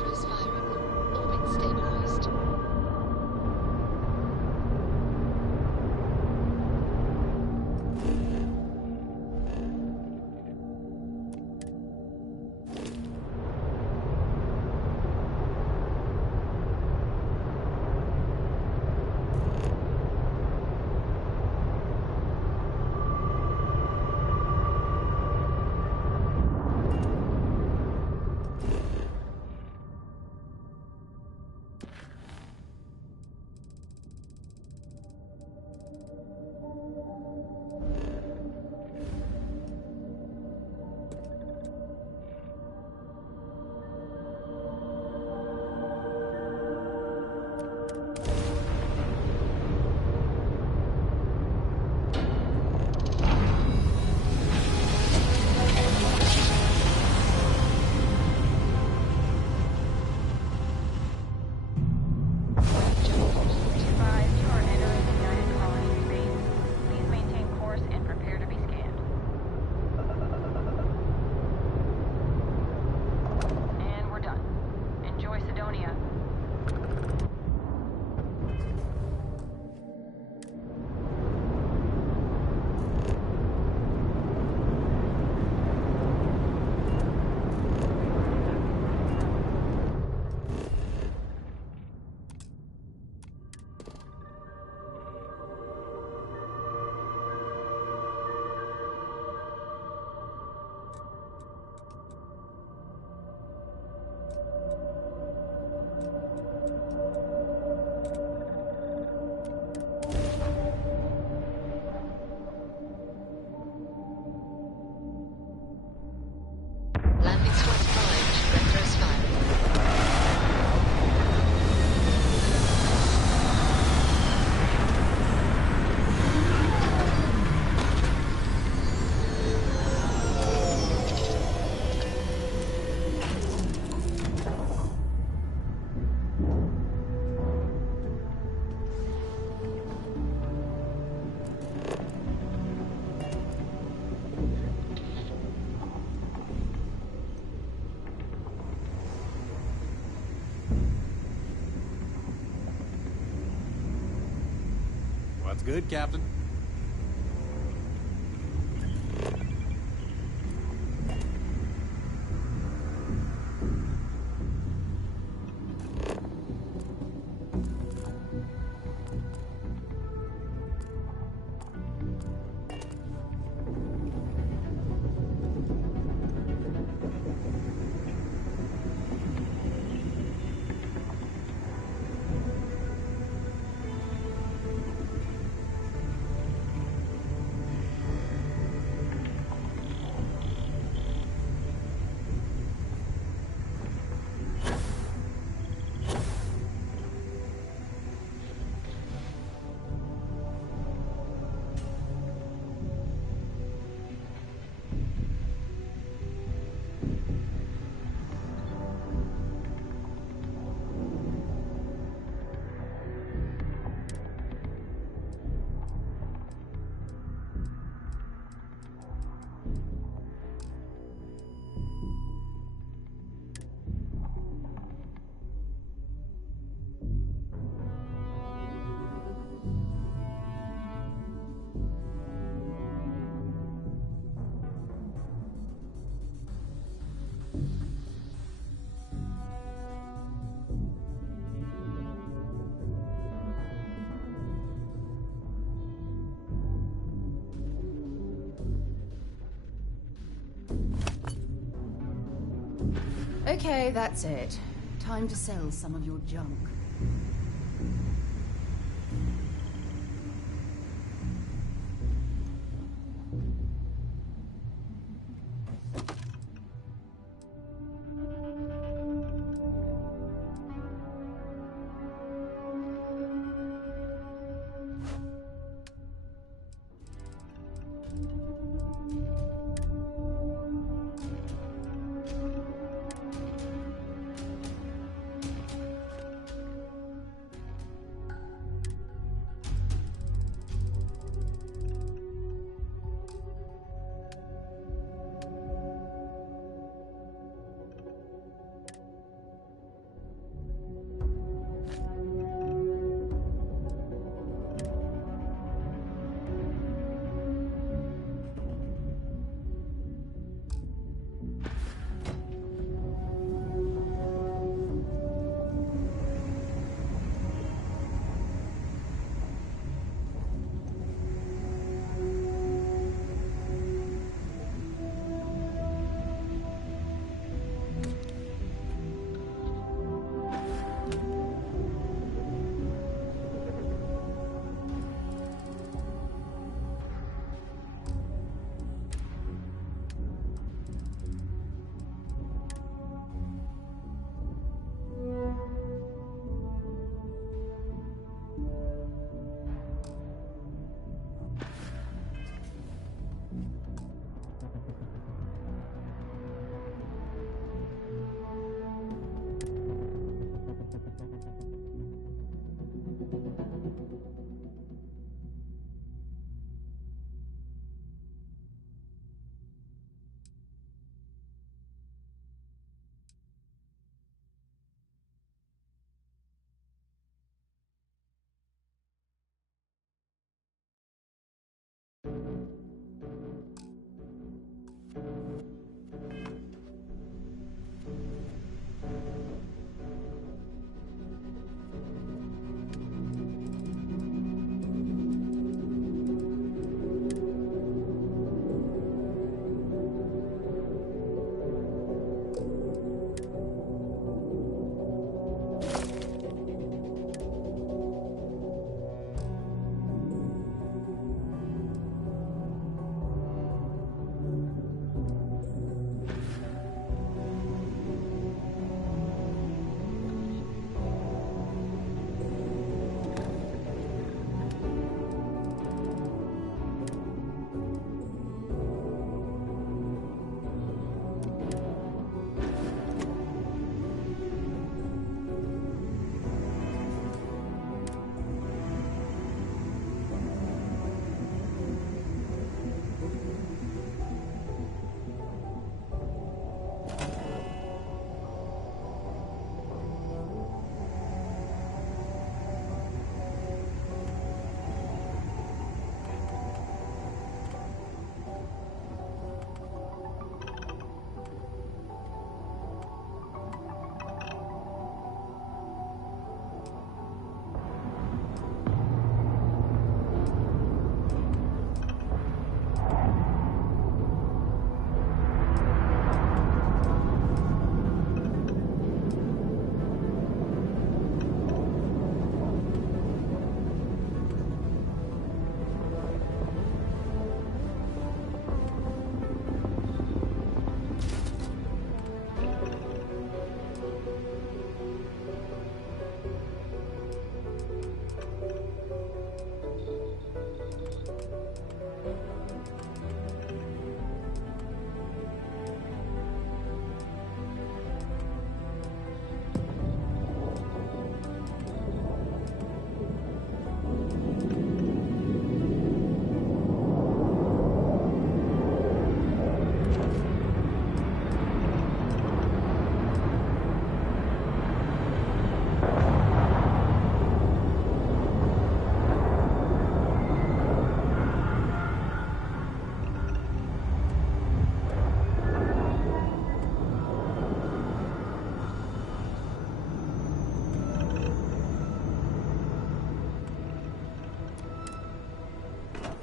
Retros firing. Orbit stabilized. Landing squad primed. Retros firing. What's good, Captain? Okay, that's it. Time to sell some of your junk.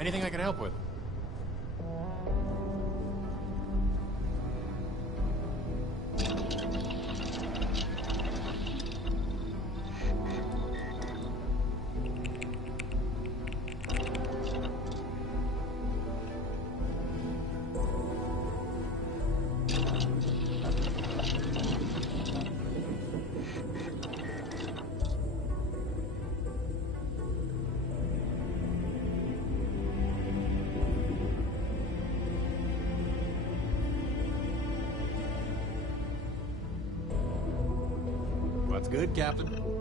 Anything I can help with? What's good, Captain?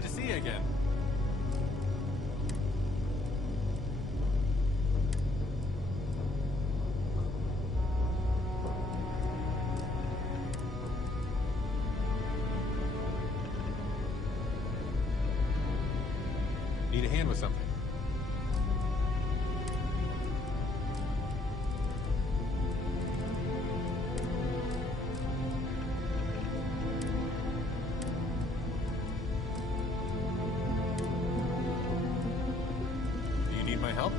Good to see you again. Need a hand with something? Do you need my help?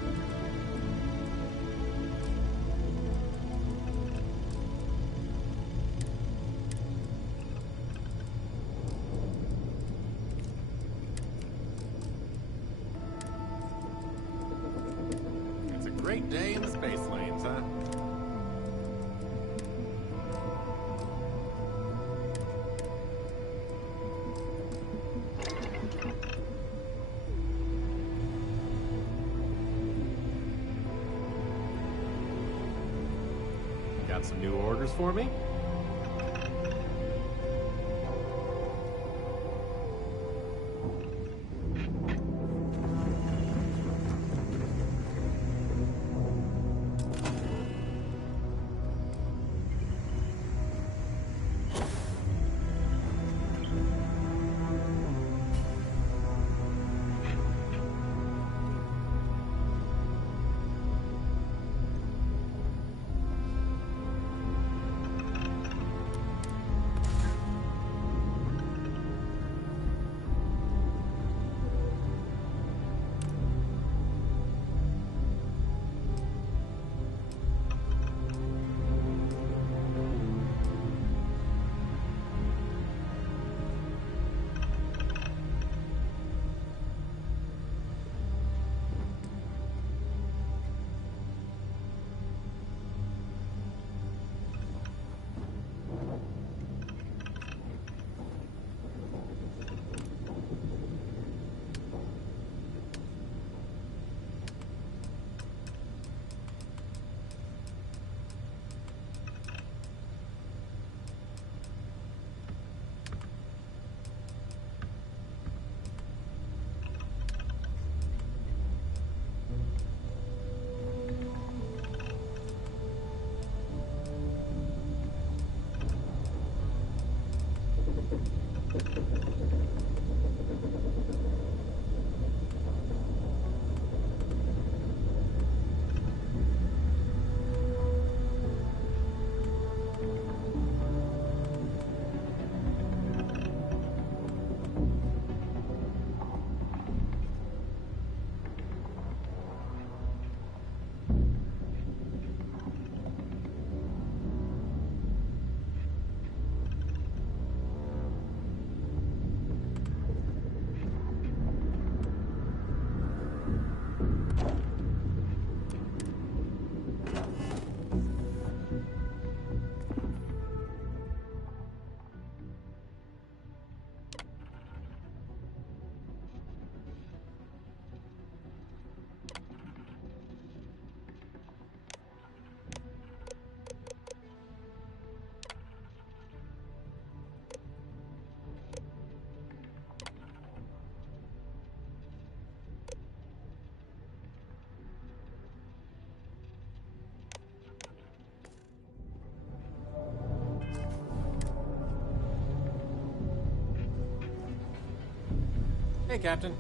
It's a great day in the space lanes, huh? Got some new orders for me? Hey, Captain.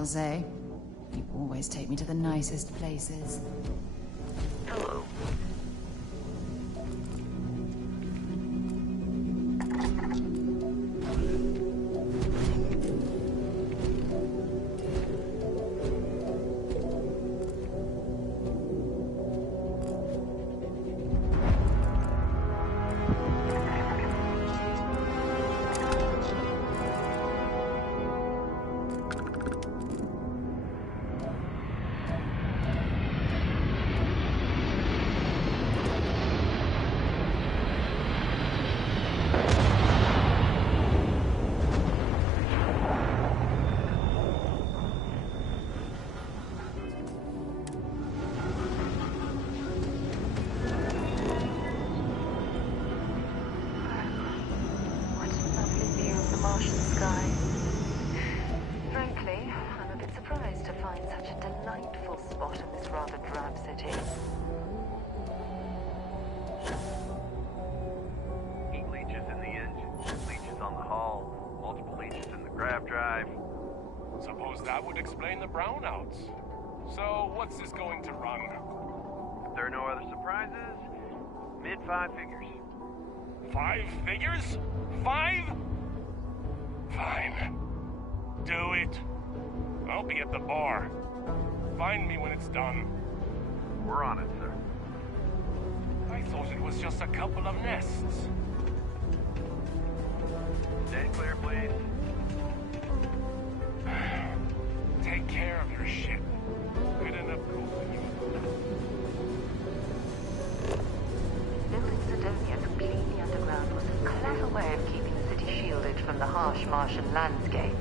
pals, eh? You always take me to the nicest places. Hello. What a lovely view of the Martian sky. Frankly, I'm a bit surprised to find such a delightful spot in this rather drab city. Heat leeches in the engine, leeches on the hull, multiple leeches in the grav drive. Suppose that would explain the brownouts. So, what's this going to run? If there are no other surprises, mid-five figures. 5 figures? 5? Fine. Do it. I'll be at the bar. Find me when it's done. We're on it, sir. I thought it was just a couple of nests. Stand clear, please. Take care of your ship. Good enough for you. Building Sidonia completely underground was a clever way of keeping the city shielded from the harsh Martian landscape.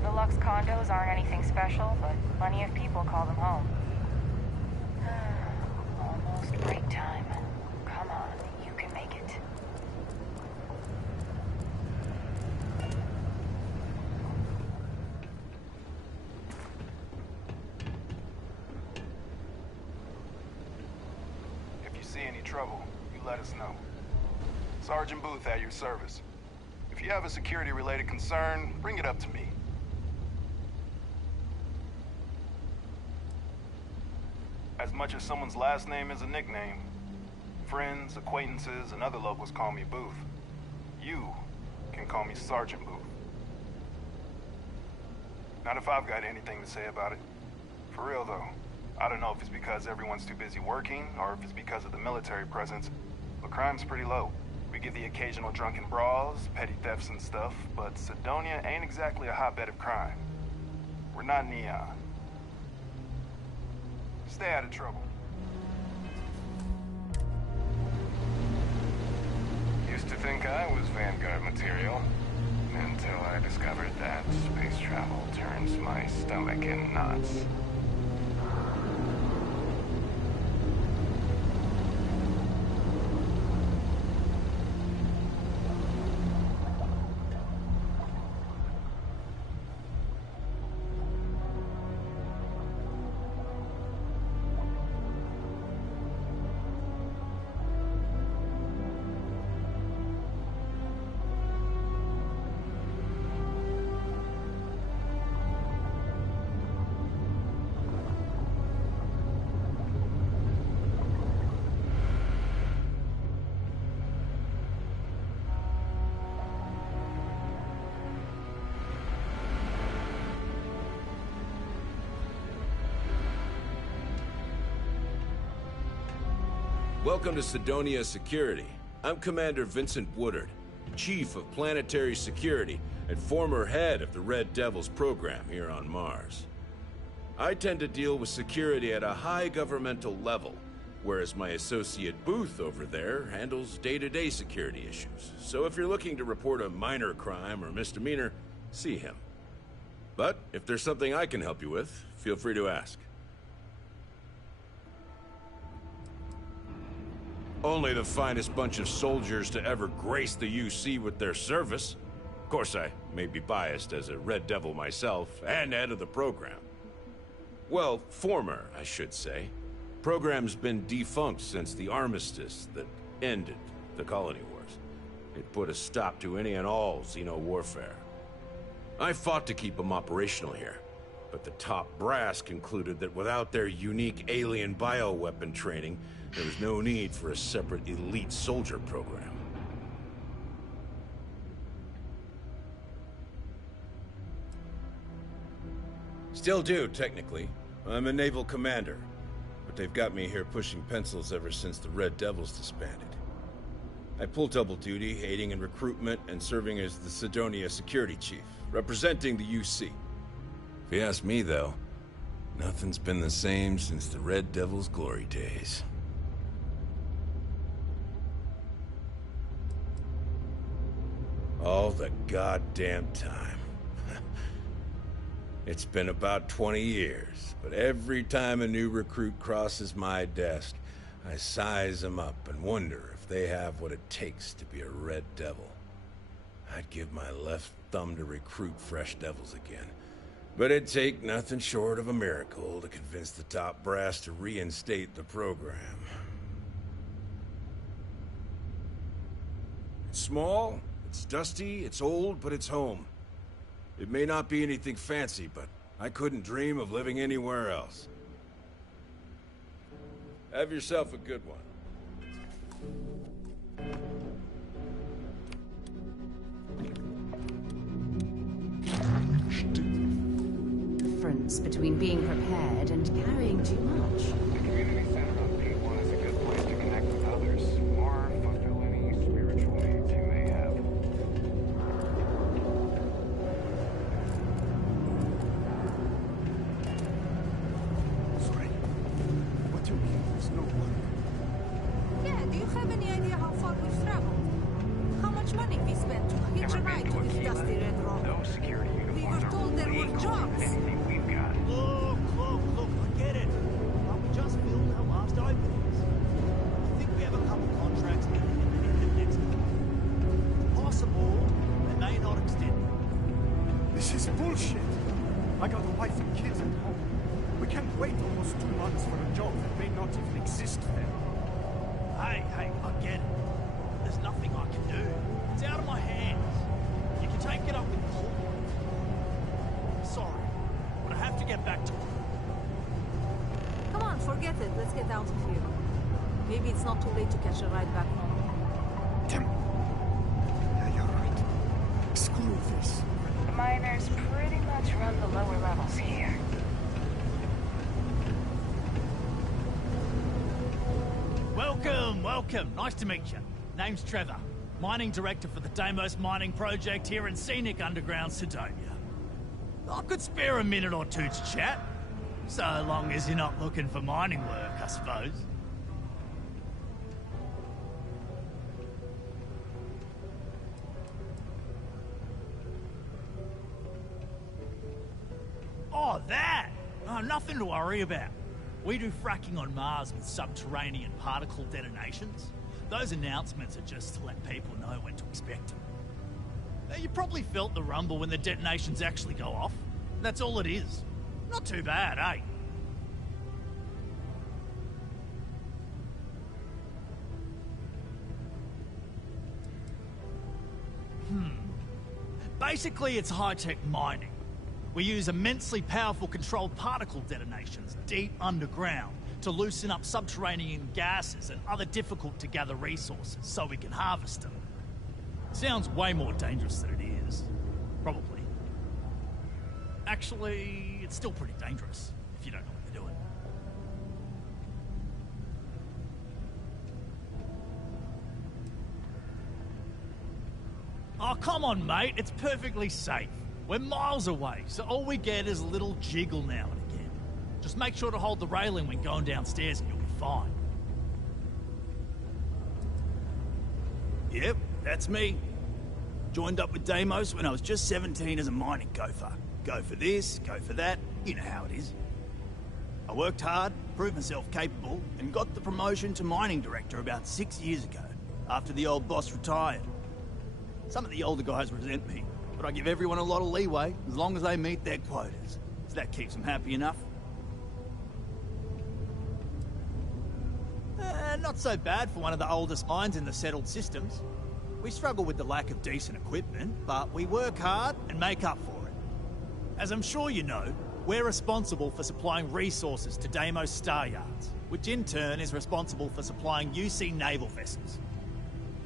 Deluxe condos aren't anything special, but plenty of people call them home. Almost break time. Come on, you can make it. If you see any trouble, you let us know. Sergeant Booth at your service. If you have a security-related concern, bring it up to me. As much as someone's last name is a nickname, friends, acquaintances, and other locals call me Booth. You can call me Sergeant Booth. Not if I've got anything to say about it. For real, though. I don't know if it's because everyone's too busy working, or if it's because of the military presence, but crime's pretty low. We get the occasional drunken brawls, petty thefts and stuff, but Sidonia ain't exactly a hotbed of crime. We're not Neon. Stay out of trouble. Used to think I was Vanguard material, until I discovered that space travel turns my stomach in knots. Welcome to Sidonia Security. I'm Commander Vincent Woodard, Chief of Planetary Security and former head of the Red Devils program here on Mars. I tend to deal with security at a high governmental level, whereas my associate Booth over there handles day-to-day security issues. So if you're looking to report a minor crime or misdemeanor, see him. But if there's something I can help you with, feel free to ask. Only the finest bunch of soldiers to ever grace the UC with their service. Of course, I may be biased as a Red Devil myself, and head of the program. Well, former, I should say. Program's been defunct since the armistice that ended the colony wars. It put a stop to any and all xeno-warfare. I fought to keep them operational here, but the top brass concluded that without their unique alien bioweapon training, there was no need for a separate elite soldier program. Still do, technically. I'm a naval commander. But they've got me here pushing pencils ever since the Red Devils disbanded. I pull double duty, aiding in recruitment and serving as the Sidonia Security Chief, representing the UC. If you ask me, though, nothing's been the same since the Red Devils' glory days. All the goddamn time. It's been about 20 years, but every time a new recruit crosses my desk, I size them up and wonder if they have what it takes to be a Red Devil. I'd give my left thumb to recruit fresh devils again, but it'd take nothing short of a miracle to convince the top brass to reinstate the program. It's small, it's dusty, it's old, but it's home. It may not be anything fancy, but I couldn't dream of living anywhere else. Have yourself a good one. Difference between being prepared and carrying too much. The community center on P1 is a good place to connect with others, or fulfill any spiritual needs you may have. Sorry. What do you mean there's no one? Yeah, do you have any idea how far we've traveled? How much money we spent to hitch a ride to this dusty red road? No security We uniforms were told there were jobs. anything we've got. Look, I get it. But we just filled our last openings. I think we have a couple contracts in the next month. Possible, they may not extend. This is bullshit. I got a wife and kids at home. We can't wait almost 2 months for a job that may not even exist then. Hey, I get it. There's nothing I can do. It's out of my hands. You can take it up with Paul. Sorry, but I have to get back to work. Come on, forget it. Let's get out of here. Maybe it's not too late to catch a ride back home. Tim. Yeah, you're right. Screw this. The miners pretty much run the lower levels here. Welcome. Nice to meet you. Name's Trevor. Mining Director for the Deimos Mining Project here in scenic underground Sidonia. I could spare a minute or two to chat. So long as you're not looking for mining work, I suppose. Oh, that! Oh, nothing to worry about. We do fracking on Mars with subterranean particle detonations. Those announcements are just to let people know when to expect them. You probably felt the rumble when the detonations actually go off. That's all it is. Not too bad, eh? Basically, it's high-tech mining. We use immensely powerful controlled particle detonations deep underground to loosen up subterranean gases and other difficult-to-gather resources so we can harvest them. Sounds way more dangerous than it is. Probably. Actually, it's still pretty dangerous if you don't know what you're doing. Oh, come on, mate. It's perfectly safe. We're miles away, so all we get is a little jiggle now and again. Just make sure to hold the railing when going downstairs and you'll be fine. Yep, that's me. Joined up with Deimos when I was just 17 as a mining gopher. Go for this, go for that, you know how it is. I worked hard, proved myself capable, and got the promotion to mining director about 6 years ago, after the old boss retired. Some of the older guys resent me, but I give everyone a lot of leeway as long as they meet their quotas. So that keeps them happy enough. Not so bad for one of the oldest mines in the settled systems. We struggle with the lack of decent equipment, but we work hard and make up for it. As I'm sure you know, we're responsible for supplying resources to Deimos Star Yards, which in turn is responsible for supplying UC naval vessels.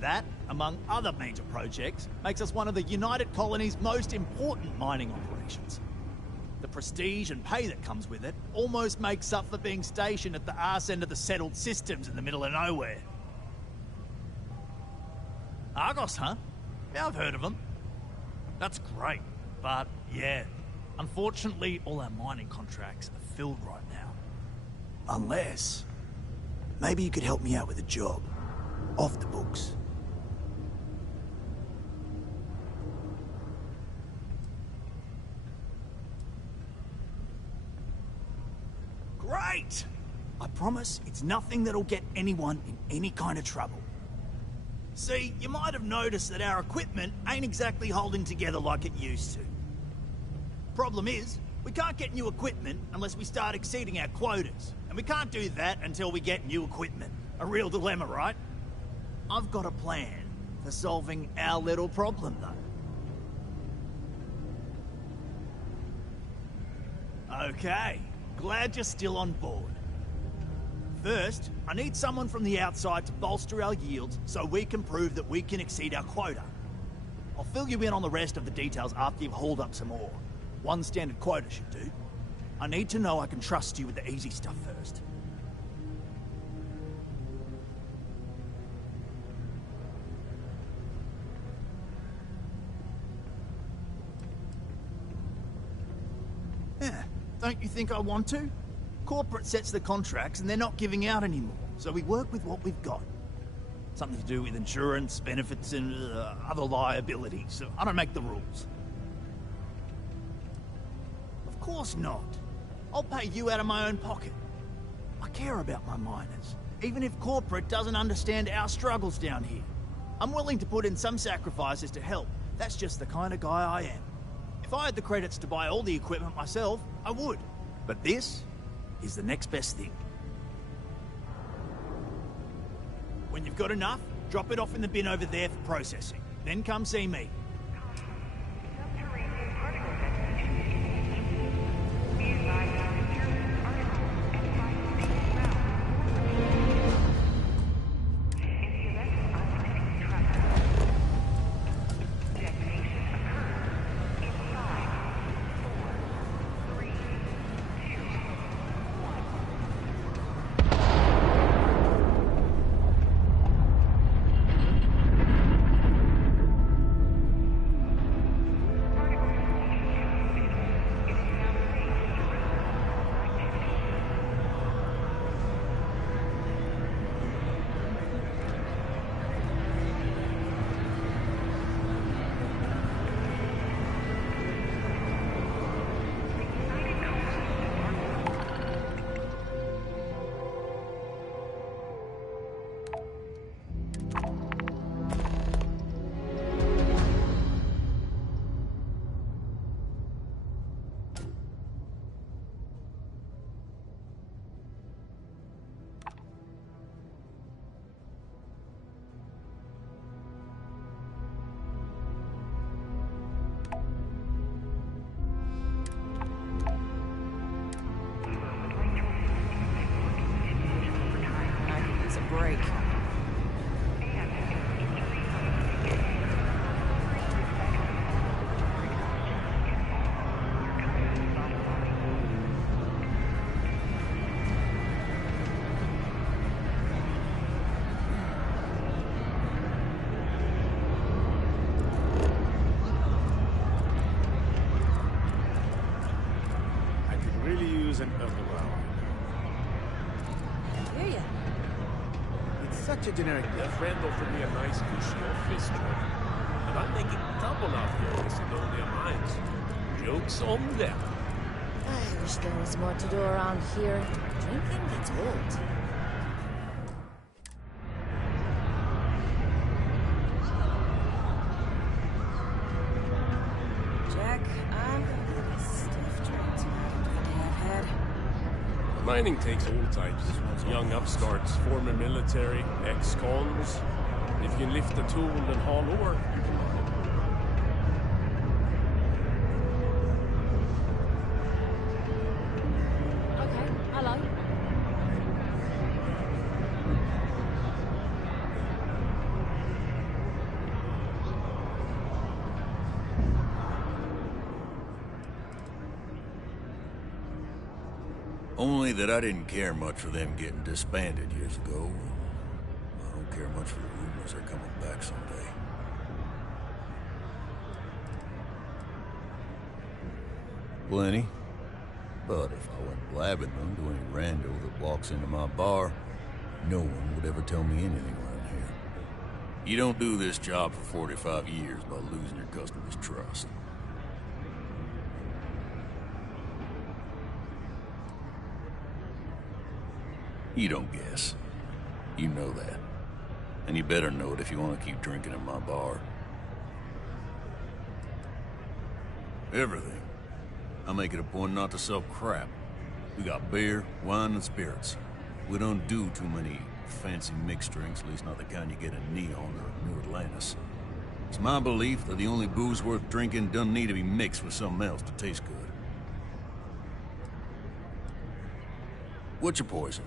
That, among other major projects, makes us one of the United Colony's most important mining operations. The prestige and pay that comes with it almost makes up for being stationed at the arse end of the settled systems in the middle of nowhere. Argos, huh? Yeah, I've heard of them. That's great, but yeah, unfortunately all our mining contracts are filled right now. Unless... maybe you could help me out with a job. Off the books. Great! I promise it's nothing that'll get anyone in any kind of trouble. See, you might have noticed that our equipment ain't exactly holding together like it used to. Problem is, we can't get new equipment unless we start exceeding our quotas. And we can't do that until we get new equipment. A real dilemma, right? I've got a plan for solving our little problem, though. Okay, glad you're still on board. First, I need someone from the outside to bolster our yields so we can prove that we can exceed our quota. I'll fill you in on the rest of the details after you've hauled up some ore. One standard quota should do. I need to know I can trust you with the easy stuff first. Yeah, don't you think I want to? Corporate sets the contracts and they're not giving out anymore, so we work with what we've got. Something to do with insurance, benefits, and other liabilities, so I don't make the rules. Of course not. I'll pay you out of my own pocket. I care about my miners, even if corporate doesn't understand our struggles down here. I'm willing to put in some sacrifices to help. That's just the kind of guy I am. If I had the credits to buy all the equipment myself, I would. But this is the next best thing. When you've got enough, drop it off in the bin over there for processing. Then come see me. break. I could really use an overall. I hear ya. It's such a generic. A friend offered me a nice cushy office job, and I'm making double out here as a lonely mines. Joke's on them. I wish there was more to do around here. Drinking gets old. Jack, I'm gonna have a stiff drink tonight after the day I've had. Mining takes all types. Young upstarts, former military, ex-cons. If you can lift a tool and haul ore, you can mine. Okay, hello. Only that I didn't care much for them getting disbanded years ago. I don't care much for the rumors they're coming back someday. Plenty. But if I went blabbing them to any rando that walks into my bar, no one would ever tell me anything around here. You don't do this job for 45 years by losing your customers' trust. You don't guess. You know that. And you better know it if you want to keep drinking in my bar. Everything. I make it a point not to sell crap. We got beer, wine, and spirits. We don't do too many fancy mixed drinks, at least not the kind you get in Neon or New Atlantis. It's my belief that the only booze worth drinking doesn't need to be mixed with something else to taste good. What's your poison?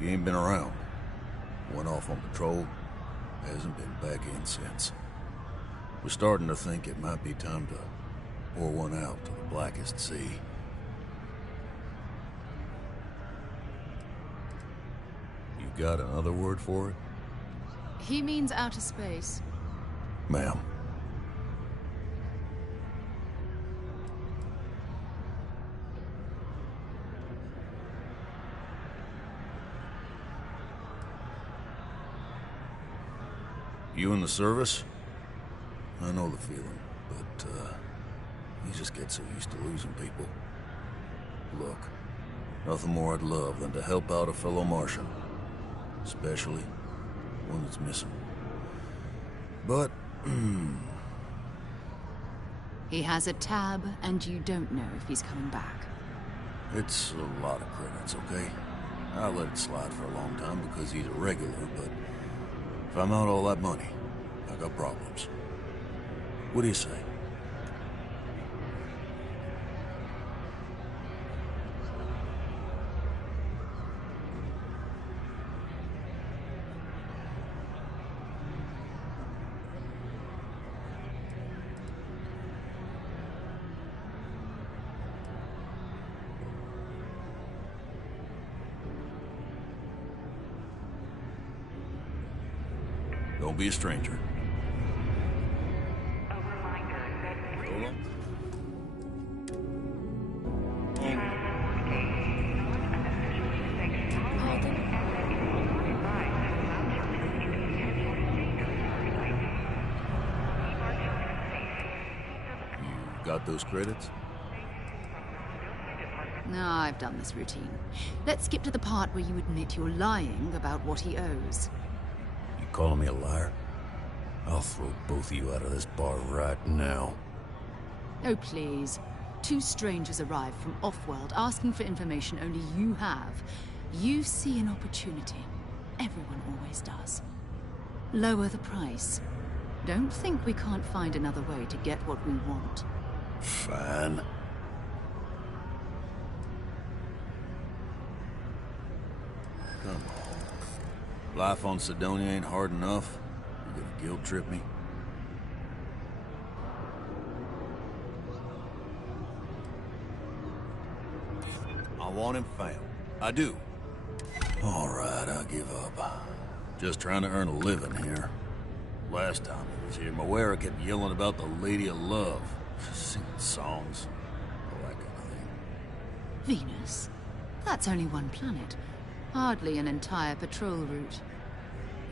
He ain't been around. Went off on patrol. Hasn't been back in since. We're starting to think it might be time to pour one out to the blackest sea. You got another word for it? He means outer space. Ma'am. You in the service? I know the feeling, but, you just get so used to losing people. Look, nothing more I'd love than to help out a fellow Martian. Especially one that's missing. But, He has a tab, and you don't know if he's coming back. it's a lot of credits, okay? I let it slide for a long time because he's a regular, but if I'm out all that money, I got problems. What do you say? Don't be a stranger. You got those credits? No, I've done this routine. Let's skip to the part where you admit you're lying about what he owes. You calling me a liar? I'll throw both of you out of this bar right now. Oh, please. Two strangers arrive from off-world asking for information only you have. You see an opportunity. Everyone always does. Lower the price. Don't think we can't find another way to get what we want. Fine. Come on. Life on Sidonia ain't hard enough. You gonna guilt trip me? I want him found. I do. All right, I'll give up. Just trying to earn a living here. Last time I was here, Moira kept yelling about the Lady of Love. Singing songs. All that kind of thing. Venus? That's only one planet. Hardly an entire patrol route.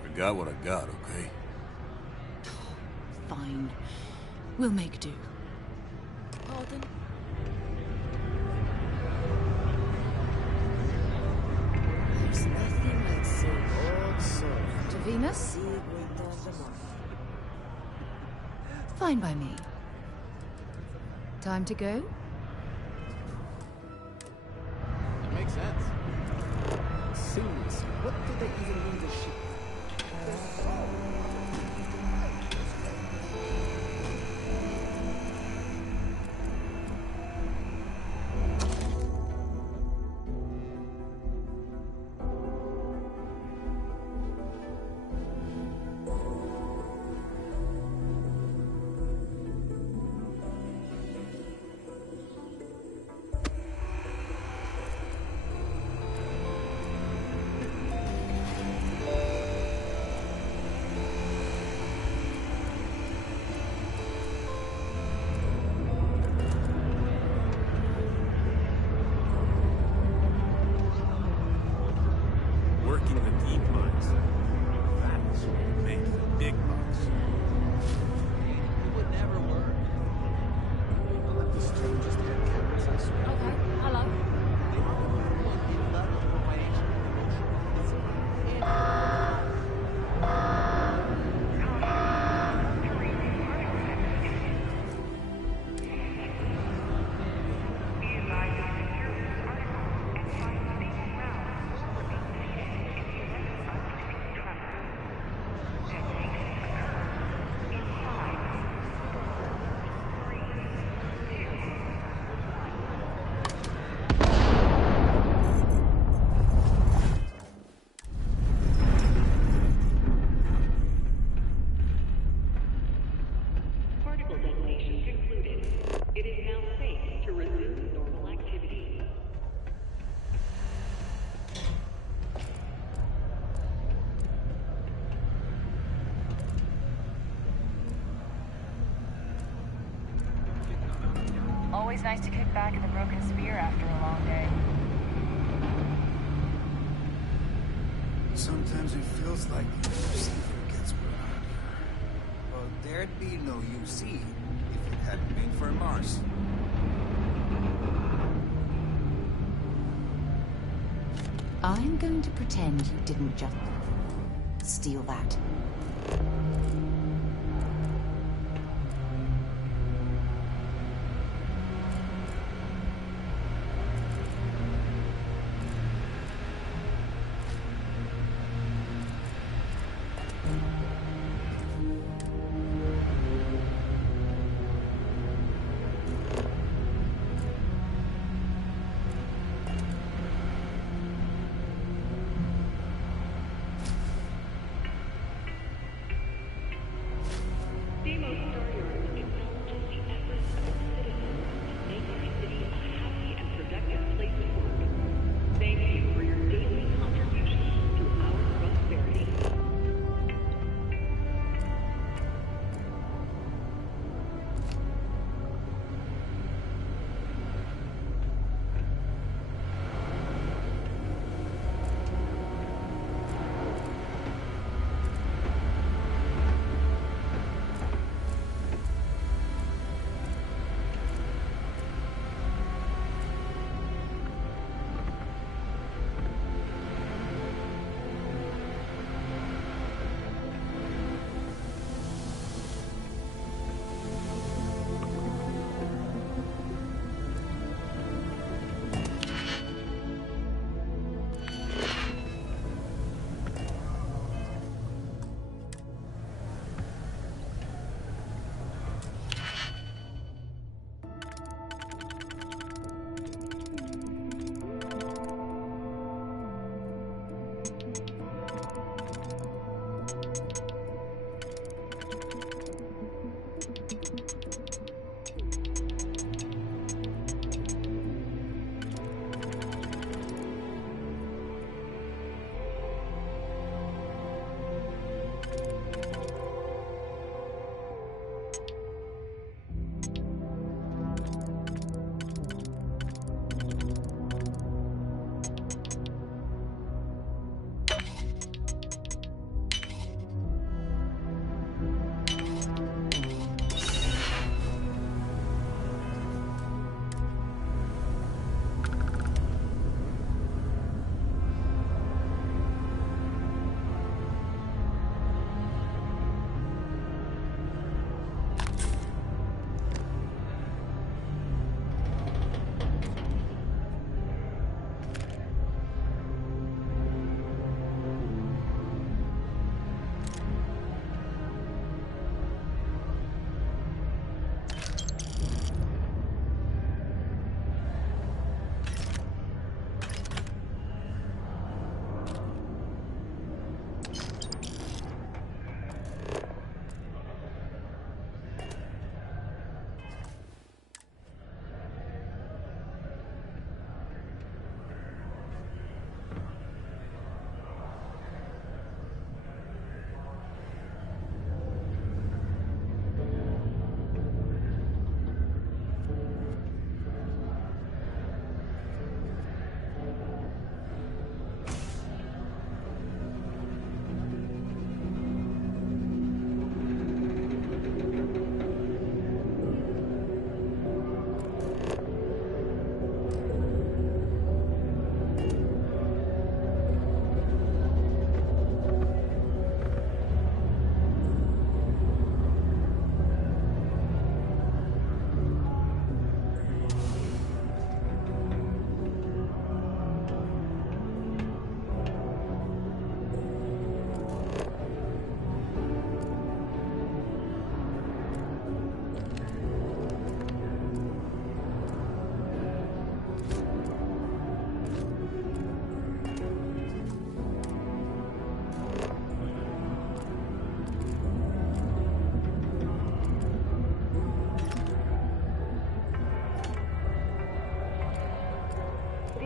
I got what I got, okay? Fine. We'll make do. Pardon? There's nothing like seeing old soul. To Venus? Fine by me. Time to go? It makes sense. Seriously, what did they even mean to ship? Working the deep mines. That's where you make the big bucks. It would never work. People let the strangest head cameras, I swear. Okay, hello. They are the people in love with information and emotion. Particle detonation concluded. It is now safe to resume normal activity. Always nice to kick back at the Broken Spear after a long day. Sometimes it feels like the UFC forgets we're out here. there'd be no UC if it hadn't been for Mars. I'm going to pretend you didn't just steal that.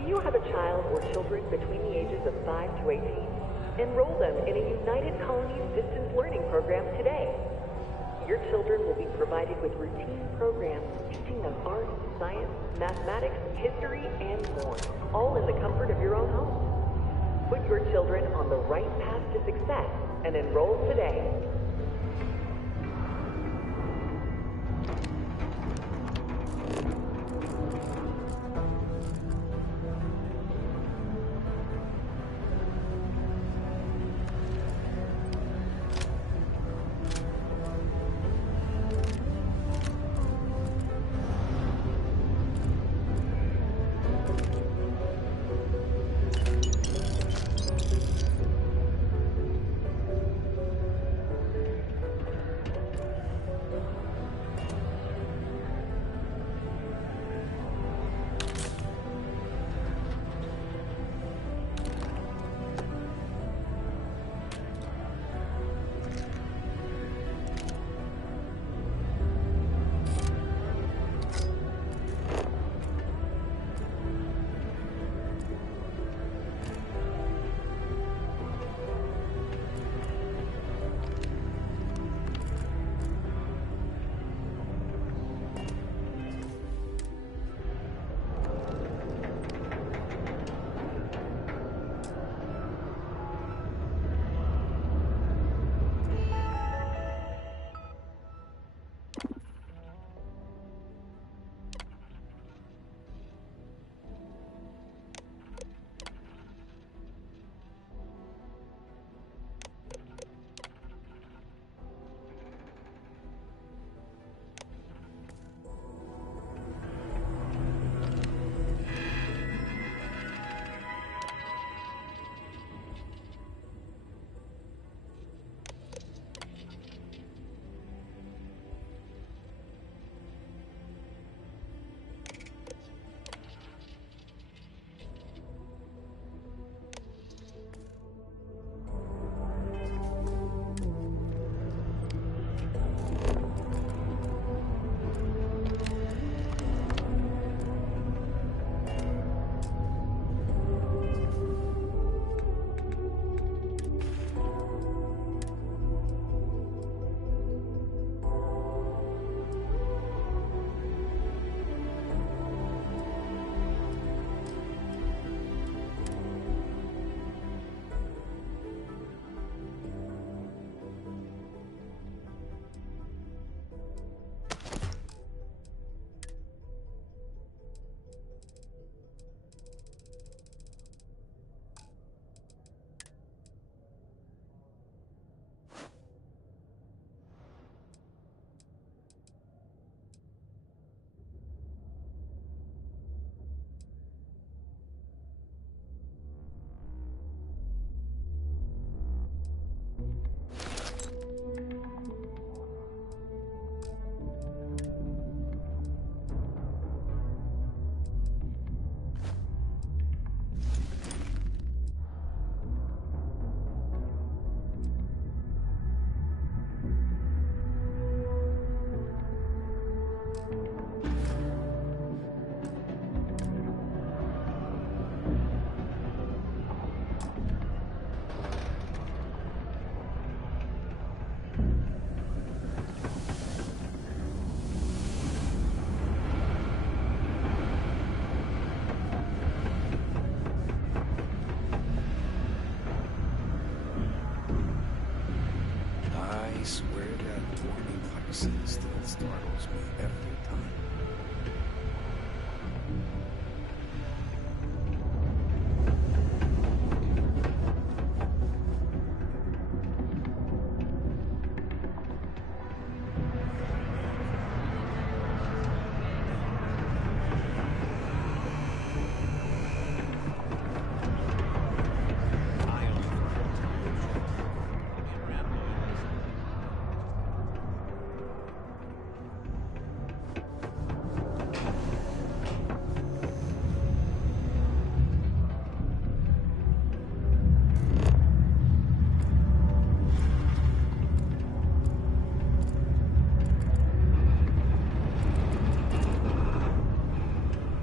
Do you have a child or children between the ages of 5 to 18? Enroll them in a United Colonies distance learning program today. Your children will be provided with routine programs teaching them art, science, mathematics, history, and more, all in the comfort of your own home. Put your children on the right path to success and enroll today. I swear that warning cutscene still startles me every time.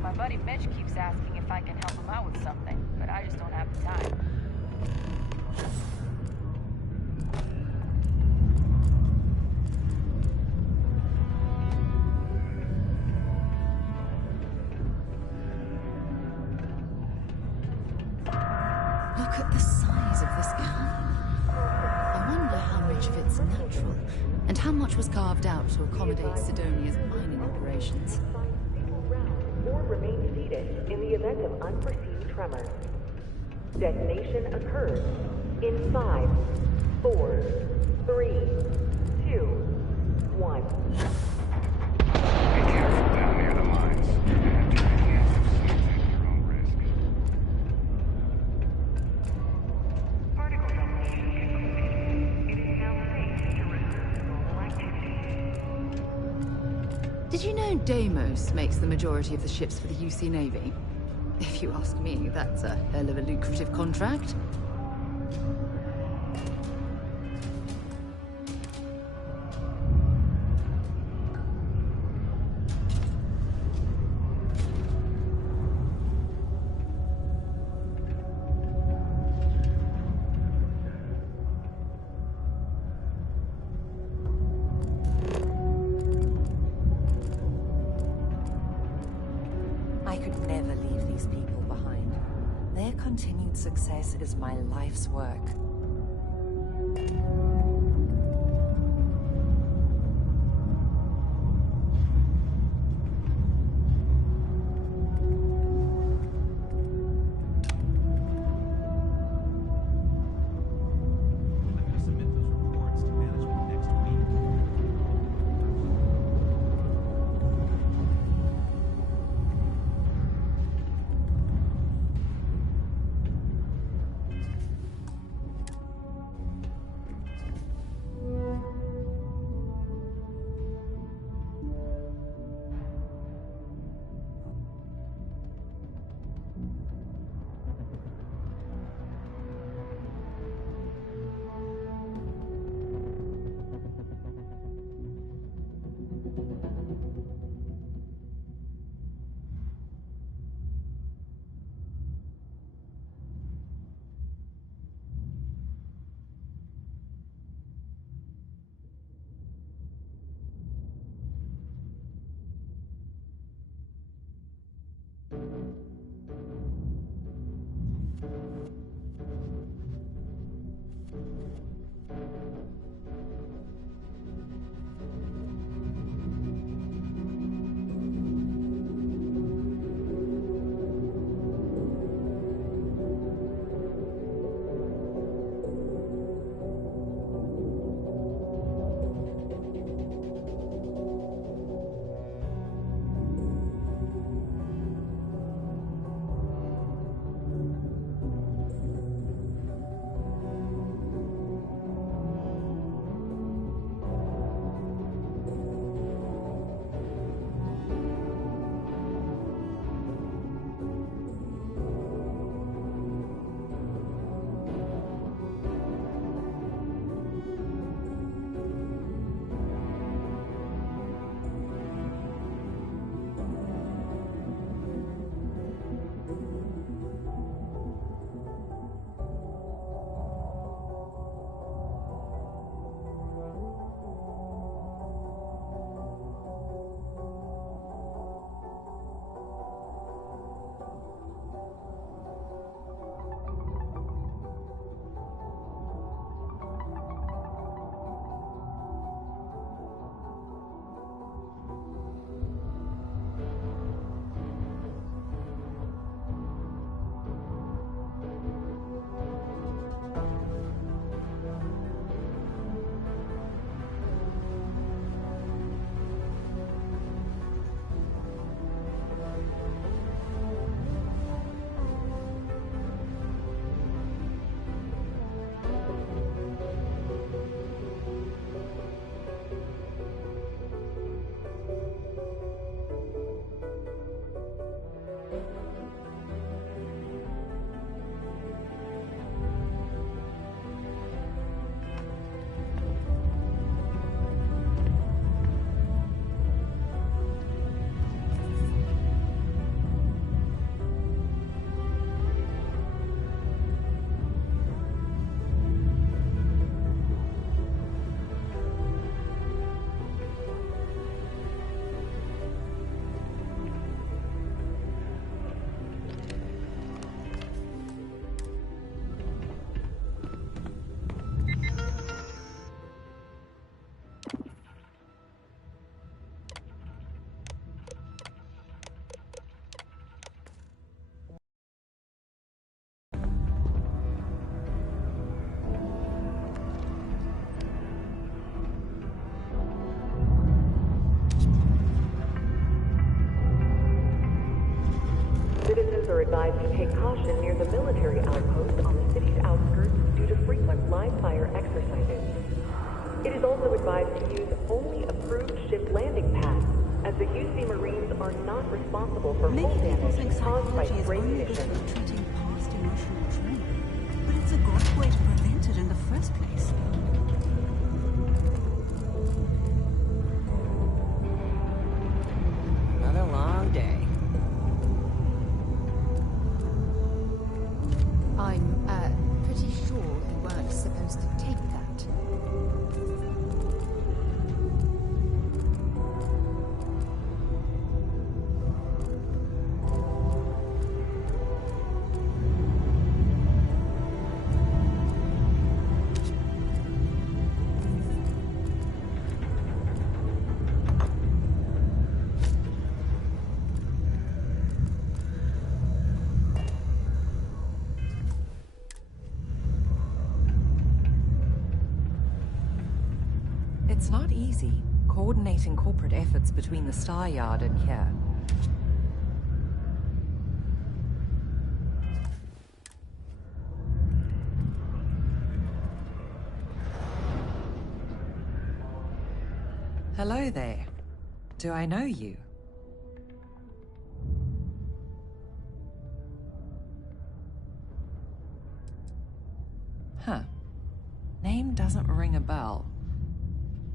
My buddy Mitch keeps asking if I can help him out with something, but I just don't have the time. Look at the size of this canyon. I wonder how much of it's natural, and how much was carved out to accommodate Sidonia's mining operations. Or remain seated in the event of unforeseen tremors. Detonation occurs in 5, 4, 3, 2, 1. Be careful down near the mines. Enter any active sites at your own risk. Particle domination concluded. It is now safe to resume normal activity. Did you know Deimos makes the majority of the ships for the UC Navy? If you ask me, that's a hell of a lucrative contract. I could never leave these people behind. Their continued success is my life's work. to take caution near the military outpost on the city's outskirts due to frequent live fire exercises. It is also advised to use only approved ship landing pads, as the UC Marines are not responsible for hull damage caused by spray munitions. Treating past emotional trauma, but it's a great way to prevent it in the first place. Another long day. I'm pretty sure you weren't supposed to take that. It's not easy, coordinating corporate efforts between the Star Yard and here. Hello there. Do I know you? Huh. Name doesn't ring a bell.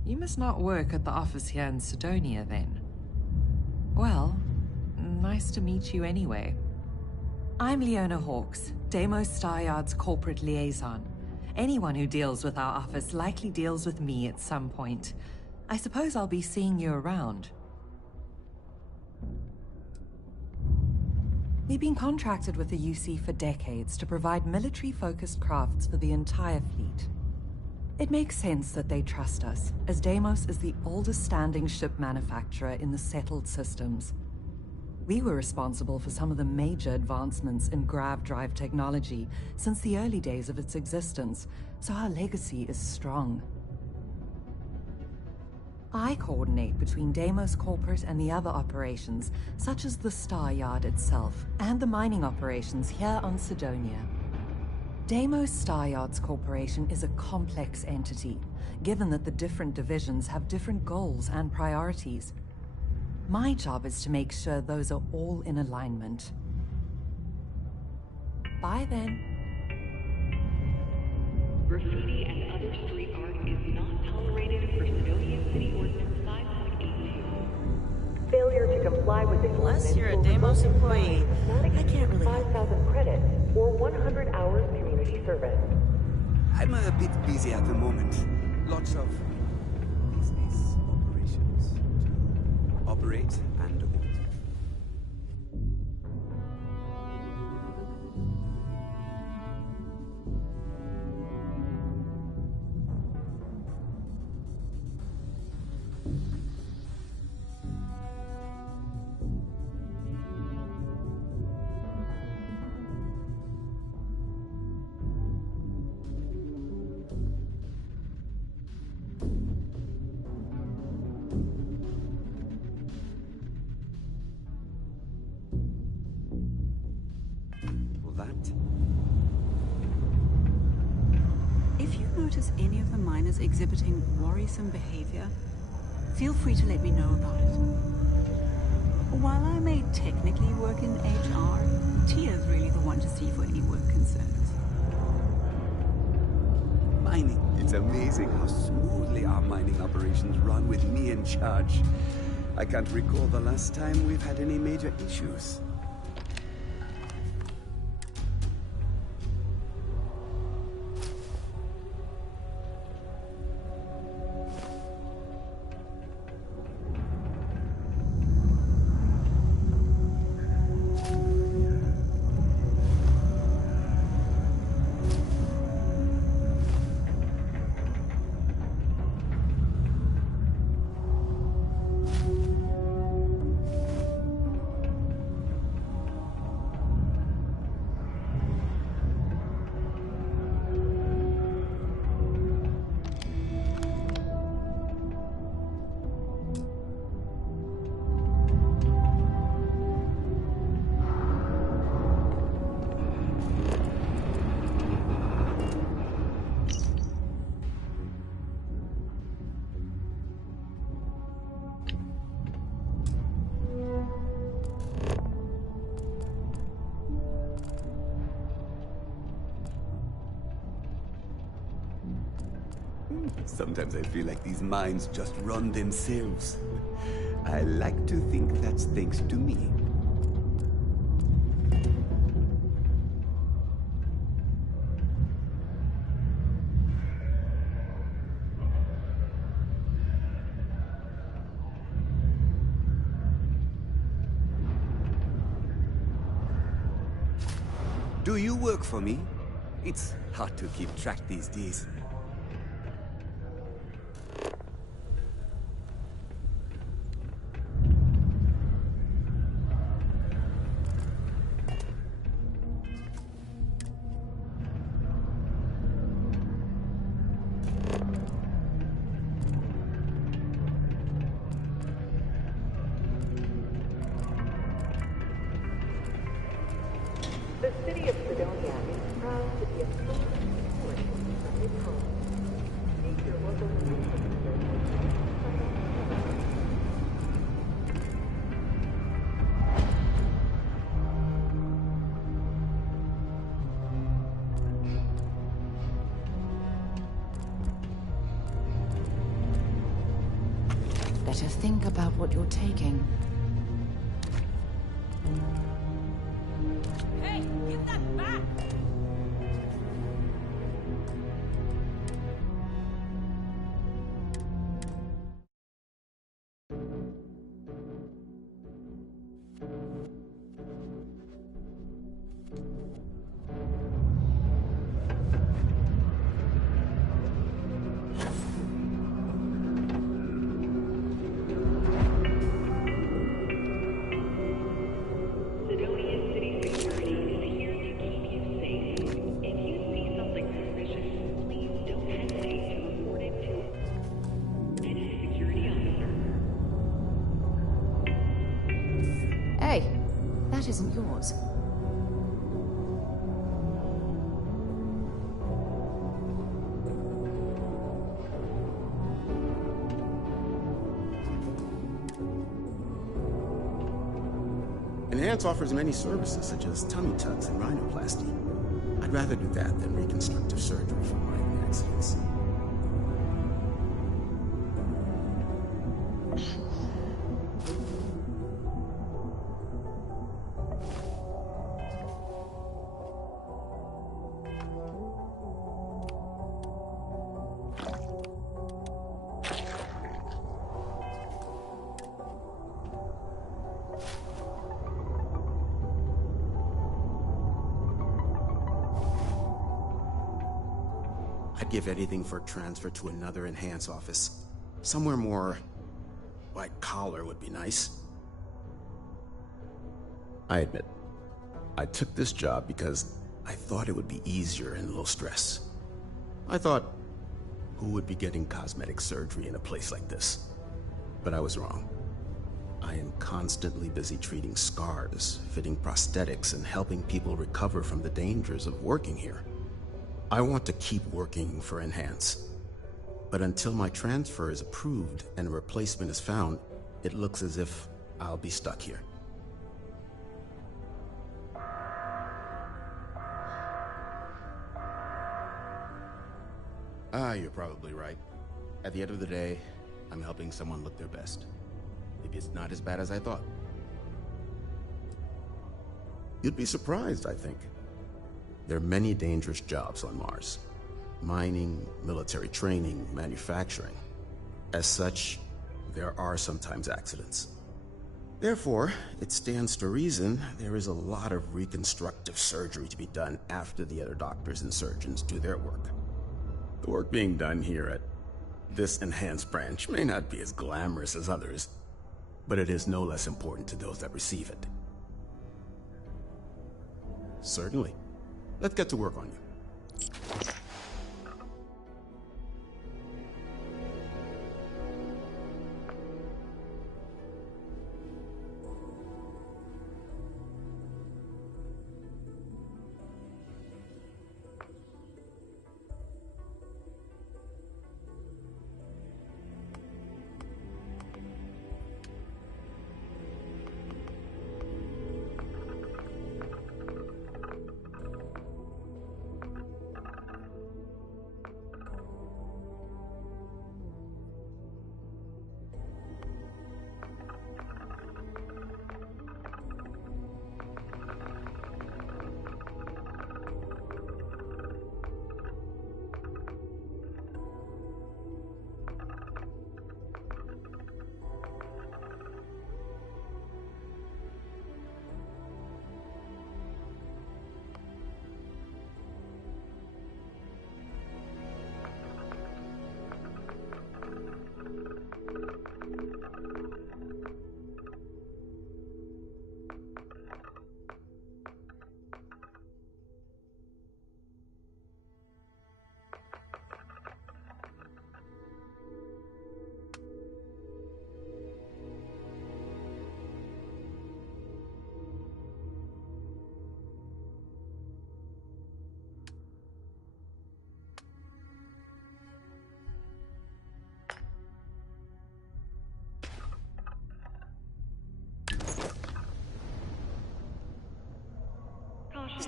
You must not work at the office here in Sidonia, then. Well, nice to meet you anyway. I'm Leona Hawks, Deimos Star Yard's corporate liaison. Anyone who deals with our office likely deals with me at some point. I suppose I'll be seeing you around. We've been contracted with the UC for decades to provide military-focused crafts for the entire fleet. It makes sense that they trust us, as Deimos is the oldest standing ship manufacturer in the settled systems. We were responsible for some of the major advancements in grav drive technology since the early days of its existence, so our legacy is strong. I coordinate between Deimos Corporate and the other operations, such as the Star Yard itself, and the mining operations here on Sidonia. Deimos Star Yards Corporation is a complex entity, given that the different divisions have different goals and priorities. My job is to make sure those are all in alignment. Bye then. Graffiti and other street art is not tolerated per Sidonia City Ordinance 5.82. Failure to comply with this Unless ordinance you're a will Deimos result in employee, fines not I can't really exceeding 5,000 credits or 100 hours community service. I'm a bit busy at the moment. Lots of business operations to operate and abort. If you notice any of the miners exhibiting worrisome behavior, feel free to let me know about it. While I may technically work in HR, Tia's really the one to see for any work concerns. Mining. It's amazing how smoothly our mining operations run with me in charge. I can't recall the last time we've had any major issues. Sometimes I feel like these mines just run themselves. I like to think that's thanks to me. Do you work for me? It's hard to keep track these days. The city of Sidonia is proud to be a full support of the United Colonies. Seek your local Better think about what you're taking. Hey, give that back! Sidonia City Security is here to keep you safe. If you see something suspicious, please don't hesitate to report it to a security officer. Hey, that isn't yours. Enhance offers many services such as tummy tucks and rhinoplasty. I'd rather do that than reconstructive surgery for minor accidents. I'd give anything for a transfer to another Enhance office. Somewhere more white collar would be nice. I admit, I took this job because I thought it would be easier and low stress. I thought, who would be getting cosmetic surgery in a place like this? But I was wrong. I am constantly busy treating scars, fitting prosthetics, and helping people recover from the dangers of working here. I want to keep working for Enhance. But until my transfer is approved and a replacement is found, it looks as if I'll be stuck here. You're probably right. At the end of the day, I'm helping someone look their best. Maybe it's not as bad as I thought. You'd be surprised, I think. There are many dangerous jobs on Mars. Mining, military training, manufacturing. As such, there are sometimes accidents. Therefore, it stands to reason there is a lot of reconstructive surgery to be done after the other doctors and surgeons do their work. The work being done here at this Enhanced branch may not be as glamorous as others, but it is no less important to those that receive it. Certainly. Let's get to work on you.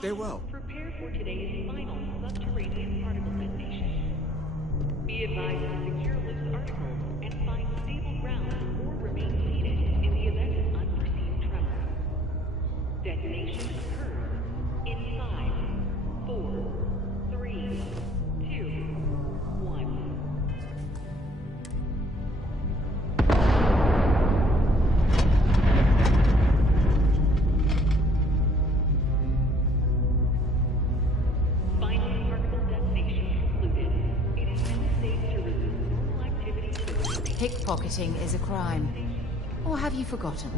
Stay well. Prepare for today's final subterranean particle detonation. Be advised to secure loose articles and find stable ground or remain seated in the event of unforeseen tremor. Detonation occurs in 5, 4, 3, 2, 1. Final particle detonation concluded. It is now safe to resume normal activities with Pickpocketing is a crime. Or have you forgotten?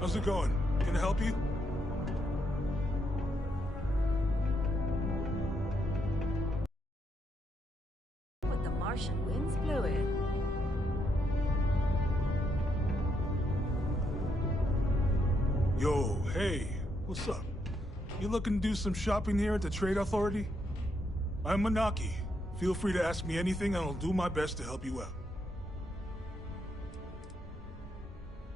How's it going? Can I help you? What the Martian winds blew in. Yo, hey, what's up? You looking to do some shopping here at the Trade Authority? I'm Manaki. Feel free to ask me anything and I'll do my best to help you out.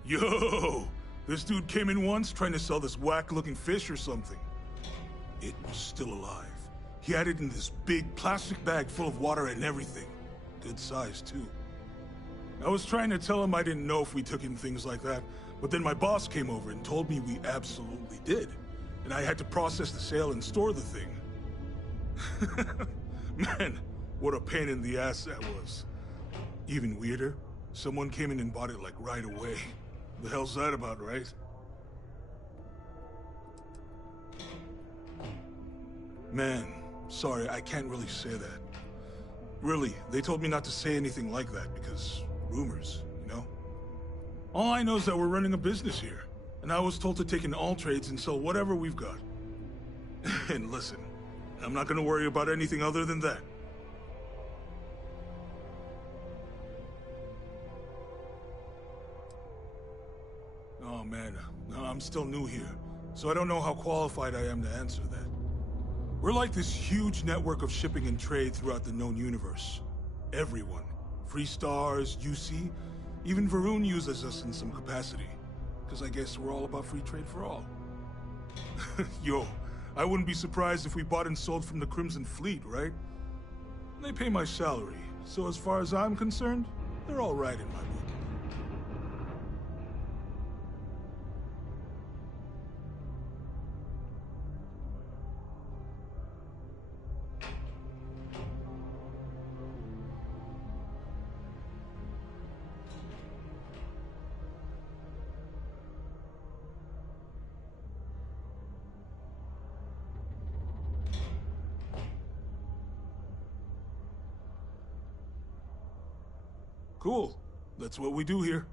Yo! This dude came in once trying to sell this whack-looking fish or something. It was still alive. He had it in this big plastic bag full of water and everything. Good size, too. I was trying to tell him I didn't know if we took in things like that, but then my boss came over and told me we absolutely did. And I had to process the sale and store the thing. Man, what a pain in the ass that was. Even weirder, someone came in and bought it like right away. The hell's that about, right? Man, sorry, I can't really say that. Really, they told me not to say anything like that because rumors, you know? All I know is that we're running a business here, and I was told to take in all trades and sell whatever we've got. And listen, I'm not gonna worry about anything other than that. Oh man, I'm still new here, so I don't know how qualified I am to answer that. We're like this huge network of shipping and trade throughout the known universe. Everyone. Free Stars, UC, even Varun uses us in some capacity. Because I guess we're all about free trade for all. Yo, I wouldn't be surprised if we bought and sold from the Crimson Fleet, right? They pay my salary, so as far as I'm concerned, they're all right in my book. Cool. That's what we do here.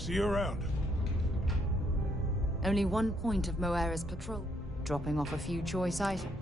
See you around. Only one point of Moira's patrol, dropping off a few choice items.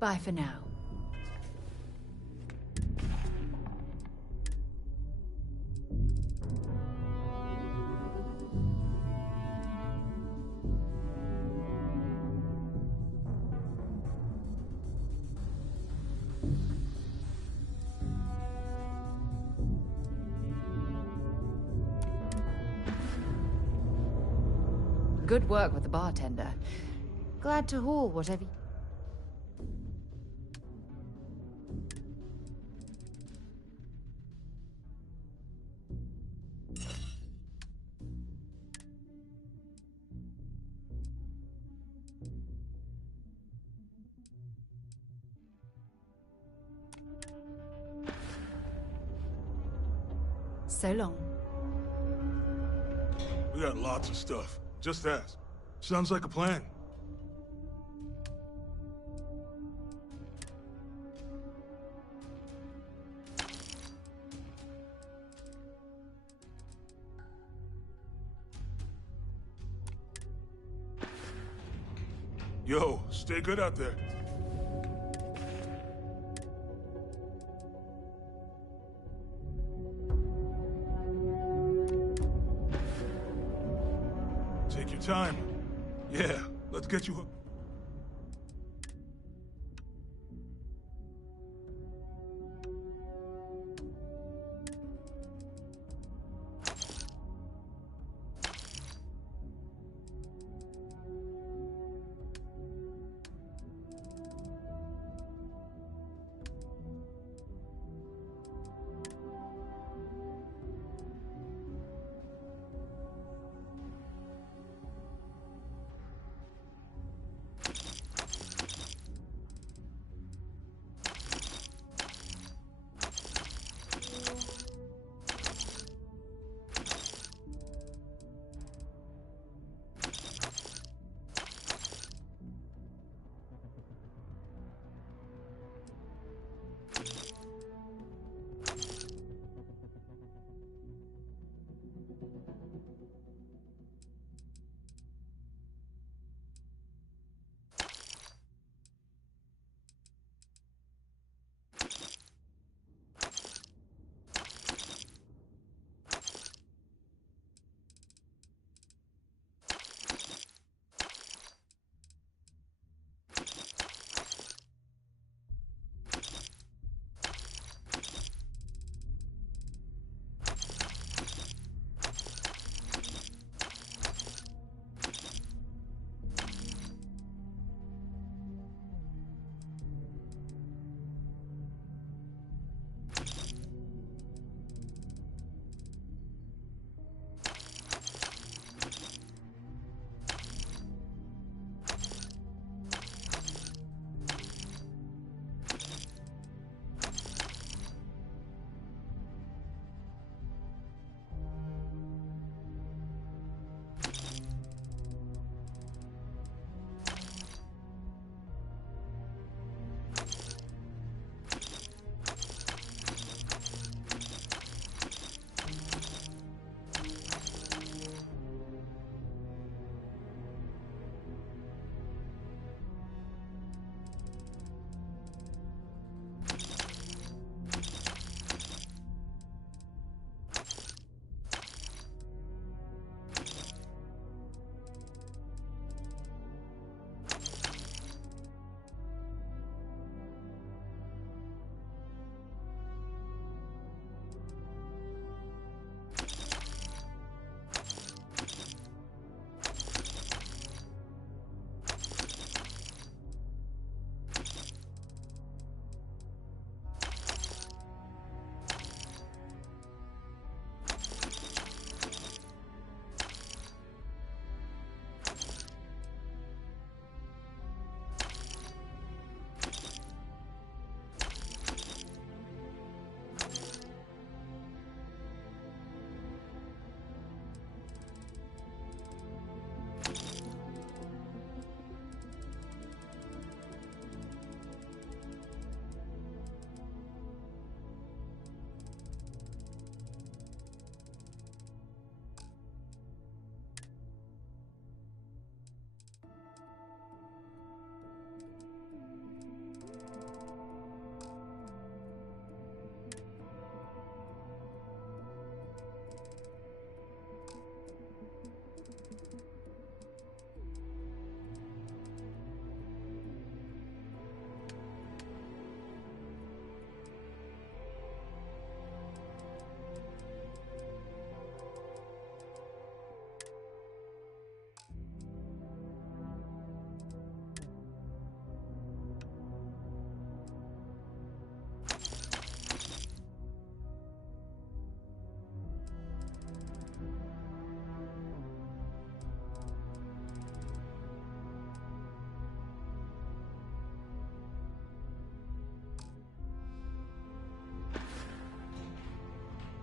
Bye for now. Good work with the bartender. Glad to haul whatever. So long. We got lots of stuff. Just ask. Sounds like a plan. Yo, stay good out there. Take your time. Yeah, let's get you...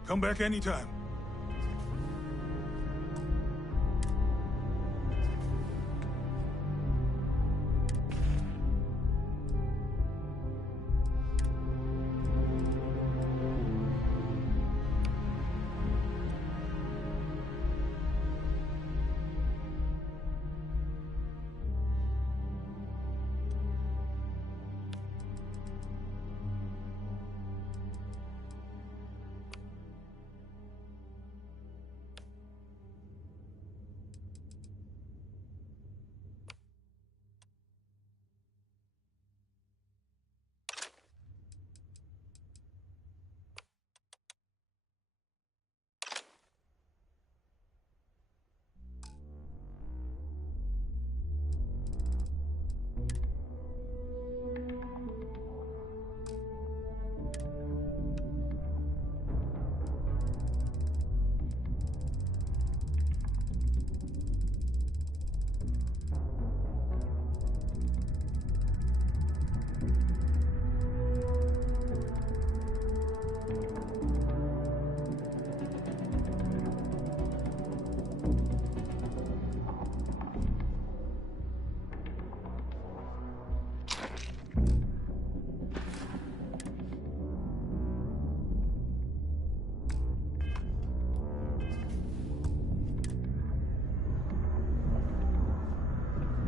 Come back anytime.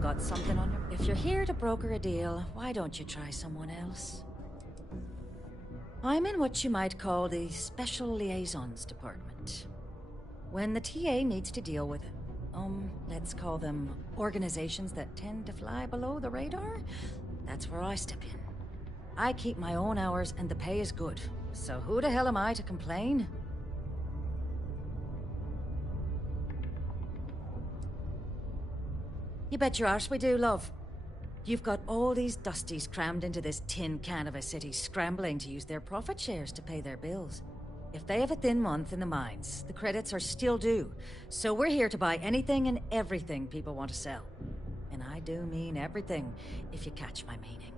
Got something on your... If you're here to broker a deal, why don't you try someone else? I'm in what you might call the Special Liaisons Department. When the TA needs to deal with, let's call them organizations that tend to fly below the radar, that's where I step in. I keep my own hours and the pay is good, so who the hell am I to complain? You bet your arse we do, love. You've got all these dusties crammed into this tin can of a city, scrambling to use their profit shares to pay their bills. If they have a thin month in the mines, the credits are still due. So we're here to buy anything and everything people want to sell. And I do mean everything, if you catch my meaning.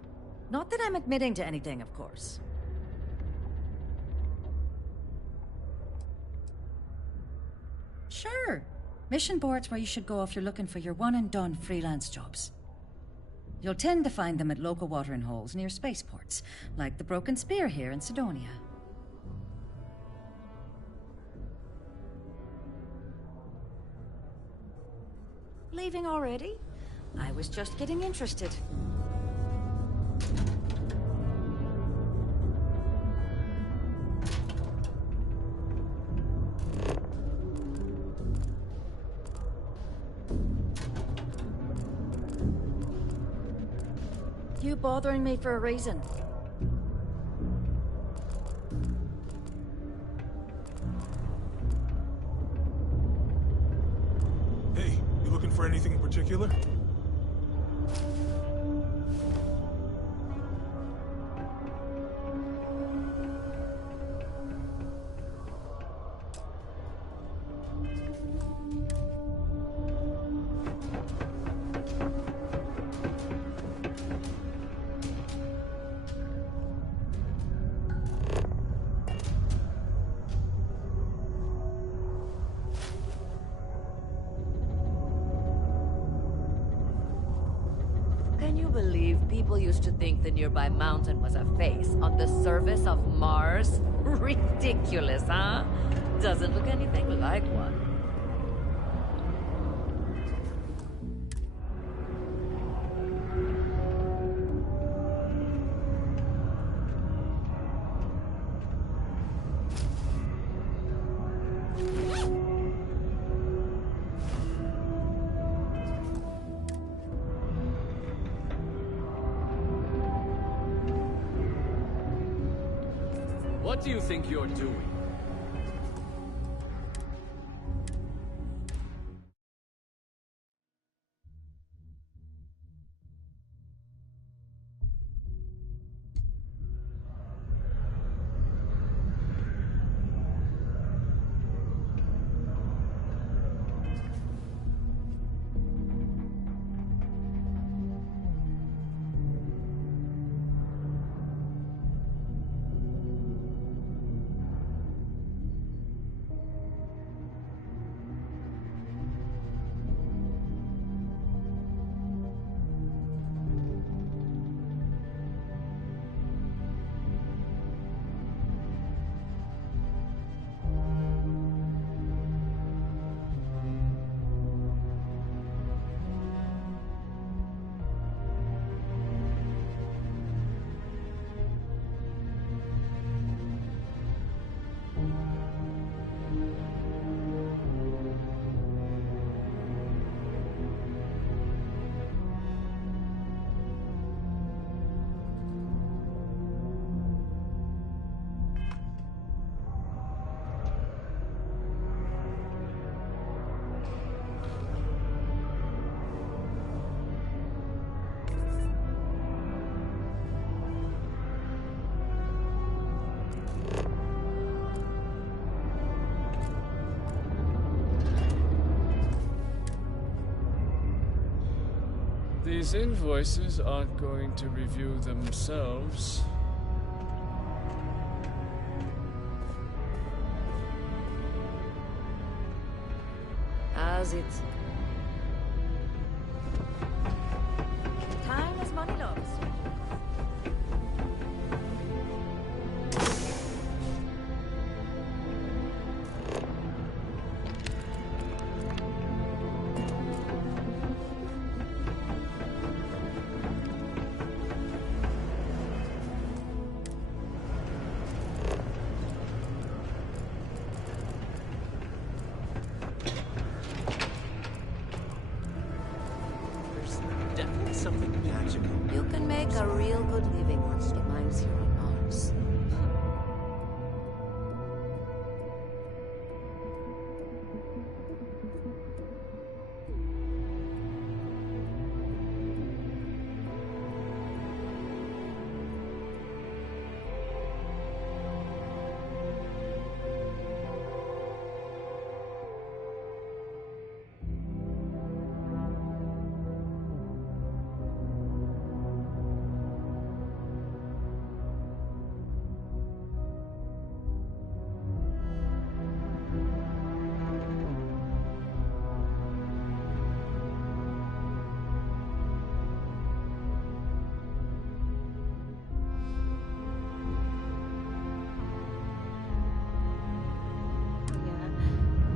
Not that I'm admitting to anything, of course. Sure. Mission boards where you should go if you're looking for your one-and-done freelance jobs. You'll tend to find them at local watering holes near spaceports, like the Broken Spear here in Sidonia. Leaving already? I was just getting interested. You bothering me for a reason. Hey, you looking for anything in particular? Can you believe people used to think the nearby mountain was a face on the surface of Mars? Ridiculous, huh? Doesn't look anything like one. What do you think you're doing? These invoices aren't going to review themselves. As it. Time is money, loves. Definitely something magical. You can make a real good living once the mine's here on Mars.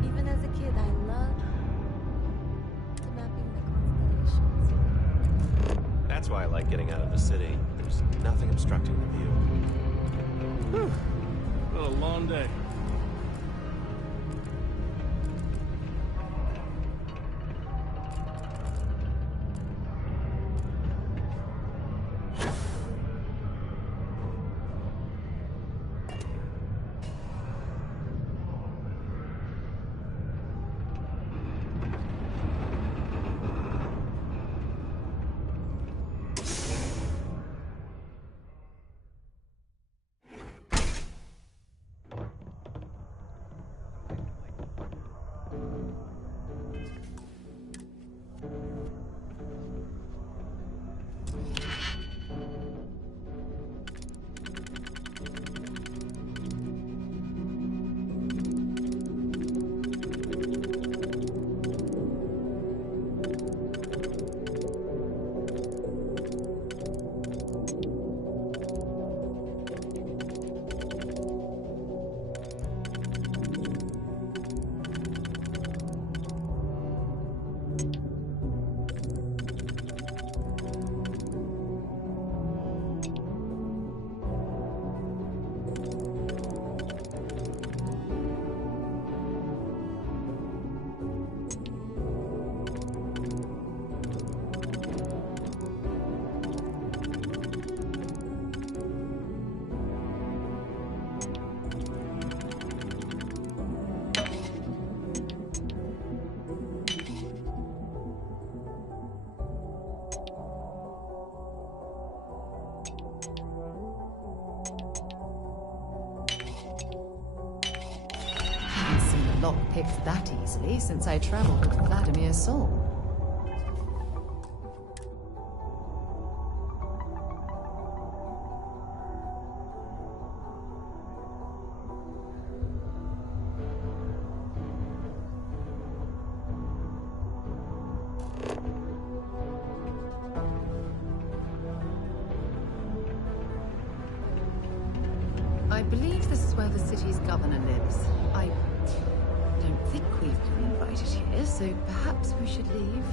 Even as a kid, I loved mapping the constellations. That's why I like getting out of the city. There's nothing obstructing the view. Whew. What a long day. Lock picked that easily since I traveled with Vladimir's soul. I believe this is where the city's governor lives. I don't think we've been invited here, so perhaps we should leave.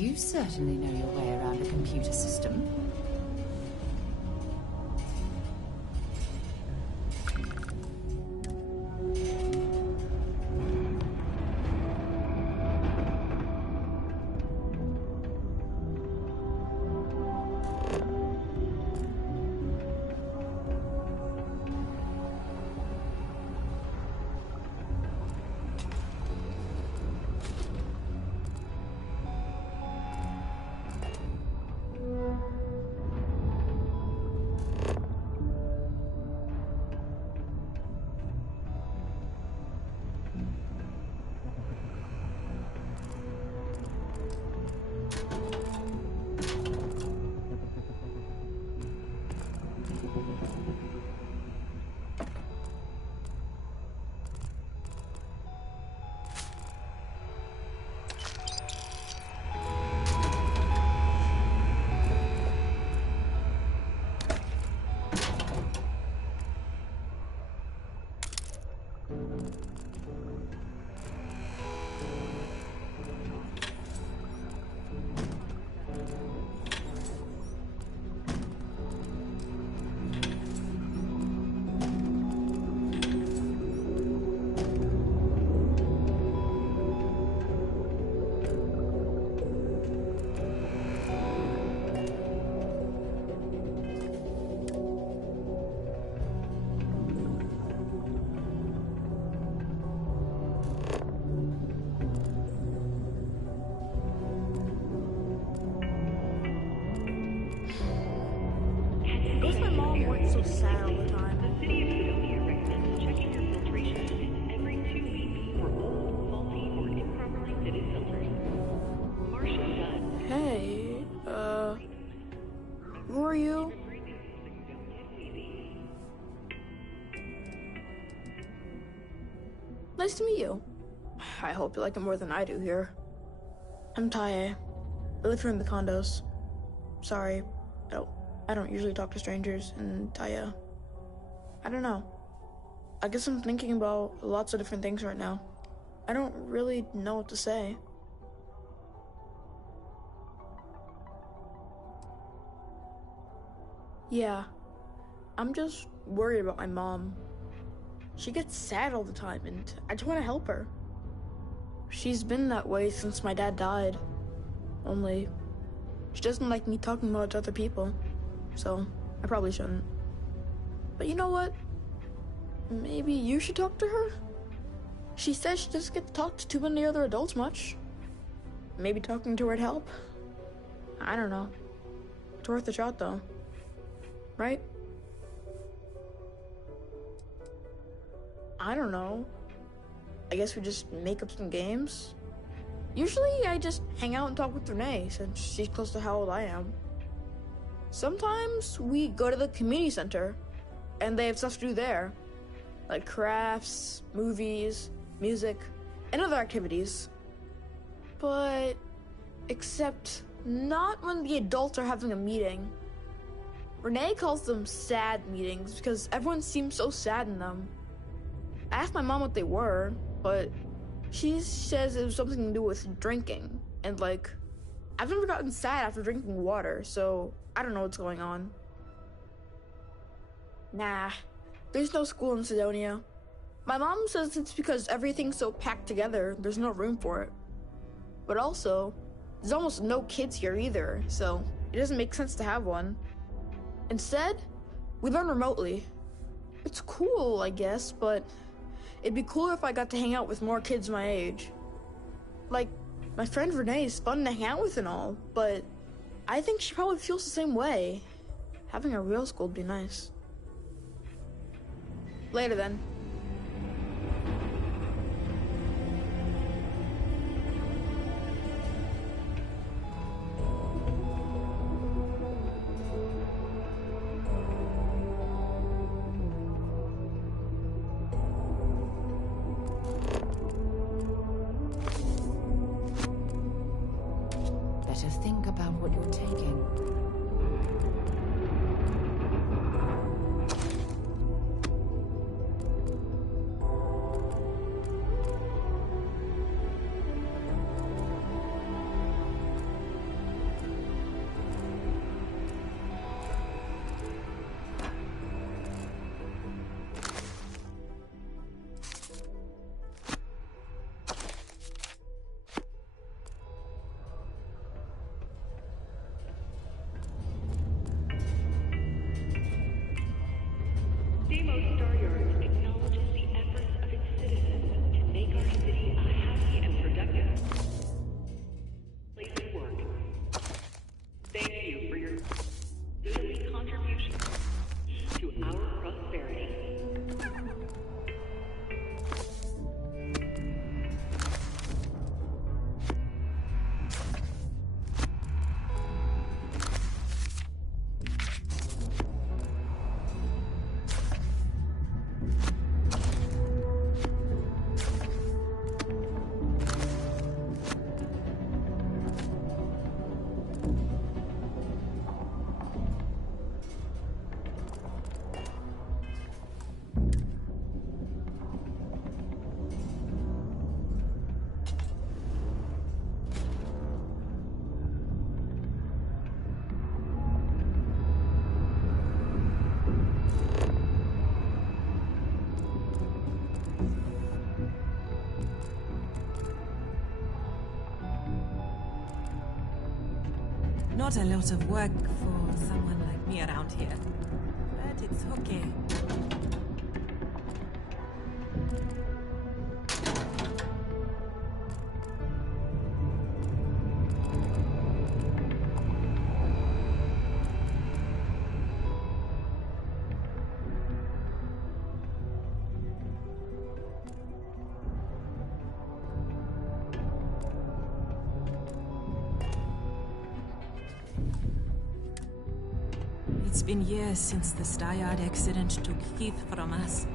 You certainly know your way around a computer system. Guess my mom weren't so sad all the time. The city of Sidonia recommends checking your filtration unit every 2 weeks for old, faulty, or improperly fitted filters. Martian Gun. Hey, who are you? Nice to meet you. I hope you like it more than I do here. I'm Taye. I live here in the condos. Sorry, I don't usually talk to strangers, and I don't know. I guess I'm thinking about lots of different things right now. I don't really know what to say. Yeah, I'm just worried about my mom. She gets sad all the time, and I just want to help her. She's been that way since my dad died. Only, she doesn't like me talking about it to other people, so I probably shouldn't. But you know what? Maybe you should talk to her? She says she doesn't get to talk to too many other adults much. Maybe talking to her'd help. I don't know. It's worth a shot, though. Right? I don't know. I guess we just make up some games? Usually I just hang out and talk with Renee, since she's close to how old I am. Sometimes we go to the community center, and they have stuff to do there. Like crafts, movies, music, and other activities. But, except not when the adults are having a meeting. Renee calls them sad meetings because everyone seems so sad in them. I asked my mom what they were, but she says it was something to do with drinking. And like, I've never gotten sad after drinking water, so I don't know what's going on. Nah, there's no school in Sidonia. My mom says it's because everything's so packed together, there's no room for it. But also, there's almost no kids here either, so it doesn't make sense to have one. Instead, we learn remotely. It's cool, I guess, but it'd be cooler if I got to hang out with more kids my age. Like, my friend Renee is fun to hang out with and all, but I think she probably feels the same way. Having a real school would be nice. Later then. Better think about what you're taking. Not a lot of work for someone like me around here. But it's okay. It's been years since the Steyard accident took Keith from us.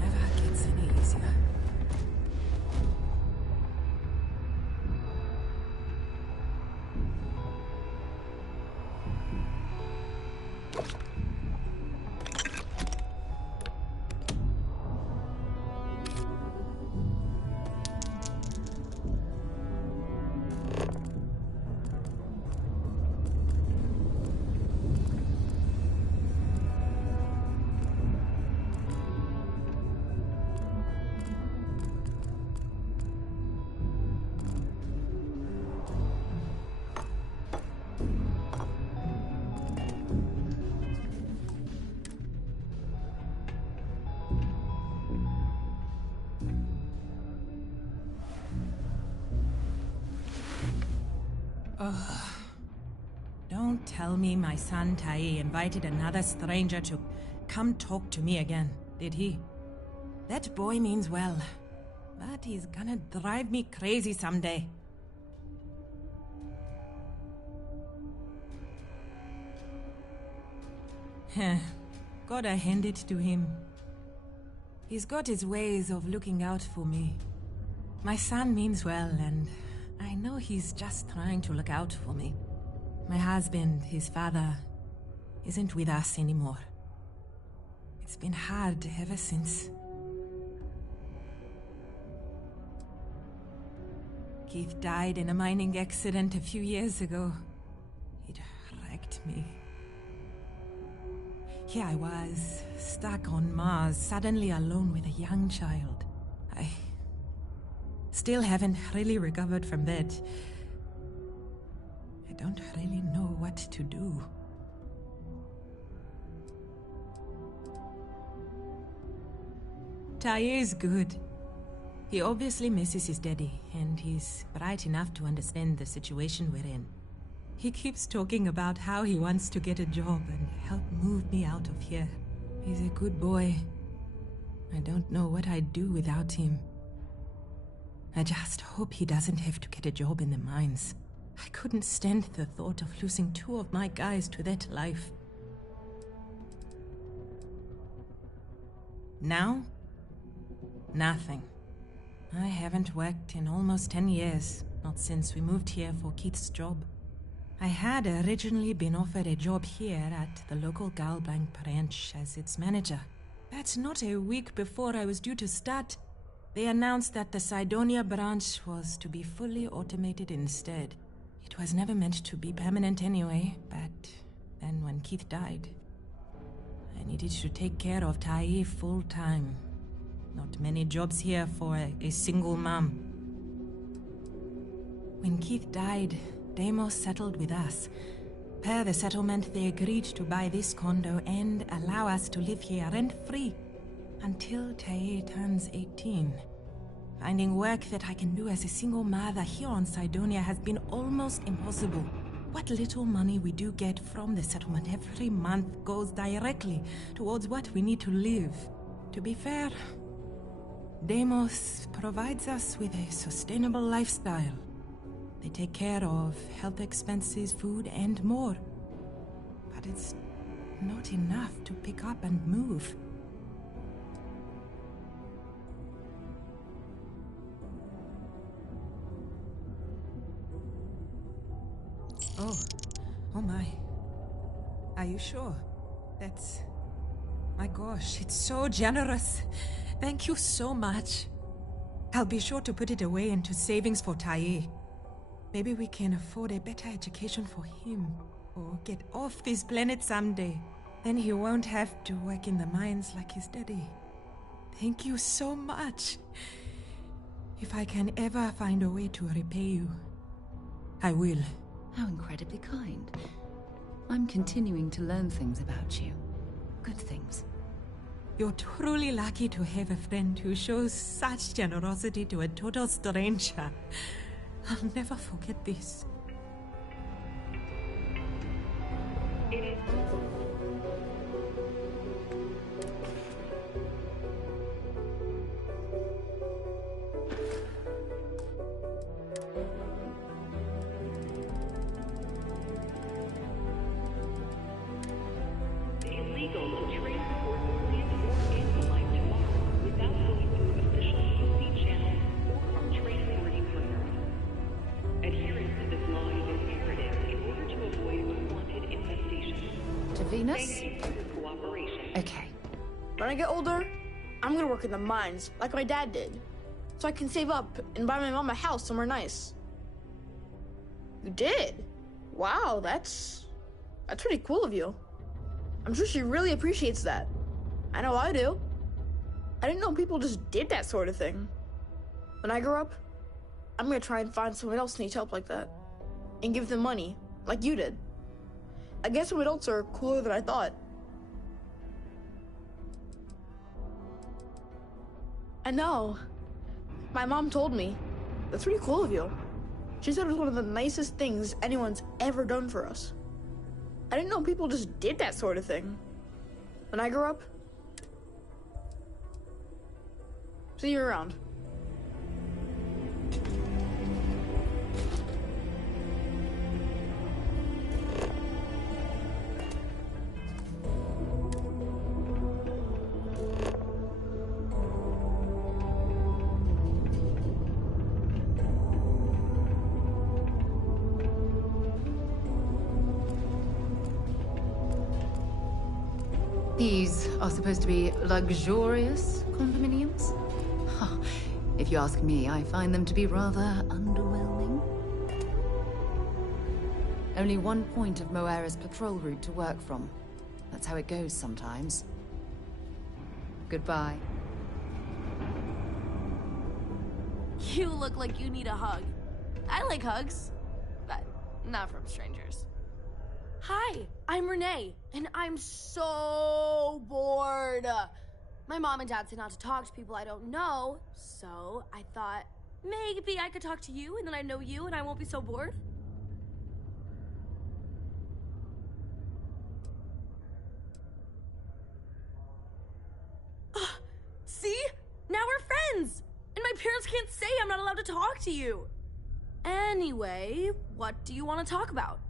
Never gets any easier. Ugh. Don't tell me my son Tai invited another stranger to come talk to me again, did he? That boy means well, but he's gonna drive me crazy someday. Heh. Gotta hand it to him. He's got his ways of looking out for me. My son means well, and I know he's just trying to look out for me. My husband, his father, isn't with us anymore. It's been hard ever since. Keith died in a mining accident a few years ago. It wrecked me. Here I was, stuck on Mars, suddenly alone with a young child. I still haven't really recovered from that. I don't really know what to do. Tai is good. He obviously misses his daddy, and he's bright enough to understand the situation we're in. He keeps talking about how he wants to get a job and help move me out of here. He's a good boy. I don't know what I'd do without him. I just hope he doesn't have to get a job in the mines. I couldn't stand the thought of losing 2 of my guys to that life. Now? Nothing. I haven't worked in almost 10 years, not since we moved here for Keith's job. I had originally been offered a job here at the local Galbank branch as its manager. But not a week before I was due to start, they announced that the Cydonia branch was to be fully automated instead. It was never meant to be permanent anyway, but then when Keith died, I needed to take care of Tai full time. Not many jobs here for a single mom. When Keith died, Deimos settled with us. Per the settlement, they agreed to buy this condo and allow us to live here rent-free until Tai turns 18. Finding work that I can do as a single mother here on Cydonia has been almost impossible. What little money we do get from the settlement every month goes directly towards what we need to live. To be fair, Deimos provides us with a sustainable lifestyle. They take care of health expenses, food, and more. But it's not enough to pick up and move. Oh my. Are you sure? That's... My gosh, it's so generous. Thank you so much. I'll be sure to put it away into savings for Tai. Maybe we can afford a better education for him, or get off this planet someday. Then he won't have to work in the mines like his daddy. Thank you so much. If I can ever find a way to repay you, I will. How incredibly kind. I'm continuing to learn things about you. Good things. You're truly lucky to have a friend who shows such generosity to a total stranger. I'll never forget this. Venus? Okay. When I get older, I'm gonna work in the mines, like my dad did, so I can save up and buy my mom a house somewhere nice. You did? Wow, that's pretty cool of you. I'm sure she really appreciates that. I know I do. I didn't know people just did that sort of thing. When I grow up, I'm gonna try and find someone else who needs help like that, and give them money, like you did. I guess some adults are cooler than I thought. I know. My mom told me. That's pretty cool of you. She said it was one of the nicest things anyone's ever done for us. I didn't know people just did that sort of thing. When I grow up, see you around. These are supposed to be luxurious condominiums? Huh. If you ask me, I find them to be rather underwhelming. Only one point of Moira's patrol route to work from. That's how it goes sometimes. Goodbye. You look like you need a hug. I like hugs, but not from strangers. Hi, I'm Renee, and I'm so bored. My mom and dad say not to talk to people I don't know, so I thought maybe I could talk to you, and then I know you, and I won't be so bored. See? Now we're friends! And my parents can't say I'm not allowed to talk to you. Anyway, what do you want to talk about?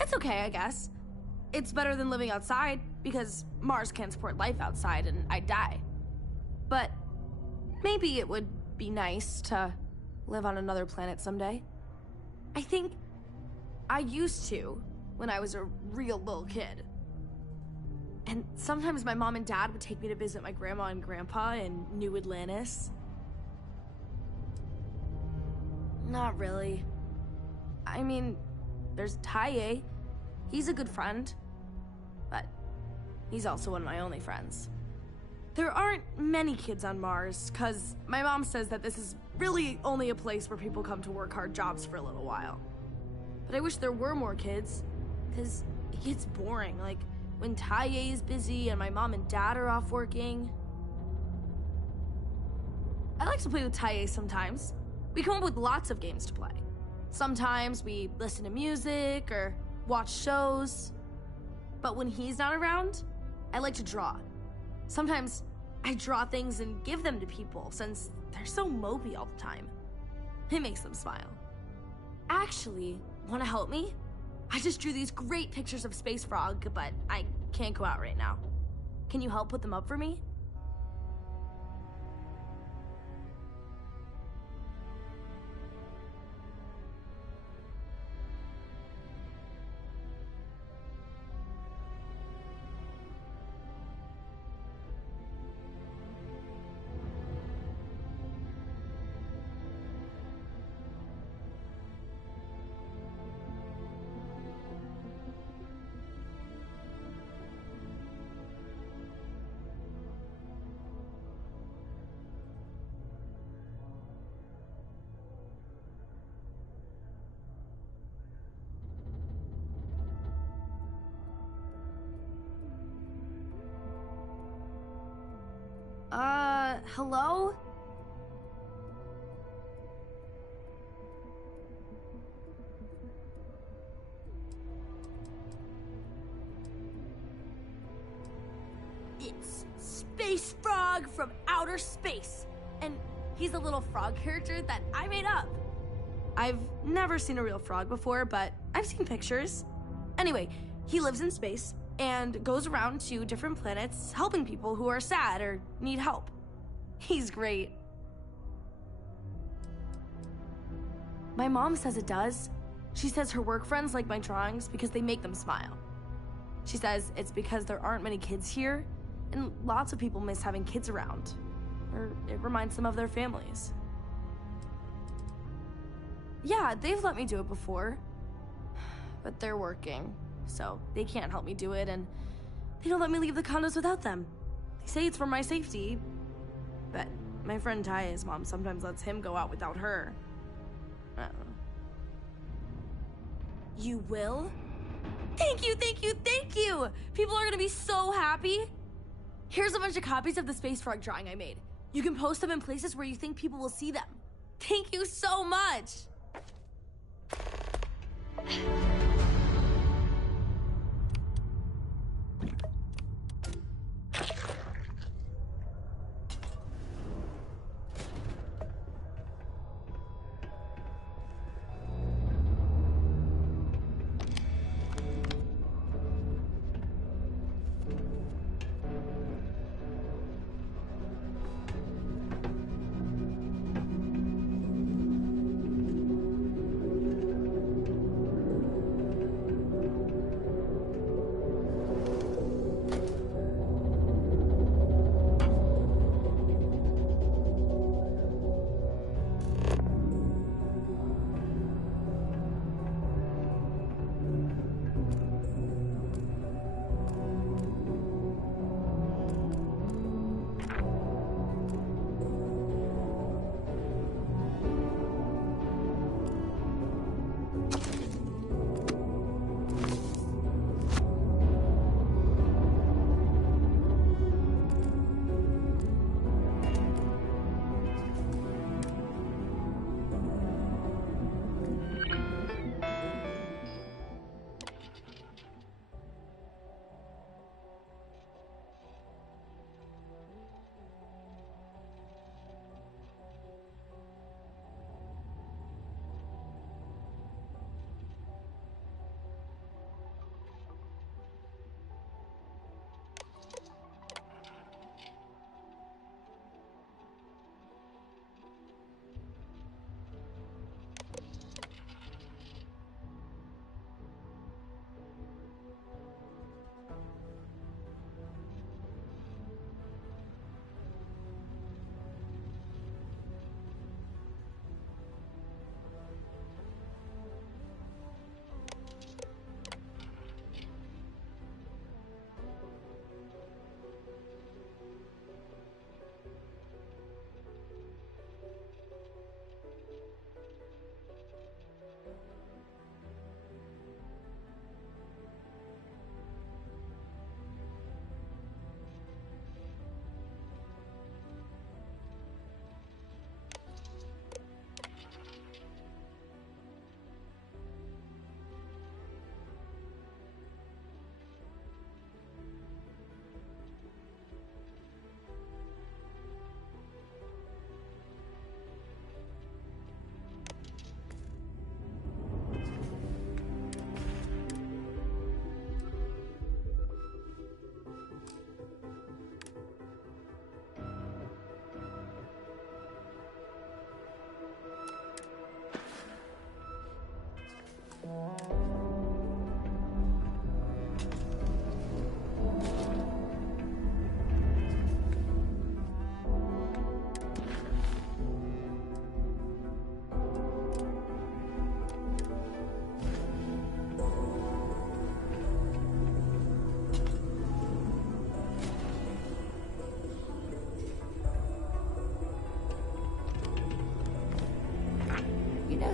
It's okay, I guess. It's better than living outside, because Mars can't support life outside and I'd die. But maybe it would be nice to live on another planet someday. I think I used to when I was a real little kid. And sometimes my mom and dad would take me to visit my grandma and grandpa in New Atlantis. Not really. I mean, there's Taye. He's a good friend. But he's also one of my only friends. There aren't many kids on Mars, because my mom says that this is really only a place where people come to work hard jobs for a little while. But I wish there were more kids, because it gets boring, like when Taye is busy and my mom and dad are off working. I like to play with Taye sometimes. We come up with lots of games to play. Sometimes we listen to music or watch shows. But when he's not around, I like to draw. Sometimes I draw things and give them to people since they're so mopey all the time. It makes them smile. Actually, want to help me? I just drew these great pictures of Space Frog, but I can't go out right now. Can you help put them up for me? hello? It's Space Frog from outer space. And he's a little frog character that I made up. I've never seen a real frog before, but I've seen pictures. Anyway, he lives in space and goes around to different planets helping people who are sad or need help. He's great. My mom says it does. She says her work friends like my drawings because they make them smile. She says it's because there aren't many kids here, and lots of people miss having kids around, or it reminds them of their families. Yeah, they've let me do it before, but they're working, so they can't help me do it, and they don't let me leave the condos without them. They say it's for my safety, but my friend Taya's mom sometimes lets him go out without her. I don't know. You will? Thank you, thank you, thank you! People are gonna be so happy. Here's a bunch of copies of the Space Frog drawing I made. You can post them in places where you think people will see them. Thank you so much!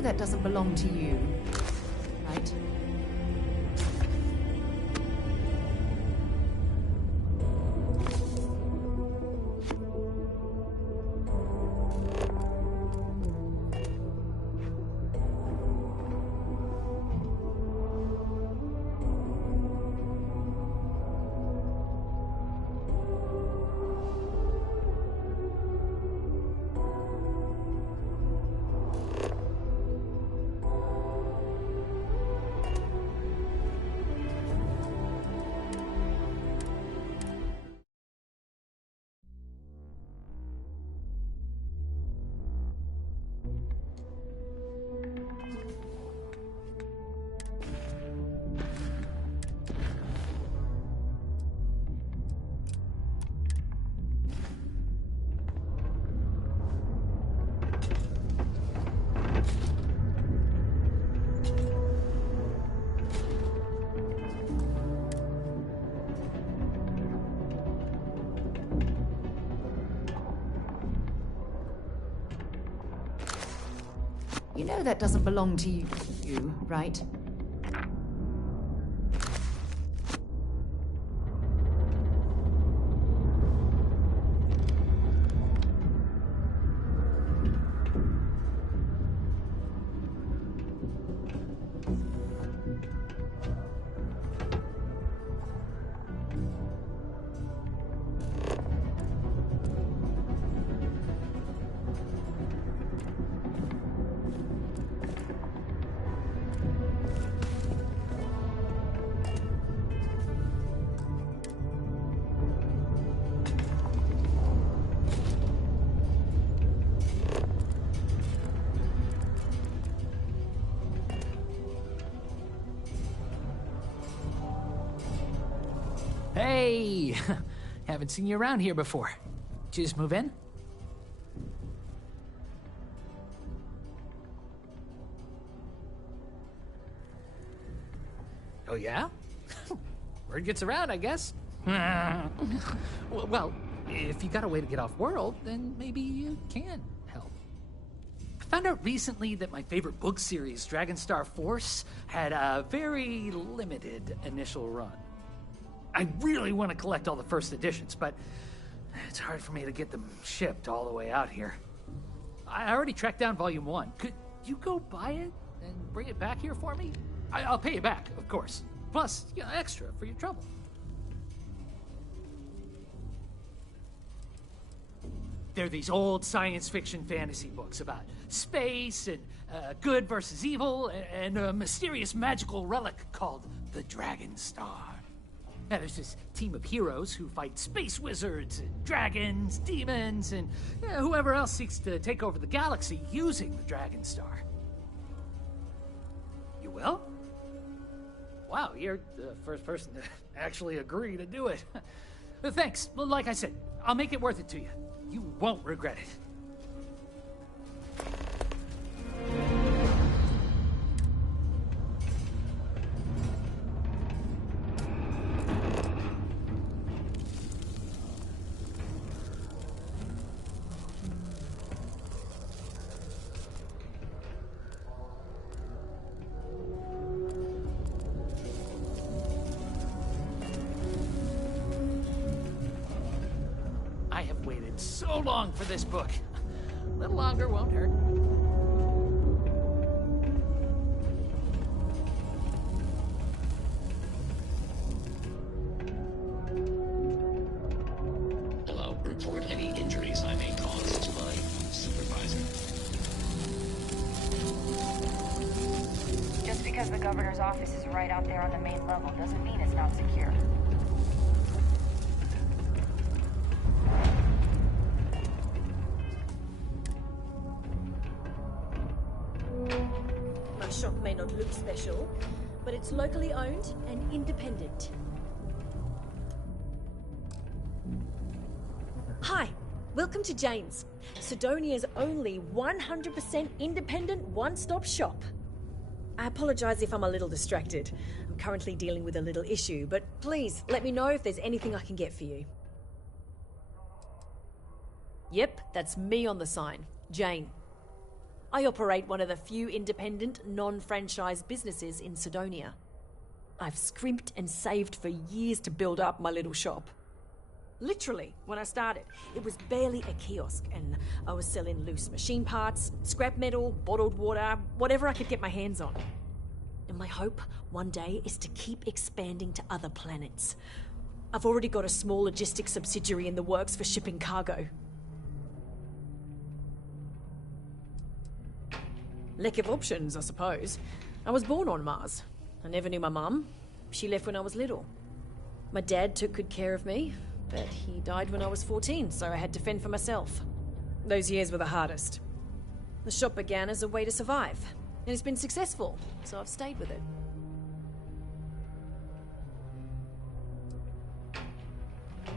That doesn't belong to you, right? You know that doesn't belong to you, right? Hey! Haven't seen you around here before. Did you just move in? Oh, yeah? Word gets around, I guess. Well, if you got a way to get off world, then maybe you can help. I found out recently that my favorite book series, Dragonstar Force, had a very limited initial run. I really want to collect all the first editions, but it's hard for me to get them shipped all the way out here. I already tracked down Volume 1. Could you go buy it and bring it back here for me? I'll pay you back, of course. Plus, extra for your trouble. They're these old science fiction fantasy books about space and good versus evil and a mysterious magical relic called the Dragonstar. Now, there's this team of heroes who fight space wizards and dragons, demons, and whoever else seeks to take over the galaxy using the Dragonstar. You will? Wow, you're the first person to actually agree to do it. Thanks. Like I said, I'll make it worth it to you. You won't regret it. So long for this book. A little longer won't hurt. Hello. Report any injuries I may cause to my supervisor. Just because the governor's office is right out there on the main level doesn't mean it's not secure. Shop may not look special, but it's locally owned and independent. Hi, welcome to Jane's, Sidonia's only 100% independent one-stop shop. I apologize if I'm a little distracted. I'm currently dealing with a little issue, but please let me know if there's anything I can get for you. Yep, that's me on the sign, Jane. I operate one of the few independent, non-franchise businesses in Sidonia. I've scrimped and saved for years to build up my little shop. Literally, when I started, it was barely a kiosk, and I was selling loose machine parts, scrap metal, bottled water, whatever I could get my hands on. And my hope one day is to keep expanding to other planets. I've already got a small logistics subsidiary in the works for shipping cargo. Lack of options, I suppose. I was born on Mars. I never knew my mum. She left when I was little. My dad took good care of me, but he died when I was 14, so I had to fend for myself. Those years were the hardest. The shop began as a way to survive, and it's been successful, so I've stayed with it.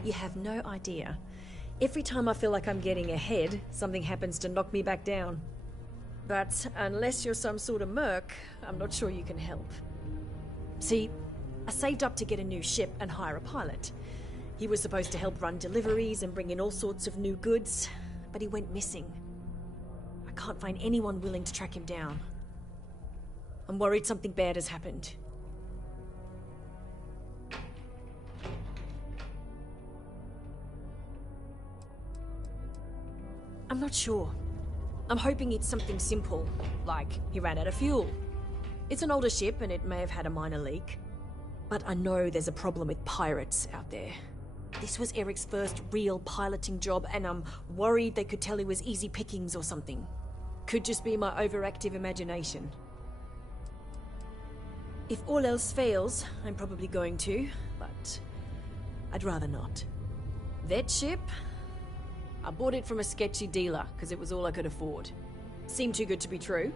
You have no idea. Every time I feel like I'm getting ahead, something happens to knock me back down. But unless you're some sort of merc, I'm not sure you can help. See, I saved up to get a new ship and hire a pilot. He was supposed to help run deliveries and bring in all sorts of new goods, but he went missing. I I can't find anyone willing to track him down. I'm worried something bad has happened. I'm not sure. I'm hoping it's something simple, like he ran out of fuel. It's an older ship and it may have had a minor leak. But I know there's a problem with pirates out there. This was Eric's first real piloting job, and I'm worried they could tell he was easy pickings or something. Could just be my overactive imagination. If all else fails, I'm probably going to, but I'd rather not. That ship? I bought it from a sketchy dealer, because it was all I could afford. Seemed too good to be true.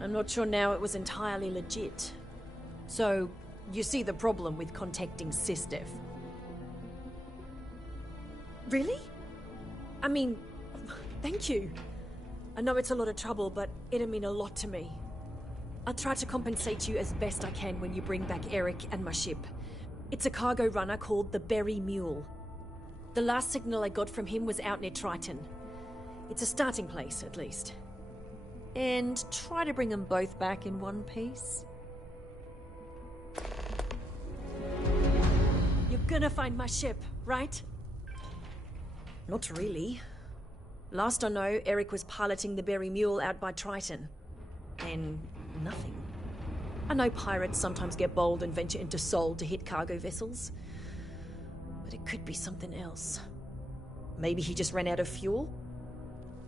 I'm not sure now it was entirely legit. So, you see the problem with contacting SysDev. Really? I mean, thank you. I know it's a lot of trouble, but it'll mean a lot to me. I'll try to compensate you as best I can when you bring back Eric and my ship. It's a cargo runner called the Berry Mule. The last signal I got from him was out near Triton. It's a starting place, at least. And try to bring them both back in one piece. You're gonna find my ship, right? Not really. Last I know, Eric was piloting the Berry Mule out by Triton. And nothing. I know pirates sometimes get bold and venture into Sol to hit cargo vessels. But it could be something else. Maybe he just ran out of fuel?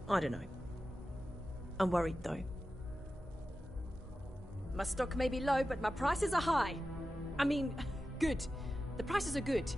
I don't know. I'm worried though. My stock may be low, but my prices are high. I mean, good. The prices are good.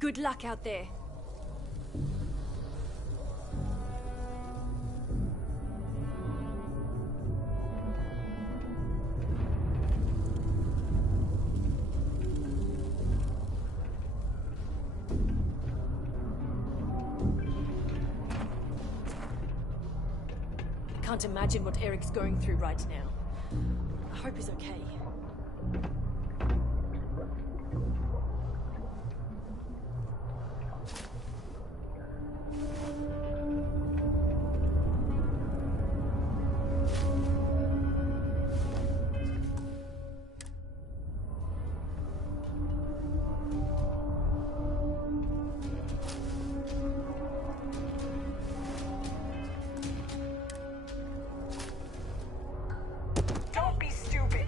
Good luck out there. can't imagine what Eric's going through right now. I hope he's okay. Don't be stupid.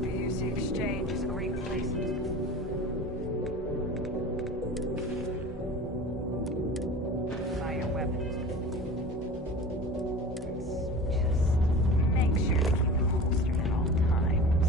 The UC Exchange is a great place. Buy a weapon. Just make sure to keep them holstered at all times.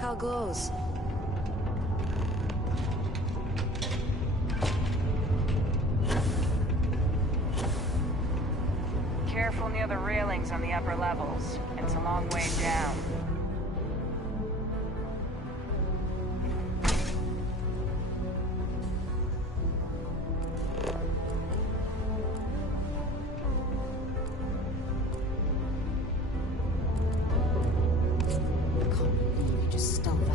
How goes? Careful near the railings on the upper levels. It's a long way down. I can't believe you just stole that.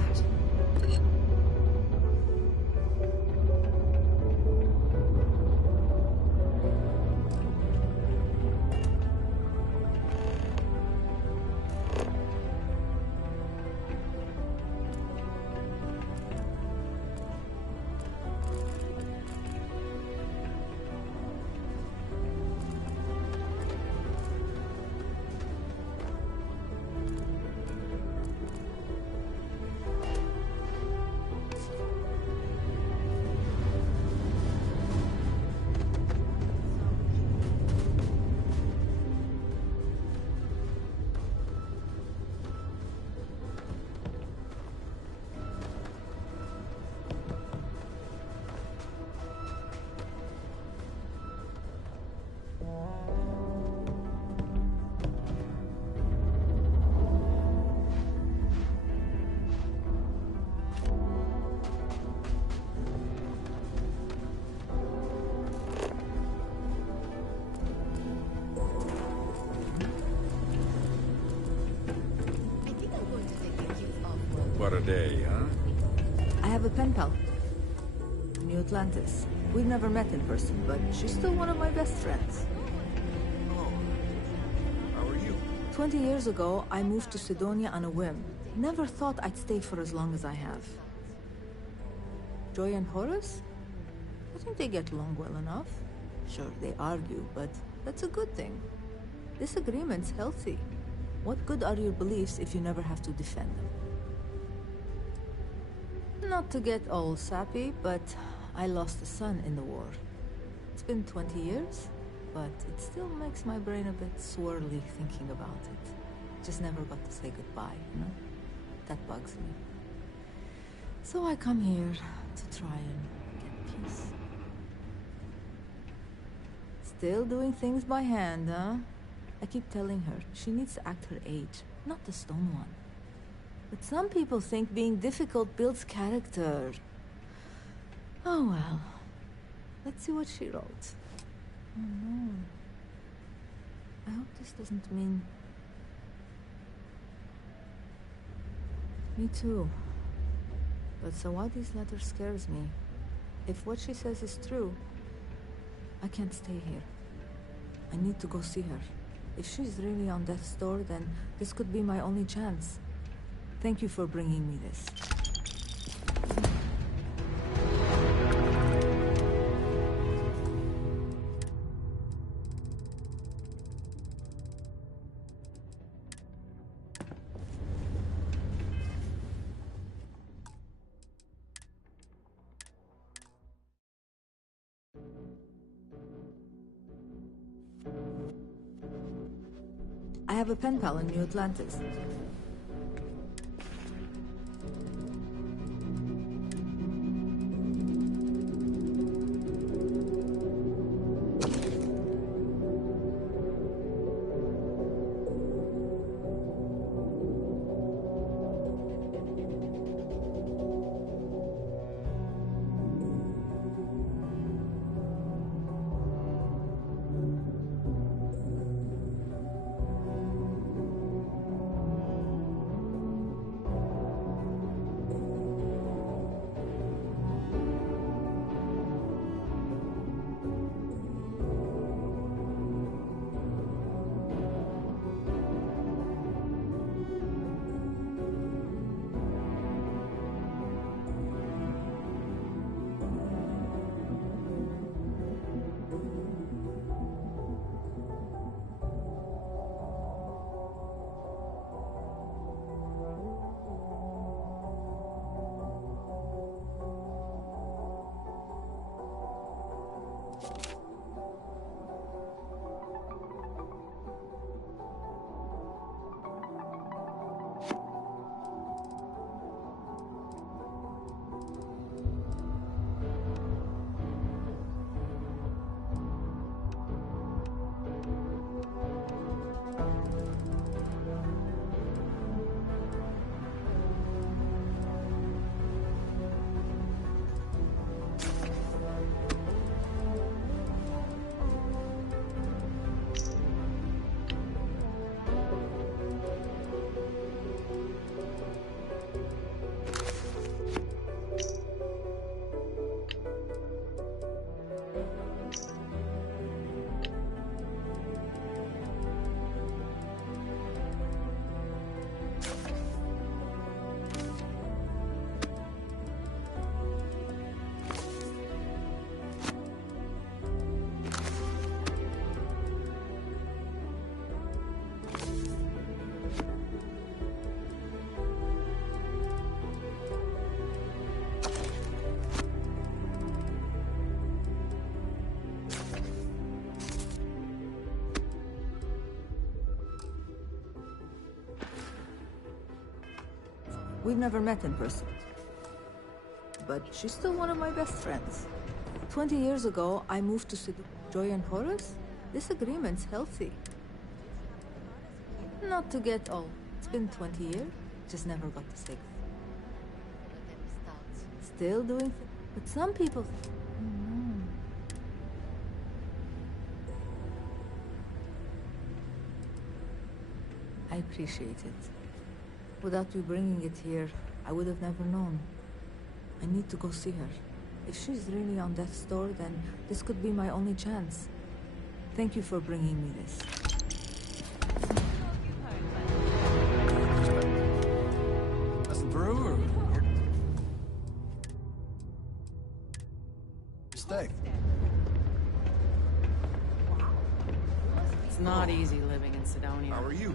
What a day, huh? I have a pen pal. New Atlantis. We've never met in person, but she's still one of my best friends. Oh. How are you? 20 years ago, I moved to Sidonia on a whim. Never thought I'd stay for as long as I have. Joy and Horace? I think they get along well enough. Sure, they argue, but that's a good thing. Disagreement's healthy. What good are your beliefs if you never have to defend them? Not to get all sappy, but I lost a son in the war. It's been 20 years, but it still makes my brain a bit swirly thinking about it. Just never got to say goodbye, you know? That bugs me. So I come here to try and get peace. Still doing things by hand, huh? I keep telling her she needs to act her age, not the stone one. But some people think being difficult builds character. Oh well. Let's see what she wrote. Oh no. I hope this doesn't mean... Me too. But Sawadi's letter scares me. If what she says is true, I can't stay here. I need to go see her. If she's really on death's door, then this could be my only chance. Thank you for bringing me this. I have a pen pal in New Atlantis. We've never met in person. But she's still one of my best friends. 20 years ago, I moved to Joy and Horus. This agreement's healthy. Not to get old. It's been 20 years. Just never got to 6. Still doing but some people... I appreciate it. Without you bringing it here, I would have never known. I need to go see her. If she's really on death's door, then this could be my only chance. Thank you for bringing me this. Passing through, or stay? It's not easy living in Sidonia. How are you?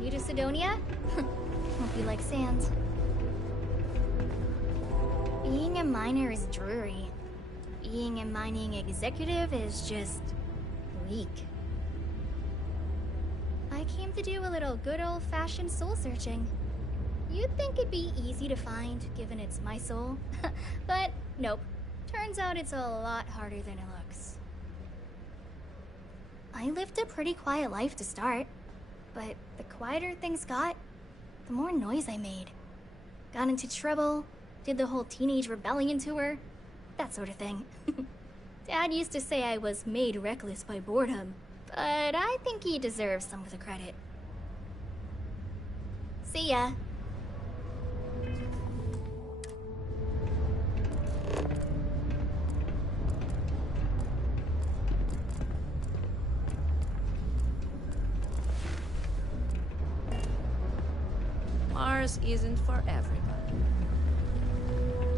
New to Sidonia? Hope you like sand. Being a miner is dreary. Being a mining executive is just... weak. I came to do a little good old-fashioned soul searching. You'd think it'd be easy to find, given it's my soul. But nope. Turns out it's a lot harder than it looks. I lived a pretty quiet life to start. But the quieter things got, the more noise I made. Got into trouble, did the whole teenage rebellion tour, that sort of thing. Dad used to say I was made reckless by boredom, but I think he deserves some of the credit. See ya. Mars isn't for everybody.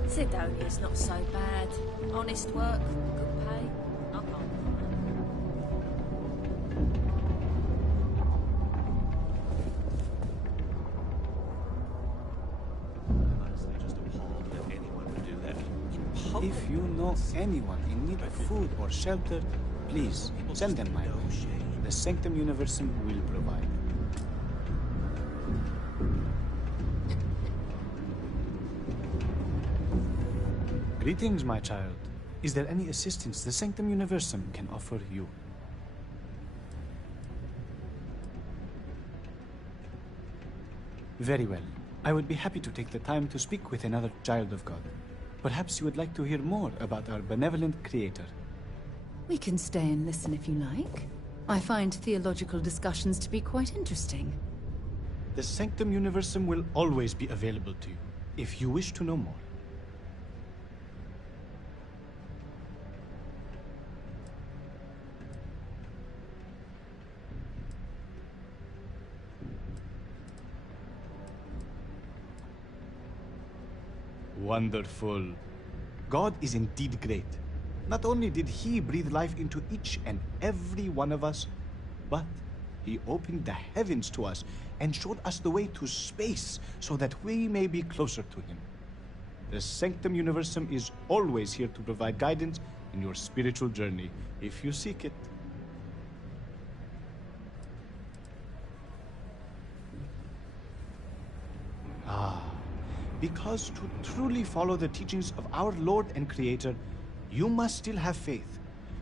Sidonia's not so bad. Honest work, good pay. I can't. If you know anyone in need of food or shelter, please send them my way. The Sanctum Universum will provide. Greetings, my child. Is there any assistance the Sanctum Universum can offer you? Very well. I would be happy to take the time to speak with another child of God. Perhaps you would like to hear more about our benevolent creator. We can stay and listen if you like. I find theological discussions to be quite interesting. The Sanctum Universum will always be available to you, if you wish to know more. Wonderful. God is indeed great. Not only did He breathe life into each and every one of us, but He opened the heavens to us and showed us the way to space so that we may be closer to Him. The Sanctum Universum is always here to provide guidance in your spiritual journey, if you seek it. Because to truly follow the teachings of our Lord and Creator, you must still have faith.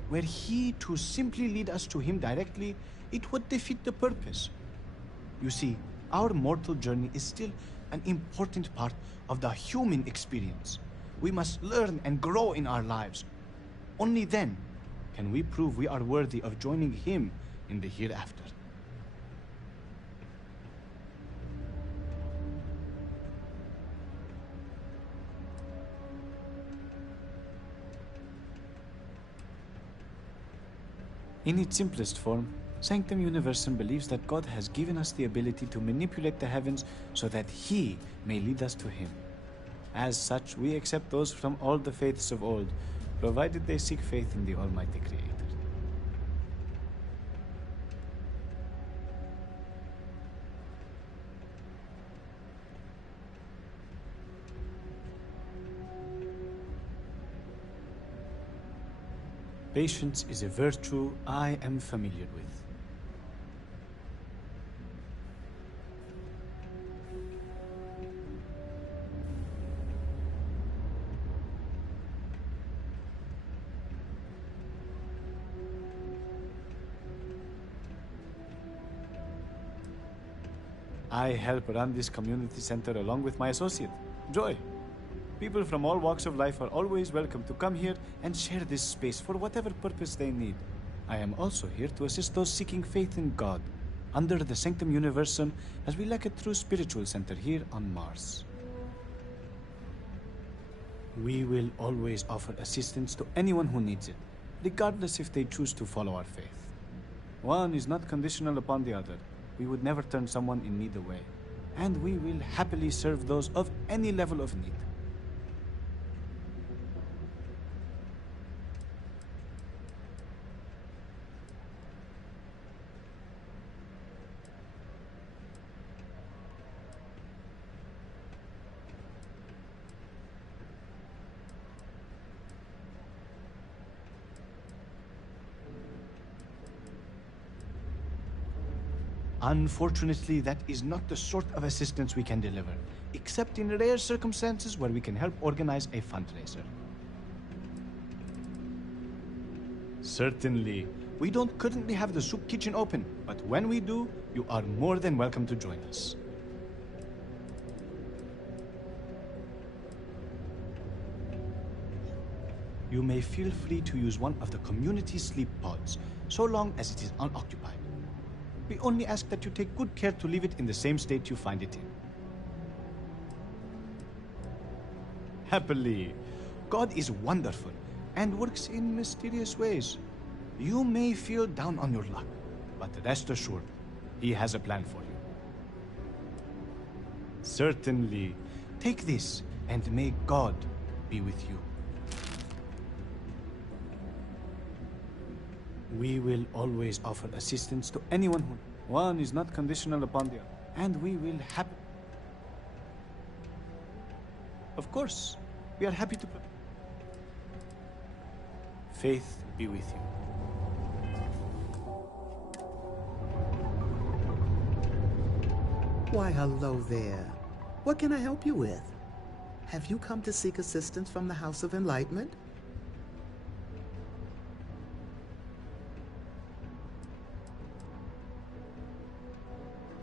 Were He to simply lead us to Him directly, it would defeat the purpose. You see, our mortal journey is still an important part of the human experience. We must learn and grow in our lives. Only then can we prove we are worthy of joining Him in the hereafter. In its simplest form, Sanctum Universum believes that God has given us the ability to manipulate the heavens so that He may lead us to Him. As such, we accept those from all the faiths of old, provided they seek faith in the Almighty Creator. Patience is a virtue I am familiar with. I help run this community center along with my associate, Joy. People from all walks of life are always welcome to come here and share this space for whatever purpose they need. I am also here to assist those seeking faith in God, under the Sanctum Universum, as we lack a true spiritual center here on Mars. We will always offer assistance to anyone who needs it, regardless if they choose to follow our faith. One is not conditional upon the other. We would never turn someone in need away, and we will happily serve those of any level of need. Unfortunately, that is not the sort of assistance we can deliver, except in rare circumstances where we can help organize a fundraiser. Certainly. We don't currently have the soup kitchen open, but when we do, you are more than welcome to join us. You may feel free to use one of the community sleep pods, so long as it is unoccupied. We only ask that you take good care to leave it in the same state you find it in. happily. God is wonderful and works in mysterious ways. You may feel down on your luck, but rest assured, He has a plan for you. Certainly. Take this, and may God be with you. We will always offer assistance to anyone who... One is not conditional upon the other, and we will happy... Of course, we are happy to... Faith be with you. Why, hello there. What can I help you with? Have you come to seek assistance from the House of Enlightenment?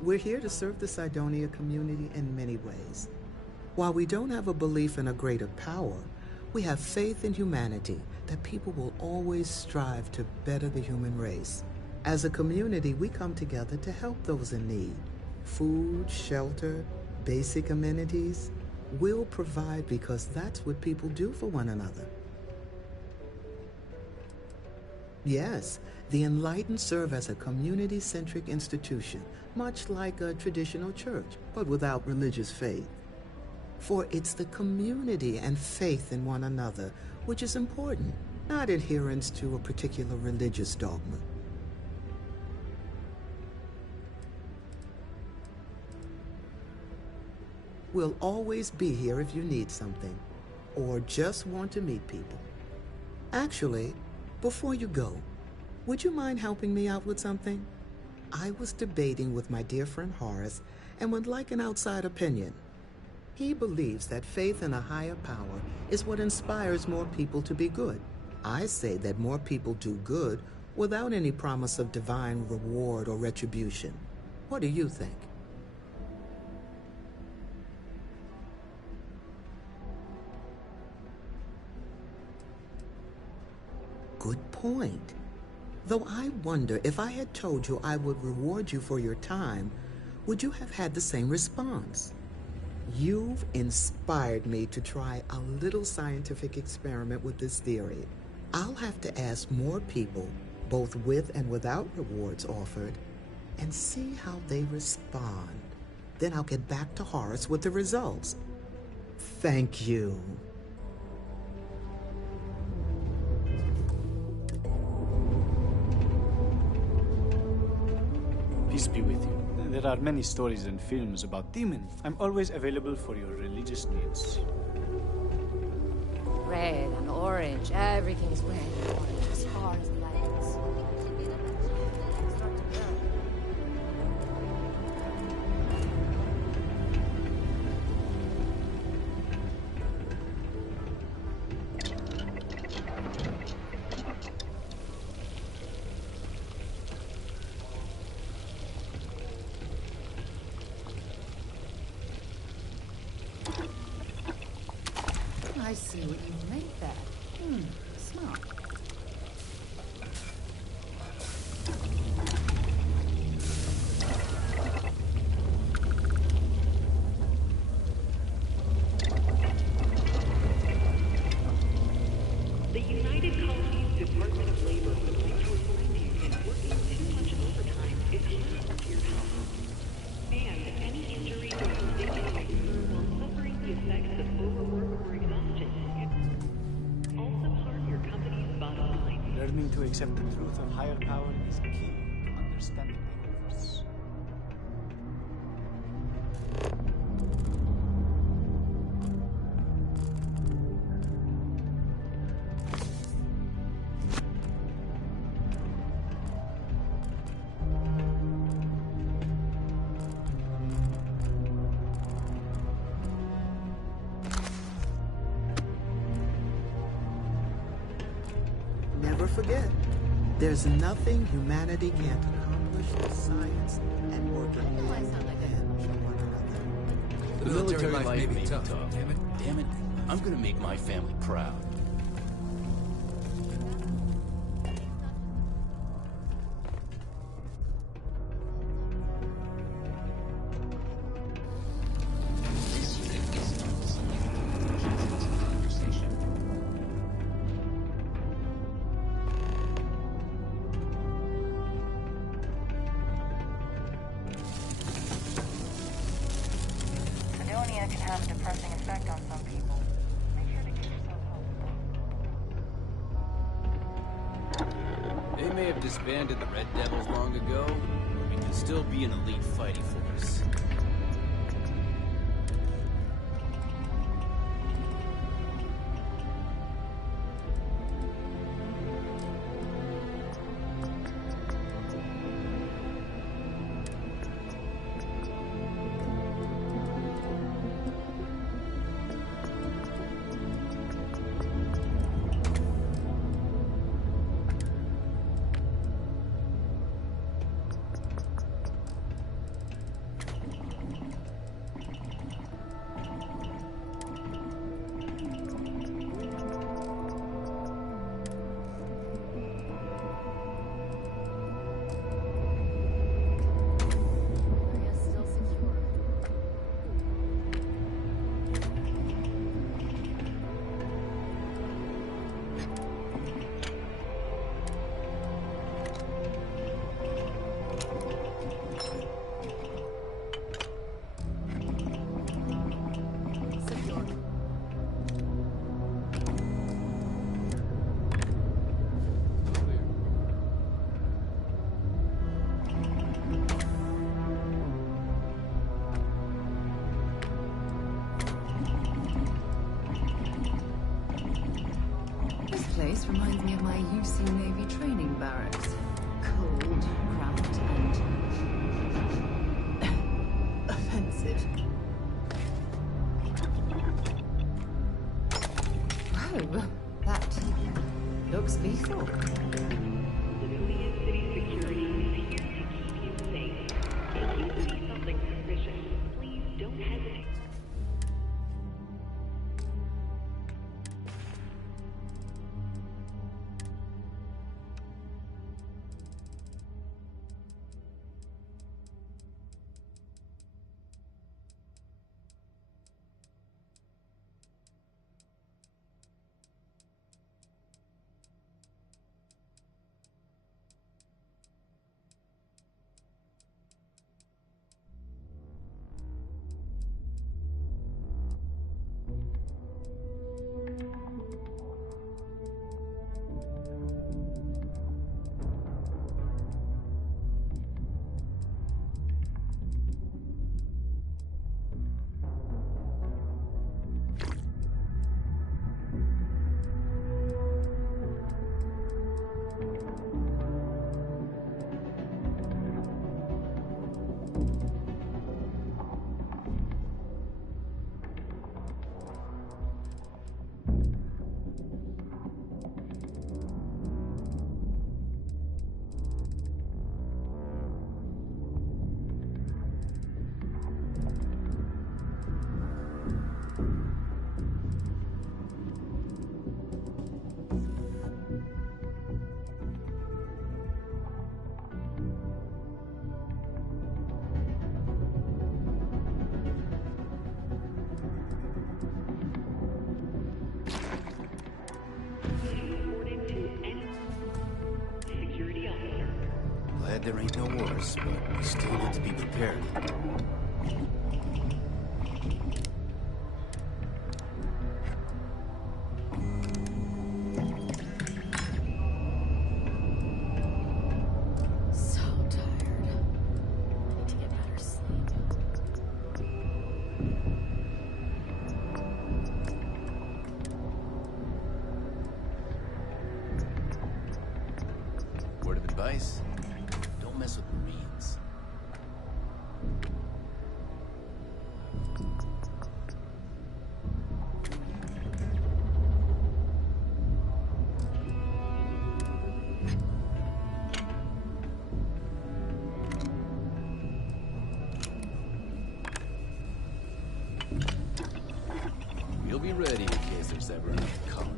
We're here to serve the Cydonia community in many ways. While we don't have a belief in a greater power, we have faith in humanity that people will always strive to better the human race. As a community, we come together to help those in need. Food, shelter, basic amenities. We'll provide because that's what people do for one another. Yes, the Enlightened serve as a community-centric institution, much like a traditional church, but without religious faith. For it's the community and faith in one another which is important, not adherence to a particular religious dogma. We'll always be here if you need something, or just want to meet people. Actually, before you go, would you mind helping me out with something? I was debating with my dear friend Horace and would like an outside opinion. He believes that faith in a higher power is what inspires more people to be good. I say that more people do good without any promise of divine reward or retribution. What do you think? Good point. Though I wonder if I had told you I would reward you for your time, would you have had the same response? You've inspired me to try a little scientific experiment with this theory. I'll have to ask more people, both with and without rewards offered, and see how they respond. Then I'll get back to Horace with the results. Thank you. Peace be with you. There are many stories and films about demons. I'm always available for your religious needs. Red and orange. Everything's red and orange as far as the light goes. I see what you've made there. Smart. The United Colonies Department of Labor would like to remind you that working too much overtime is harmful to your health. And any injuries or conditions you incur while suffering the effects of overwork or exhaustion also harm your company's bottom line. Learning to accept the truth of higher power is key to understanding the universe. Never forget, there's nothing humanity can't accomplish with science and working hand in hand with one another. The military life may be tough. Damn it. I'm gonna make my family proud. Insomnia can have a depressing effect on some people. Make sure to give yourself hope. They may have disbanded the Red Devils long ago, but we can still be an elite fighting force. Place reminds me of my UC Navy training barracks. Cold, cramped, and offensive. Whoa, that looks lethal. Civilian city security is here to keep you safe. If you see something suspicious, please don't hesitate. Glad there ain't no wars, but we still need to be prepared. So tired. I need to get better sleep. Word of advice? Don't mess with Marines. We'll be ready in case there's ever another colony.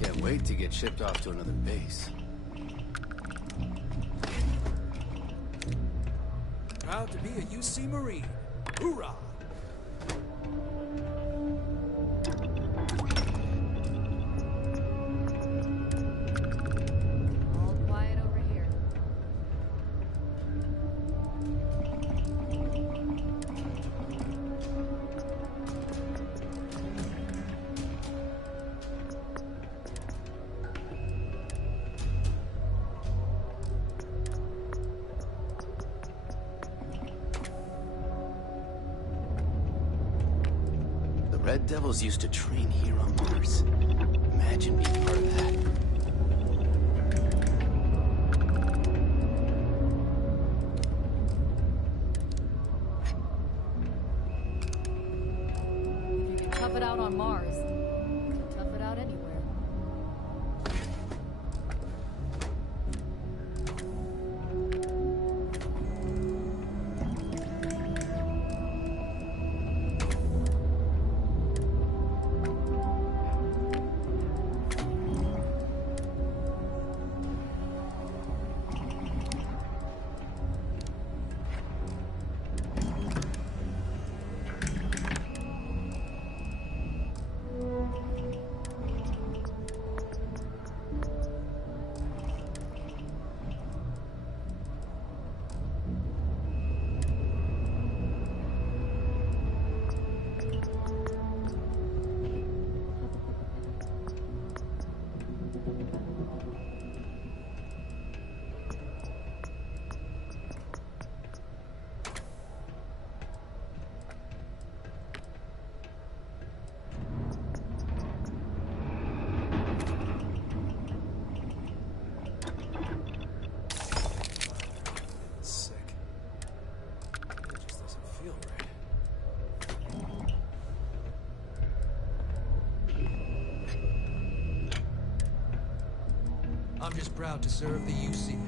Can't wait to get shipped off to another base. Proud to be a UC Marine. Hoorah! Red Devils used to train here on Mars. Imagine being part of that. If you can tough it out on Mars, you can tough it out anywhere. I'm just proud to serve the UC.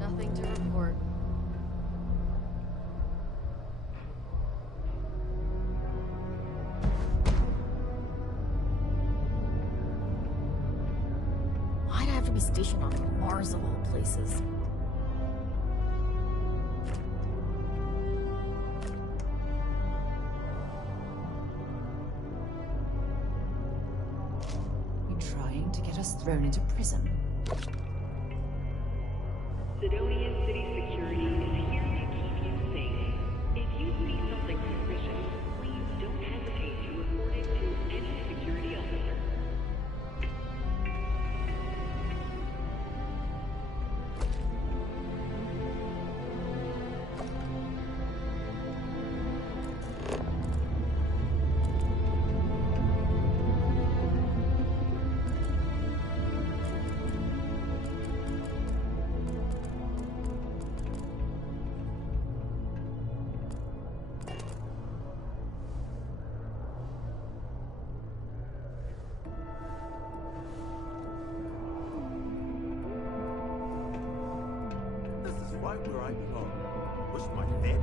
Nothing to report. Why'd I have to be stationed on Mars of all places? You trying to get us thrown into prison? Sidonia City Security is here to keep you safe. If you see something suspicious, please don't hesitate to report it to any security officer. Right where I belong. Push my head.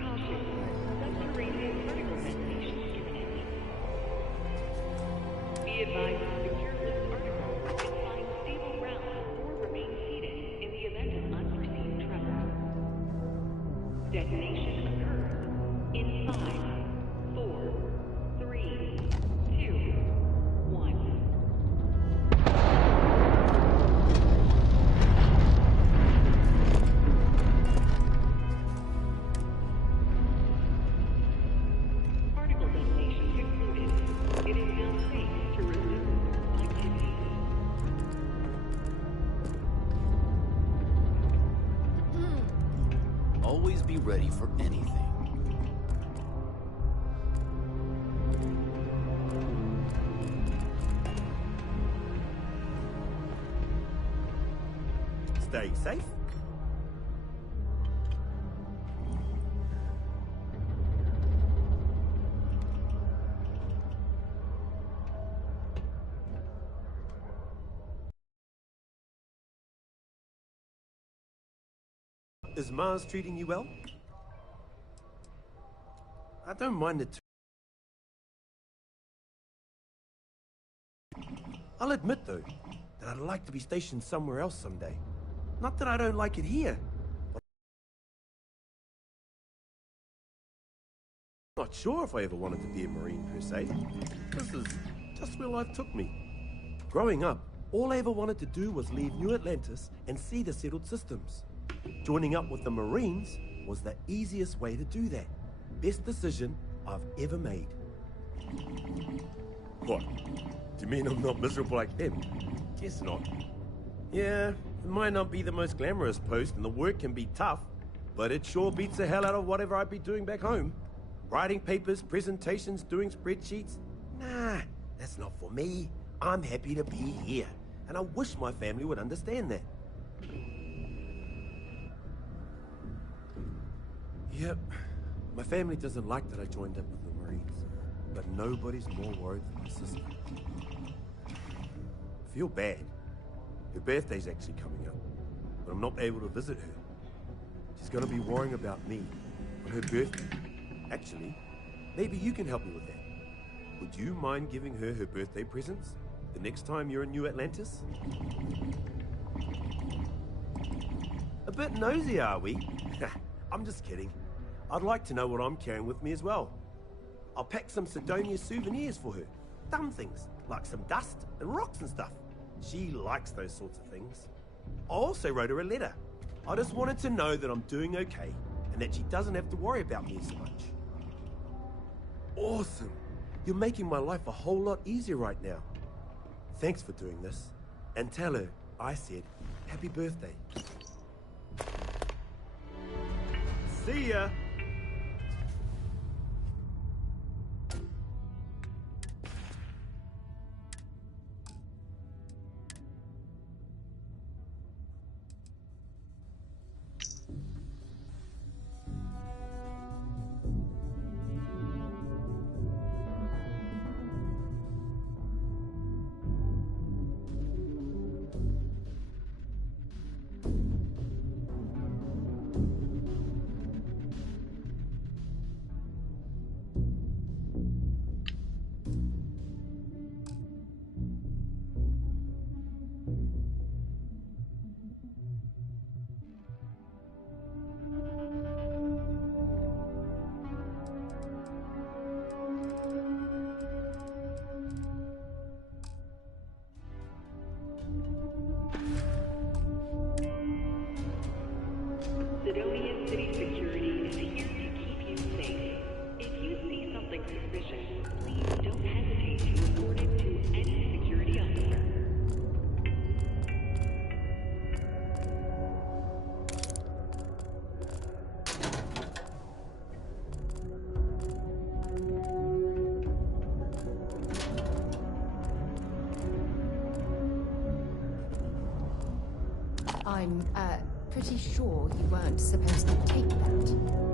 Caution. Subterranean vertical ventilation imminent. Be advised to secure this article and find stable ground or remain seated in the event of unforeseen travel. Detonation occurs in 5, 4, 3, 2, 1. Particle detonation concluded. It is now safe to resume activities. Always be ready for anything. Stay safe. Is Mars treating you well? I don't mind it. I'll admit, though, that I'd like to be stationed somewhere else someday. Not that I don't like it here. I'm not sure if I ever wanted to be a Marine, per se. This is just where life took me. Growing up, all I ever wanted to do was leave New Atlantis and see the settled systems. Joining up with the Marines was the easiest way to do that. Best decision I've ever made. What? Do you mean I'm not miserable like them? Guess not. Yeah, it might not be the most glamorous post and the work can be tough, but it sure beats the hell out of whatever I'd be doing back home. Writing papers, presentations, doing spreadsheets. Nah, that's not for me. I'm happy to be here, and I wish my family would understand that. Yep, my family doesn't like that I joined up with the Marines, but nobody's more worried than my sister. I feel bad. Her birthday's actually coming up, but I'm not able to visit her. She's gonna be worrying about me on her birthday. Actually, maybe you can help me with that. Would you mind giving her her birthday presents the next time you're in New Atlantis? A bit nosy, are we? I'm just kidding. I'd like to know what I'm carrying with me as well. I'll pack some Sidonia souvenirs for her. Dumb things, like some dust and rocks and stuff. She likes those sorts of things. I also wrote her a letter. I just wanted to know that I'm doing okay and that she doesn't have to worry about me so much. Awesome. You're making my life a whole lot easier right now. Thanks for doing this. And tell her I said happy birthday. See ya! Sidonia City Security is here to keep you safe. If you see something suspicious, please don't hesitate to report it to any security officer. I'm, pretty sure you weren't supposed to take that.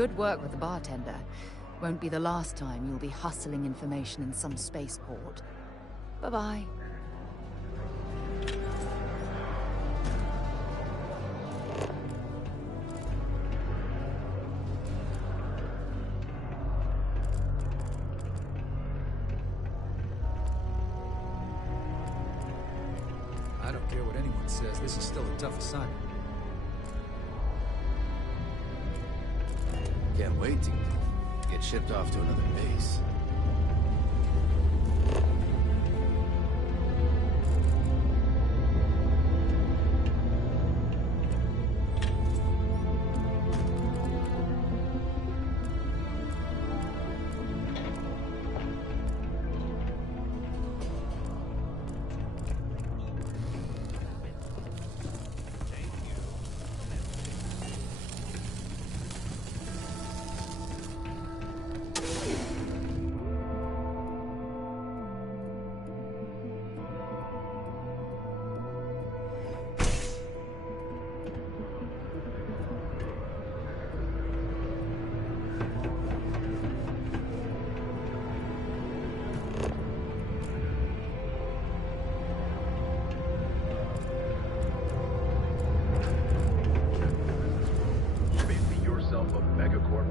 Good work with the bartender. Won't be the last time you'll be hustling information in some spaceport. Bye-bye. I don't care what anyone says, this is still a tough assignment. Can't wait to get shipped off to another base.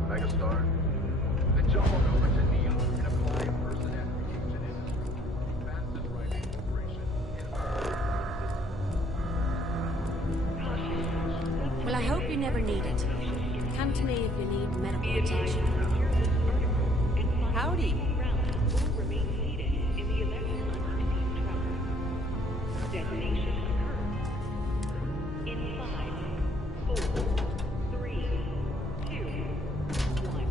Megastar, then jump on over to Neo and apply person application in the fastest writing corporation in Well, I hope you never need it. Come to me if you need medical attention. Howdy. Detonation occurs in 5, 4, 3, 2, 1.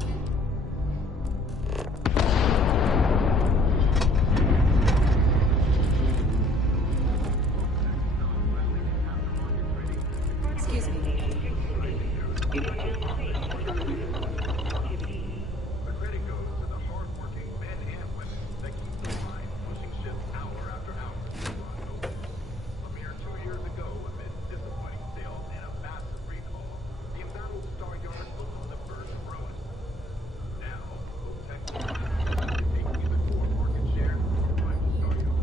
Excuse me. The credit goes to the hard-working men and women that keep the line pushing ships hour after hour. A mere 2 years ago, amid disappointing sales and a massive recall, the embattled Star Yard was on the verge of ruin. Now, Tech is taking even more market share from rival Star Yards.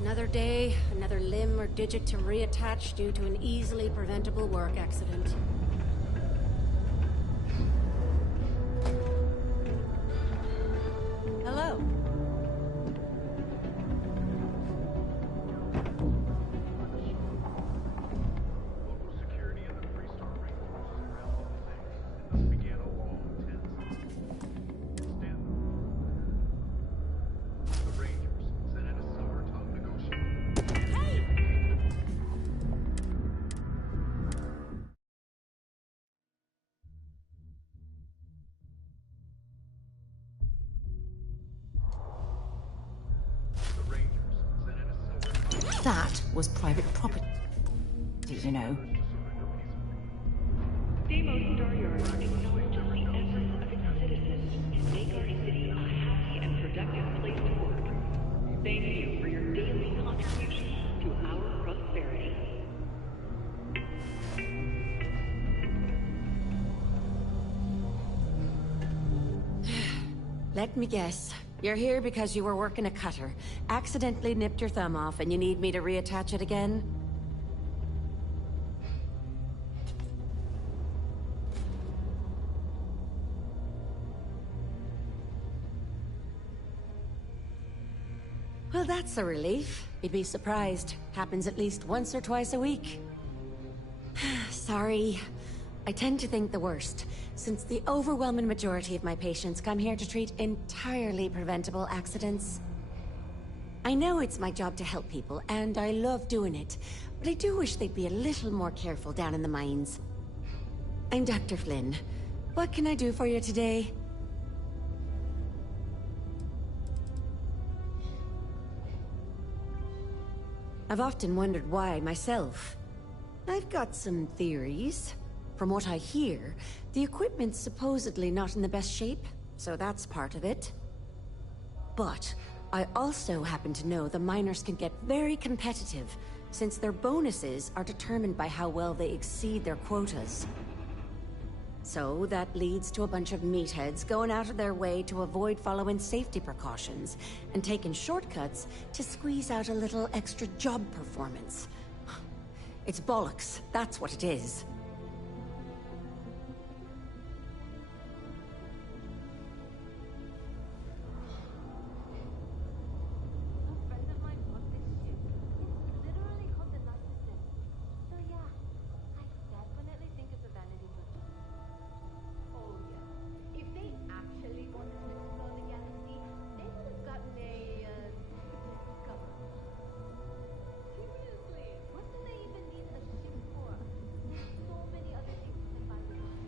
Another day, another limb or digit to reattach due to an easily preventable work accident. Hello. That was private property, you know. Demo Star Yard acknowledges the efforts of its citizens to make our city a happy and productive place to work. Thank you for your daily contribution to our prosperity. Let me guess. You're here because you were working a cutter, accidentally nipped your thumb off, and you need me to reattach it again? Well, that's a relief. You'd be surprised. Happens at least once or twice a week. Sorry. I tend to think the worst, since the overwhelming majority of my patients come here to treat entirely preventable accidents. I know it's my job to help people, and I love doing it, but I do wish they'd be a little more careful down in the mines. I'm Dr. Flynn. What can I do for you today? I've often wondered why myself. I've got some theories. From what I hear, the equipment's supposedly not in the best shape, so that's part of it. But I also happen to know the miners can get very competitive, since their bonuses are determined by how well they exceed their quotas. So that leads to a bunch of meatheads going out of their way to avoid following safety precautions and taking shortcuts to squeeze out a little extra job performance. It's bollocks, that's what it is.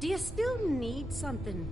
Do you still need something?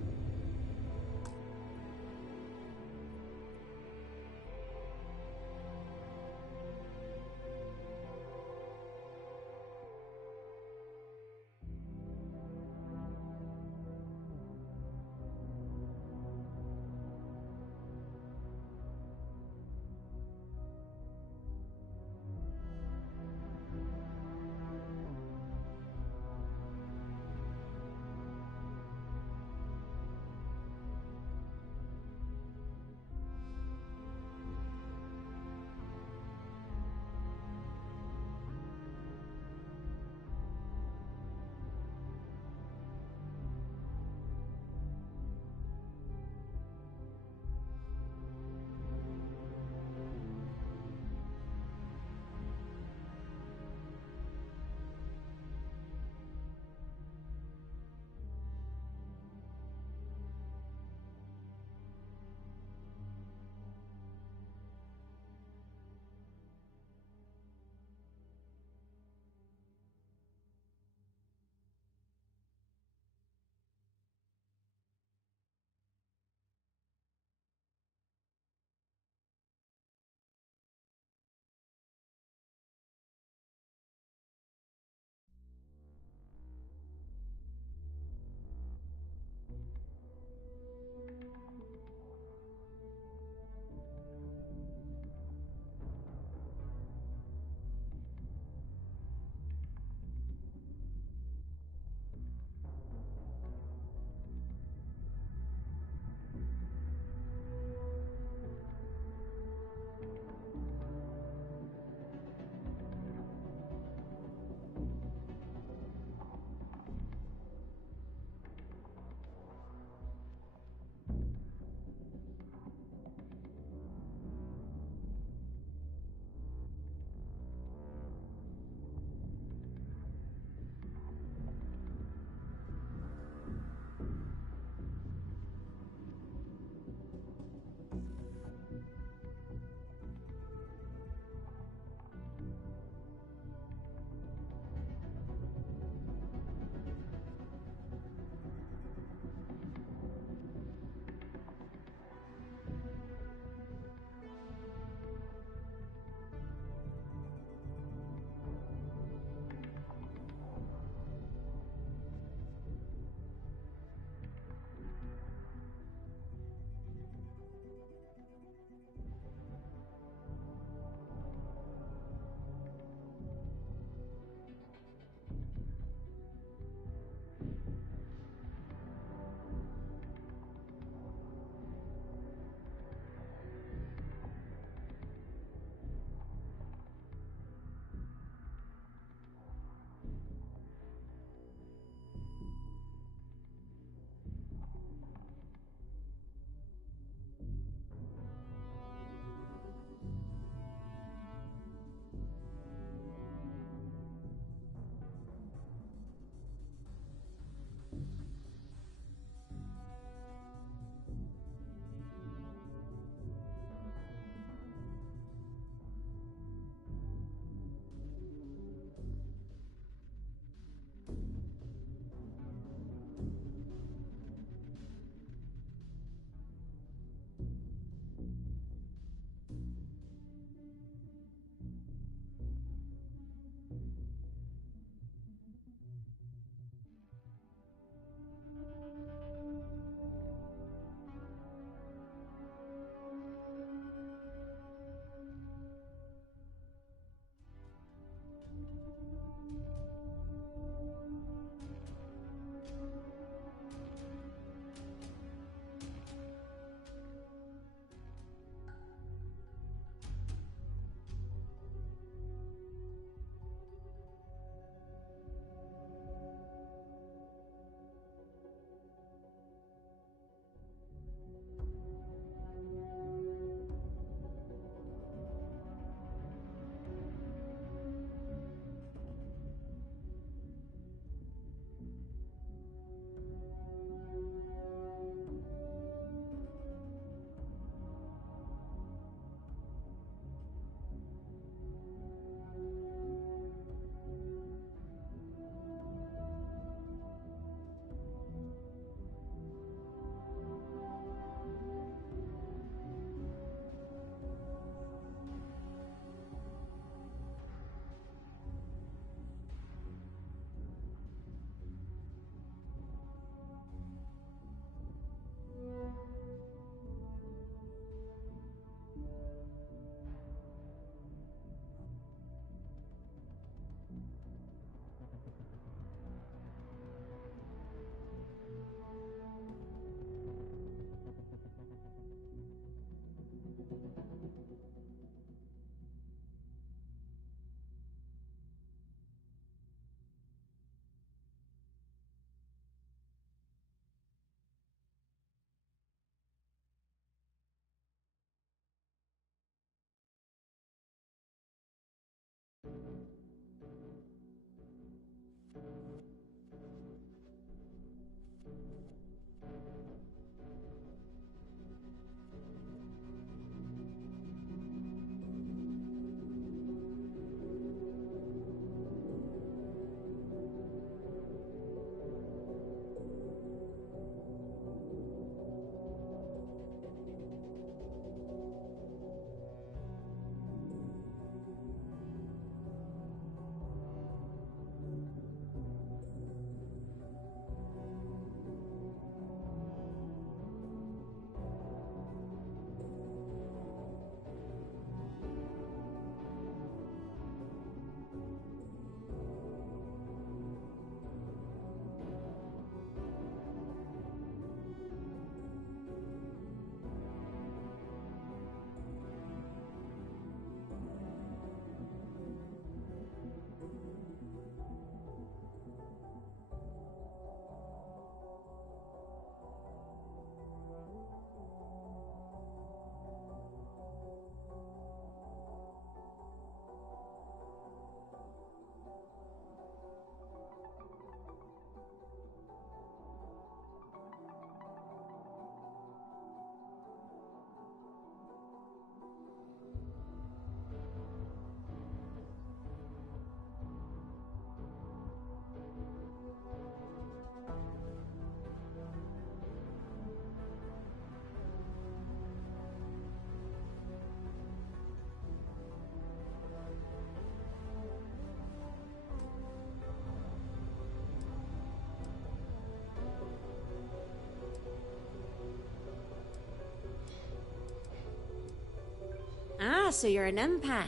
Ah, so you're an empath.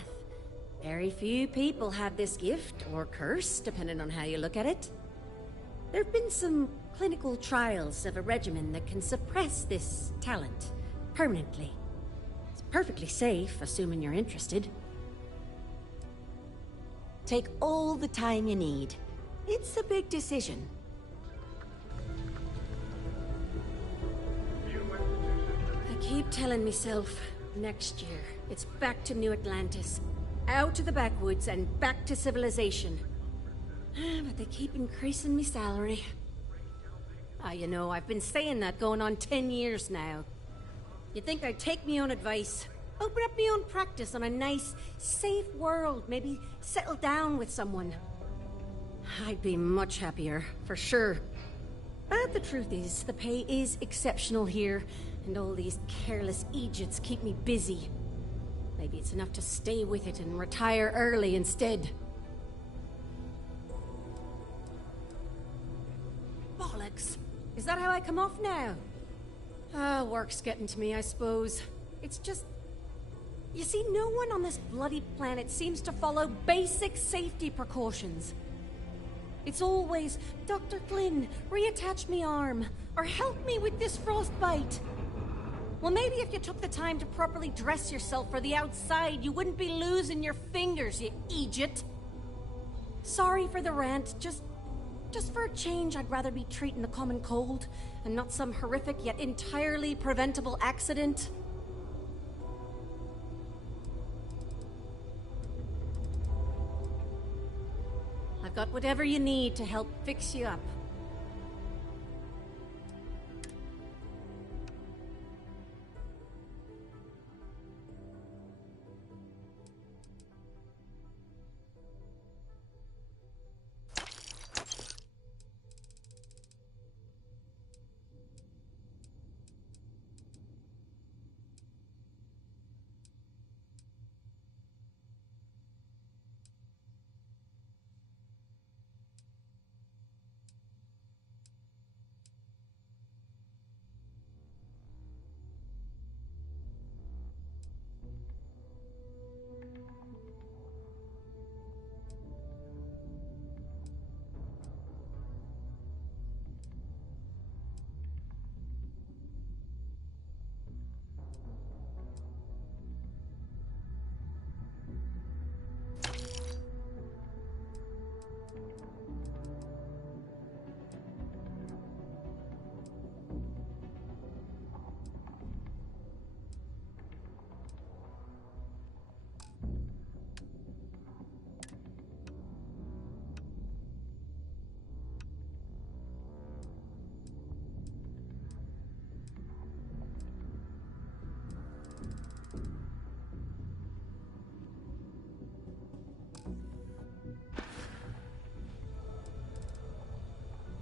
Very few people have this gift, or curse, depending on how you look at it. There have been some clinical trials of a regimen that can suppress this talent permanently. It's perfectly safe, assuming you're interested. Take all the time you need. It's a big decision. I keep telling myself, next year, it's back to New Atlantis. Out to the backwoods and back to civilization. But they keep increasing my salary. You know, I've been saying that going on 10 years now. You'd think I'd take me own advice. Open up my own practice on a nice, safe world. Maybe settle down with someone. I'd be much happier, for sure. But the truth is, the pay is exceptional here, and all these careless Egypts keep me busy. Maybe it's enough to stay with it and retire early instead. Bollocks! Is that how I come off now? Work's getting to me, I suppose. It's just... You see, no one on this bloody planet seems to follow basic safety precautions. It's always, Dr. Flynn, reattach me arm, or help me with this frostbite. Well, maybe if you took the time to properly dress yourself for the outside, you wouldn't be losing your fingers, you Egypt. Sorry for the rant, just for a change, I'd rather be treating the common cold, and not some horrific yet entirely preventable accident. I've got whatever you need to help fix you up.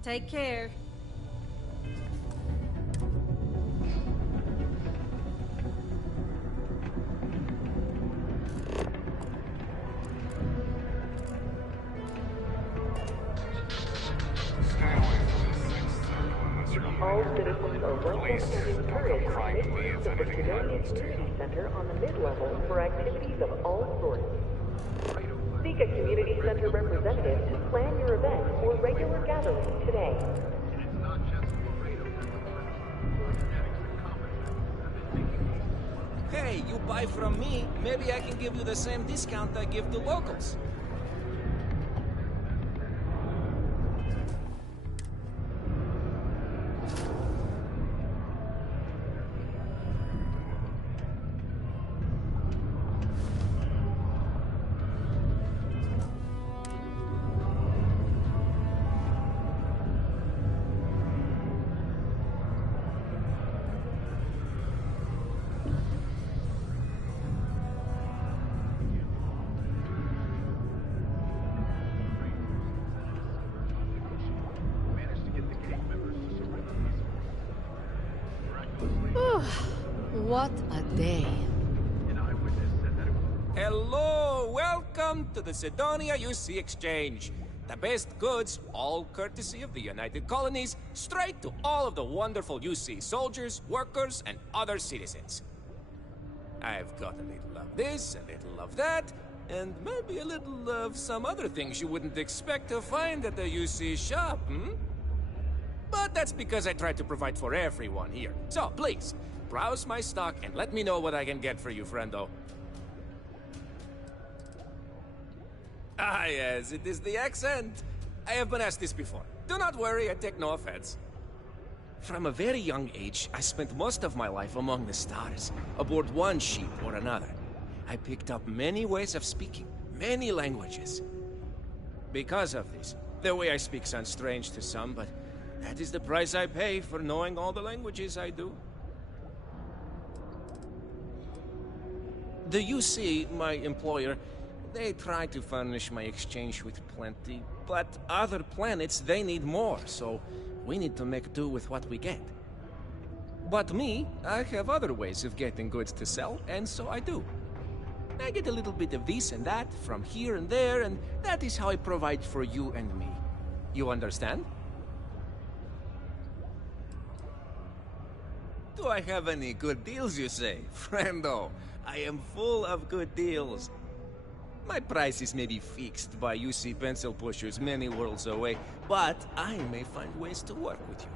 Take care. All citizens are welcome and encouraged to make use of the Civilian Community Center on the mid-level for activities of all sorts. Seek a community center representative to plan your event or regular gathering today. Hey, you buy from me, maybe I can give you the same discount I give to locals. What a day. Hello, welcome to the Sidonia UC Exchange. The best goods, all courtesy of the United Colonies, straight to all of the wonderful UC soldiers, workers, and other citizens. I've got a little of this, a little of that, and maybe a little of some other things you wouldn't expect to find at the UC shop, But that's because I try to provide for everyone here. So, please, browse my stock and let me know what I can get for you, friendo. Ah, yes, it is the accent. I have been asked this before. Do not worry, I take no offense. From a very young age, I spent most of my life among the stars, aboard one ship or another. I picked up many ways of speaking, many languages. Because of this, the way I speak sounds strange to some, but that is the price I pay for knowing all the languages I do. The UC, my employer, they try to furnish my exchange with plenty, but other planets, they need more, so we need to make do with what we get. But me, I have other ways of getting goods to sell, and so I do. I get a little bit of this and that from here and there, and that is how I provide for you and me. You understand? Do I have any good deals, you say? Friendo, I am full of good deals. My prices may be fixed by UC pencil pushers many worlds away, but I may find ways to work with you.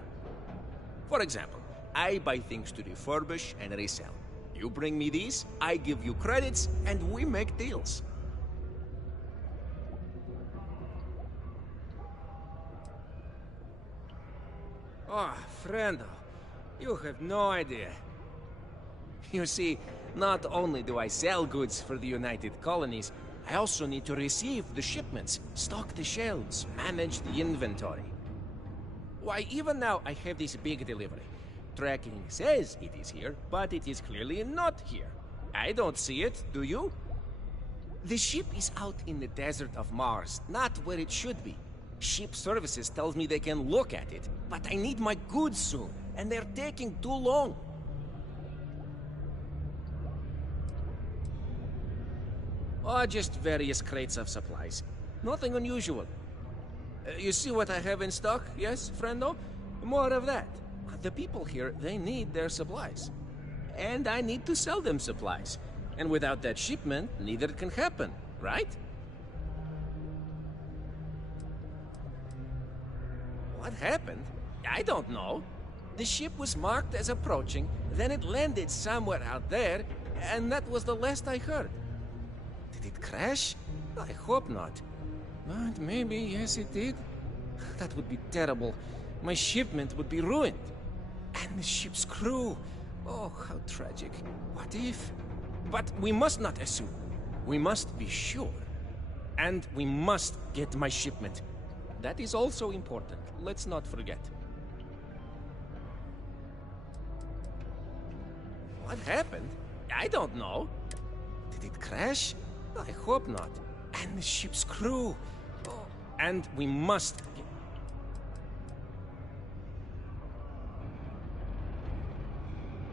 For example, I buy things to refurbish and resell. You bring me these, I give you credits, and we make deals. Oh, friendo, you have no idea. You see, not only do I sell goods for the United Colonies, I also need to receive the shipments, stock the shelves, manage the inventory. Why, even now I have this big delivery. Tracking says it is here, but it is clearly not here. I don't see it, do you? The ship is out in the desert of Mars, not where it should be. Ship services tells me they can look at it, but I need my goods soon, and they're taking too long. Oh, just various crates of supplies. Nothing unusual. You see what I have in stock, yes, friendo? More of that. The people here, they need their supplies. And I need to sell them supplies. And without that shipment, neither can happen, right? What happened? I don't know. The ship was marked as approaching, then it landed somewhere out there, and that was the last I heard. Did it crash? I hope not. But maybe, yes, it did. That would be terrible. My shipment would be ruined. And the ship's crew. Oh, how tragic. What if? But we must not assume. We must be sure. And we must get my shipment. That is also important. Let's not forget. What happened? I don't know. Did it crash? I hope not. And the ship's crew. Oh, and we must get...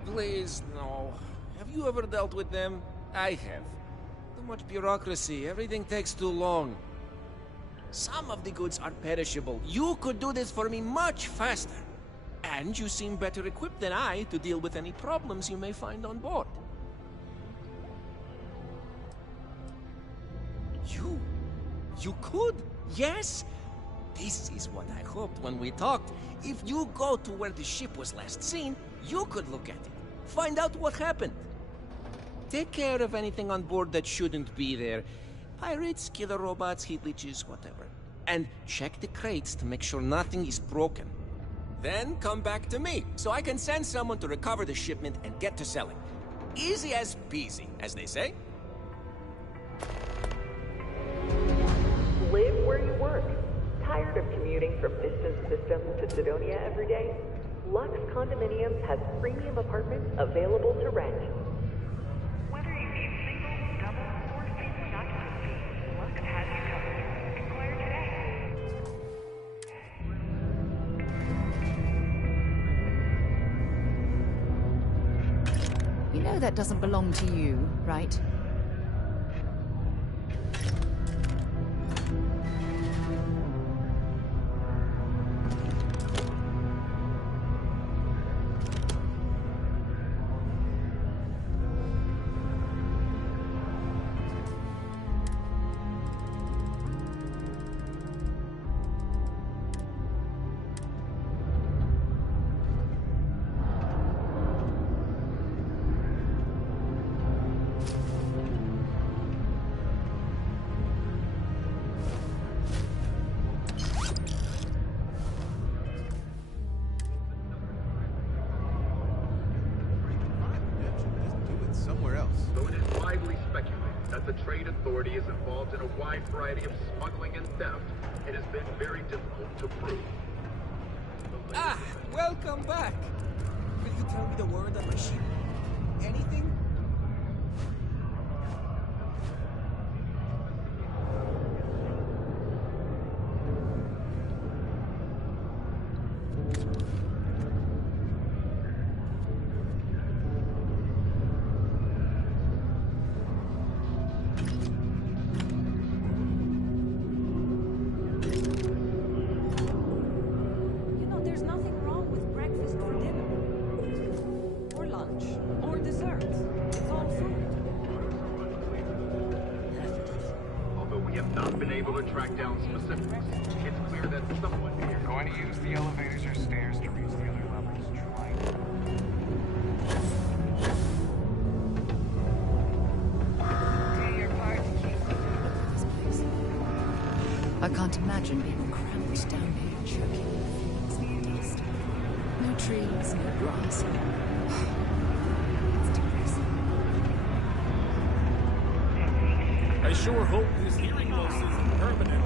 Please, no. Have you ever dealt with them? I have. Too much bureaucracy. Everything takes too long. Some of the goods are perishable. You could do this for me much faster. And you seem better equipped than I to deal with any problems you may find on board. You could? Yes? This is what I hoped when we talked. If you go to where the ship was last seen, you could look at it. Find out what happened. Take care of anything on board that shouldn't be there. Pirates, killer robots, heat leeches, whatever. And check the crates to make sure nothing is broken. Then come back to me, so I can send someone to recover the shipment and get to selling. Easy as peasy, as they say. Live where you work. Tired of commuting from distant systems to Sidonia every day? Lux Condominiums has premium apartments available to rent. Whether you need single, double, or family occupancy, Lux has you covered. Inquire today. You know that doesn't belong to you, right? somewhere else. Though it is widely speculated that the Trade Authority is involved in a wide variety of smuggling and theft, it has been very difficult to prove. Ah, welcome back. Will you tell me the word on my ship? Anything? You know, there's nothing wrong with breakfast for dinner. Or lunch. Or dessert. It's all fruit. Although we have not been able to track down specifics, it's clear that someone here. You're going to use the elevators or stairs to reach the other levels. Try. Do your part to keep I can't imagine being cramped down here, choking with fields and dust. No trees, no grass. It's depressing. I sure hope this hearing loss isn't permanent.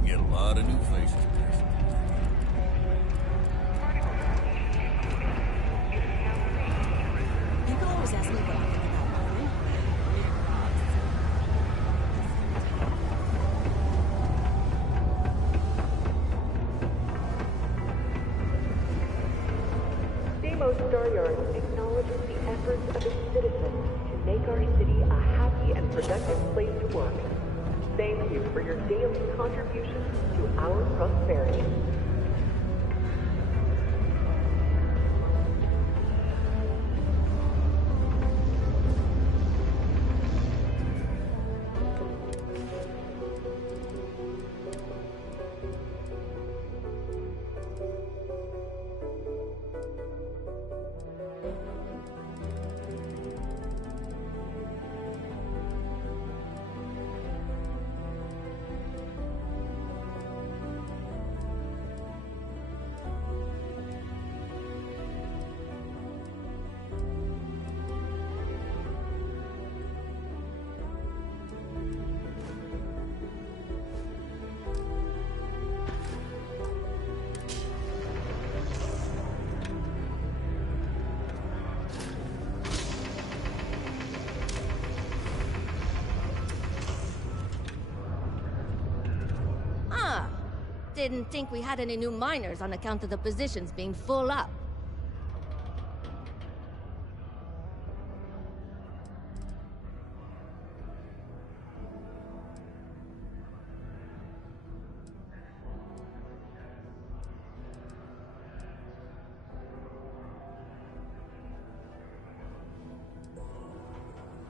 You get a lot of new faces. People always ask me what I think about mine. Deimos Staryard acknowledges the efforts of its citizens to make our city a happy and productive place to work. Thank you for your daily contributions to our prosperity. Didn't think we had any new miners on account of the positions being full up.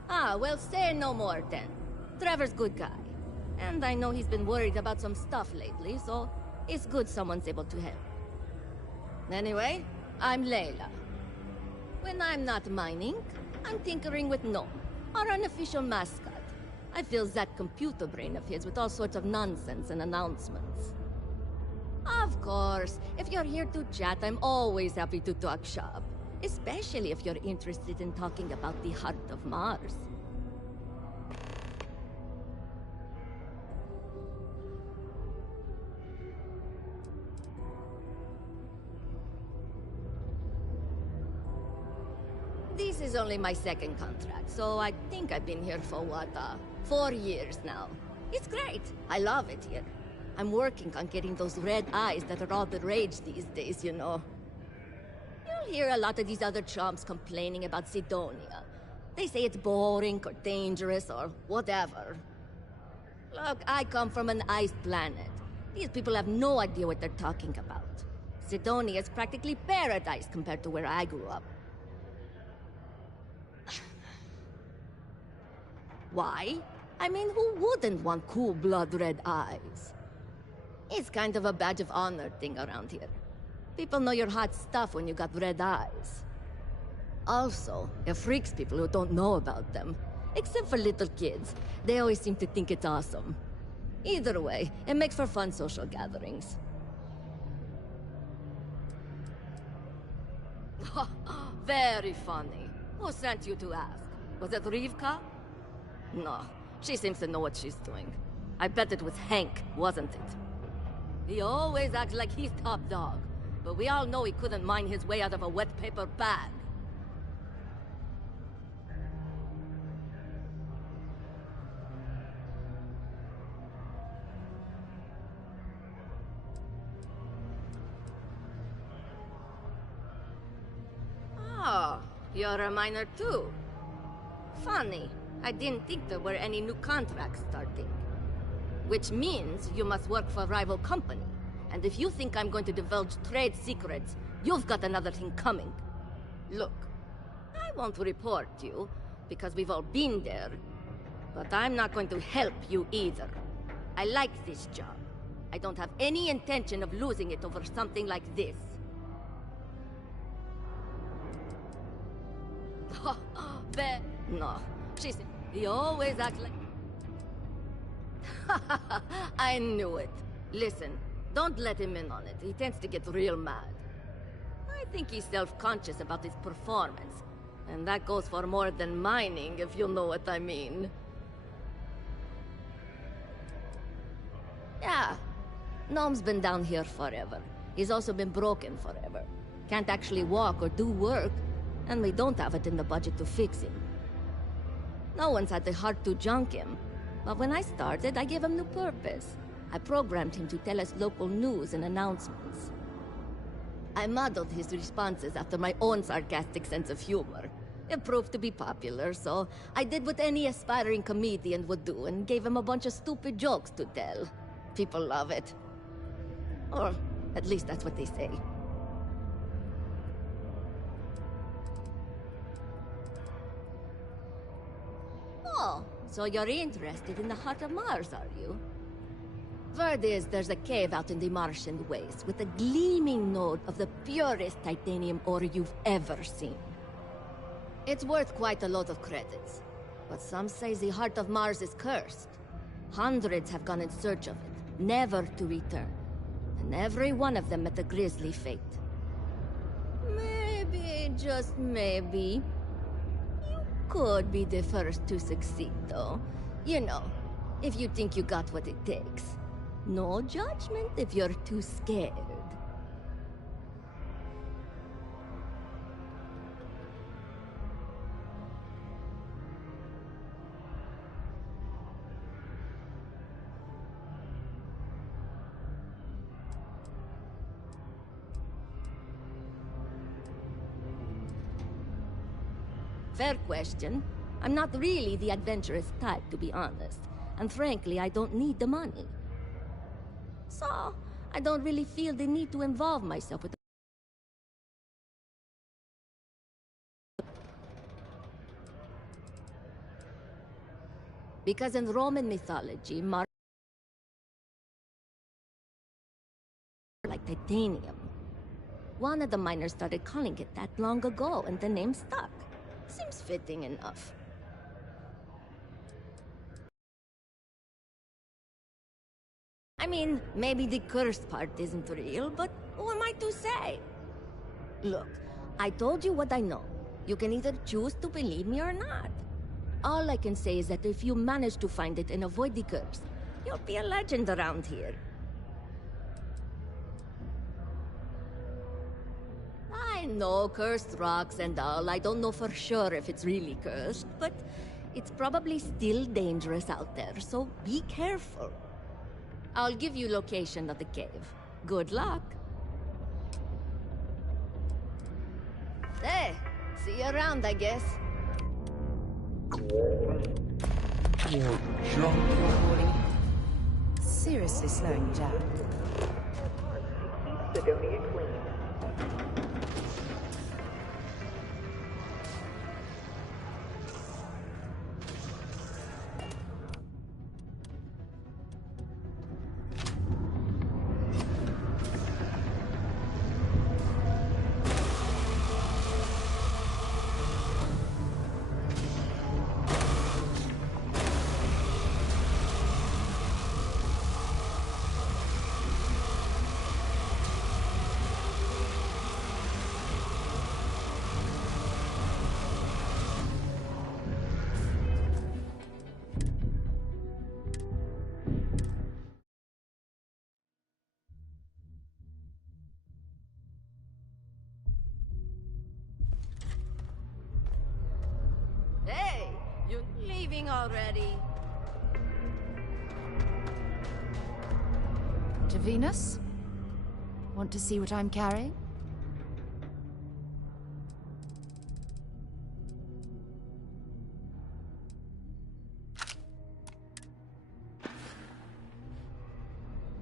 Ah, well, say no more then. Trevor's good guy. And I know he's been worried about some stuff lately, so it's good someone's able to help. Anyway, I'm Layla. When I'm not mining, I'm tinkering with Gnome, our unofficial mascot. I fill that computer brain of his with all sorts of nonsense and announcements. Of course, if you're here to chat, I'm always happy to talk shop. Especially if you're interested in talking about the heart of Mars. This is only my second contract, so I think I've been here for, 4 years now. It's great. I love it here. I'm working on getting those red eyes that are all the rage these days, you know. You'll hear a lot of these other chumps complaining about Sidonia. They say it's boring or dangerous or whatever. Look, I come from an ice planet. These people have no idea what they're talking about. Sidonia is practically paradise compared to where I grew up. Why? I mean, who wouldn't want cool blood red eyes? It's kind of a badge of honor thing around here. People know you're hot stuff when you got red eyes. Also, it freaks people who don't know about them. Except for little kids. They always seem to think it's awesome. Either way, it makes for fun social gatherings. Very funny. Who sent you to ask? Was it Rivka? No, she seems to know what she's doing. I bet it was Hank, wasn't it? He always acts like he's top dog, but we all know he couldn't mine his way out of a wet paper bag. Oh, you're a miner too. Funny, I didn't think there were any new contracts starting. Which means you must work for a rival company. And if you think I'm going to divulge trade secrets, you've got another thing coming. Look, I won't report you, because we've all been there. But I'm not going to help you either. I like this job. I don't have any intention of losing it over something like this. No, he always acts like... I knew it. Listen, don't let him in on it. He tends to get real mad. I think he's self-conscious about his performance. And that goes for more than mining, if you know what I mean. Yeah, Gnome's been down here forever. He's also been broken forever. Can't actually walk or do work, and we don't have it in the budget to fix him. No one's had the heart to junk him. But when I started, I gave him new purpose. I programmed him to tell us local news and announcements. I modeled his responses after my own sarcastic sense of humor. It proved to be popular, so I did what any aspiring comedian would do and gave him a bunch of stupid jokes to tell. People love it. Or at least that's what they say. Oh, so you're interested in the heart of Mars, are you? Word is there's a cave out in the Martian waste with a gleaming node of the purest titanium ore you've ever seen. It's worth quite a lot of credits, but some say the heart of Mars is cursed. Hundreds have gone in search of it, never to return. And every one of them met a grisly fate. Maybe, just maybe, you could be the first to succeed, though. You know, if you think you got what it takes. No judgment if you're too scared. Fair question. I'm not really the adventurous type, to be honest. And frankly, I don't need the money. So, I don't really feel the need to involve myself with... Because in Roman mythology, Mars like titanium. One of the miners started calling it that long ago, and the name stuck. Seems fitting enough. I mean, maybe the cursed part isn't real, but who am I to say? Look, I told you what I know. You can either choose to believe me or not. All I can say is that if you manage to find it and avoid the curse, you'll be a legend around here. I know cursed rocks and all. I don't know for sure if it's really cursed, but it's probably still dangerous out there, so be careful. I'll give you location of the cave. Good luck. Hey, see you around, I guess. Seriously slowing you down. Sidonia clean. moving already. To Venus? Want to see what I'm carrying?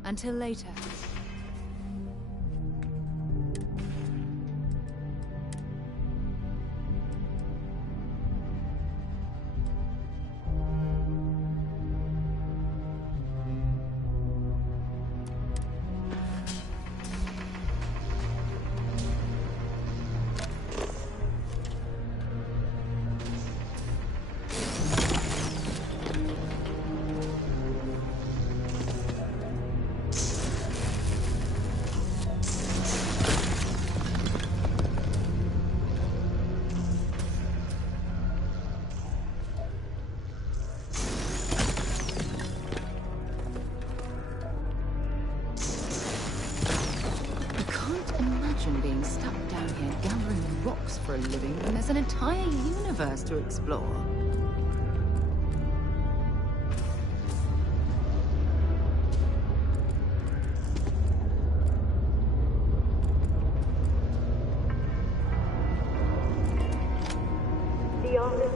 Until later. Being stuck down here gathering rocks for a living when there's an entire universe to explore.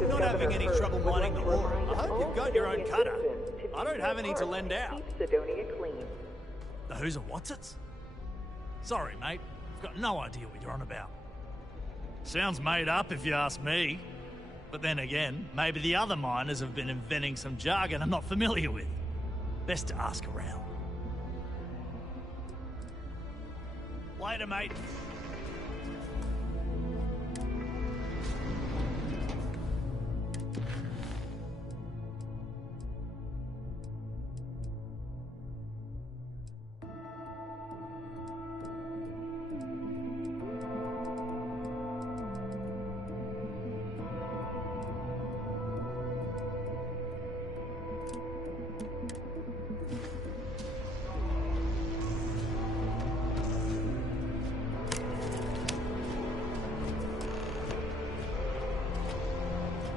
Not having any trouble mining the ore. I hope you've got your own cutter. I don't have any to lend out. Sidonia clean. The who's and what's it? Sorry, mate. I've got no idea what you're on about. Sounds made up if you ask me. But then again, maybe the other miners have been inventing some jargon I'm not familiar with. Best to ask around. Later, mate.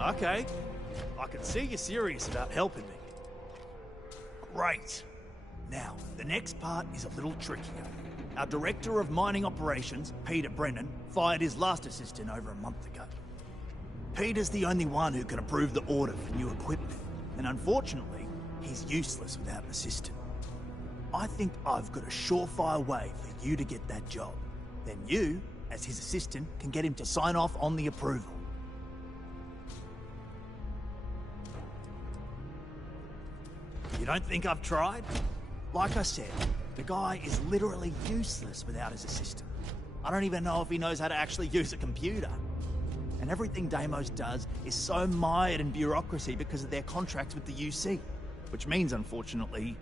Okay. I can see you're serious about helping me. Great. Now, the next part is a little trickier. Our Director of Mining Operations, Peter Brennan, fired his last assistant over a month ago. Peter's the only one who can approve the order for new equipment, and unfortunately, he's useless without an assistant. I think I've got a surefire way for you to get that job. Then you, as his assistant, can get him to sign off on the approval. You don't think I've tried? Like I said, the guy is literally useless without his assistant. I don't even know if he knows how to actually use a computer. And everything Deimos does is so mired in bureaucracy because of their contracts with the UC. Which means, unfortunately,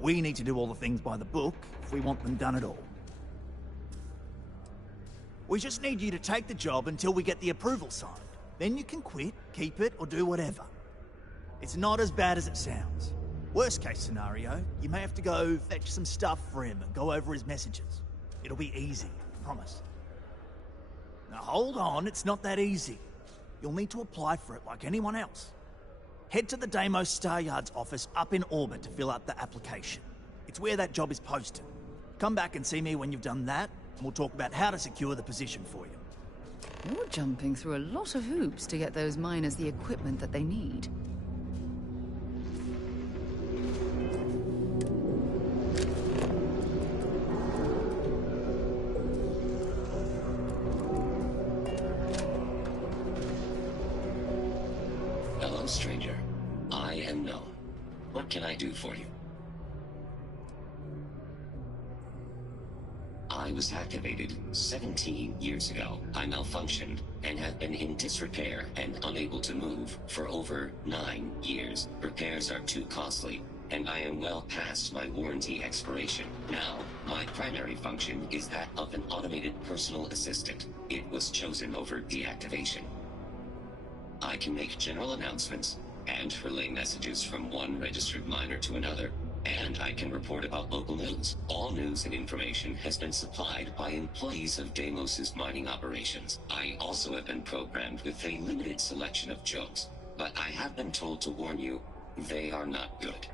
we need to do all the things by the book if we want them done at all. We just need you to take the job until we get the approval signed. Then you can quit, keep it, or do whatever. It's not as bad as it sounds. Worst case scenario, you may have to go fetch some stuff for him and go over his messages. It'll be easy, I promise. Now hold on, it's not that easy. You'll need to apply for it like anyone else. Head to the Deimos Star Yard's office up in orbit to fill out the application. It's where that job is posted. Come back and see me when you've done that, and we'll talk about how to secure the position for you. You're jumping through a lot of hoops to get those miners the equipment that they need. Hello, stranger. I am known. What can I do for you? I was activated 17 years ago. I malfunctioned and have been in disrepair and unable to move for over 9 years. Repairs are too costly, and I am well past my warranty expiration. Now, my primary function is that of an automated personal assistant. It was chosen over deactivation. I can make general announcements and relay messages from one registered miner to another, and I can report about local news. All news and information has been supplied by employees of Deimos' mining operations. I also have been programmed with a limited selection of jokes. but I have been told to warn you, they are not good.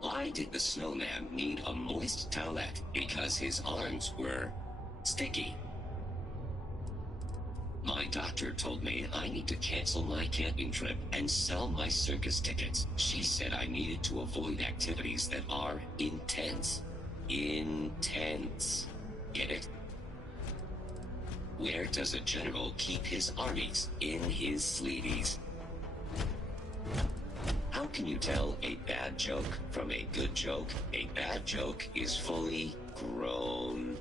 Why did the snowman need a moist towelette? Because his arms were sticky. My doctor told me I need to cancel my camping trip and sell my circus tickets. She said I needed to avoid activities that are intense. Intense. Get it? Where does a general keep his armies? In his sleeveys. How can you tell a bad joke from a good joke? A bad joke is fully grown.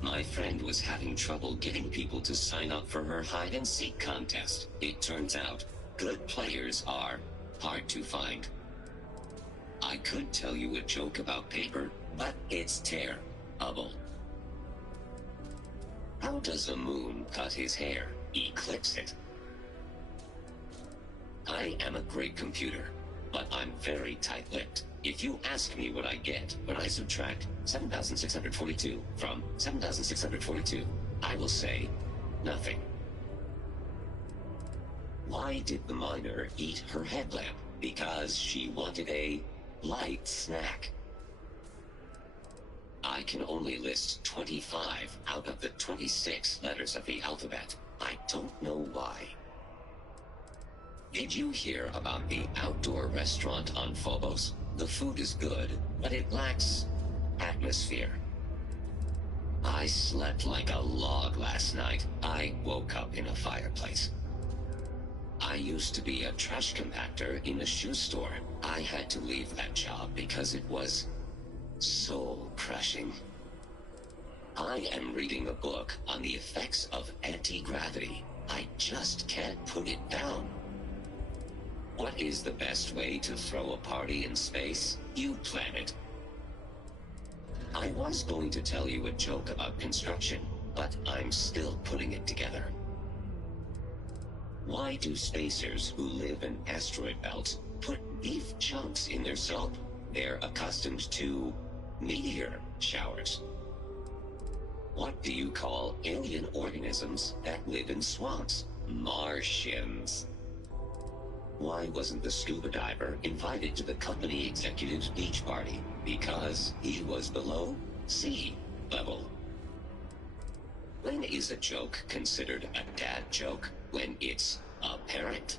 My friend was having trouble getting people to sign up for her hide-and-seek contest. It turns out, good players are hard to find. I could tell you a joke about paper, but it's terrible. How does a moon cut his hair? Eclipse it. I am a great computer, but I'm very tight-lipped. If you ask me what I get when I subtract 7,642 from 7,642, I will say nothing. Why did the miner eat her headlamp? Because she wanted a light snack. I can only list 25 out of the 26 letters of the alphabet. I don't know why. Did you hear about the outdoor restaurant on Phobos? The food is good, but it lacks atmosphere. I slept like a log last night. I woke up in a fireplace. I used to be a trash compactor in a shoe store. I had to leave that job because it was soul-crushing. I am reading a book on the effects of anti-gravity. I just can't put it down. What is the best way to throw a party in space? You plan it. I was going to tell you a joke about construction, but I'm still putting it together. Why do spacers who live in asteroid belts put beef chunks in their soap? They're accustomed to meteor showers. What do you call alien organisms that live in swamps? Martians. Why wasn't the scuba diver invited to the company executive's beach party? Because he was below sea level. When is a joke considered a dad joke? When it's apparent.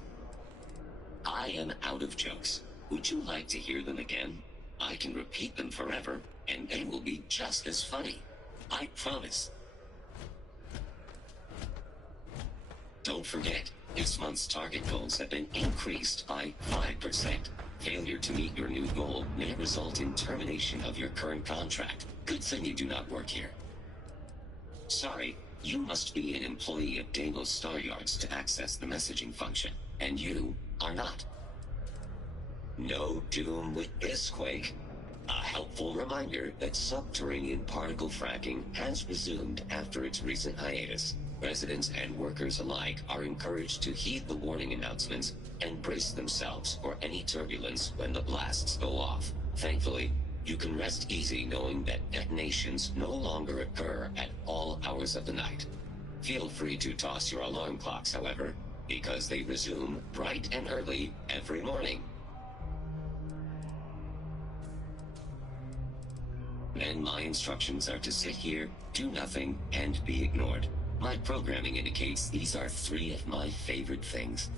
I am out of jokes. Would you like to hear them again? I can repeat them forever, and they will be just as funny. I promise. Don't forget, this month's target goals have been increased by 5%. Failure to meet your new goal may result in termination of your current contract. Good thing you do not work here. Sorry, you must be an employee of Deimos Star Yards to access the messaging function, and you are not. No doom with this quake. A helpful reminder that subterranean particle fracking has resumed after its recent hiatus. Residents and workers alike are encouraged to heed the warning announcements and brace themselves for any turbulence when the blasts go off. Thankfully, you can rest easy knowing that detonations no longer occur at all hours of the night. Feel free to toss your alarm clocks, however, because they resume bright and early every morning. And my instructions are to sit here, do nothing, and be ignored. My programming indicates these are 3 of my favorite things.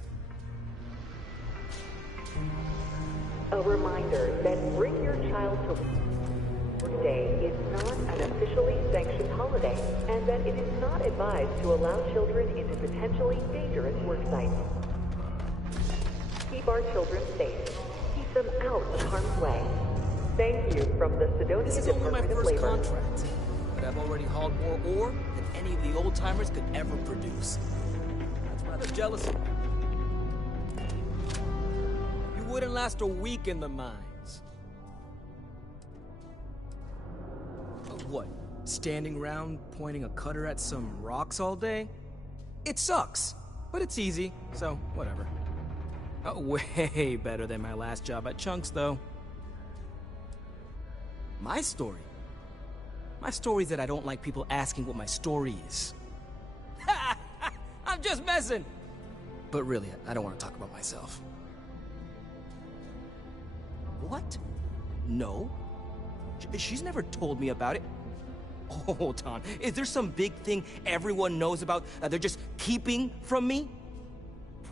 A reminder that Bring Your Child to Work Day is not an officially sanctioned holiday, and that it is not advised to allow children into potentially dangerous work sites. Keep our children safe. Keep them out of harm's way. Thank you from the Sidonia This is only my Department of first Labor. contract, but I've already hauled more ore than any of the old-timers could ever produce. That's rather jealous of me. You wouldn't last a week in the mines. What, standing around pointing a cutter at some rocks all day? It sucks, but it's easy, so whatever. Way better than my last job at Chunks, though. My story? My story is that I don't like people asking what my story is. I'm just messing. But really, I don't want to talk about myself. What? No. She's never told me about it. Hold on. Is there some big thing everyone knows about that they're just keeping from me?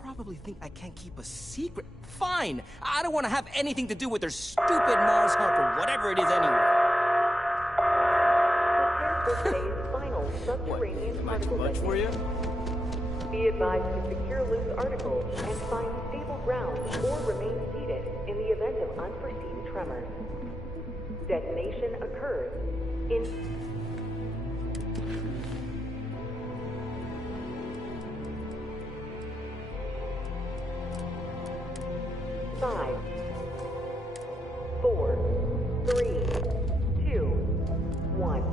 Probably think I can't keep a secret. Fine. I don't want to have anything to do with their stupid Mars hunt or whatever it is anyway. Prepare for today's final subterranean particle Much for you? Be advised to secure loose articles and find stable ground or remain seated in the event of unforeseen tremors. Detonation occurs in 5, 4, 3, 2, 1.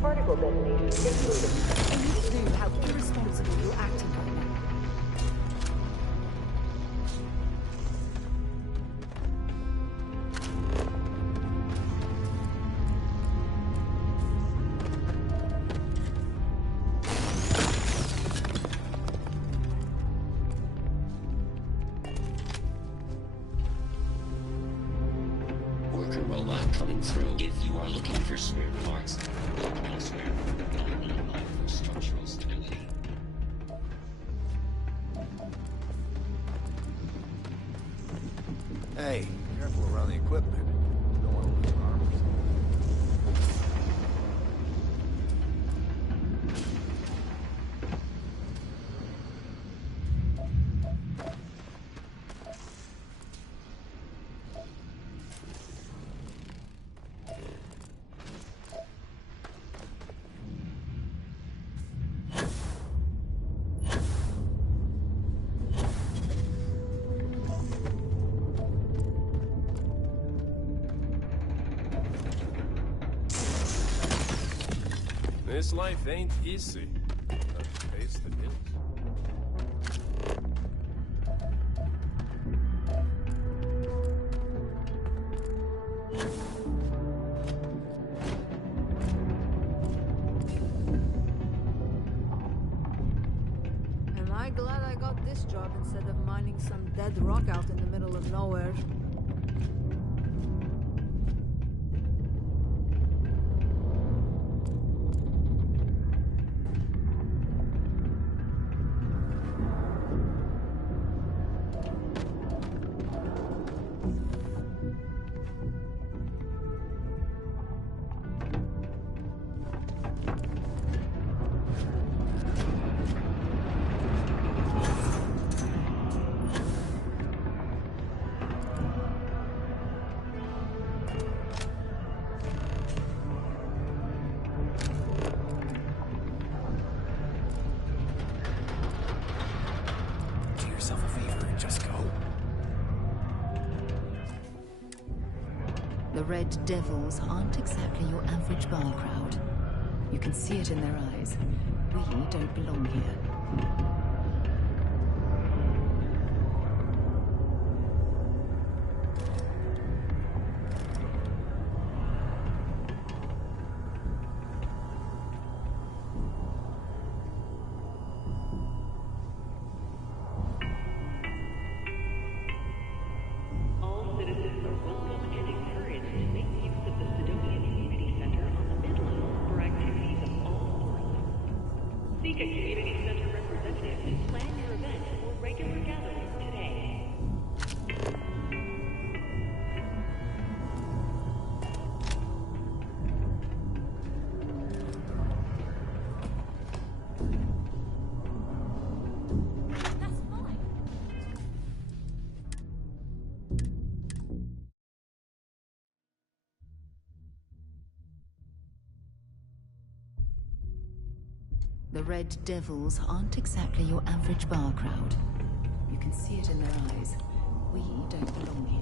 Particle detonation concluded. I need to know how irresponsible you're acting right now. Worker robot coming through. If you are looking for spare parts, look elsewhere. I need one for structural stability. Hey, careful around the equipment. Don't want to lose arms. This life ain't easy. That pays the bills. Am I glad I got this job instead of mining some dead rock out in the middle of nowhere? Do yourself a favor and just go. The Red Devils aren't exactly your average bar crowd. You can see it in their eyes. We don't belong here. All citizens are welcome and encouraged to make use of the Sidonia Community Center on the mid-level for activities of all sorts. Seek a community center representative to plan your event or regular gatherings today. The Red Devils aren't exactly your average bar crowd. You can see it in their eyes. We don't belong here.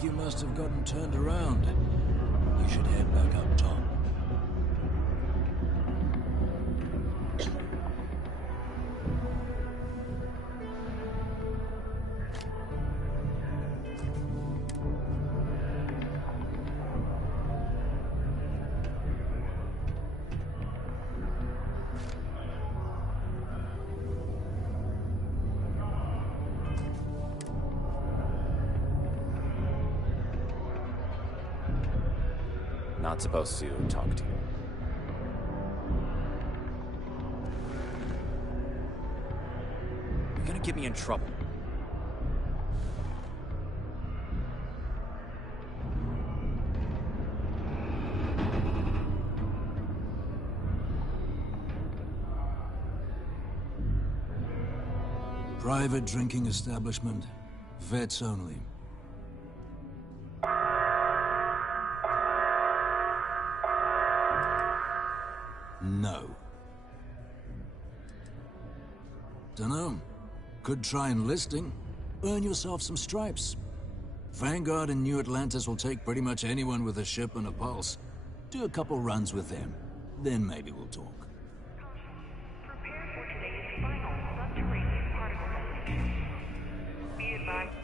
think you must have gotten turned around. You should head back up top. Not supposed to talk to you. You're gonna get me in trouble. Private drinking establishment. Vets only. No. Dunno. Could try enlisting. Earn yourself some stripes. Vanguard and New Atlantis will take pretty much anyone with a ship and a pulse. Do a couple runs with them. Then maybe we'll talk. Prepare for today's final subterranean particle destination. Be advised.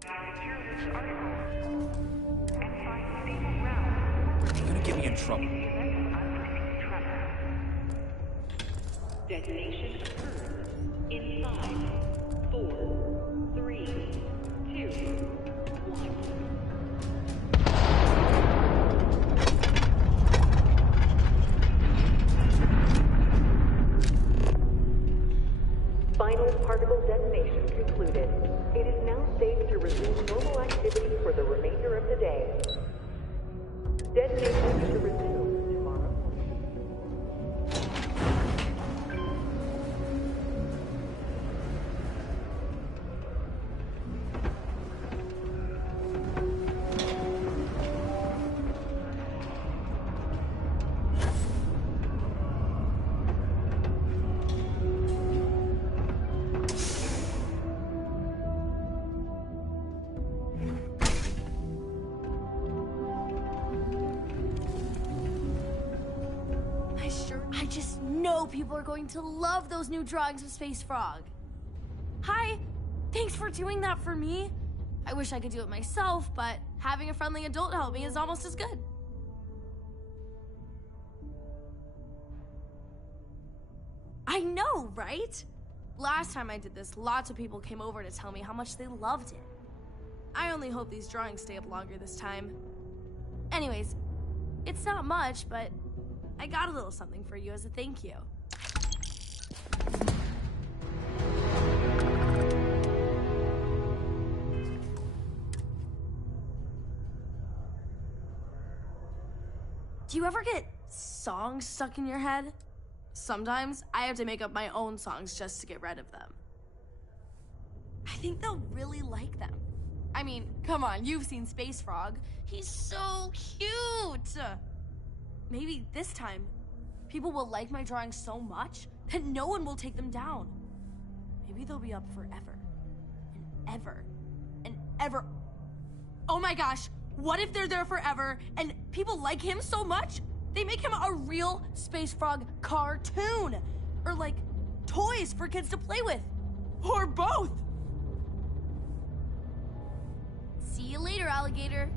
Secure this article and find stable ground. You're gonna get me in trouble. In the event of unforeseen tremor. Detonation occurs in 5, 4, 3, 2, 1. Final particle detonation concluded. It is now safe to resume normal activity for the remainder of the day. Detonation to resume tomorrow. I just know people are going to love those new drawings of Space Frog. Hi, thanks for doing that for me. I wish I could do it myself, but having a friendly adult help me is almost as good. I know, right? Last time I did this, lots of people came over to tell me how much they loved it. I only hope these drawings stay up longer this time. Anyways, it's not much, but I got a little something for you as a thank you. Do you ever get songs stuck in your head? Sometimes I have to make up my own songs just to get rid of them. I think they'll really like them. I mean, come on, you've seen Space Frog. He's so cute! Maybe this time, people will like my drawings so much that no one will take them down. Maybe they'll be up forever. And ever. And ever. Oh my gosh, what if they're there forever and people like him so much, they make him a real Space Frog cartoon? Or like, toys for kids to play with. Or both. See you later, alligator.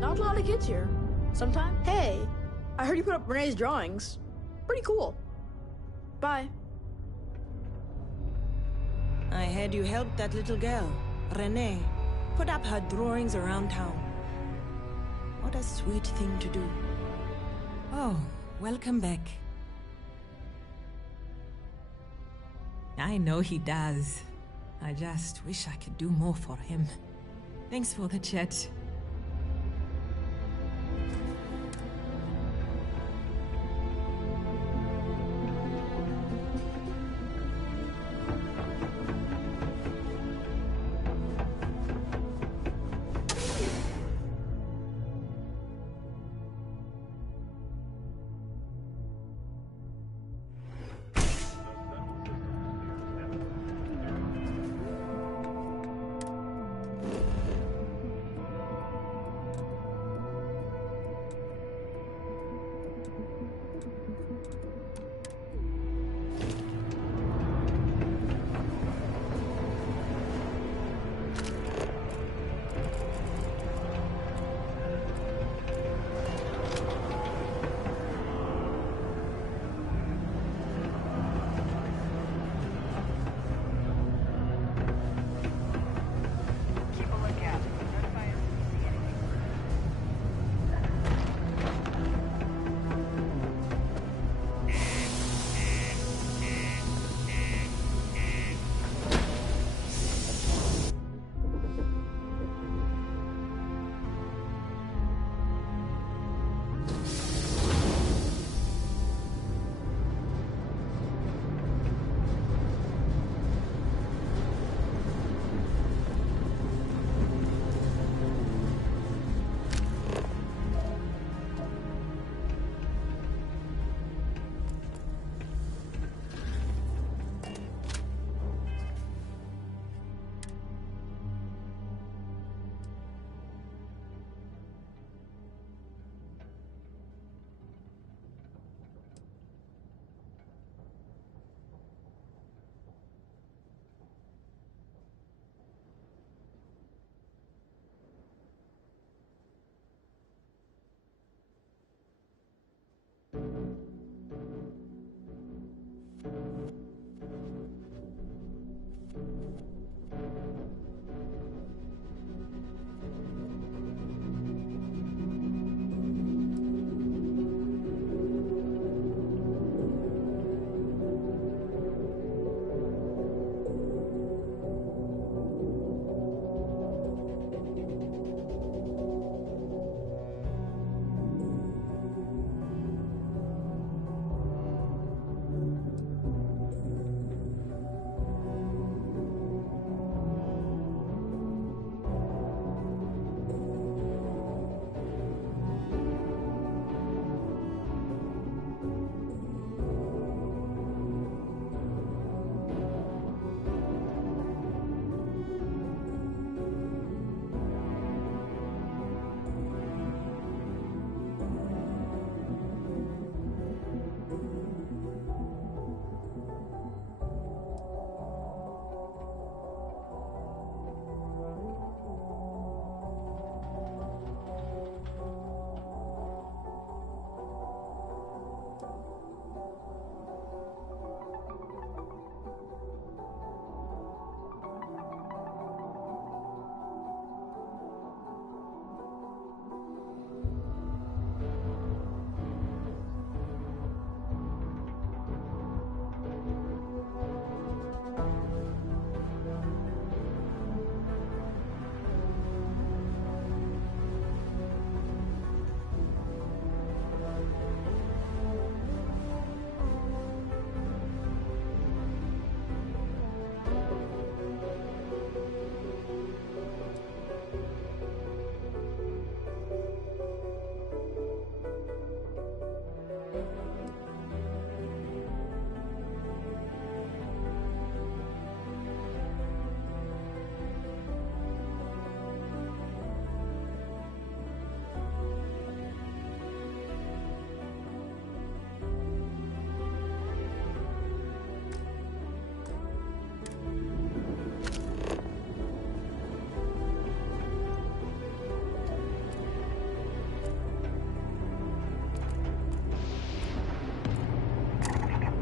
Not a lot of kids here. Sometime. Hey, I heard you put up Renee's drawings. Pretty cool. Bye. heard you helped that little girl, Renee, put up her drawings around town. What a sweet thing to do. Oh, welcome back. I know he does. I just wish I could do more for him. Thanks for the chat.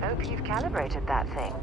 Hope you've calibrated that thing.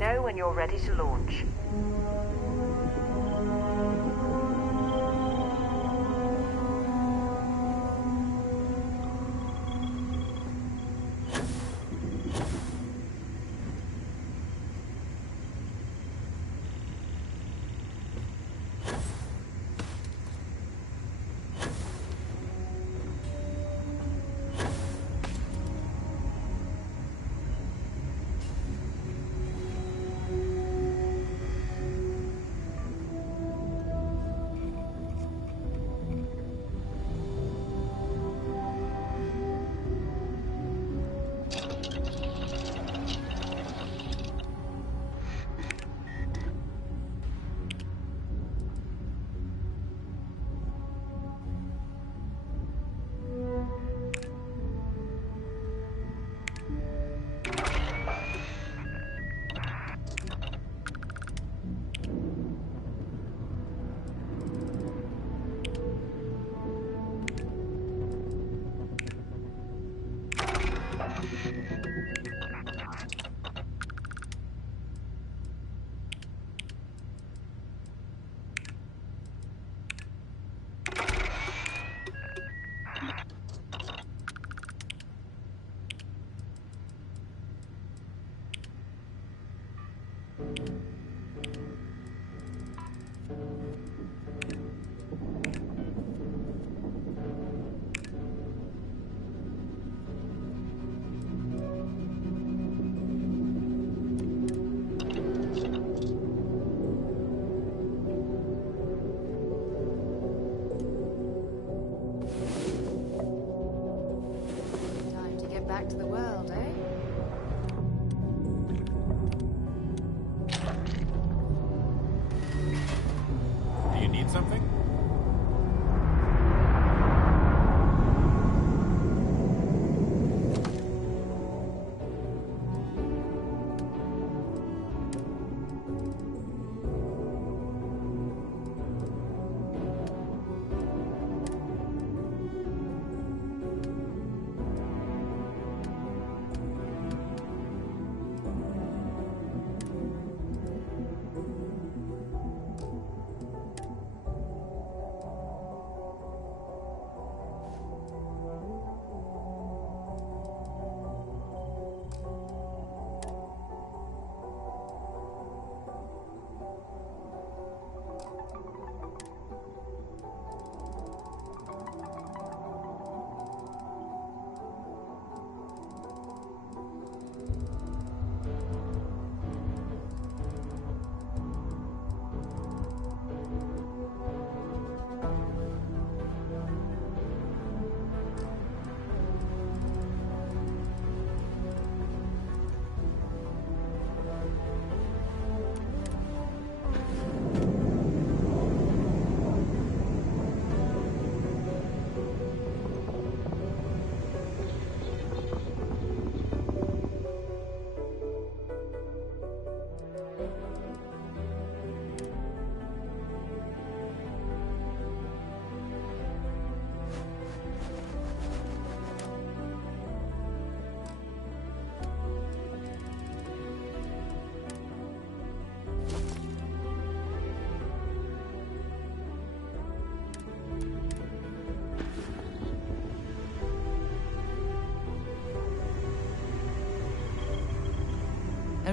Know when you're ready to launch. Back to the world, eh? Do you need something?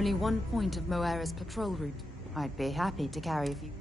Only one point of Moera's patrol route. I'd be happy to carry a few.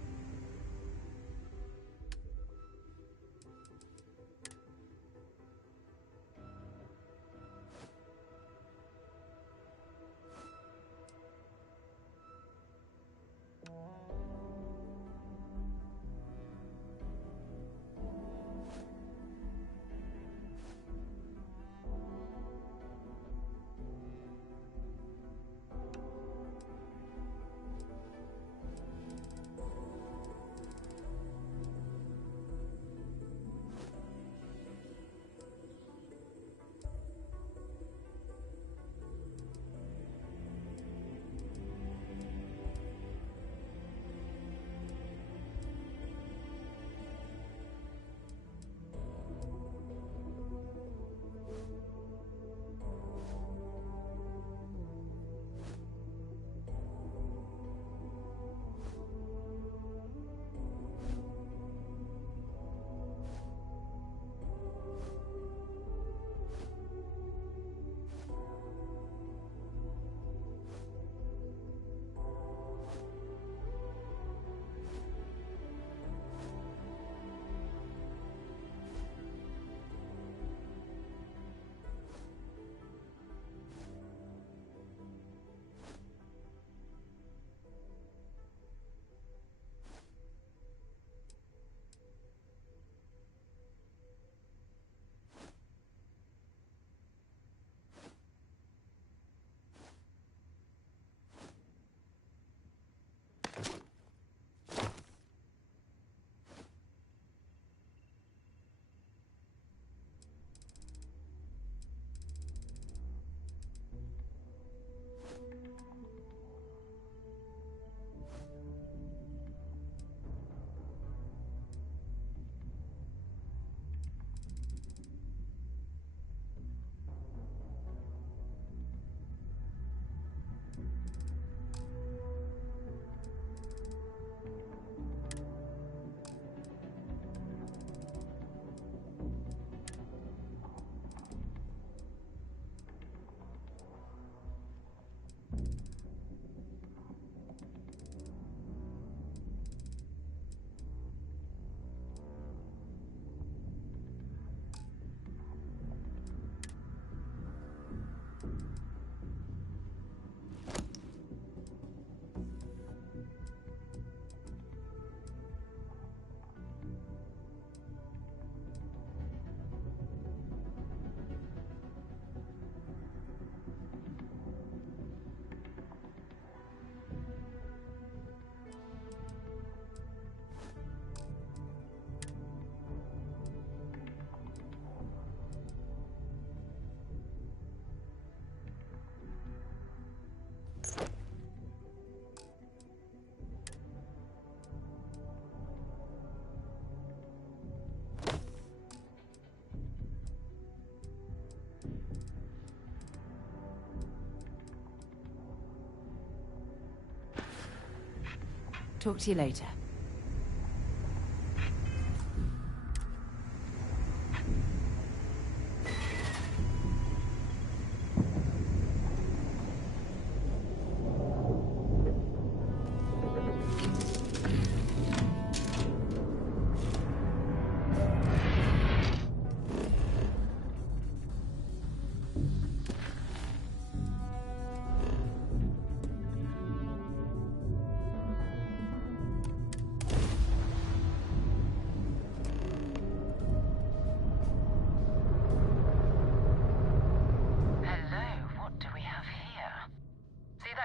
Talk to you later.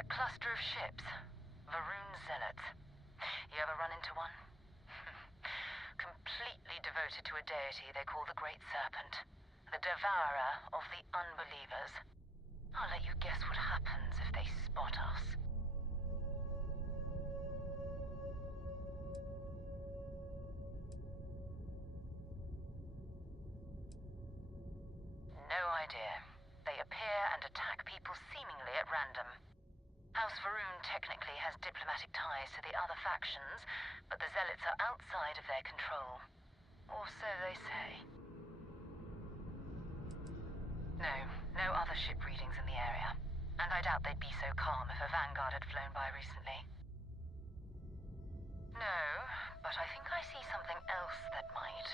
Cluster of ships. Varun Zealots. You ever run into one? Completely devoted to a deity they call the Great Serpent. The devourer of the unbelievers. I'll let you guess what happens if they spot us. No idea. They appear and attack people seemingly at random. House Varun technically has diplomatic ties to the other factions, but the Zealots are outside of their control. Or so they say. No other ship readings in the area. And I doubt they'd be so calm if a Vanguard had flown by recently. No, but I think I see something else that might.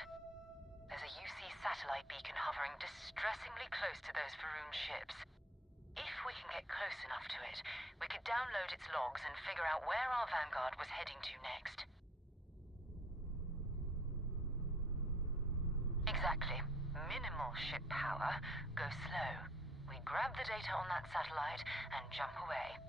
There's a UC satellite beacon hovering distressingly close to those Faroon ships. If we can get close enough to it, we could download its logs and figure out where our Vanguard was heading to next. Exactly. Minimal ship power. Go slow. We grab the data on that satellite and jump away.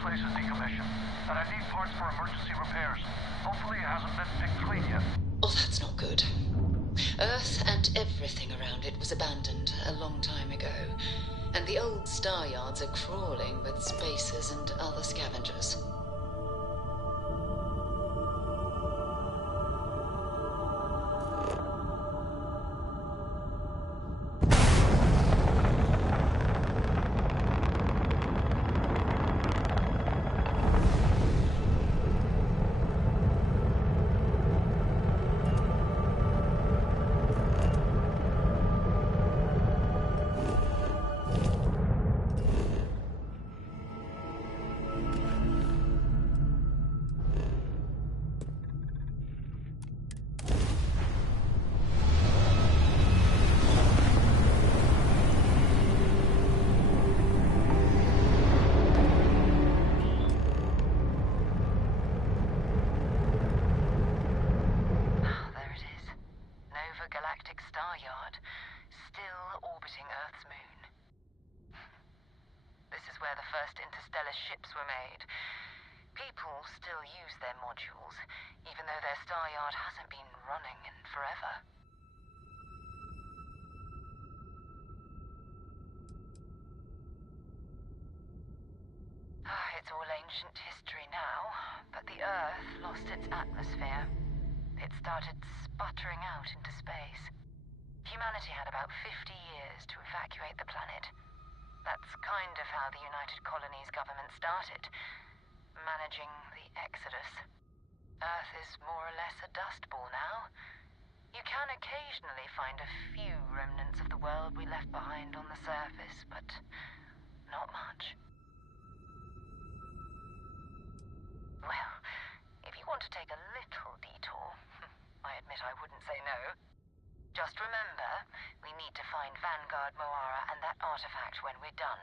place is decommissioned, and I need parts for emergency repairs. Hopefully it hasn't been picked clean yet. Oh, that's not good. Earth and everything around it was abandoned a long time ago, and the old star yards are crawling with spacers and other scavengers. Ships were made. People still use their modules, even though their star yard hasn't been running in forever. It's all ancient history now, but the Earth lost its atmosphere. It started sputtering out into space. Humanity had about 50 years to evacuate the planet. That's kind of how the United Colonies government started, managing the exodus. Earth is more or less a dust ball now. You can occasionally find a few remnants of the world we left behind on the surface, but not much. Well, if you want to take a little detour, I admit I wouldn't say no. Just remember, we need to find Vanguard Moara and that artifact when we're done.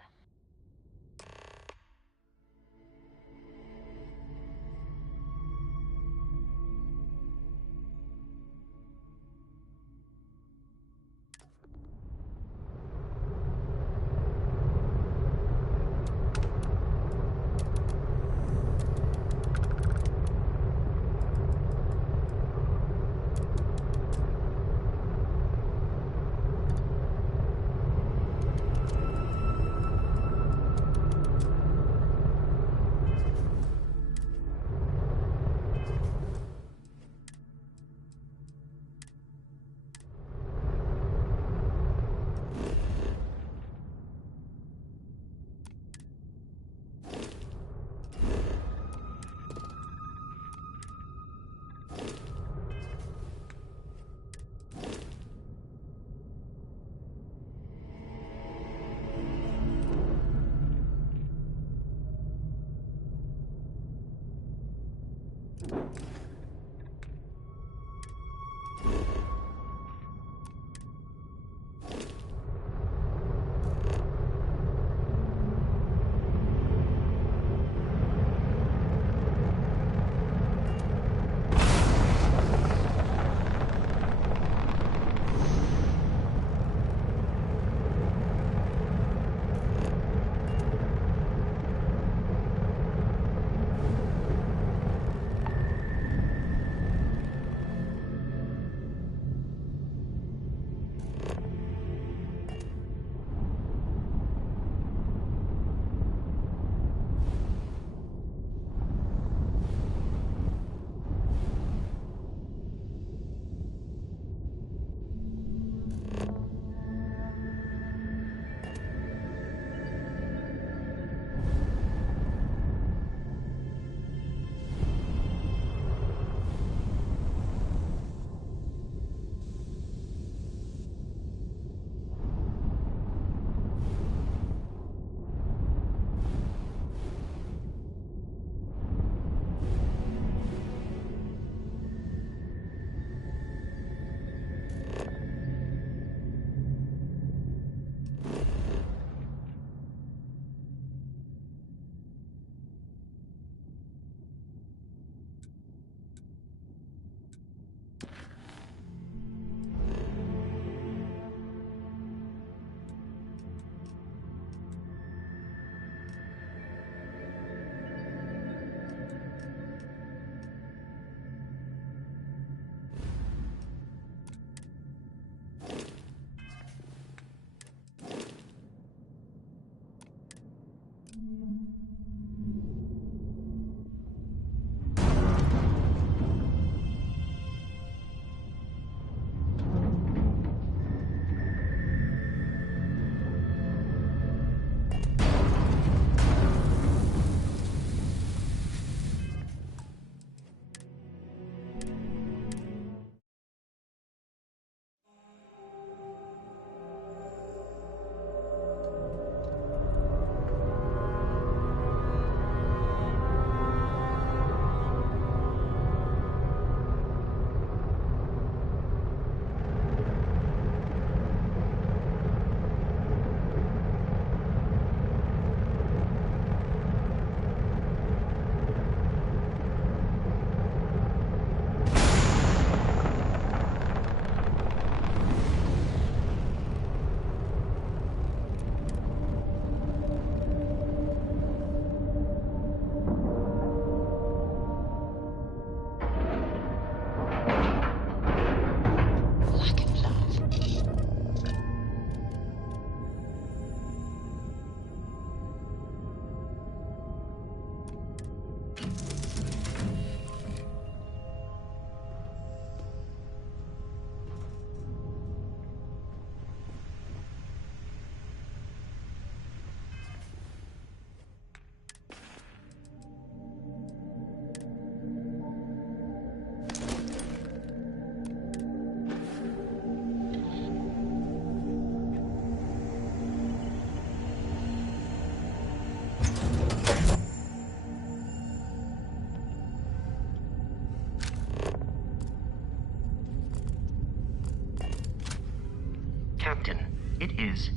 Captain, it is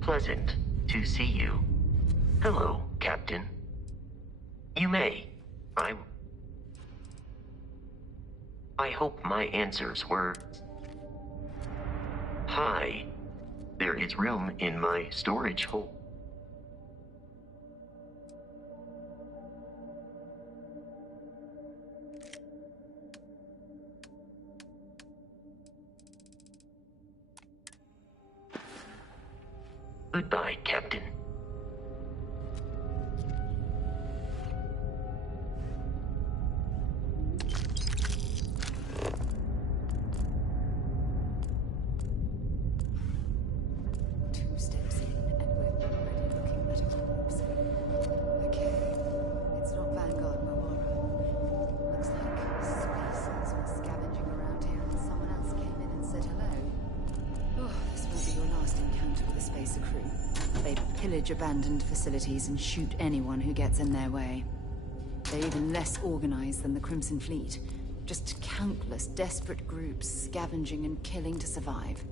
pleasant to see you. Hello, Captain. You may. I hope my answers were... Hi. There is room in my storage hole. Goodbye, Captain. Two steps in, and we're already looking at a corpse. Okay, it's not Vanguard Moara. Looks like spacers were scavenging around here and someone else came in and said hello. Oh, this won't be your last encounter with a spacer crew. They pillage abandoned facilities and shoot anyone who gets in their way. They're even less organized than the Crimson Fleet. Just countless desperate groups scavenging and killing to survive.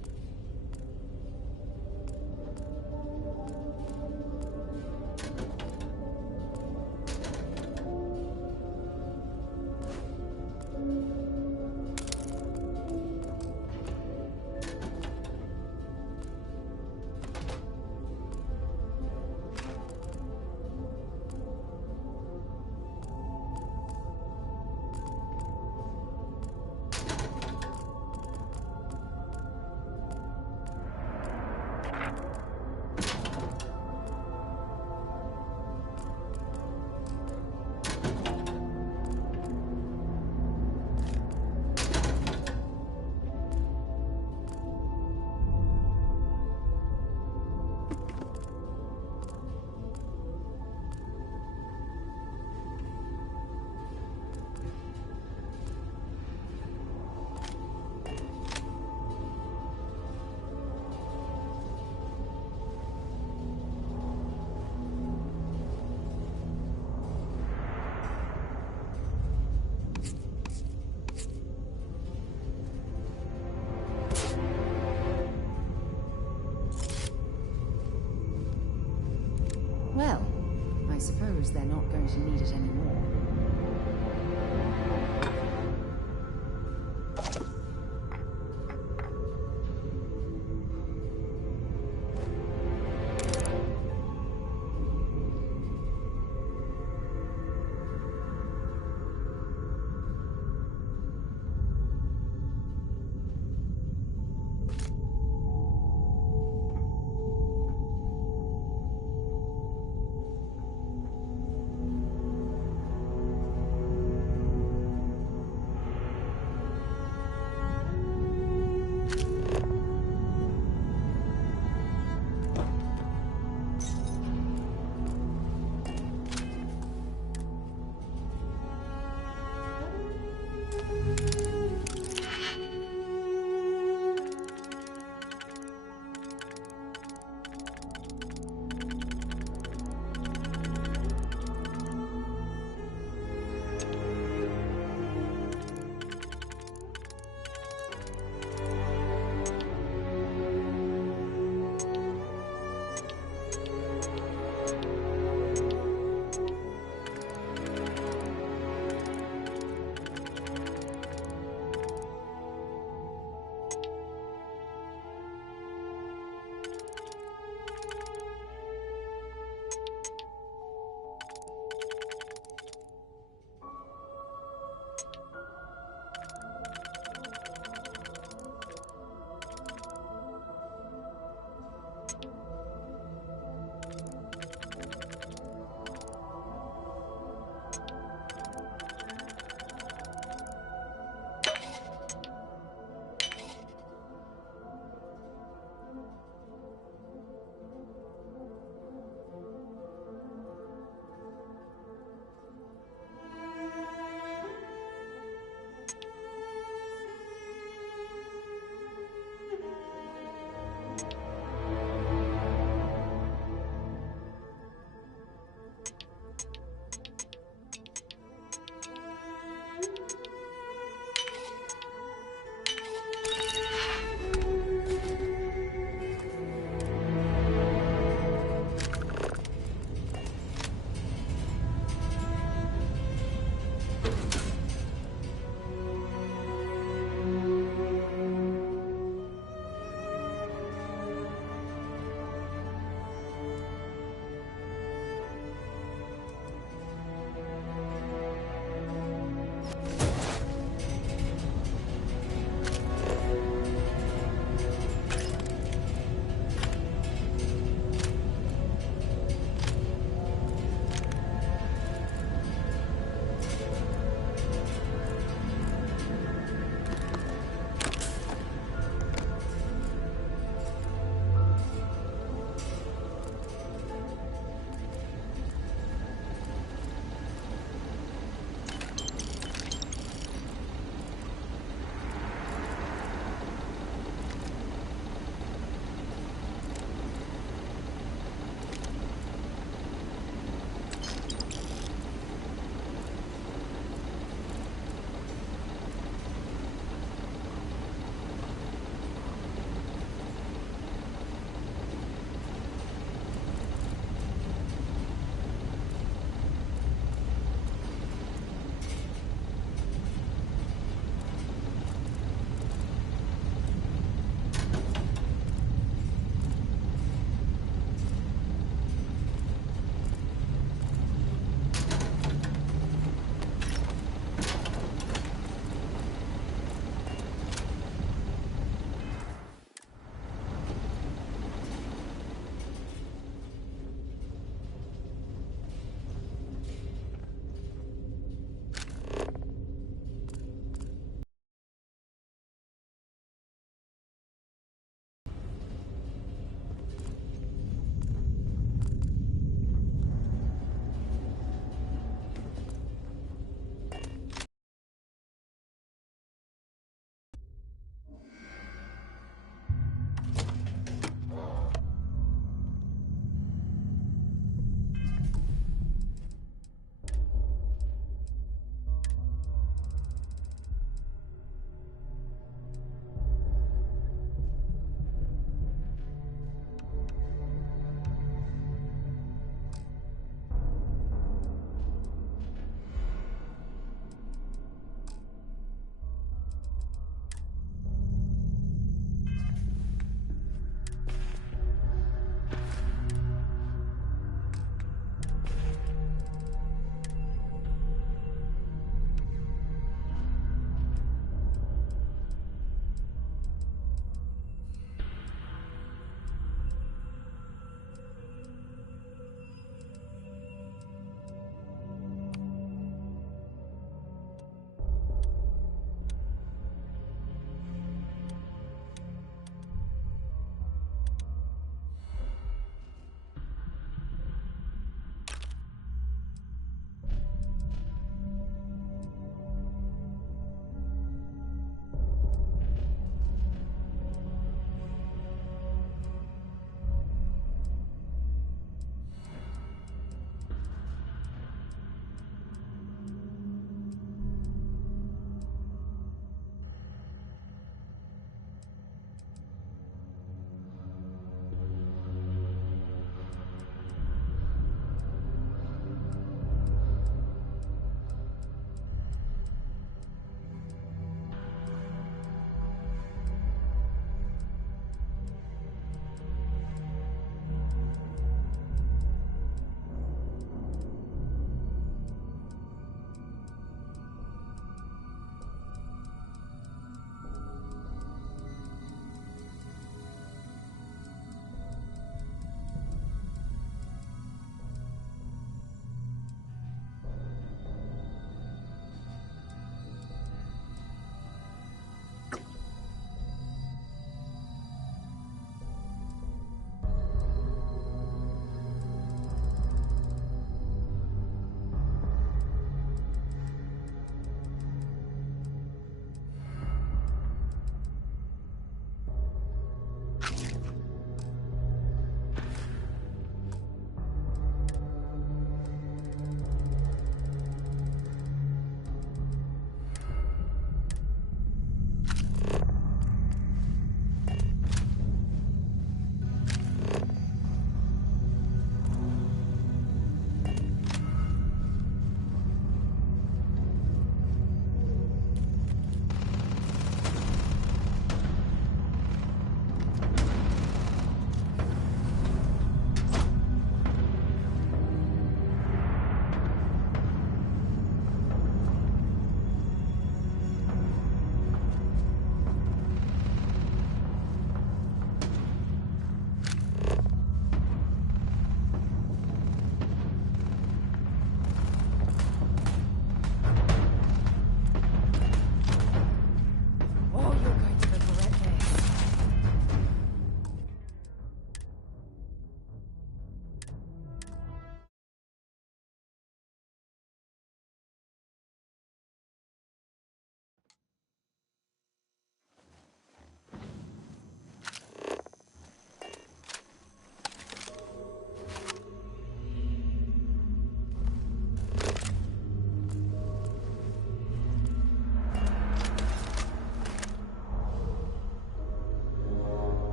Well, I suppose they're not going to need it anymore.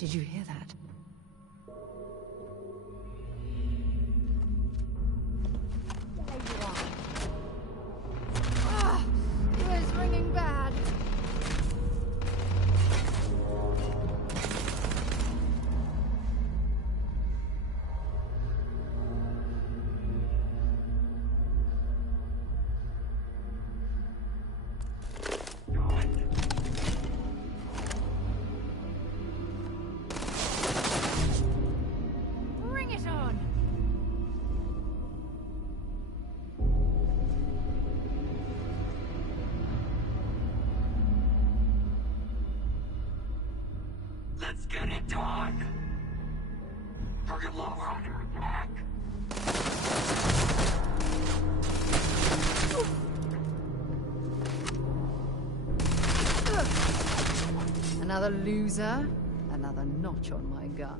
Did you hear that? Ah, ears ringing bad. Bring it on. Let's get it done. Target low under attack. Another loser, another notch on my gun.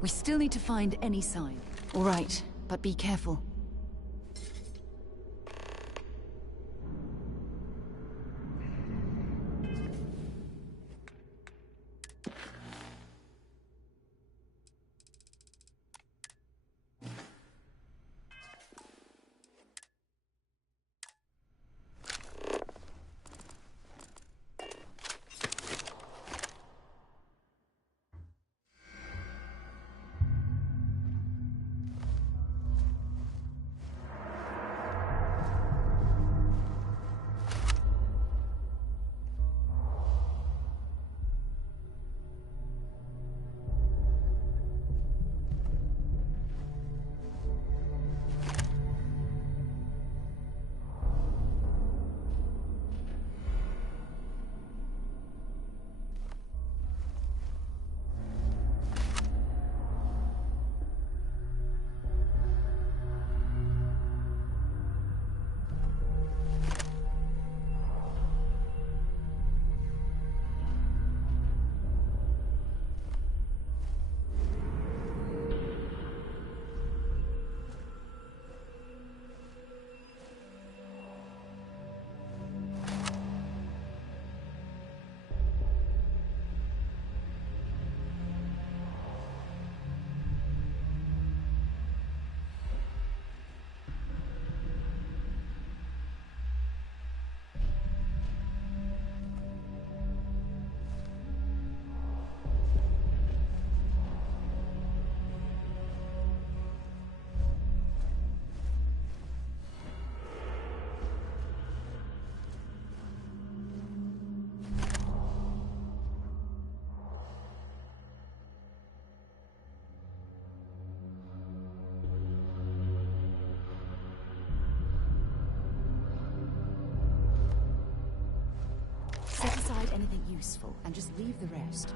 We still need to find any sign. All right, but be careful. Set aside anything useful and just leave the rest.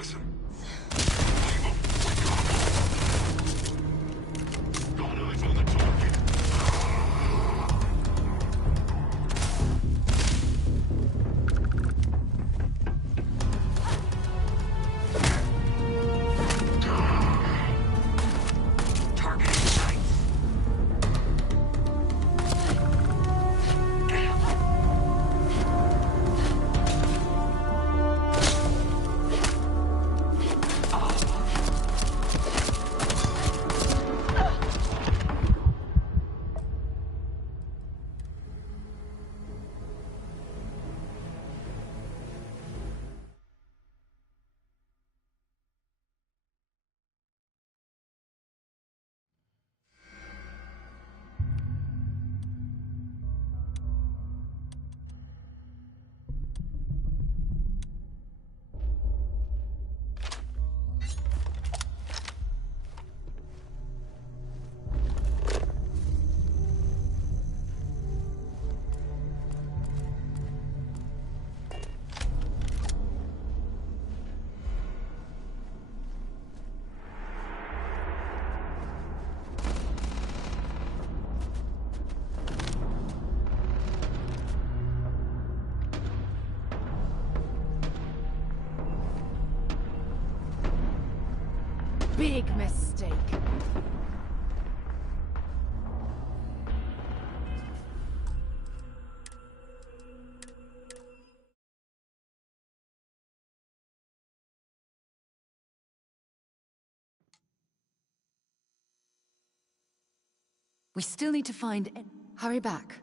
Listen. Big mistake. We still need to find... Hurry back.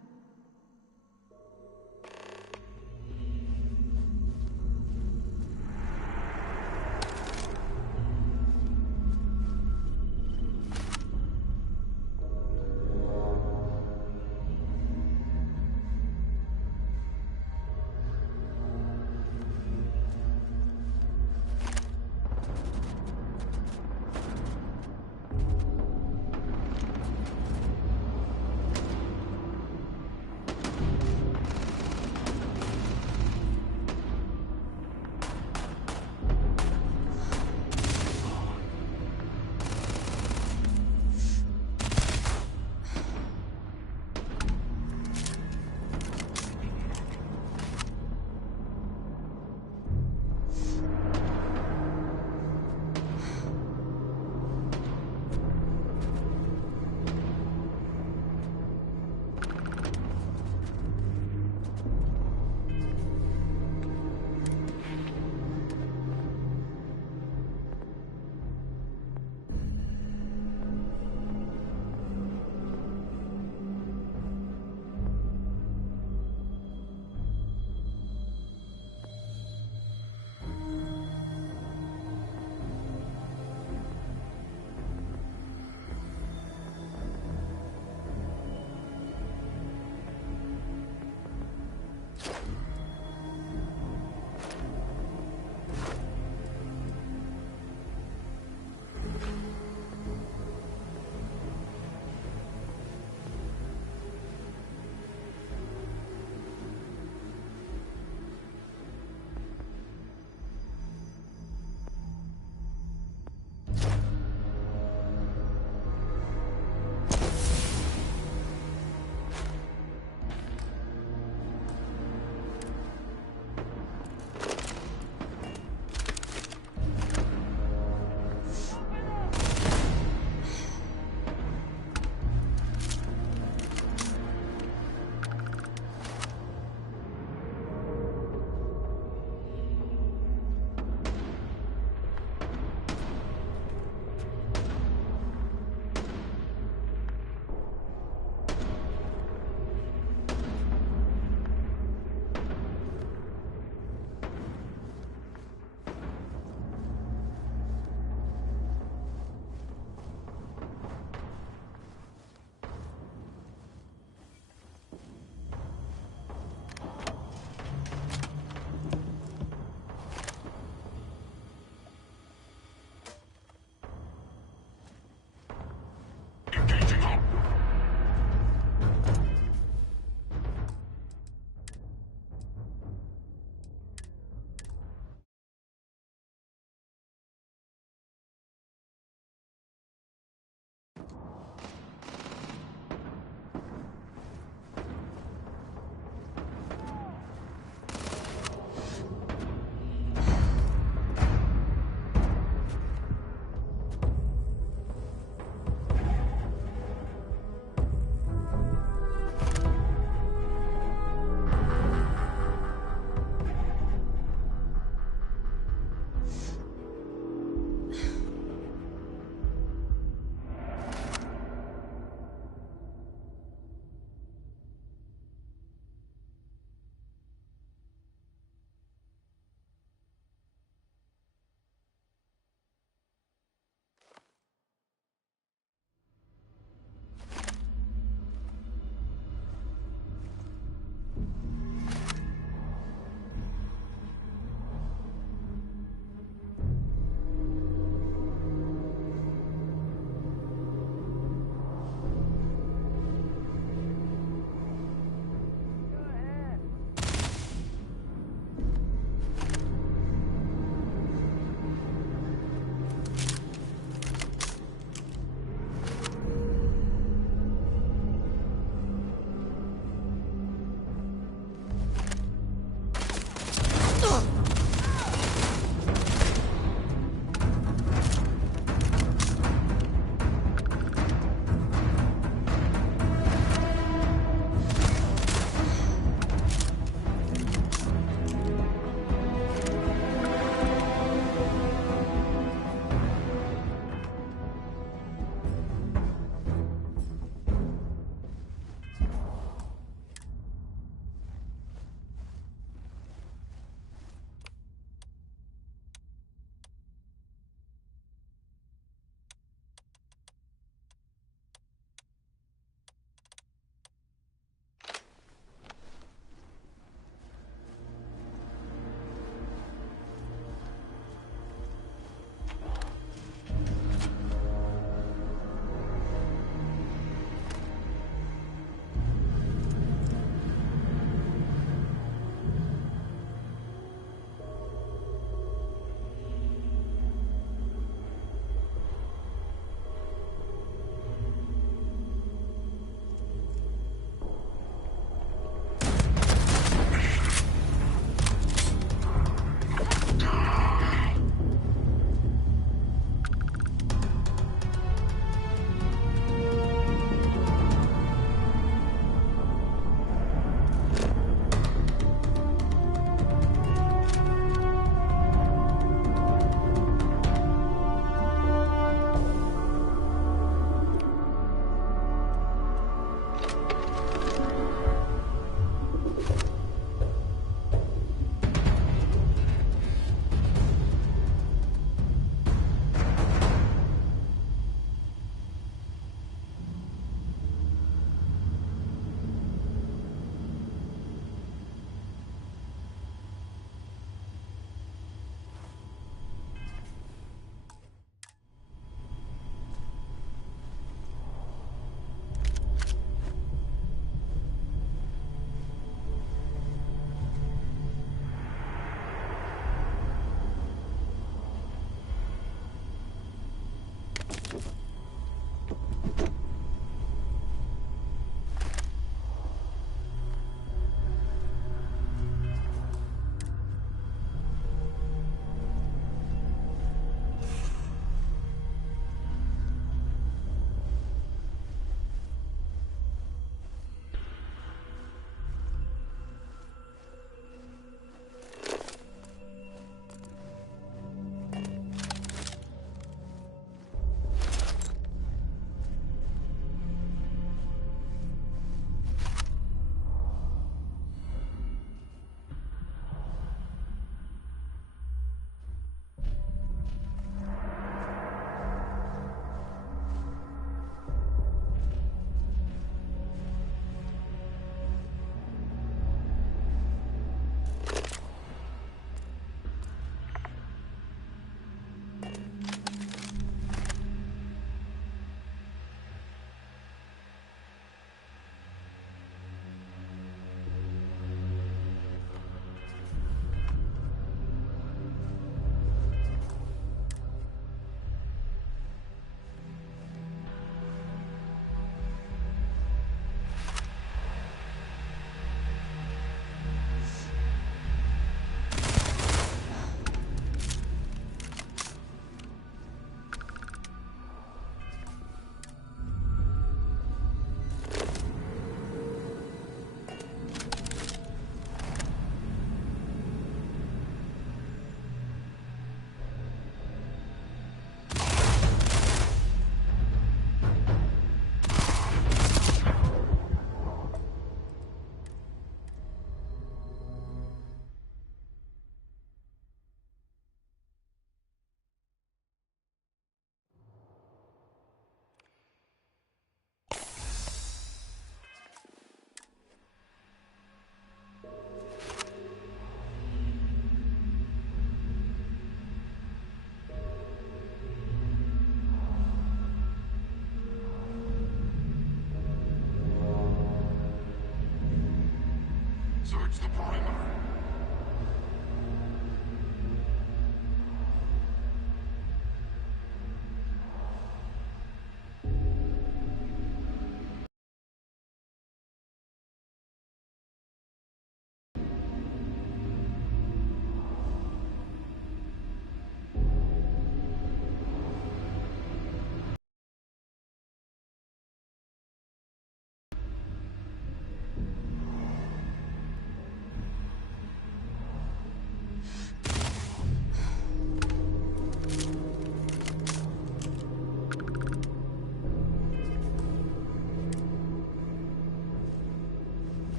Search the perimeter.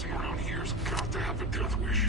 trespassing around here's got to have a death wish.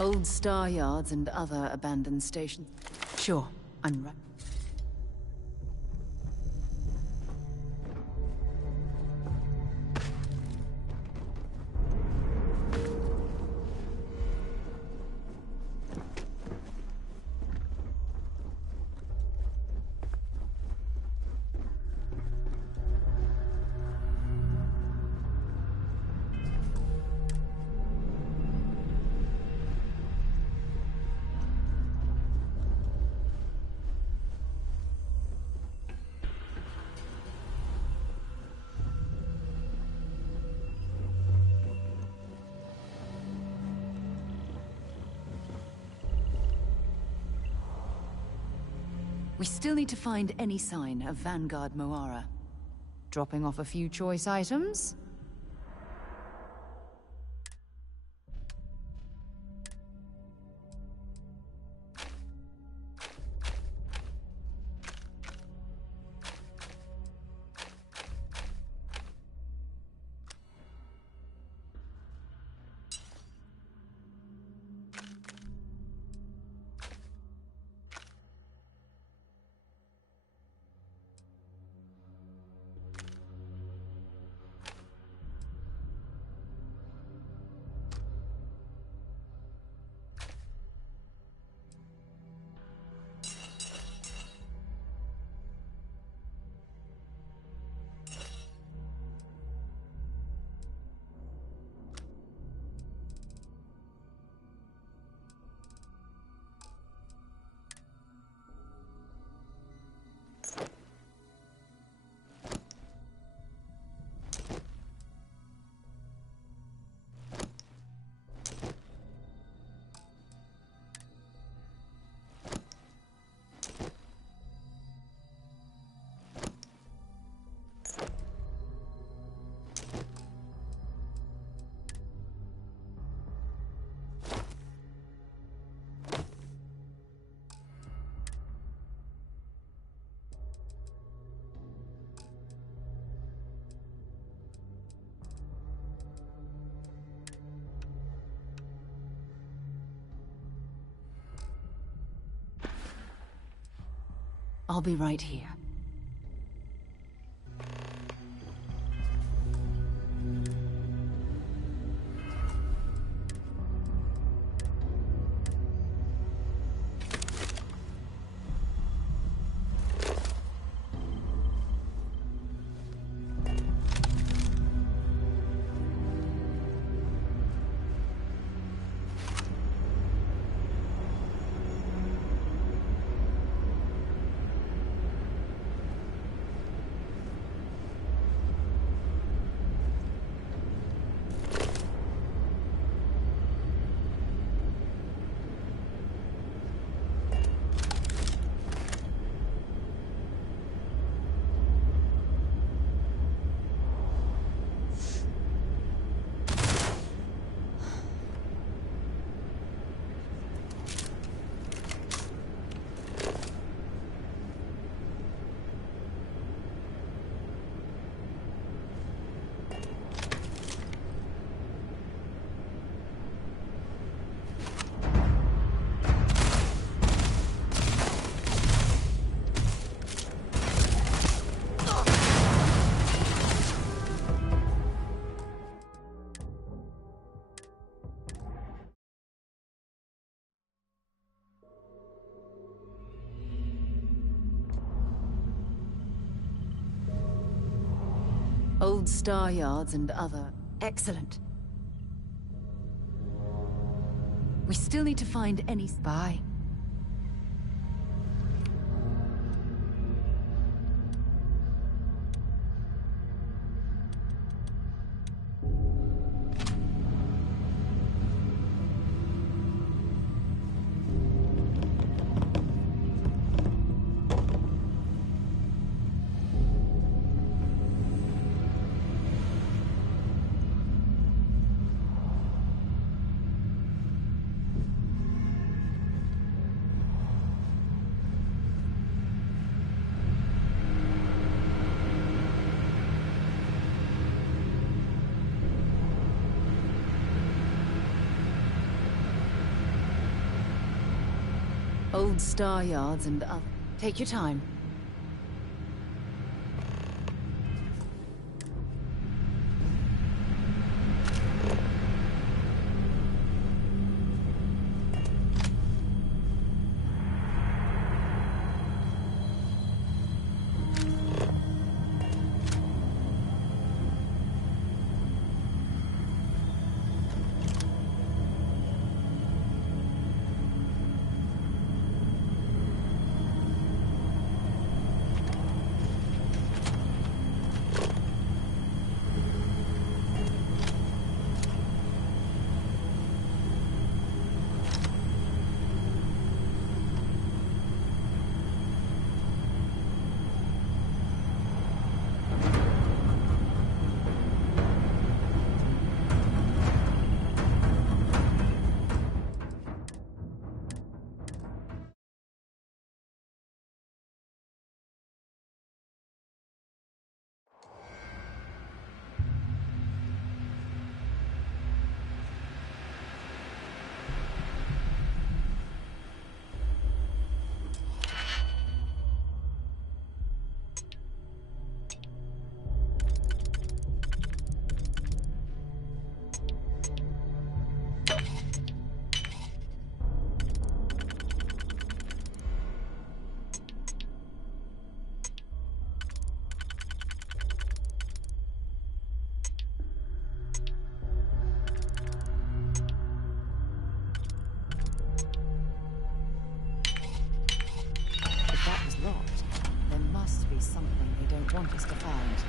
Old star yards and other abandoned stations. Sure, I'm right. We still need to find any sign of Vanguard Moara. Dropping off a few choice items? I'll be right here. Old star yards and other... Excellent. We still need to find any spy. Old star yards and take your time. If that was locked, there must be something they don't want us to find.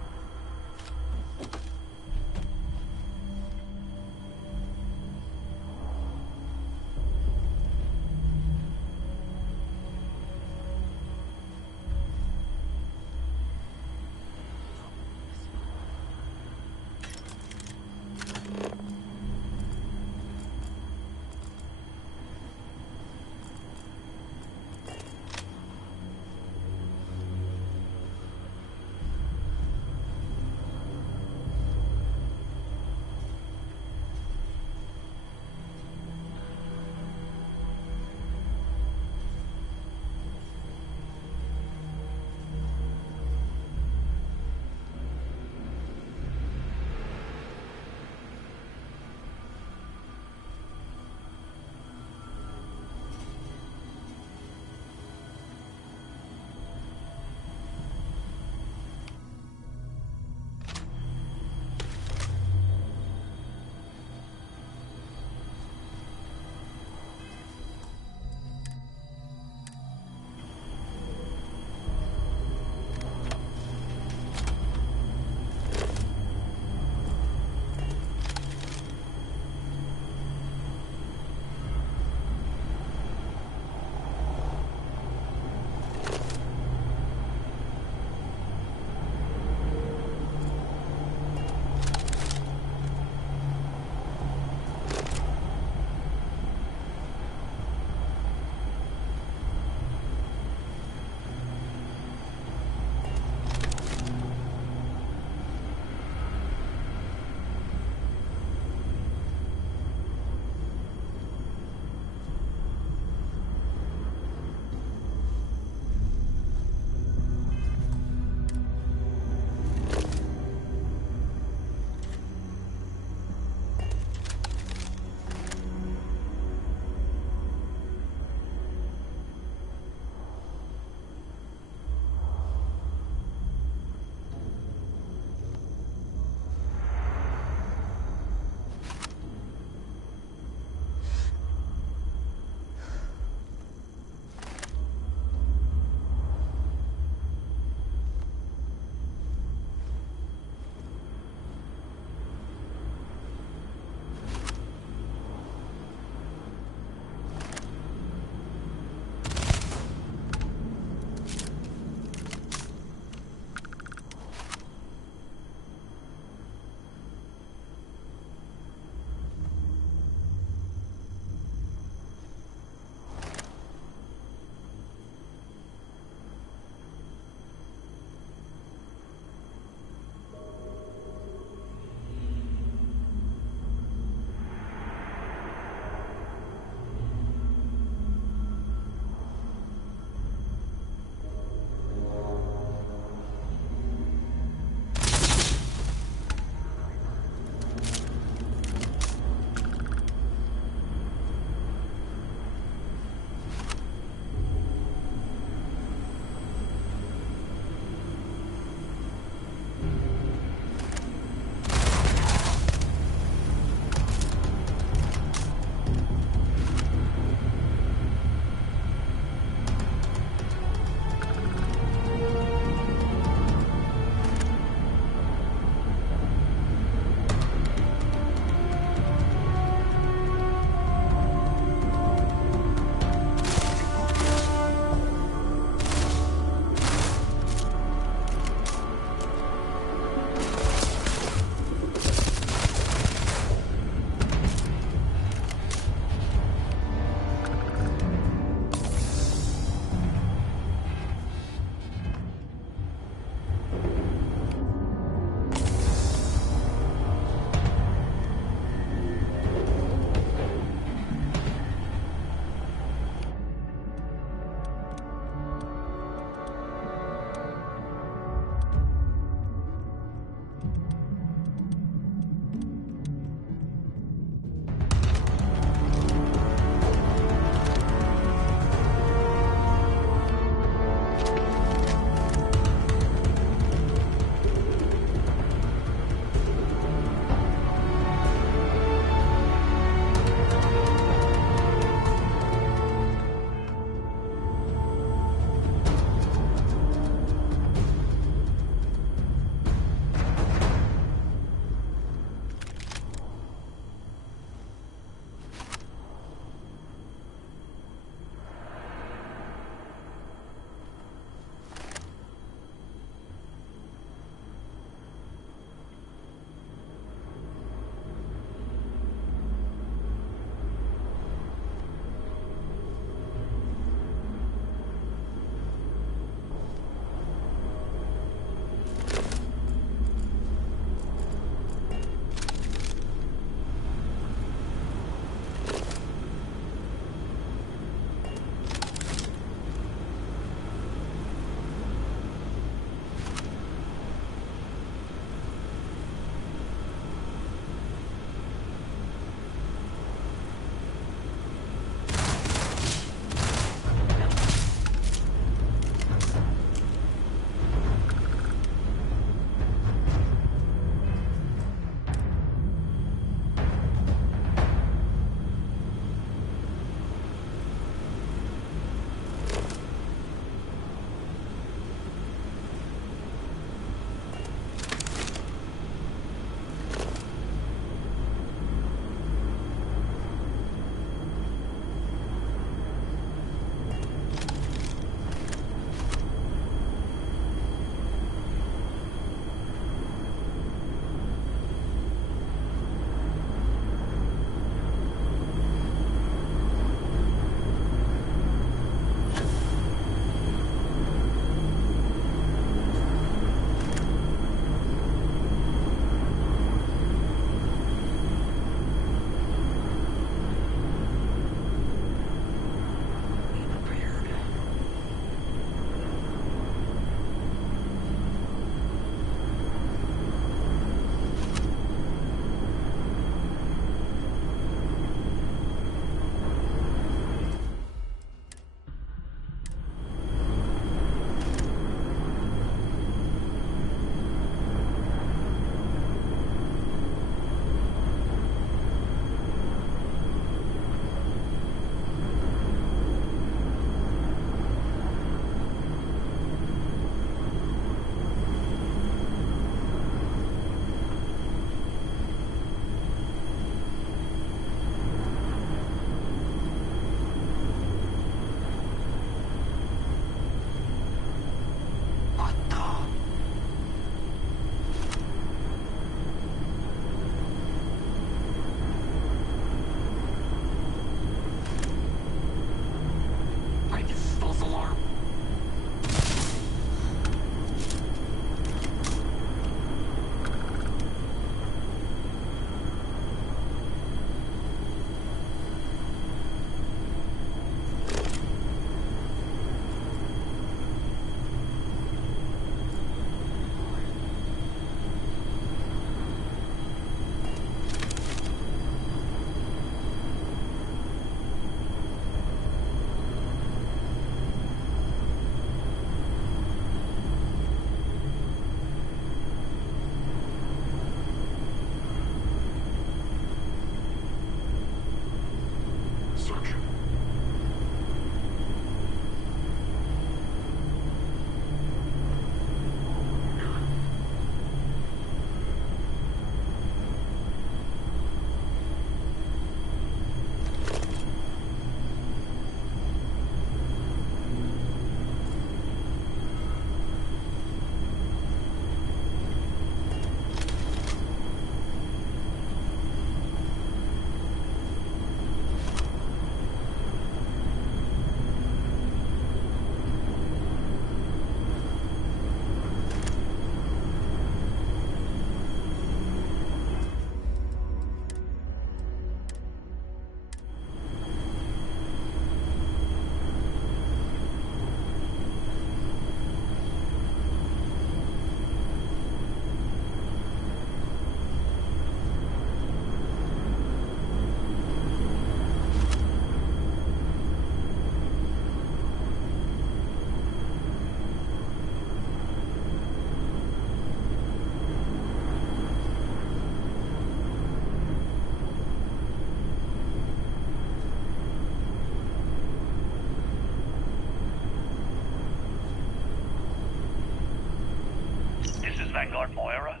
Vanguard Moira.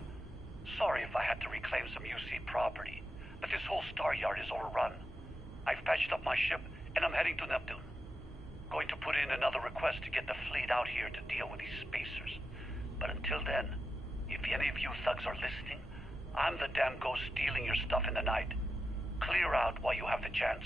Sorry if I had to reclaim some UC property, but this whole star yard is overrun. I've patched up my ship, and I'm heading to Neptune. Going to put in another request to get the fleet out here to deal with these spacers. But until then, if any of you thugs are listening, I'm the damn ghost stealing your stuff in the night. Clear out while you have the chance.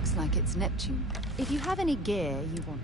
Looks like it's Neptune. If you have any gear you want...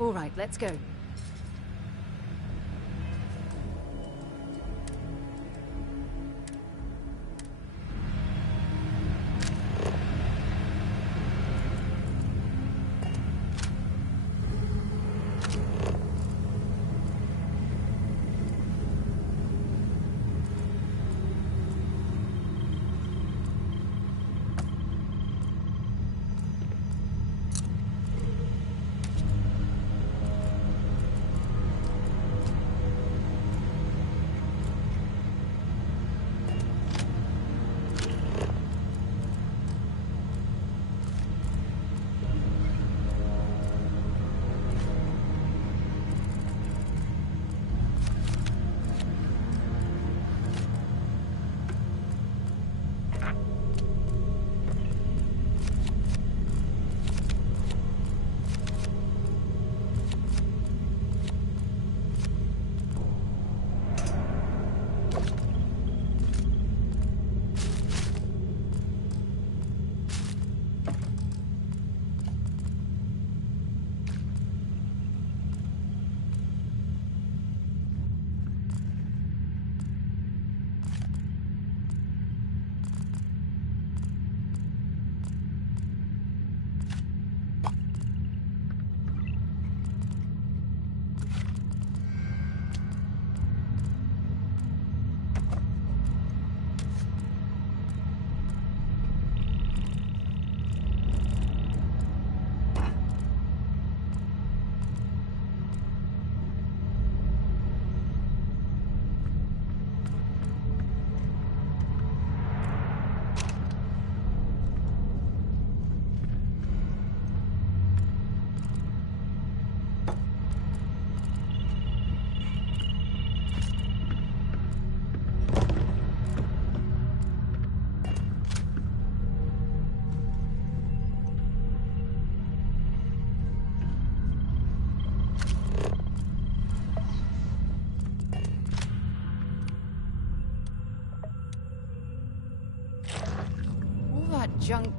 All right, let's go. Junk.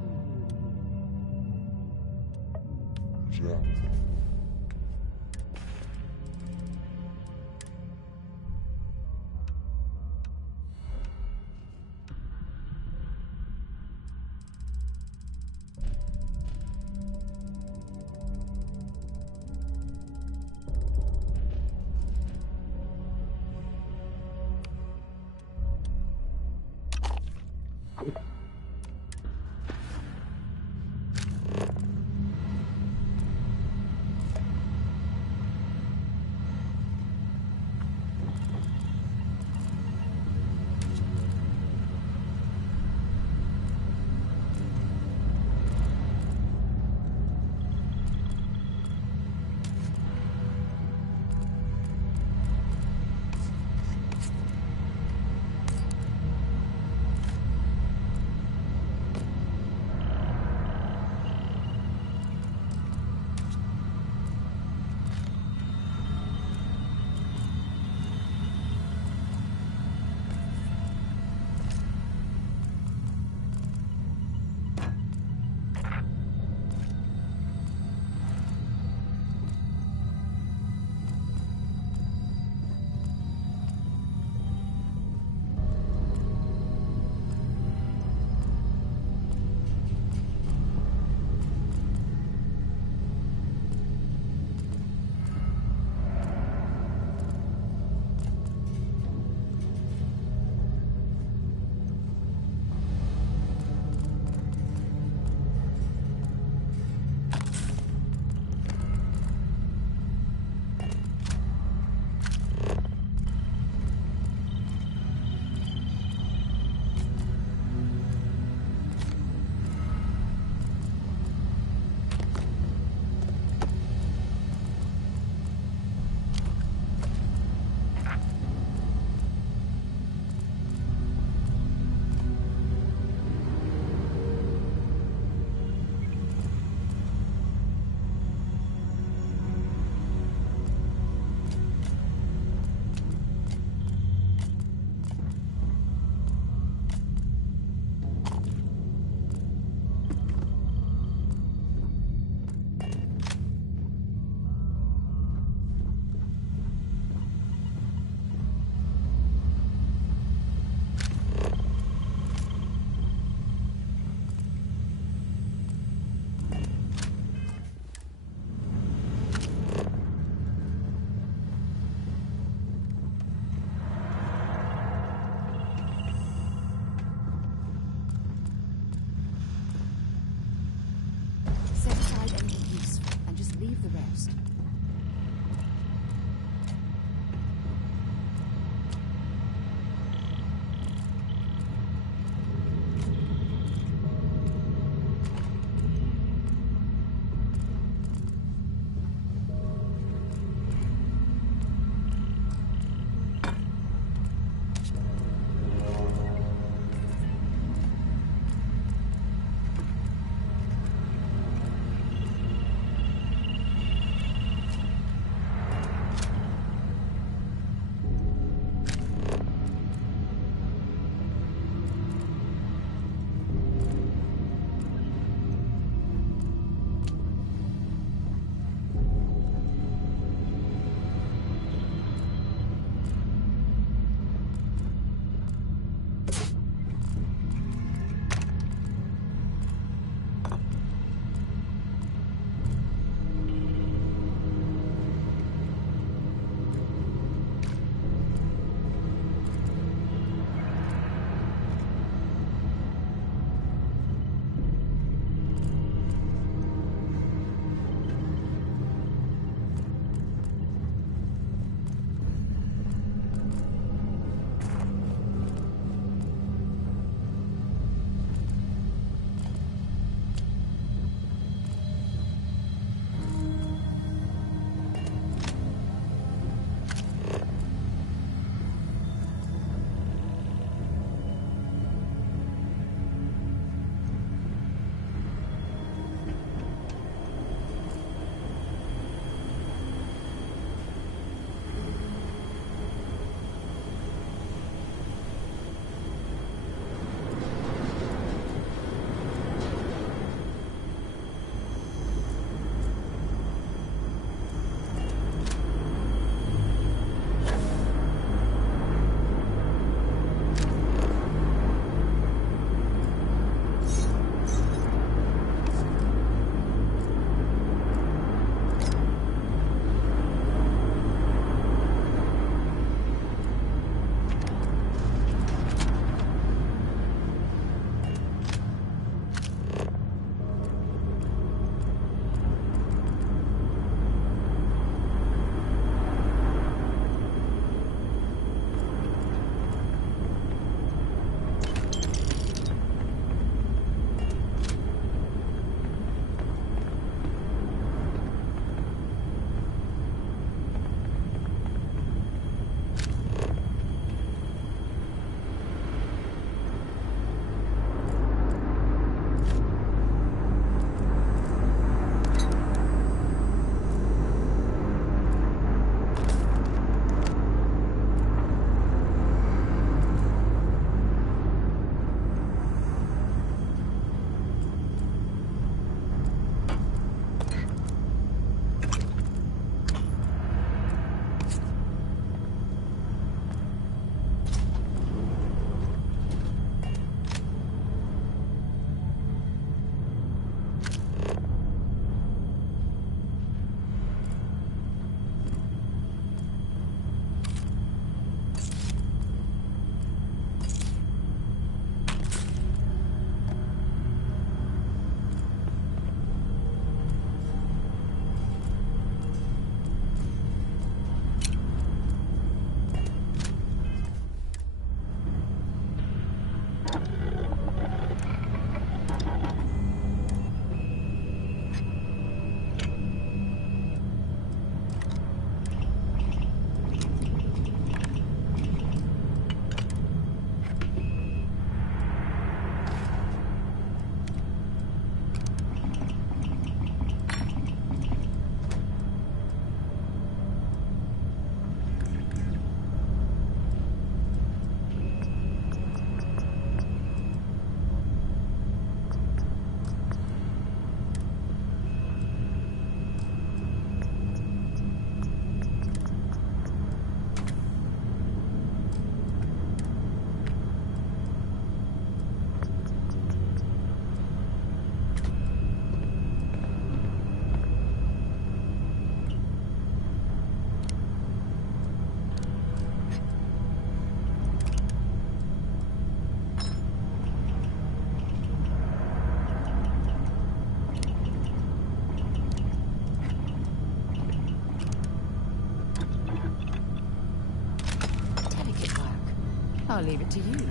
I'll leave it to you.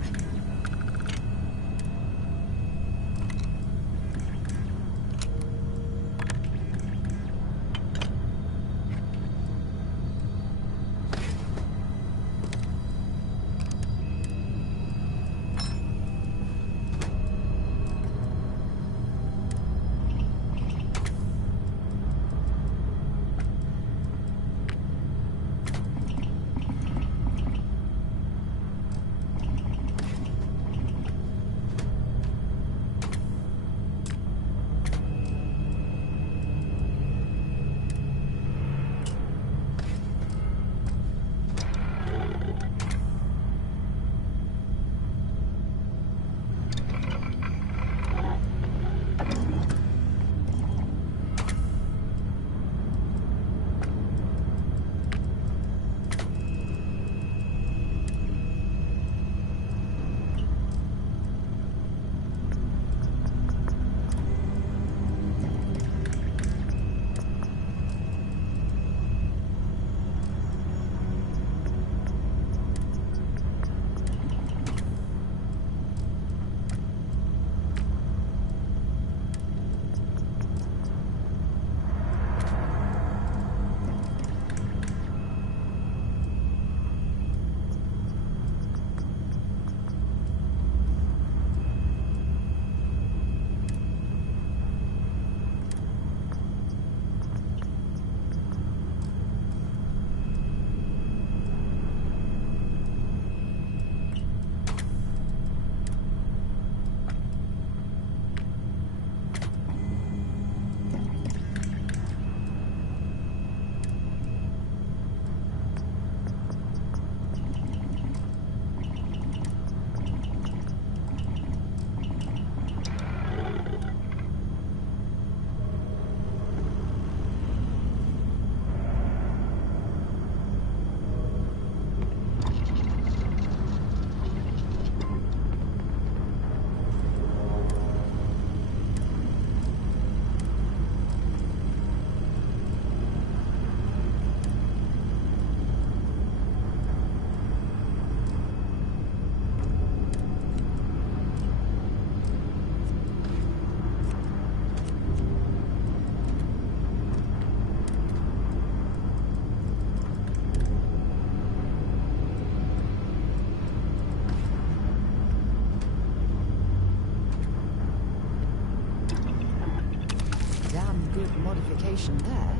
Good modification there.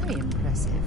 Very impressive.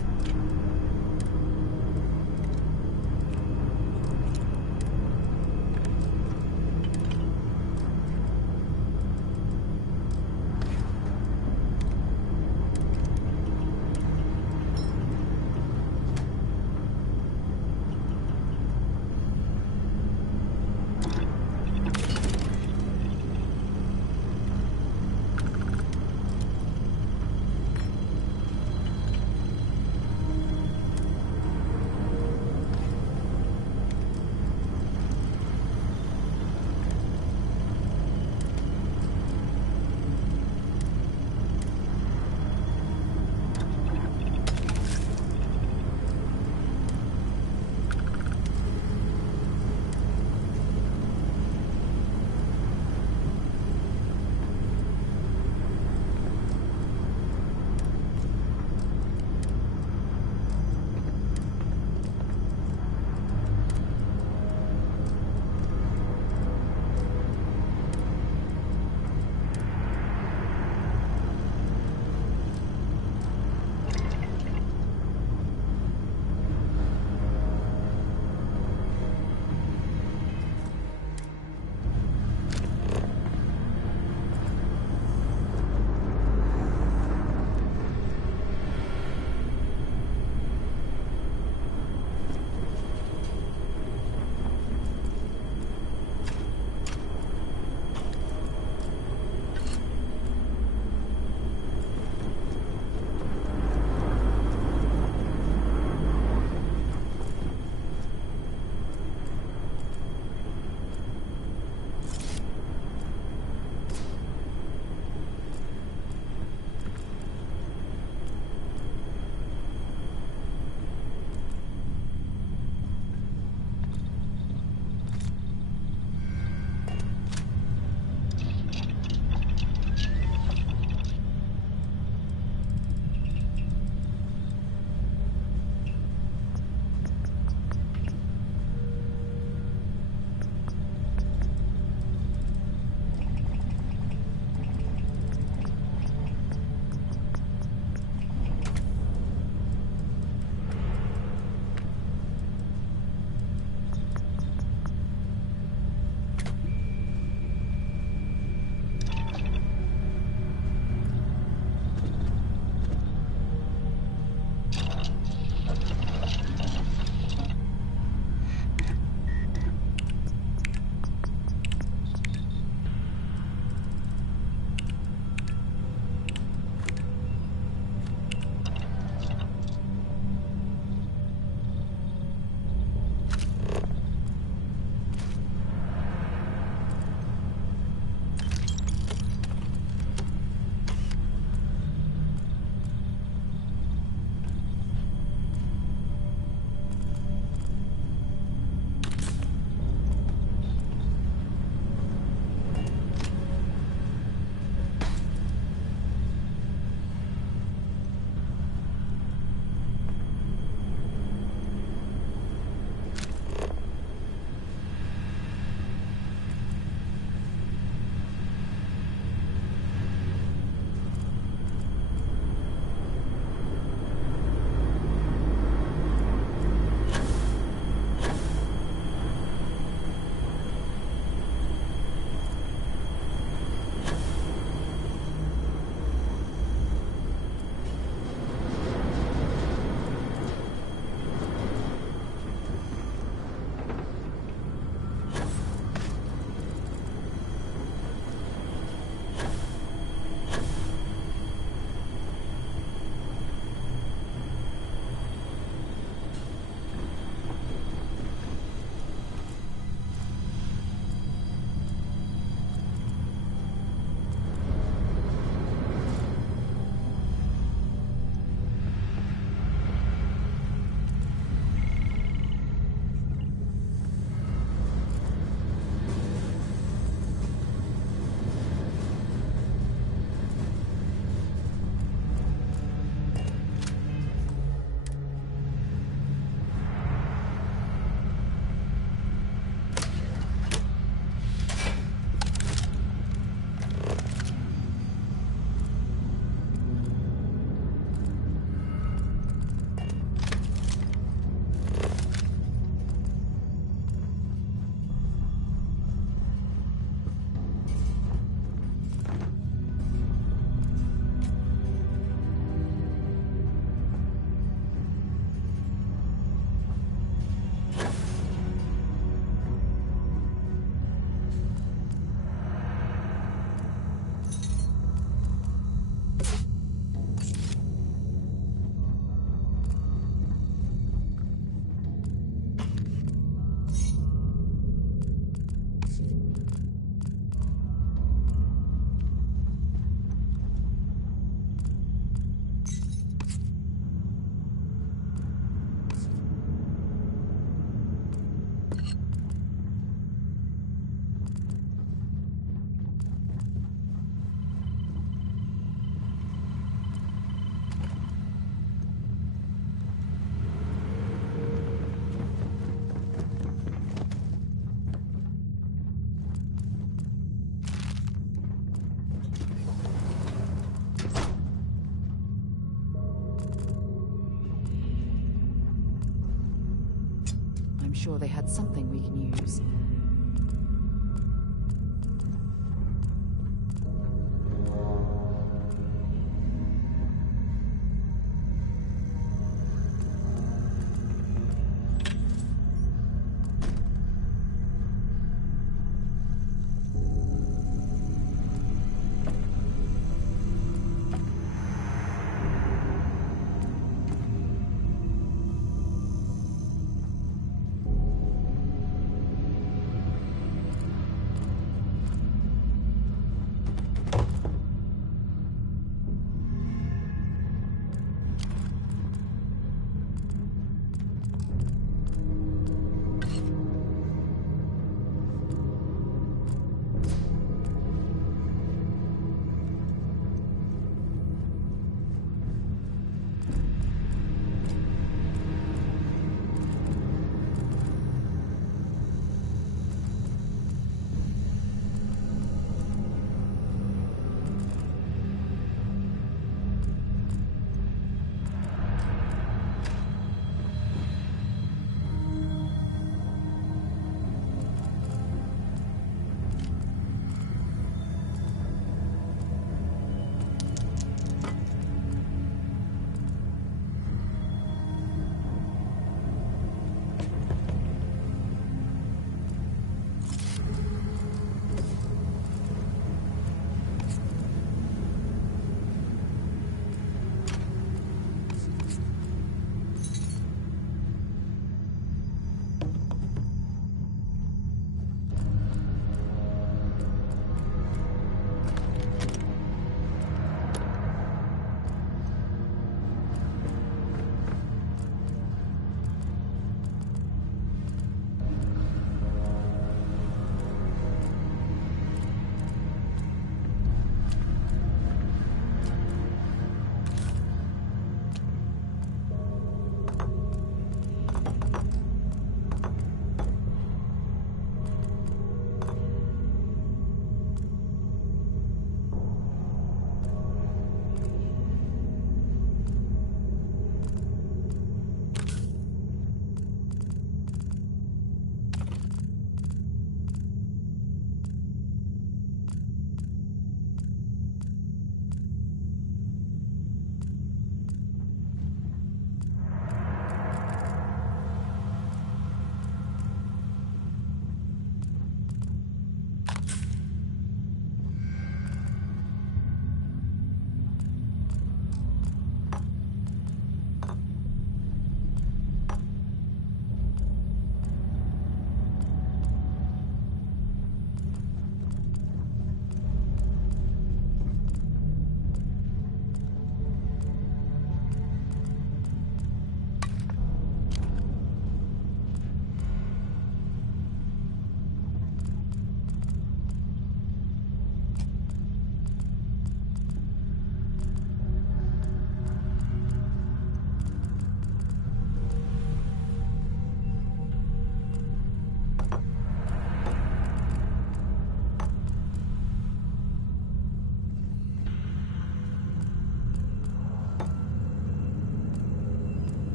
sure they had something we can use.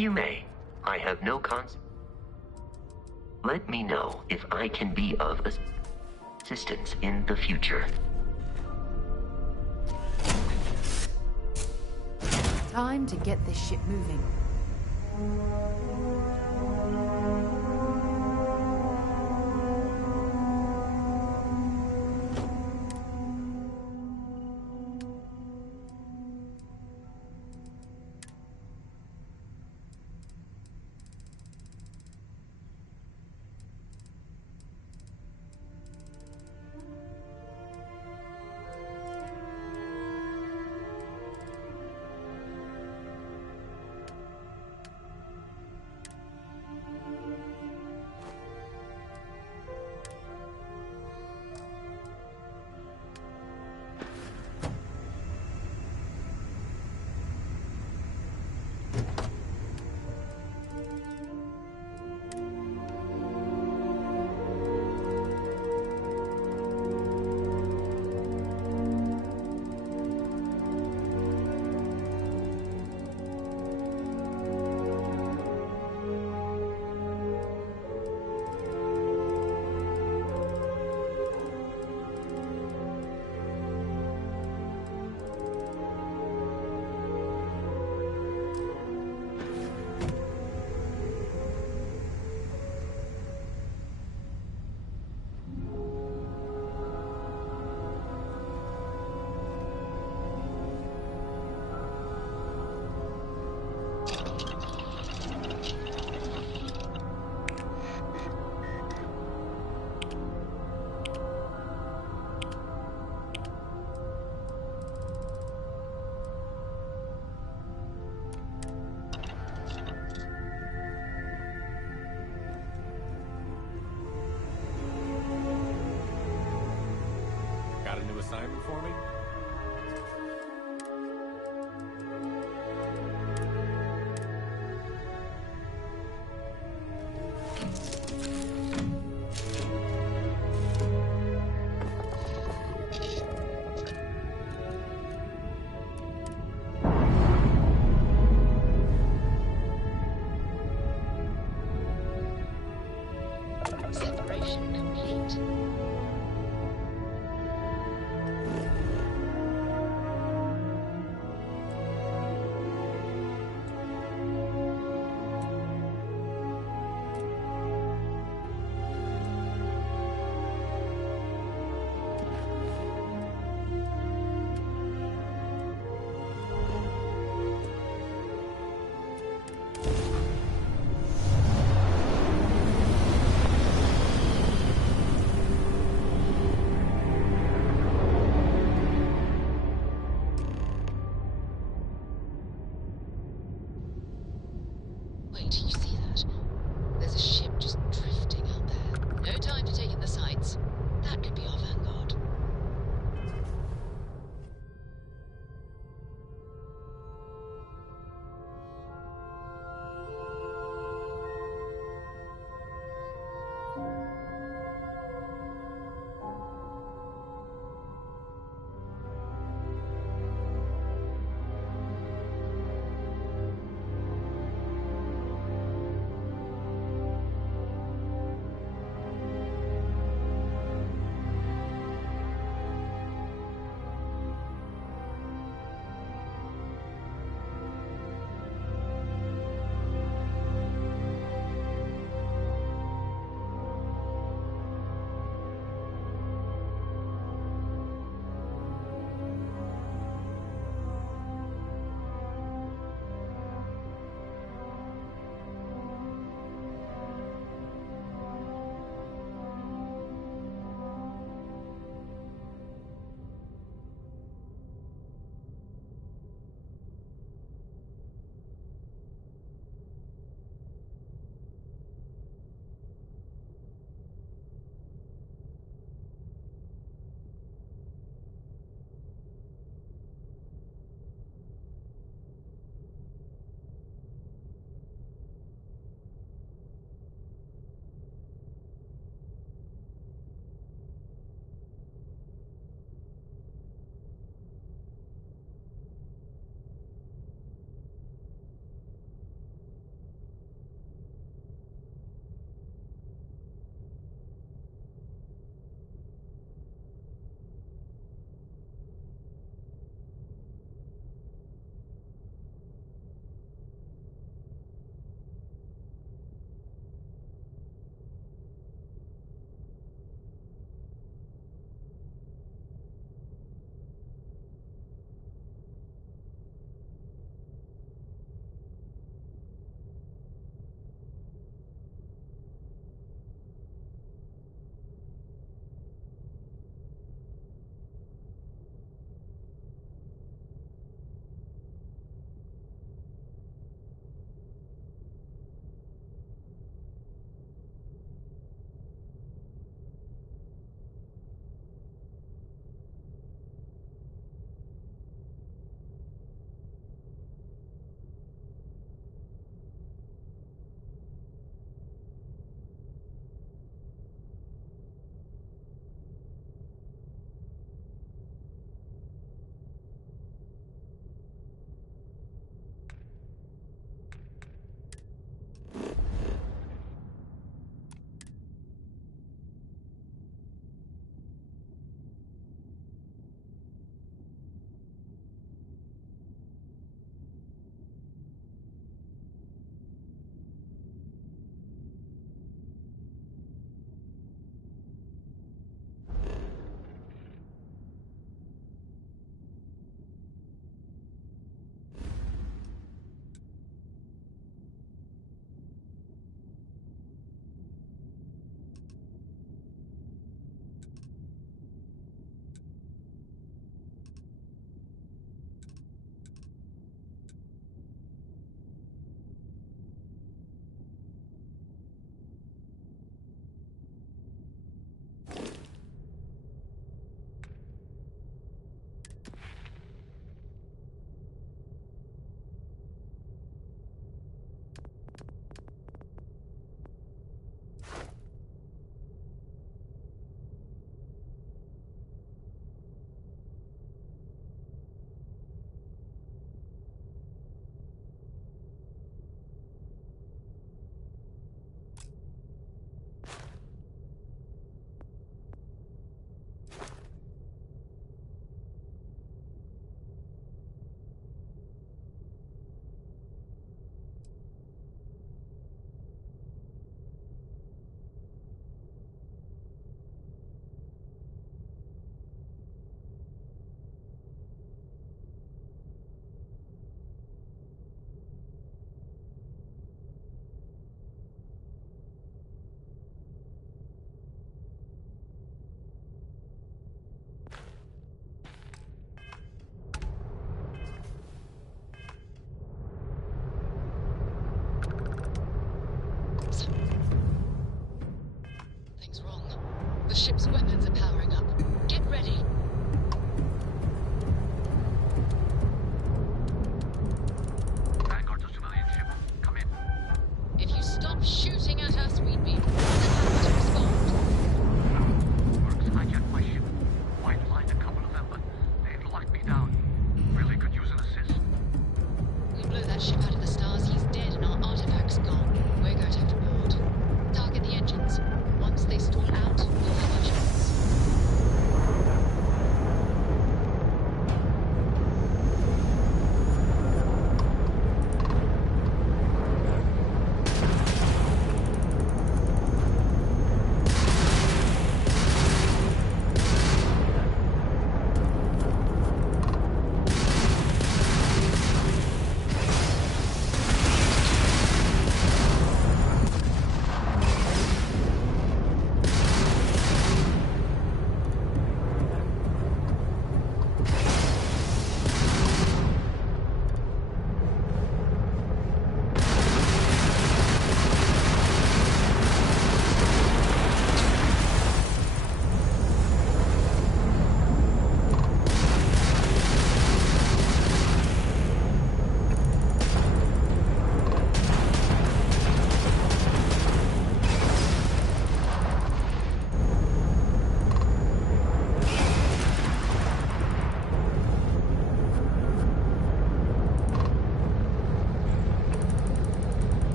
You may. I have no cons. Let me know if I can be of assistance in the future. Time to get this ship moving. Got a new assignment for me? Separation complete. Wait, you see that? There's a ship just drifting out there. No time to take in the sights. That could be our vanguard.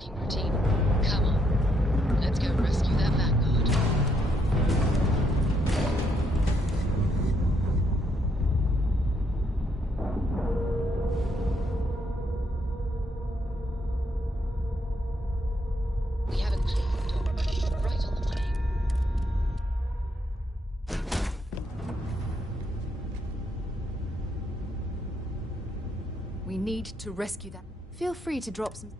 walking routine. Come on, let's go rescue that Vanguard. We haven't cleared the door. Right on the money. We need to rescue them. Feel free to drop some...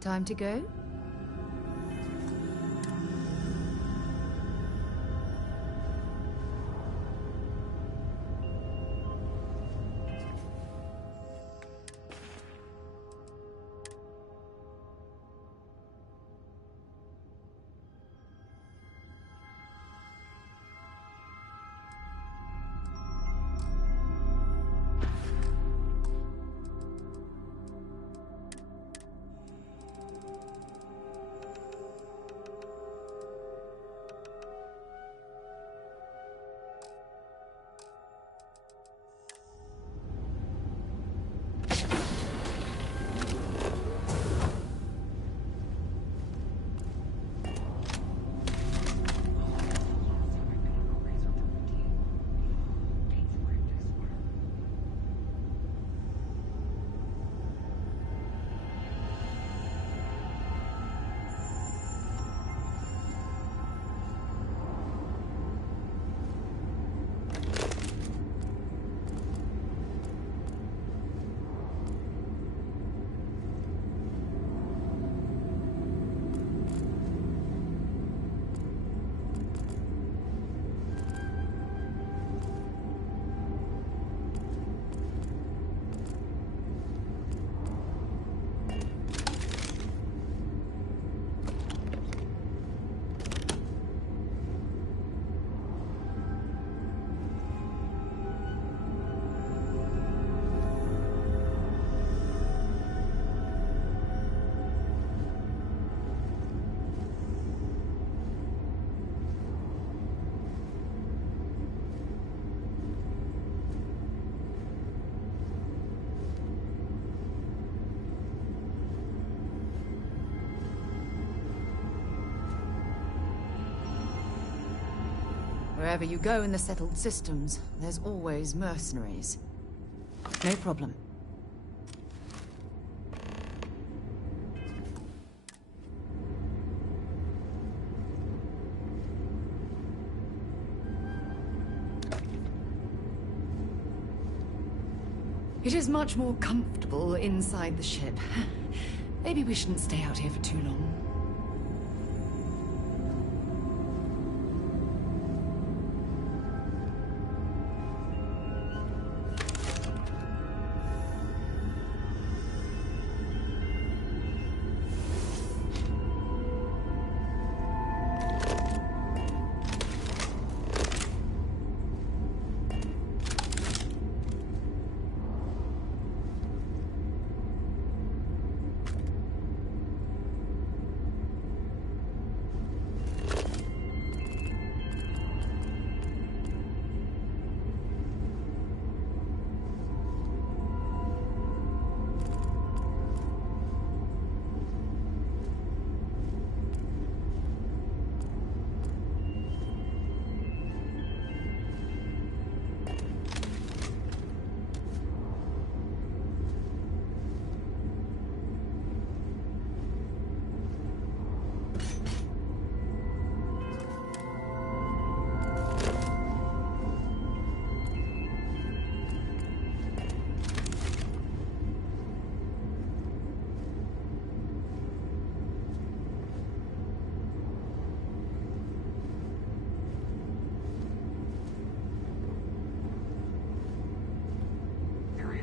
Time to go? Wherever you go in the settled systems, there's always mercenaries. No problem. It is much more comfortable inside the ship. Maybe we shouldn't stay out here for too long.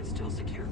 Still secure.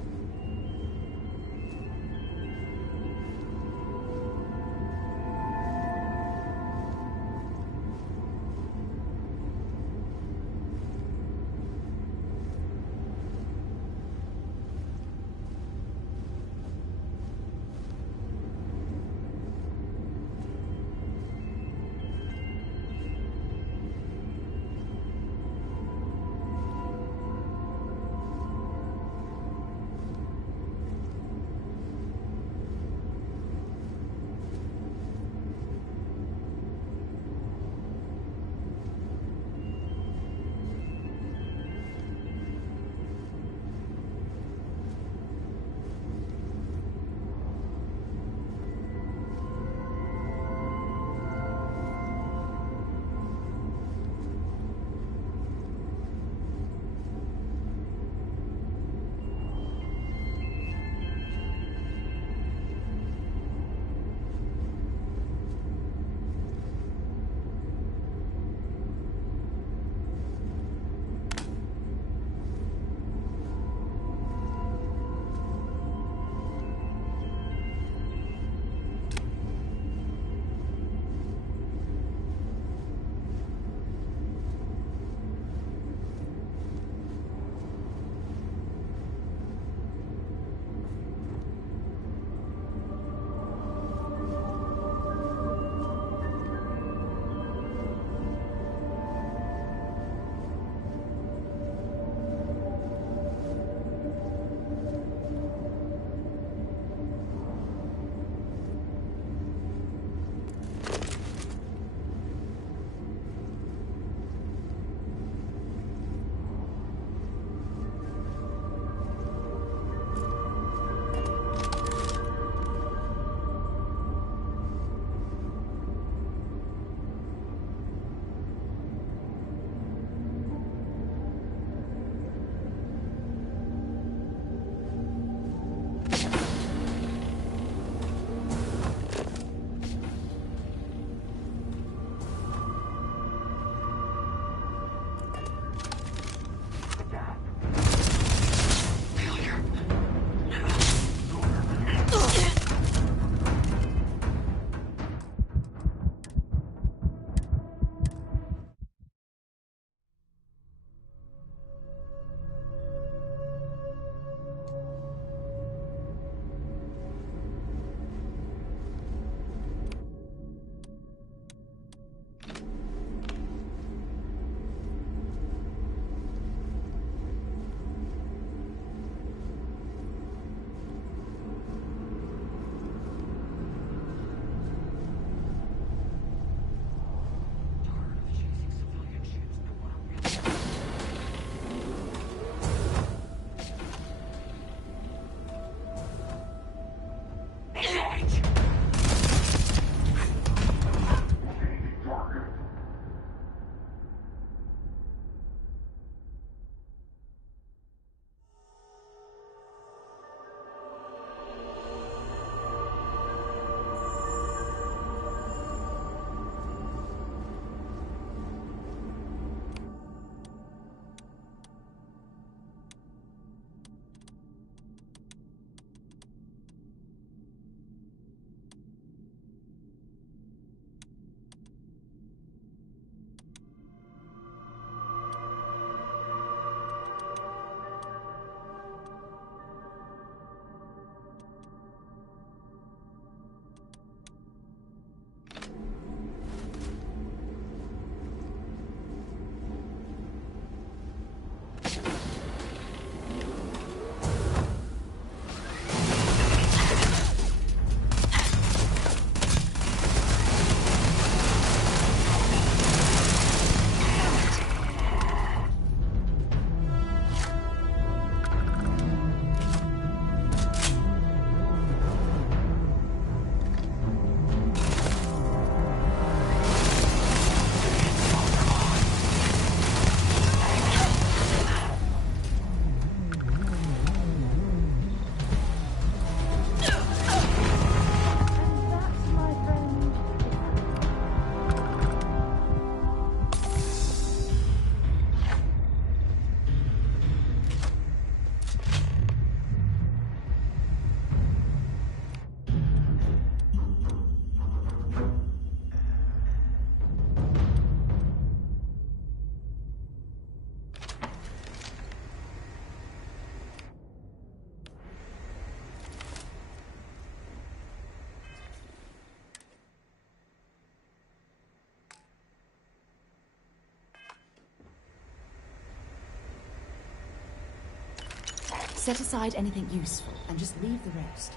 Set aside anything useful and just leave the rest.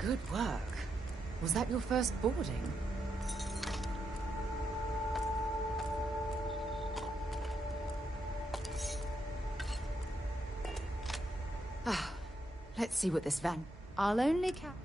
Good work. Was that your first boarding? Ah, let's see what this van... I'll only count...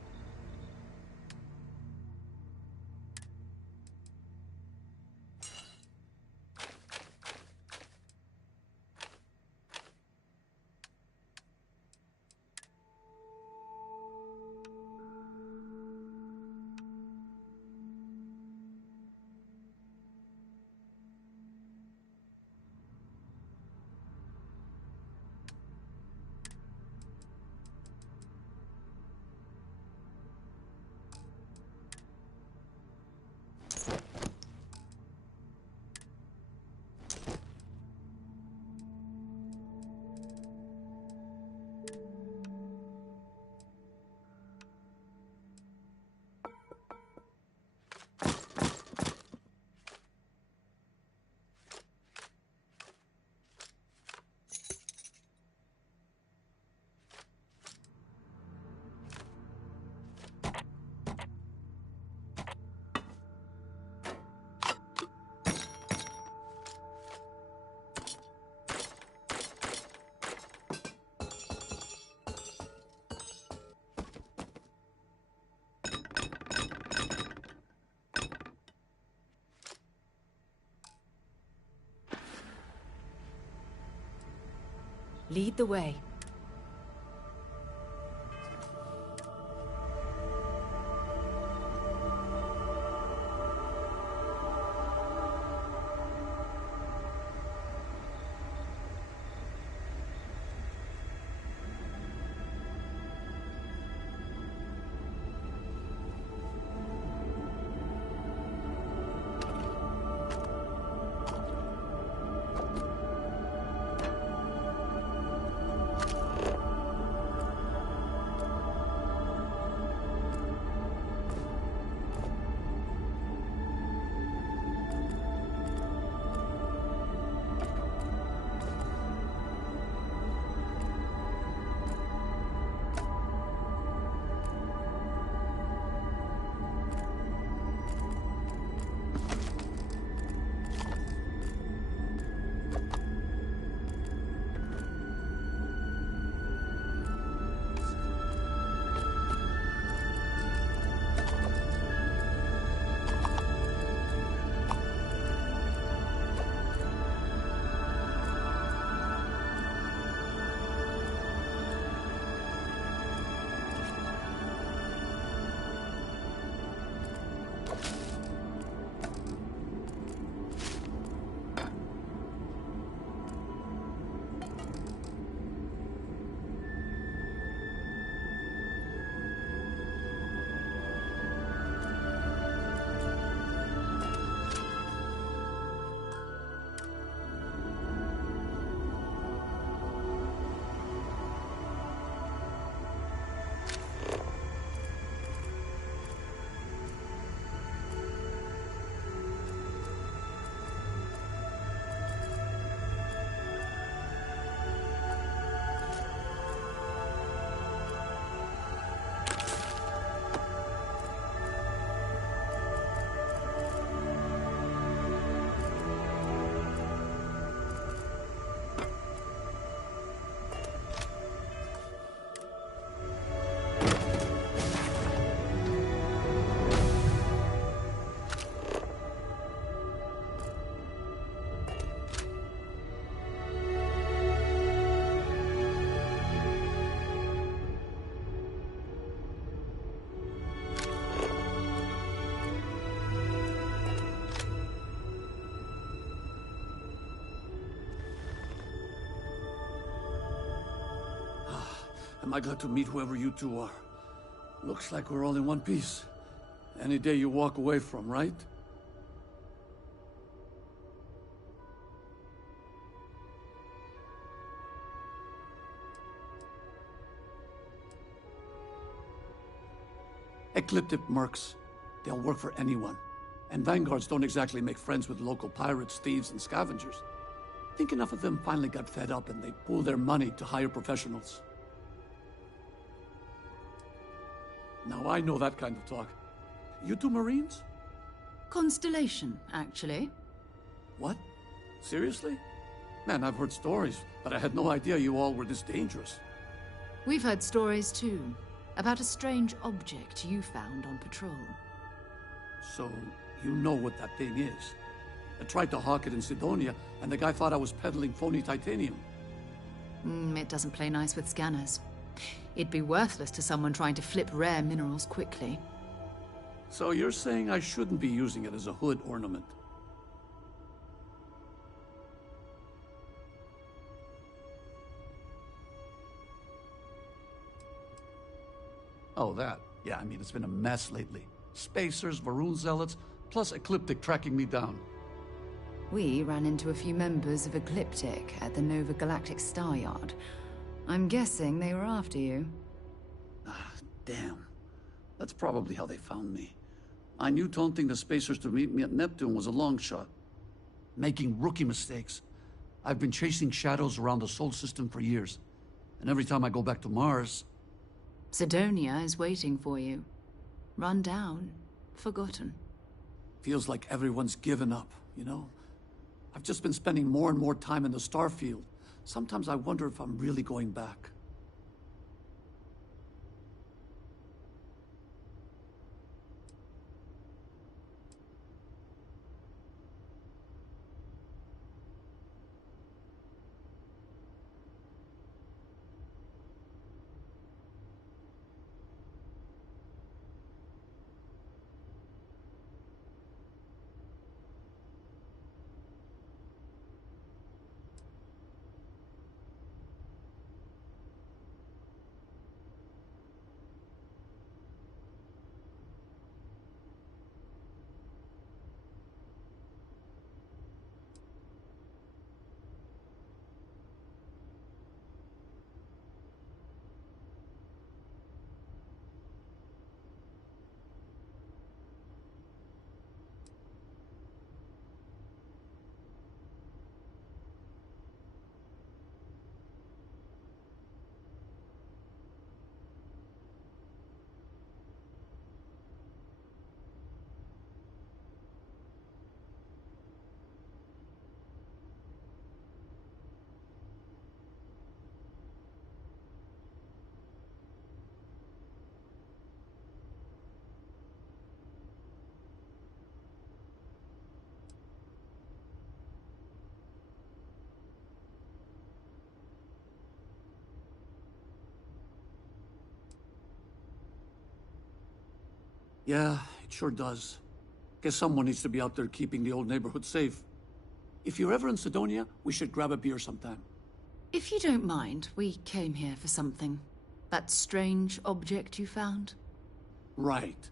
Lead the way. Am I glad to meet whoever you two are. Looks like we're all in one piece. Any day you walk away from, right? Ecliptic mercs. They'll work for anyone. And vanguards don't exactly make friends with local pirates, thieves, and scavengers. Think enough of them finally got fed up and they pool their money to hire professionals. Now I know that kind of talk. You two Marines? Constellation, actually. What? Seriously? Man, I've heard stories, but I had no idea you all were this dangerous. We've heard stories too, about a strange object you found on patrol. So, you know what that thing is. I tried to hawk it in Sidonia, and the guy thought I was peddling phony titanium. It doesn't play nice with scanners. It'd be worthless to someone trying to flip rare minerals quickly. So you're saying I shouldn't be using it as a hood ornament? Oh, that. Yeah, I mean, it's been a mess lately. Spacers, Varun zealots, plus Ecliptic tracking me down. We ran into a few members of Ecliptic at the Nova Galactic Star Yard. I'm guessing they were after you. Ah, damn. That's probably how they found me. I knew taunting the Spacers to meet me at Neptune was a long shot. Making rookie mistakes. I've been chasing shadows around the Sol system for years. And every time I go back to Mars... Sidonia is waiting for you. Run down. Forgotten. Feels like everyone's given up, you know? I've just been spending more and more time in the Starfield. Sometimes I wonder if I'm really going back. Yeah, it sure does. Guess someone needs to be out there keeping the old neighborhood safe. If you're ever in Sidonia, we should grab a beer sometime. If you don't mind, we came here for something. That strange object you found? Right.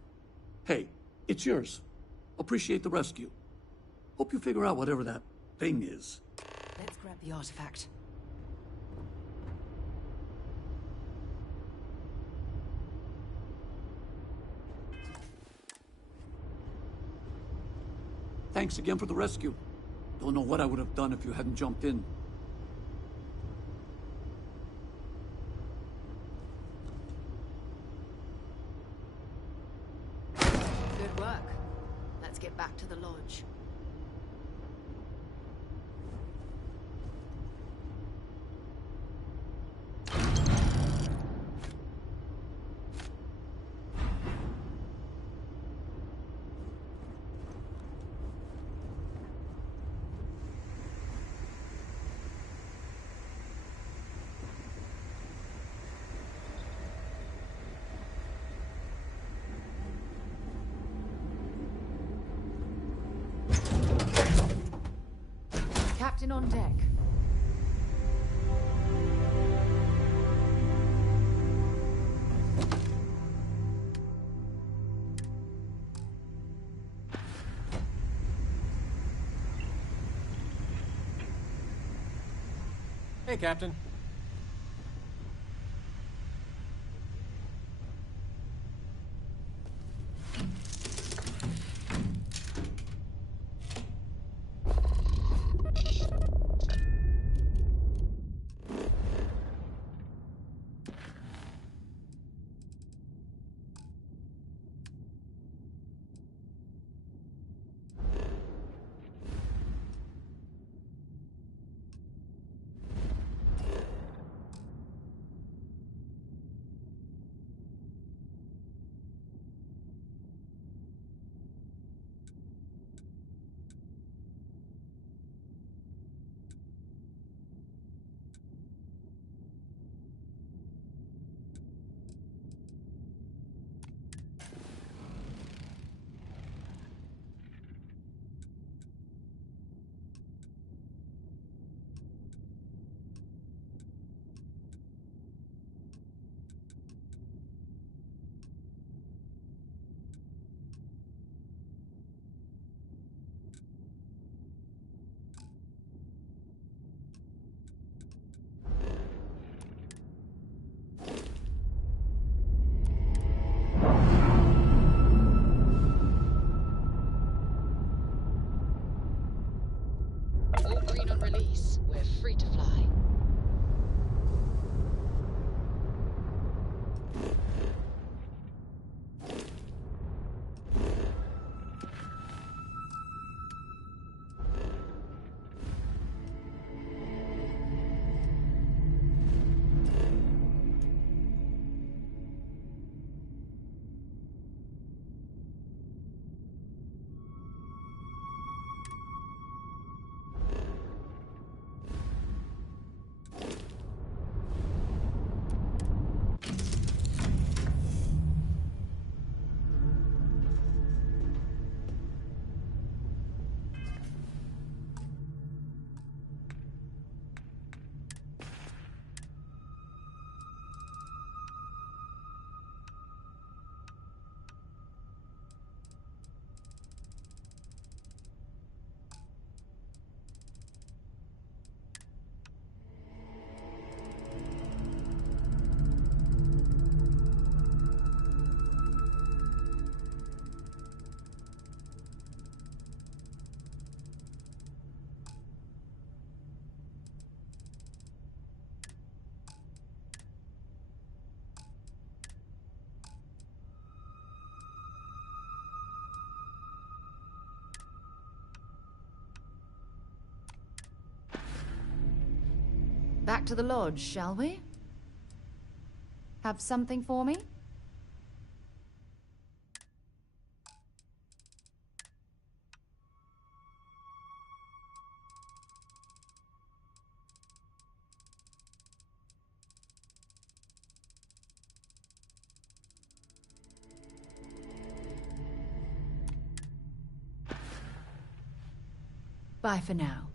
Hey, it's yours. Appreciate the rescue. Hope you figure out whatever that thing is. Let's grab the artifact. Thanks again for the rescue. Don't know what I would have done if you hadn't jumped in. Good work. Let's get back to the lodge. Captain on deck. Hey, Captain. All green on release. We're free to fly. Back to the lodge, shall we? Have something for me? Bye for now.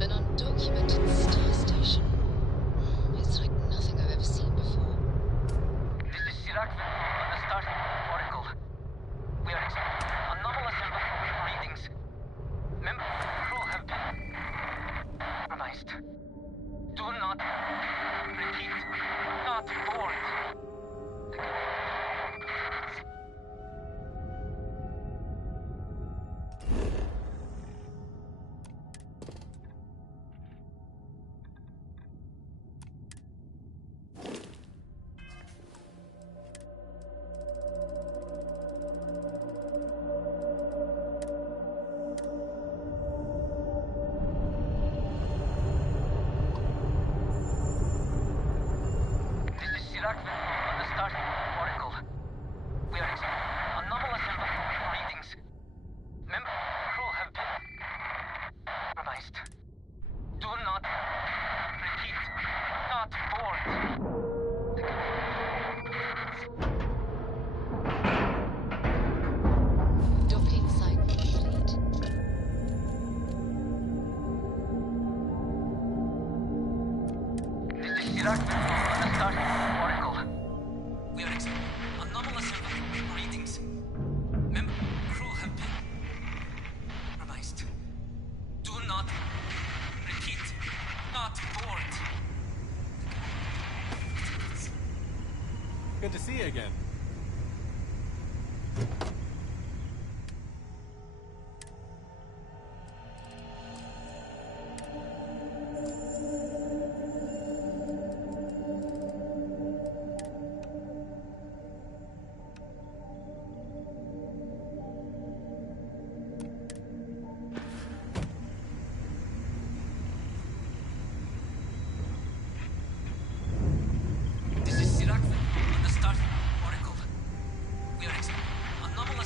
An undocumented star station. It's like nothing I've ever seen before. This is Sirakvin on the Starfield Oracle. We are expecting anomalous readings. Member crew have been compromised. Do not repeat. Not board. Good to see you again. This is Sirakvin on the Starfield Oracle. We are expecting anomalous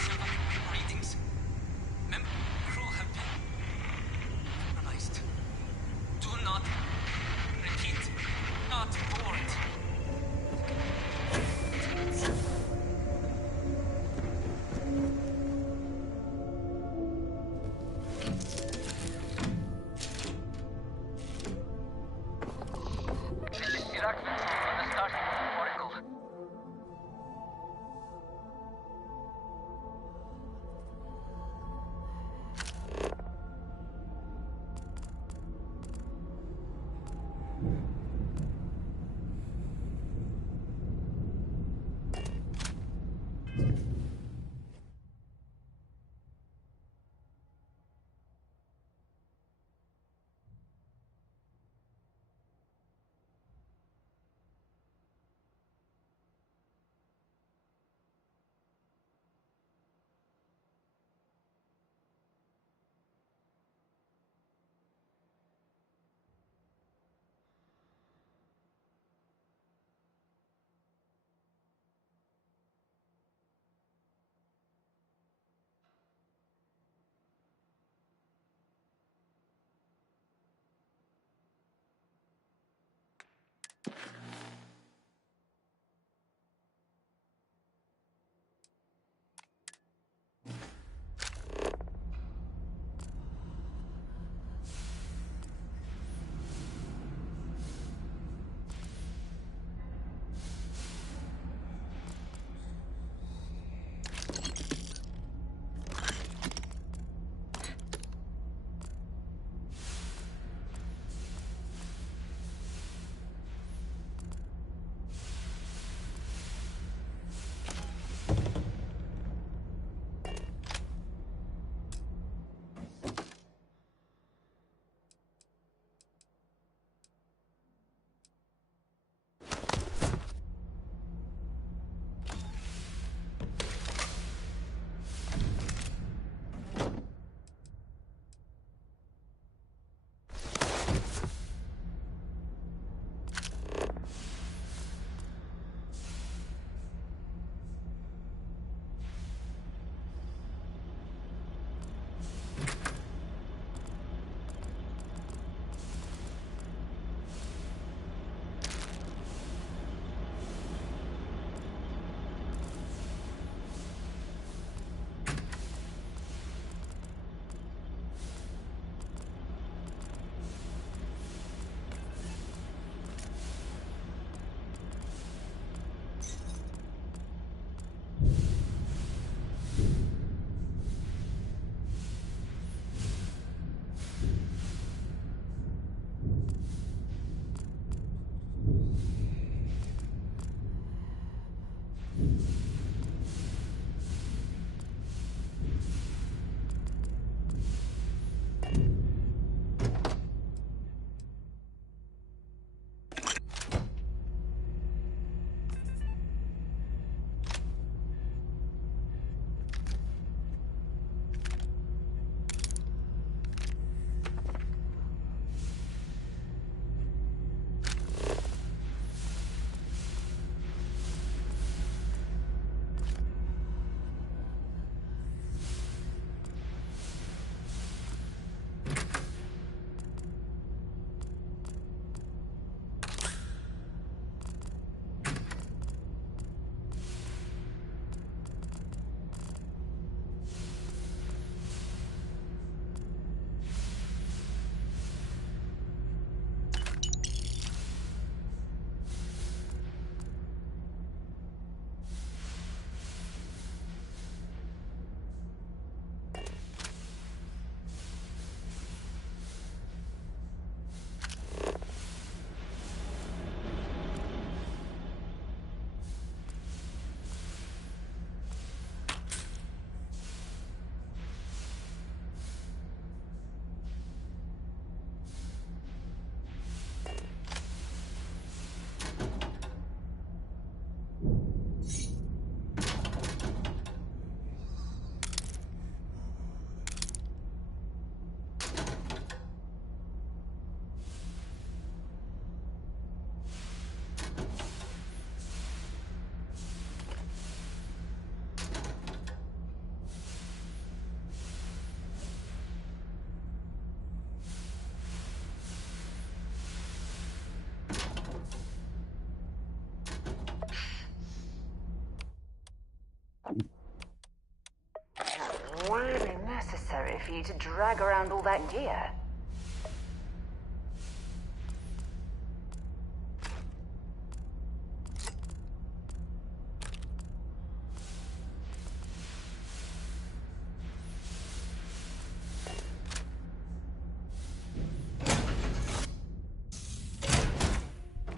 really necessary for you to drag around all that gear?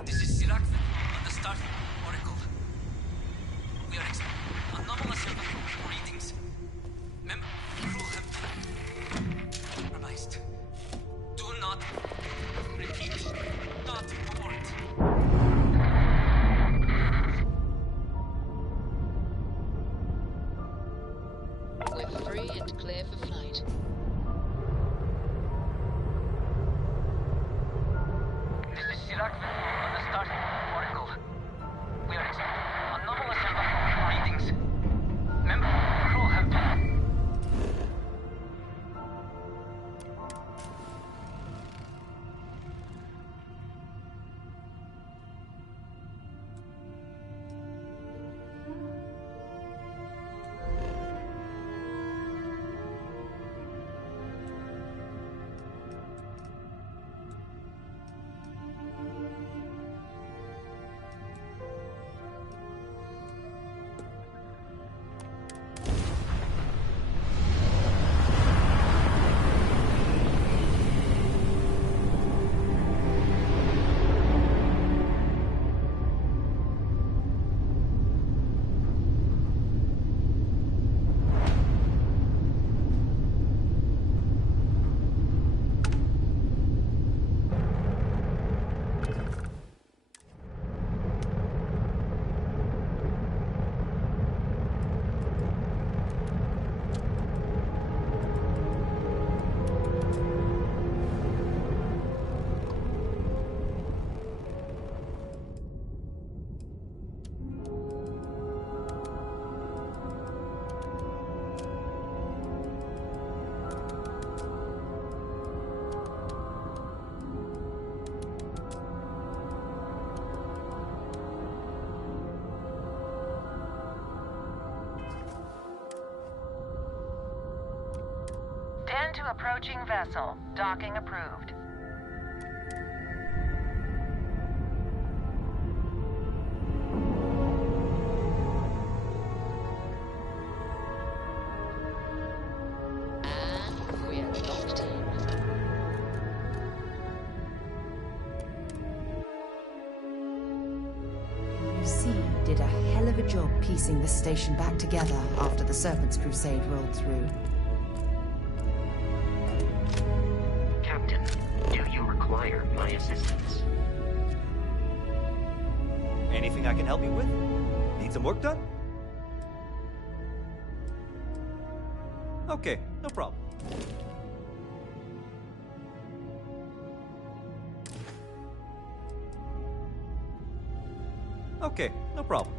This is Sirac on the Starfield Oracle. We are experiencing anomalous readings. Member crew have been compromised. Do not repeat. Not report. We're free and clear for flight. This is Sirac on the Starfield Oracle. We are experiencing anomalous readings. Member crew have been. Tend to approaching vessel. Docking approved. And we're locked in. UC did a hell of a job piecing the station back together after the Serpent's Crusade rolled through. Captain, do you require my assistance? Anything I can help you with? Need some work done? Okay, no problem. Okay, no problem.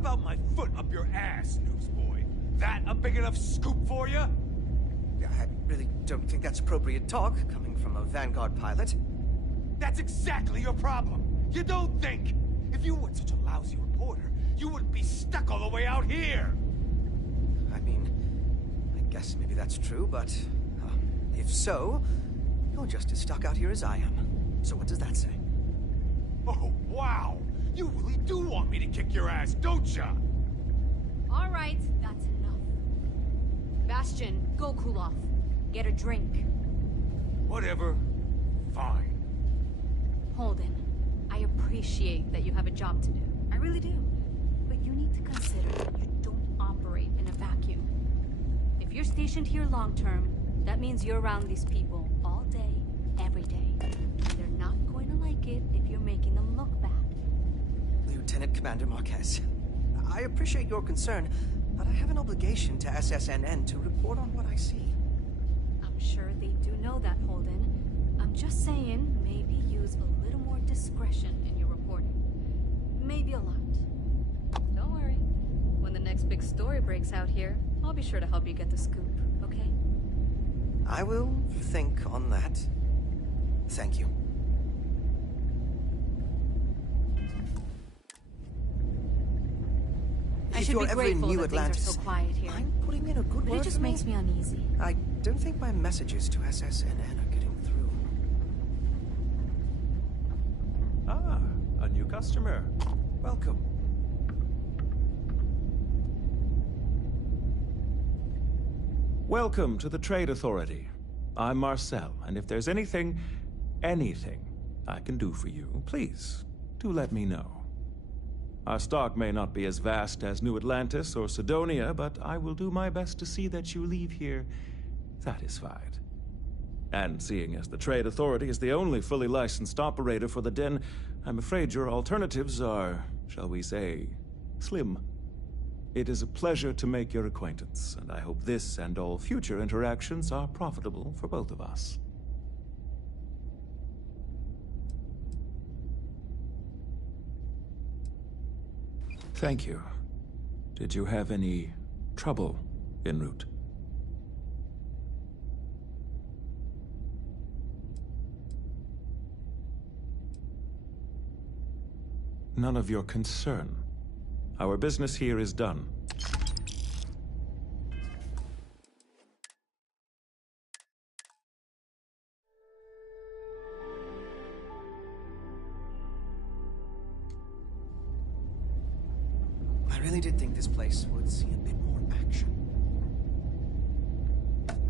about my foot up your ass, newsboy? That a big enough scoop for you? I really don't think that's appropriate talk, coming from a Vanguard pilot. That's exactly your problem. You don't think. If you weren't such a lousy reporter, you wouldn't be stuck all the way out here. I mean, I guess maybe that's true, but if so, you're just as stuck out here as I am. So what does that say? Oh, wow! You really do want me to kick your ass, don't ya? All right, that's enough. Bastion, go cool off. Get a drink. Whatever. Fine. Holden, I appreciate that you have a job to do. I really do. But you need to consider that you don't operate in a vacuum. If you're stationed here long term, that means you're around these people all day, every day. They're not going to like it if you're making them look bad. Lieutenant Commander Marquez, I appreciate your concern, but I have an obligation to SSNN to report on what I see. I'm sure they do know that, Holden. I'm just saying, maybe use a little more discretion in your reporting. Maybe a lot. Don't worry. When the next big story breaks out here, I'll be sure to help you get the scoop, okay? I will think on that. Thank you. I should be grateful that things are so quiet here. I'm putting in a good But word it just for me. makes me uneasy. I don't think my messages to SSNN are getting through. Ah, a new customer. Welcome. Welcome to the Trade Authority. I'm Marcel, and if there's anything I can do for you, please, do let me know. Our stock may not be as vast as New Atlantis or Sidonia, but I will do my best to see that you leave here satisfied. And seeing as the Trade Authority is the only fully licensed operator for the Den, I'm afraid your alternatives are, shall we say, slim. It is a pleasure to make your acquaintance, and I hope this and all future interactions are profitable for both of us. Thank you. Did you have any trouble en route? None of your concern. Our business here is done. I really did think this place would see a bit more action.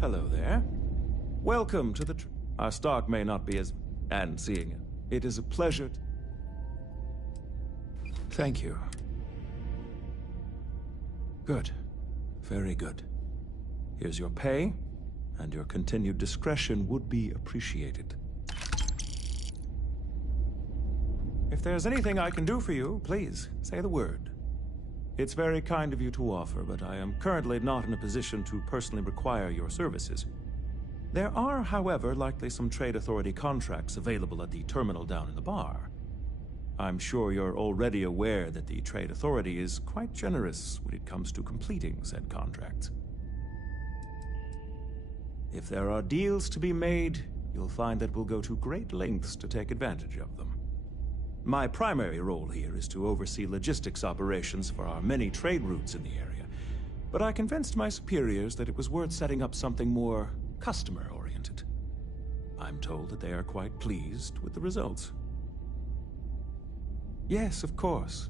Hello there. Welcome to the Our stock may not be as... And seeing it, it is a pleasure Thank you. Good. Very good. Here's your pay, and your continued discretion would be appreciated. If there's anything I can do for you, please, say the word. It's very kind of you to offer, but I am currently not in a position to personally require your services. There are, however, likely some Trade Authority contracts available at the terminal down in the bar. I'm sure you're already aware that the Trade Authority is quite generous when it comes to completing said contracts. If there are deals to be made, you'll find that we'll go to great lengths to take advantage of them. My primary role here is to oversee logistics operations for our many trade routes in the area, but I convinced my superiors that it was worth setting up something more customer-oriented. I'm told that they are quite pleased with the results. Yes, of course.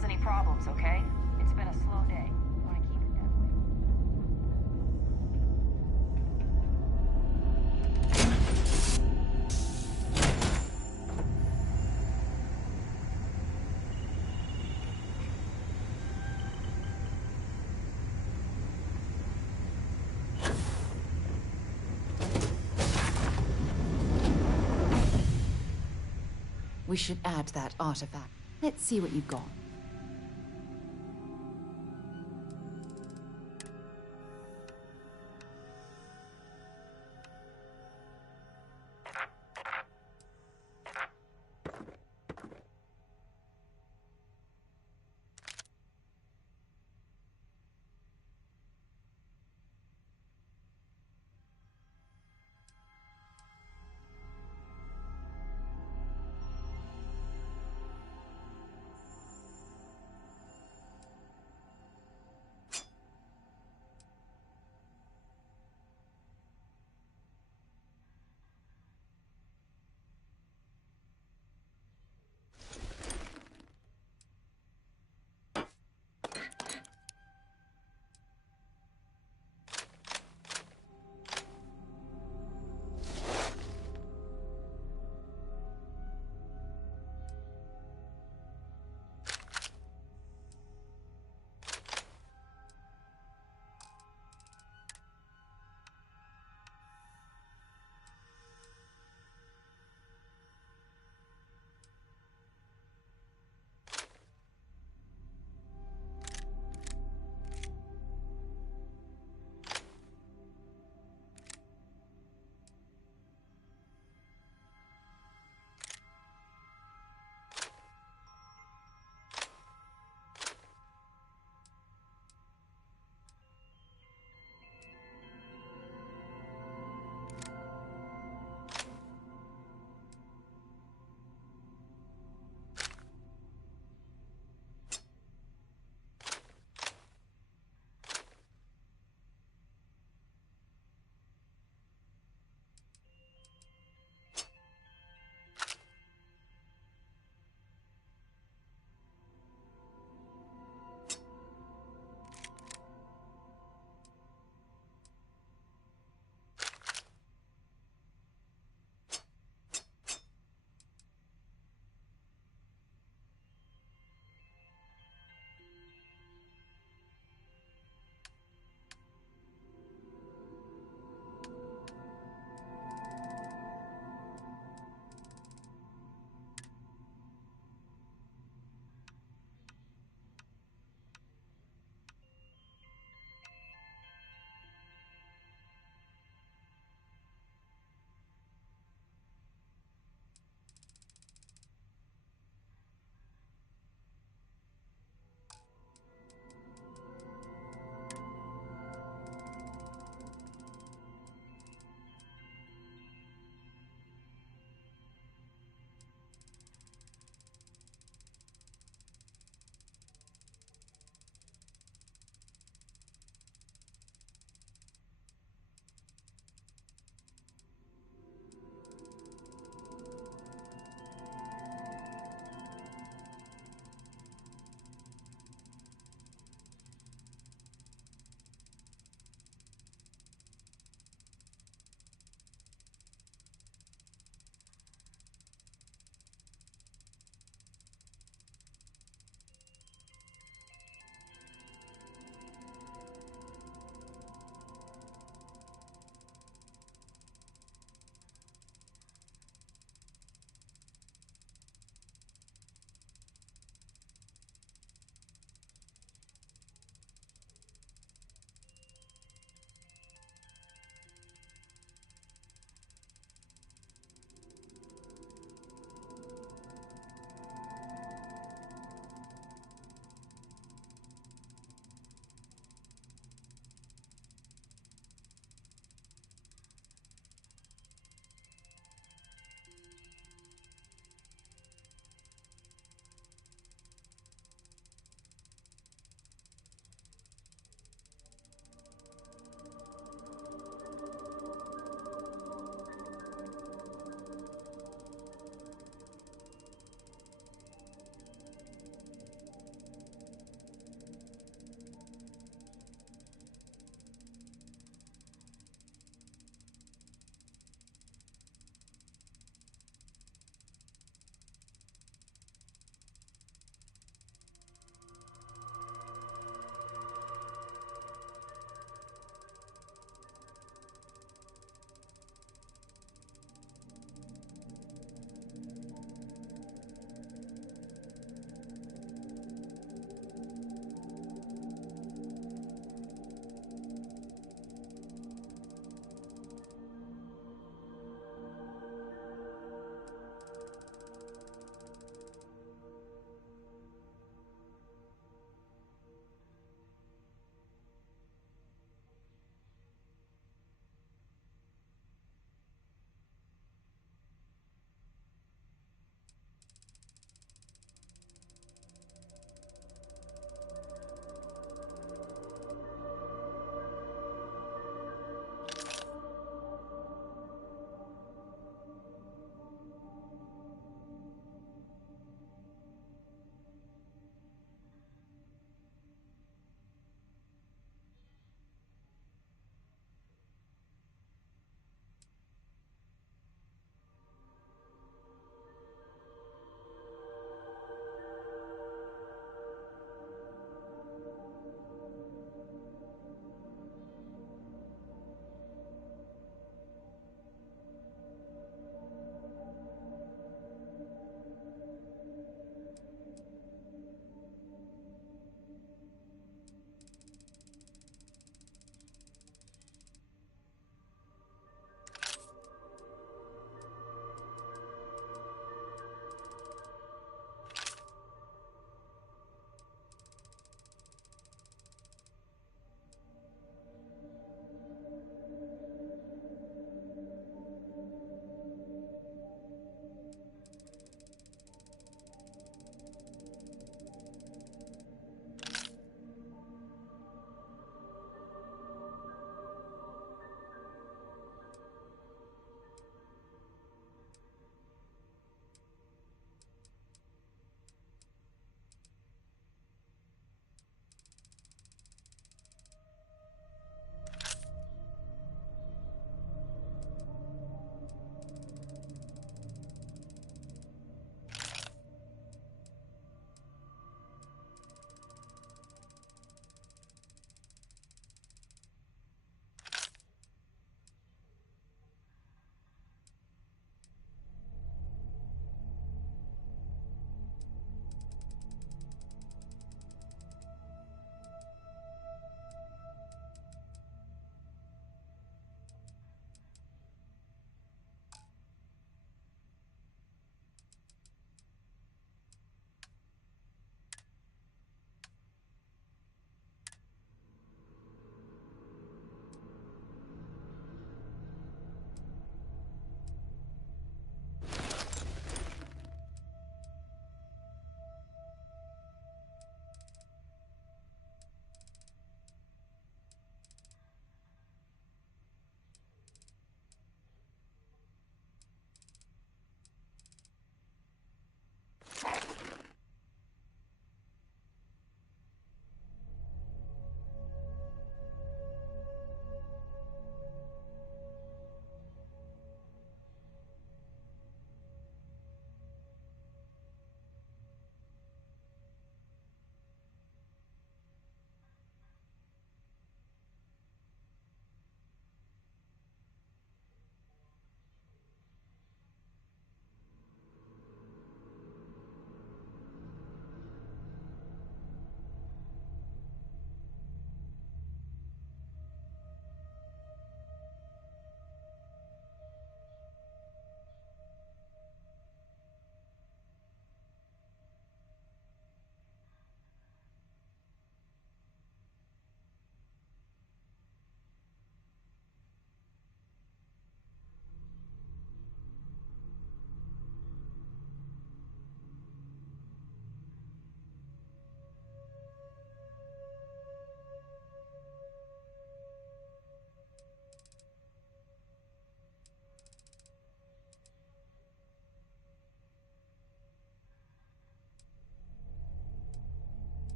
cause any problems, okay? It's been a slow day. Want to keep it that way. We should add that artifact. Let's see what you've got.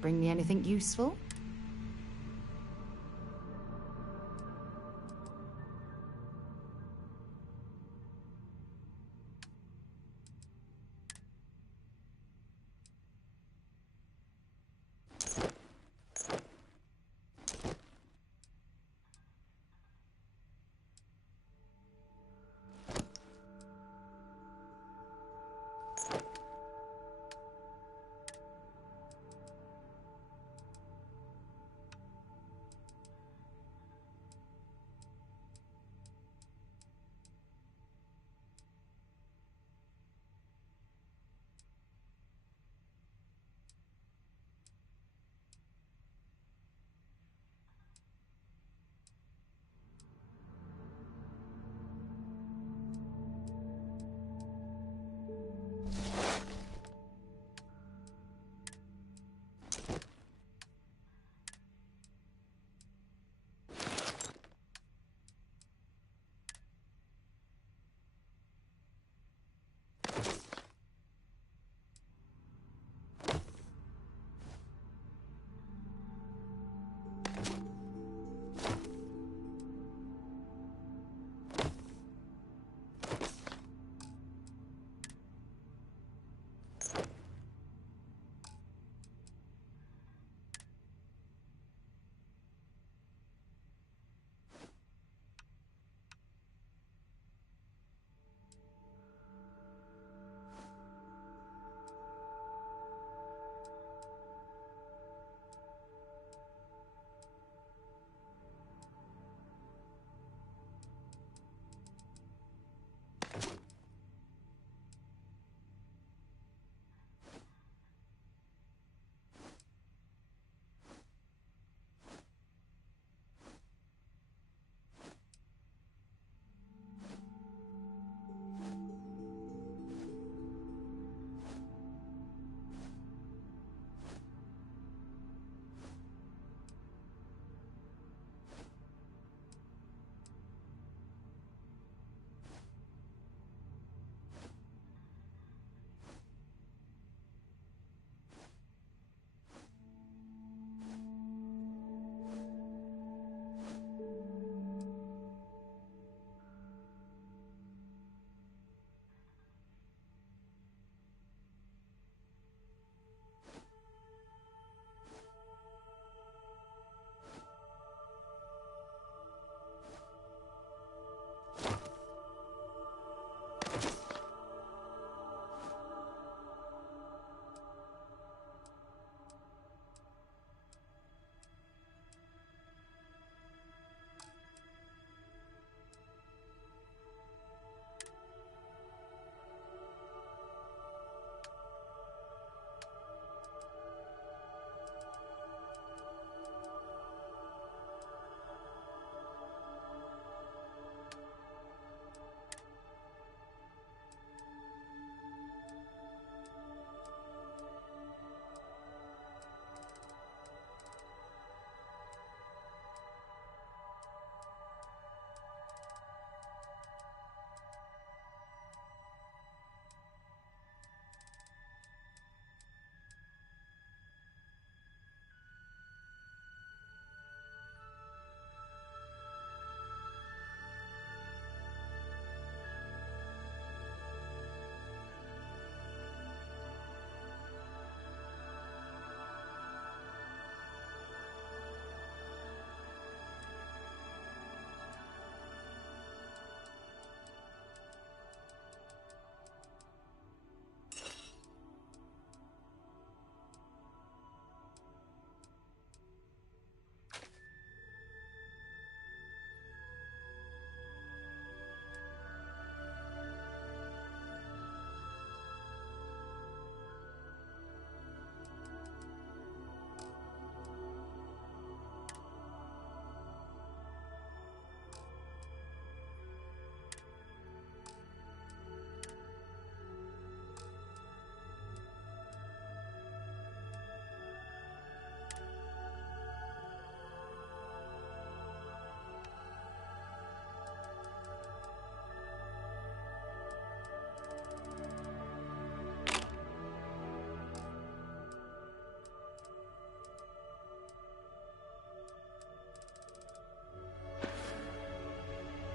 Bring me anything useful?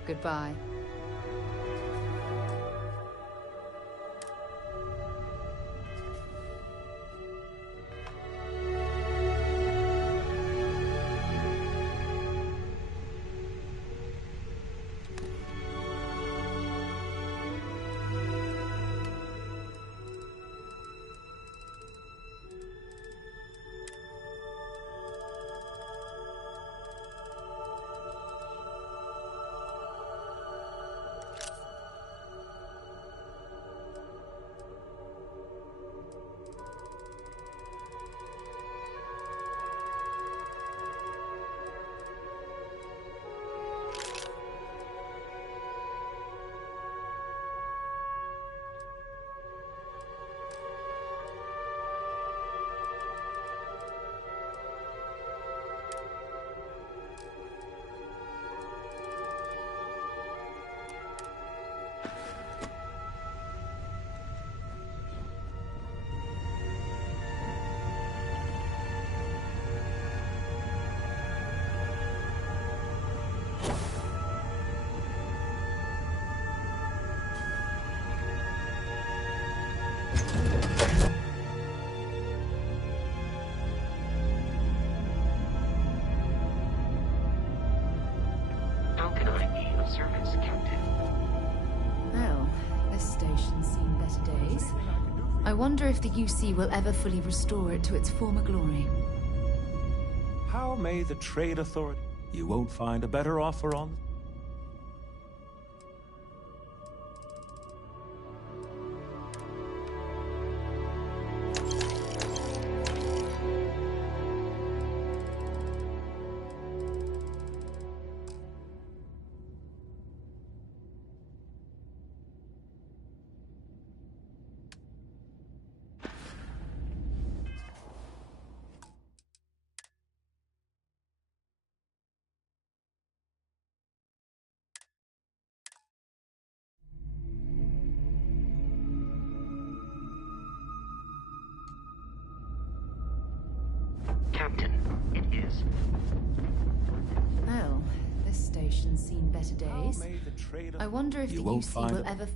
Goodbye. How can I be of service, Captain? Well, this station's seen better days. I wonder if the UC will ever fully restore it to its former glory. How may the Trade Authority? You won't find a better offer on... Captain, it is. Well, this station's seen better days. I wonder if the UC will ever...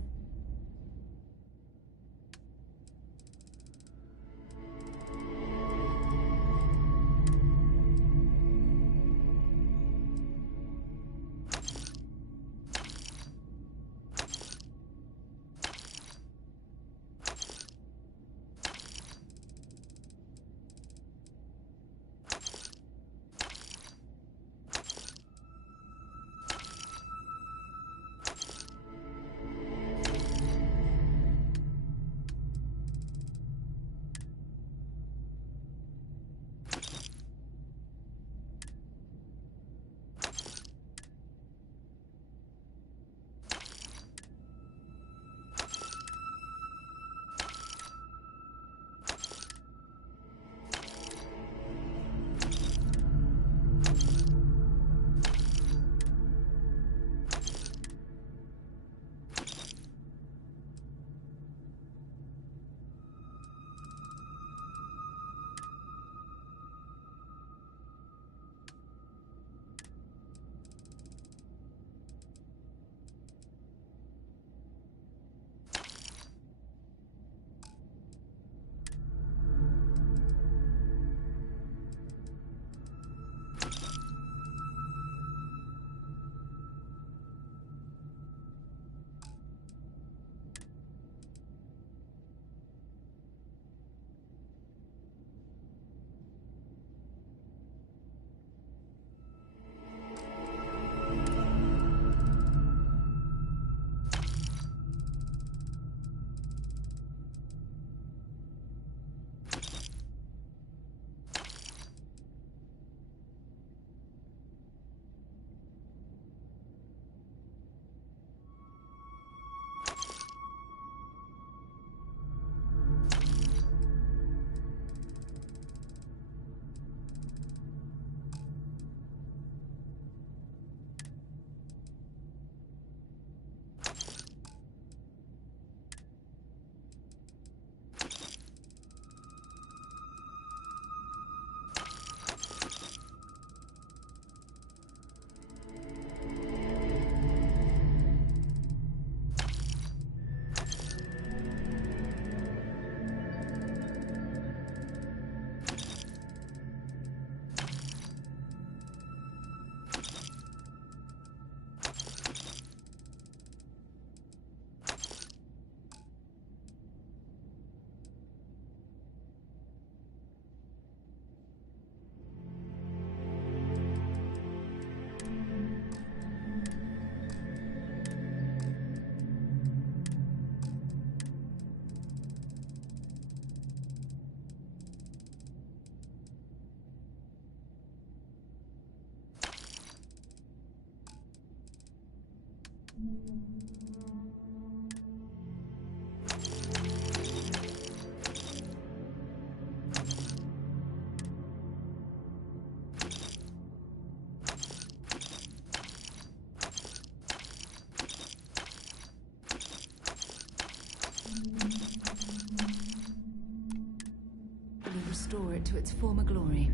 Restore it to its former glory.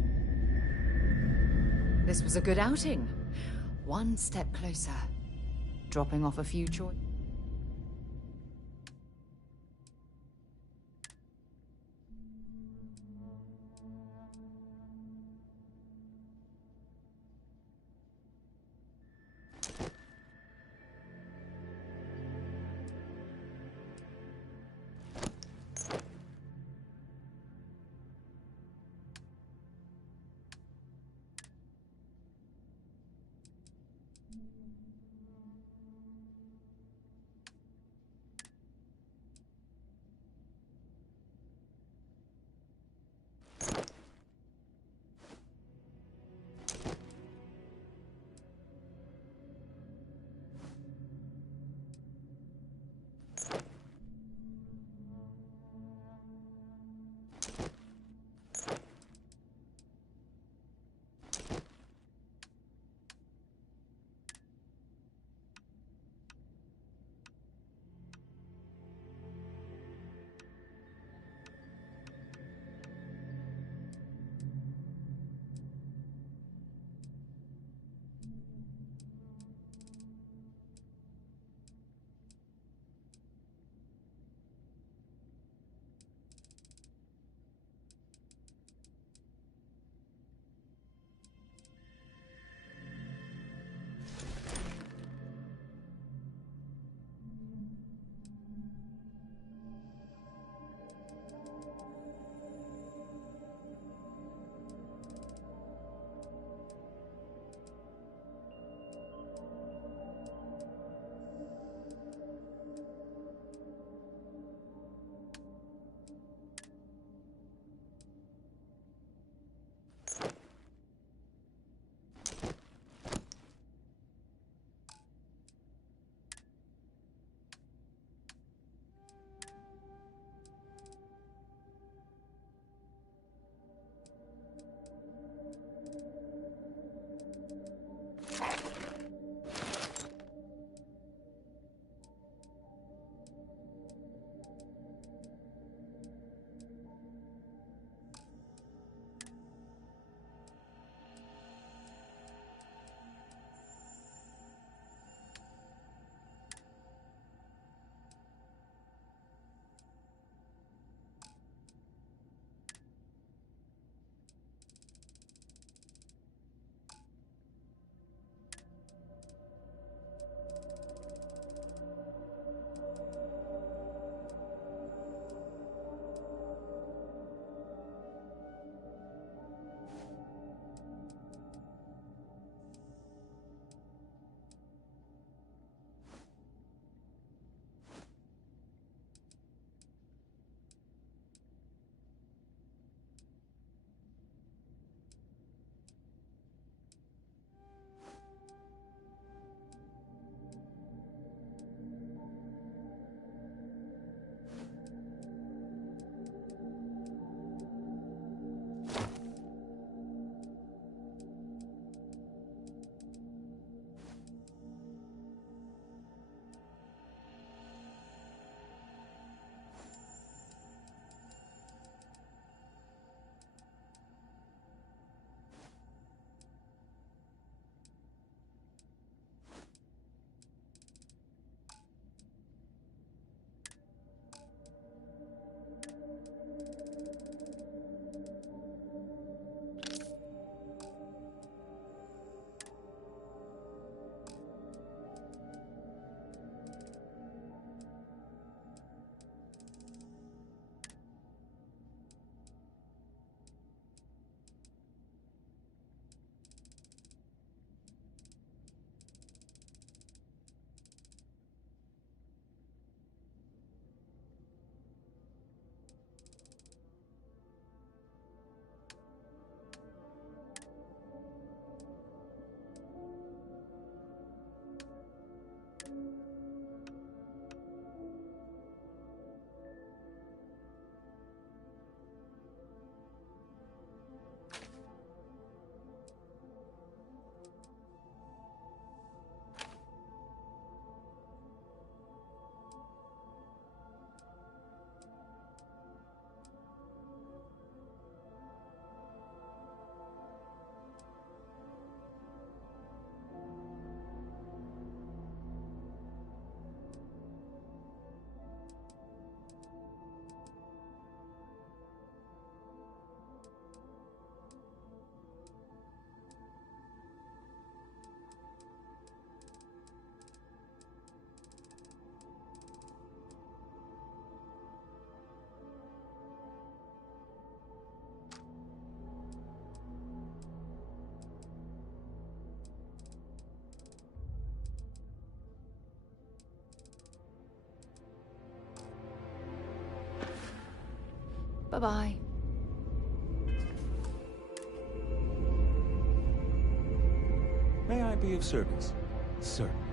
This was a good outing. One step closer. Dropping off a few choices. Bye-bye. May I be of service? Certainly.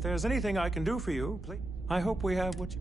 If there's anything I can do for you, please. I hope we have what you...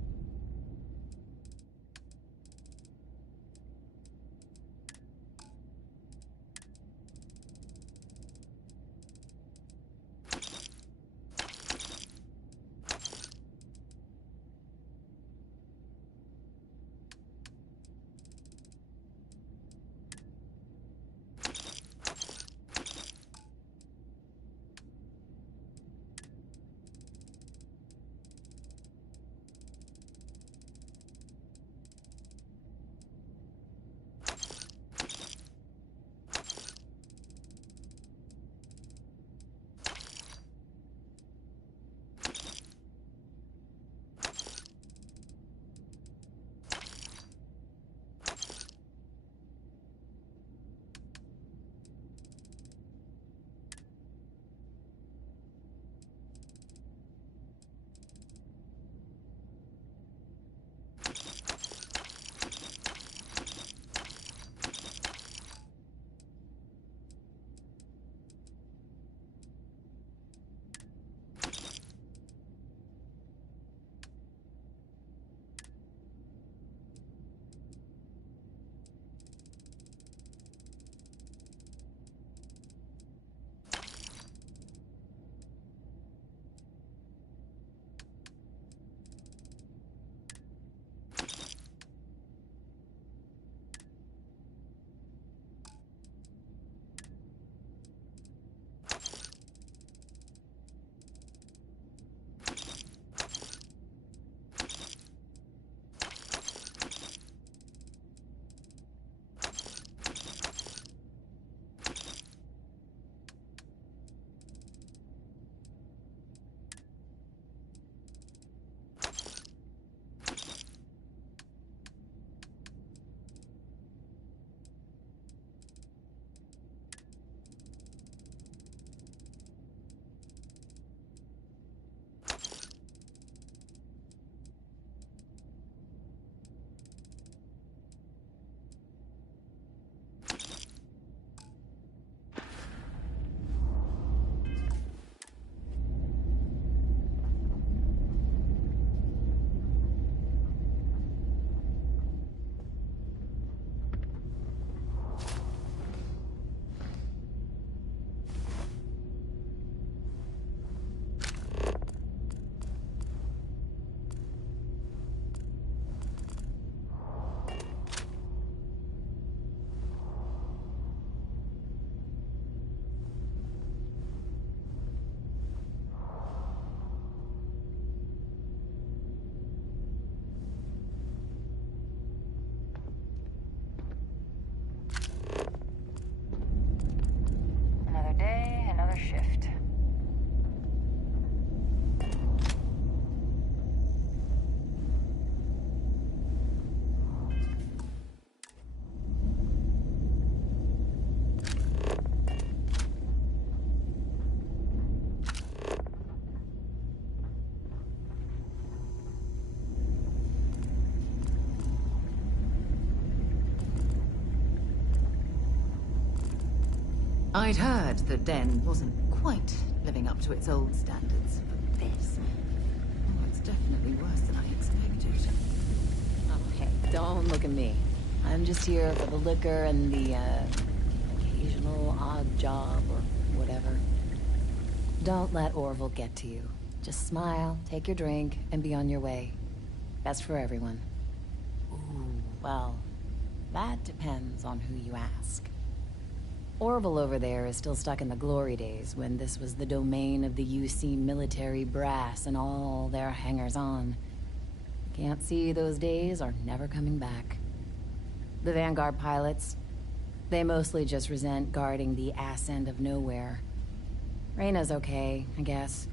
Another day, another shift. I'd heard the Den wasn't quite living up to its old standards, but this... Oh, it's definitely worse than I expected. Oh, hey, don't look at me. I'm just here for the liquor and the, occasional odd job or whatever. Don't let Orville get to you. Just smile, take your drink, and be on your way. Best for everyone. Ooh, well, that depends on who you ask. Orville over there is still stuck in the glory days when this was the domain of the UC military brass and all their hangers-on. Can't see those days are never coming back. The Vanguard pilots, they mostly just resent guarding the ass end of nowhere. Reyna's okay, I guess.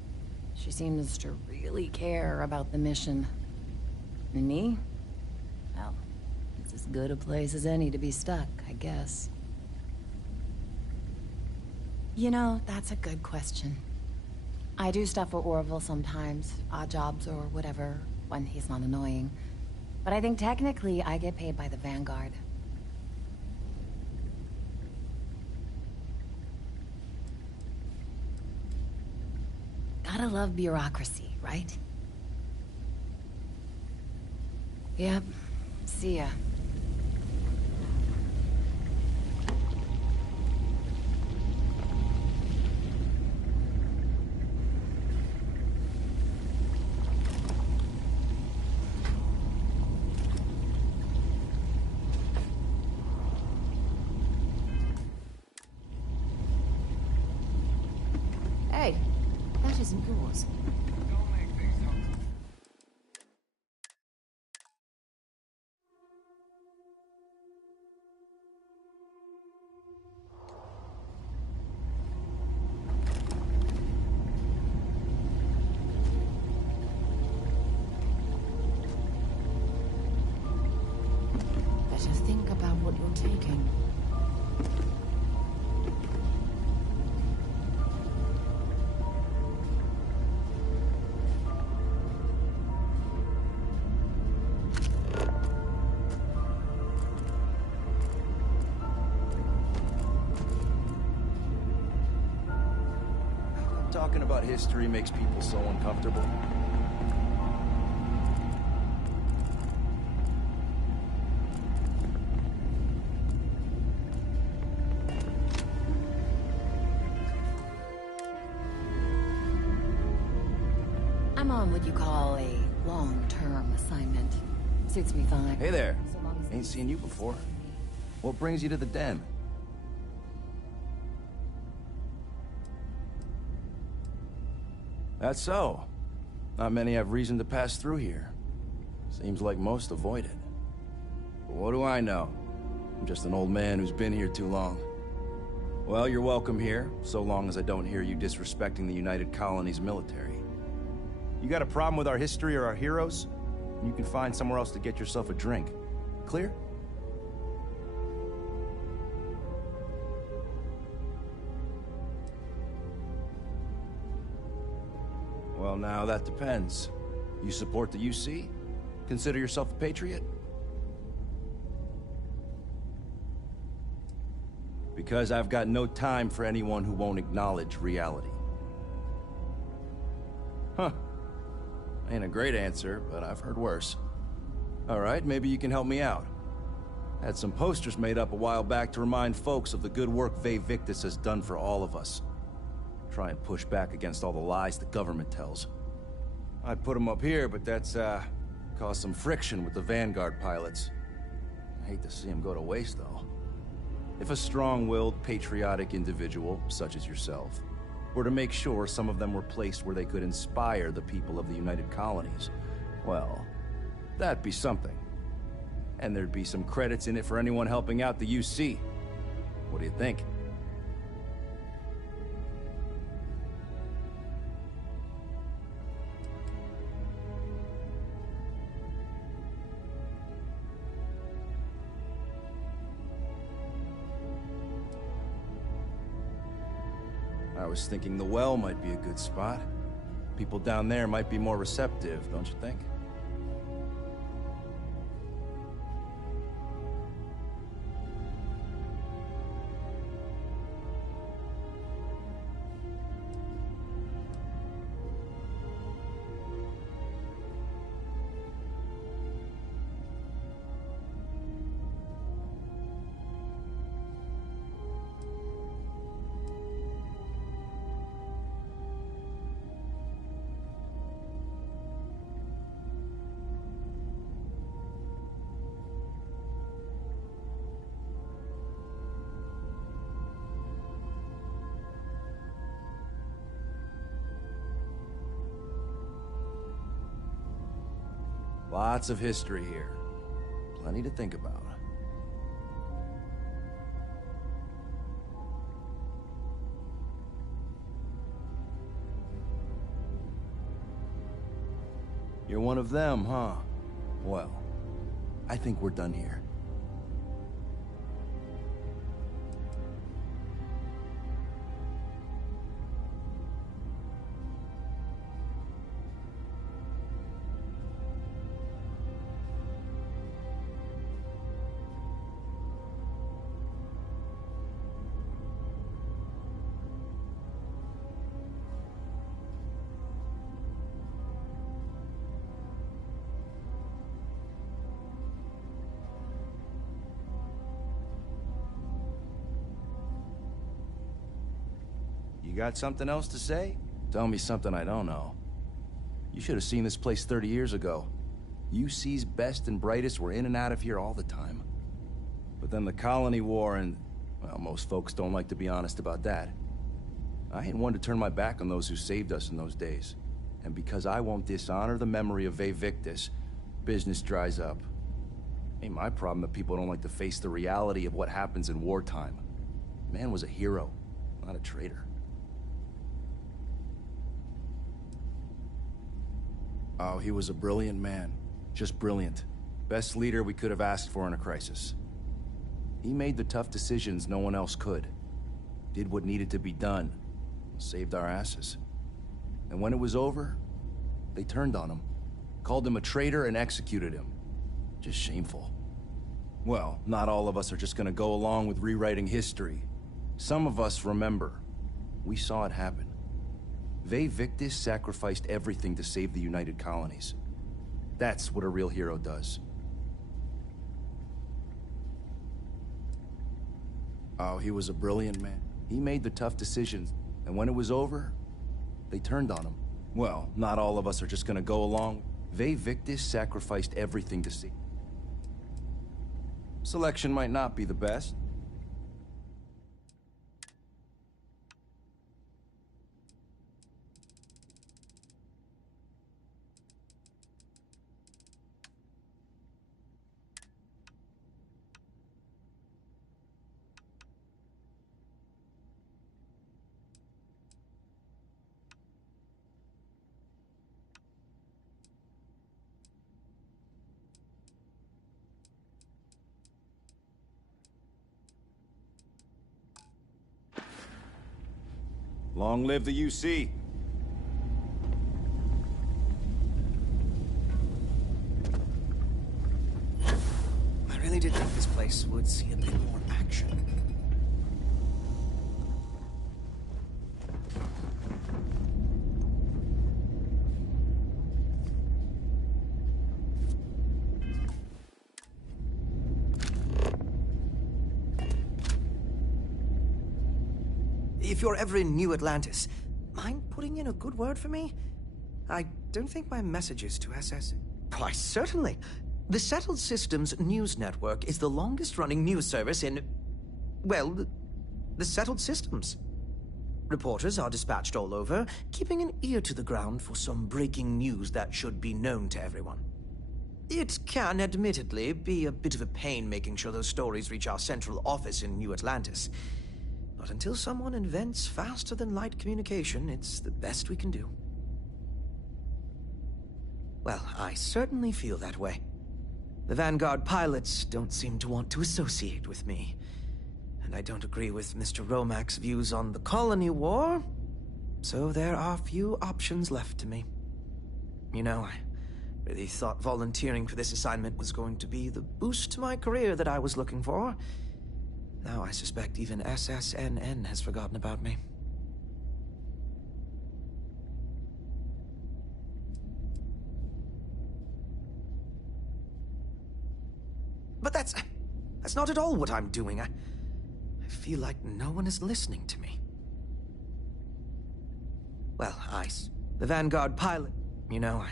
She seems to really care about the mission. And me? Well, it's as good a place as any to be stuck, I guess. You know, that's a good question. I do stuff for Orville sometimes, odd jobs or whatever, when he's not annoying. But I think technically I get paid by the Vanguard. Gotta love bureaucracy, right? Yep. See ya. Hey, that isn't yours. Better think about what you're taking. Talking about history makes people so uncomfortable. I'm on what you call a long-term assignment. Suits me fine. Hey there. Ain't seen you before. What brings you to the den? That's so. Not many have reason to pass through here. Seems like most avoid it. But what do I know? I'm just an old man who's been here too long. Well, you're welcome here, so long as I don't hear you disrespecting the United Colonies military. You got a problem with our history or our heroes? You can find somewhere else to get yourself a drink. Clear? Well, now that depends. You support the UC? Consider yourself a patriot? Because I've got no time for anyone who won't acknowledge reality. Huh. Ain't a great answer, but I've heard worse. All right, maybe you can help me out. Had some posters made up a while back to remind folks of the good work Vae Victis has done for all of us. Try and push back against all the lies the government tells. I'd put them up here, but that's, caused some friction with the Vanguard pilots. I hate to see them go to waste, though. If a strong-willed, patriotic individual, such as yourself, were to make sure some of them were placed where they could inspire the people of the United Colonies, well, that'd be something. And there'd be some credits in it for anyone helping out the UC. What do you think? I was thinking the well might be a good spot. People down there might be more receptive, don't you think? Lots of history here. Plenty to think about. You're one of them, huh? Well, I think we're done here. got something else to say? Tell me something I don't know. You should have seen this place 30 years ago. UC's best and brightest were in and out of here all the time. But then the Colony War and, well, most folks don't like to be honest about that. I ain't one to turn my back on those who saved us in those days. And because I won't dishonor the memory of Vae Victis, business dries up. Ain't my problem that people don't like to face the reality of what happens in wartime. Man was a hero, not a traitor. Oh, he was a brilliant man. Just brilliant. Best leader we could have asked for in a crisis. He made the tough decisions no one else could. Did what needed to be done. Saved our asses. And when it was over, they turned on him. Called him a traitor and executed him. Just shameful. Well, not all of us are just gonna go along with rewriting history. Some of us remember. We saw it happen. Vae Victis sacrificed everything to save the United Colonies. That's what a real hero does. Oh, he was a brilliant man. He made the tough decisions, and when it was over, they turned on him. Well, not all of us are just gonna go along. Vae Victis sacrificed everything to save. Selection might not be the best. Long live the UC. I really did think this place would see a bit more action. If you're ever in New Atlantis, mind putting in a good word for me? I don't think my messages to SS... Why, certainly. The Settled Systems News Network is the longest-running news service in... well, the Settled Systems. Reporters are dispatched all over, keeping an ear to the ground for some breaking news that should be known to everyone. It can, admittedly, be a bit of a pain making sure those stories reach our central office in New Atlantis. But until someone invents faster-than-light communication, it's the best we can do. Well, I certainly feel that way. The Vanguard pilots don't seem to want to associate with me. And I don't agree with Mr. Romack's views on the Colony War, so there are few options left to me. You know, I really thought volunteering for this assignment was going to be the boost to my career that I was looking for. Now I suspect even SSNN has forgotten about me. But that's not at all what I'm doing. I feel like no one is listening to me. Well, the Vanguard pilot, you know,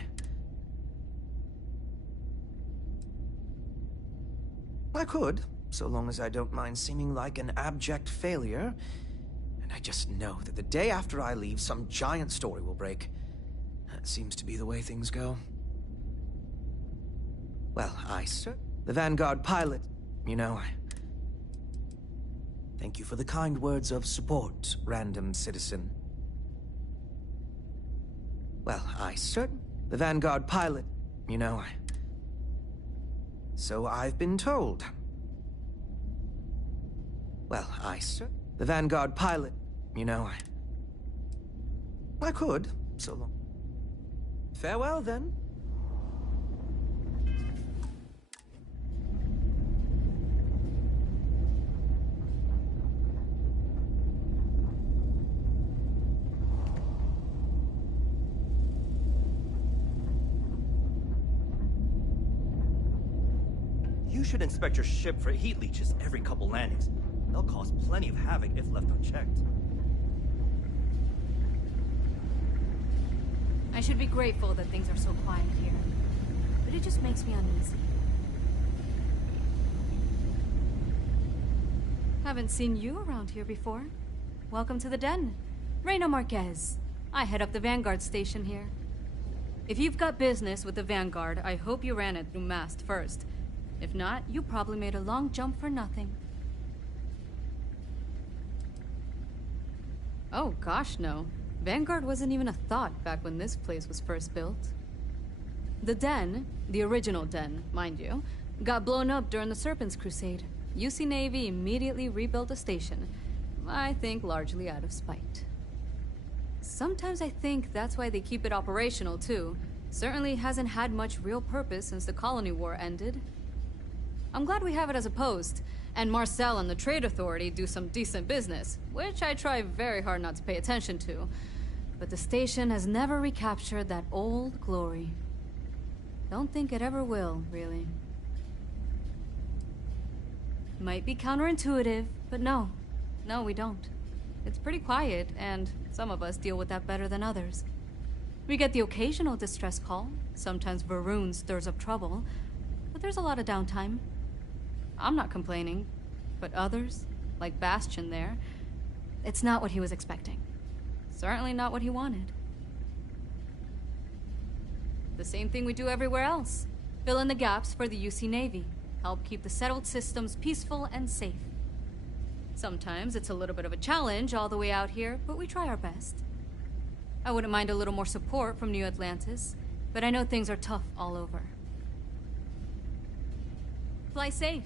I could. So long as I don't mind seeming like an abject failure. And I just know that the day after I leave, some giant story will break. That seems to be the way things go. Well, the Vanguard pilot, you know, Thank you for the kind words of support, random citizen. Well, the Vanguard pilot, you know, So I've been told. Well, the Vanguard pilot, you know, I could, so long. Farewell, then. You should inspect your ship for heat leeches every couple landings. They'll cause plenty of havoc if left unchecked. I should be grateful that things are so quiet here. But it just makes me uneasy. Haven't seen you around here before. Welcome to the den. Reina Marquez. I head up the Vanguard station here. If you've got business with the Vanguard, I hope you ran it through Mast first. If not, you probably made a long jump for nothing. Oh gosh, no. Vanguard wasn't even a thought back when this place was first built. The den, the original den, mind you, got blown up during the Serpent's Crusade. UC Navy immediately rebuilt the station, I think largely out of spite. Sometimes I think that's why they keep it operational too. Certainly hasn't had much real purpose since the Colony War ended. I'm glad we have it as a post, and Marcel and the Trade Authority do some decent business, which I try very hard not to pay attention to. But the station has never recaptured that old glory. Don't think it ever will, really. Might be counterintuitive, but no, we don't. It's pretty quiet, and some of us deal with that better than others. We get the occasional distress call, sometimes Varun stirs up trouble, but there's a lot of downtime. I'm not complaining, but others, like Bastion there, it's not what he was expecting. Certainly not what he wanted. The same thing we do everywhere else. Fill in the gaps for the UC Navy. Help keep the settled systems peaceful and safe. Sometimes it's a little bit of a challenge all the way out here, but we try our best. I wouldn't mind a little more support from New Atlantis, but I know things are tough all over. Fly safe.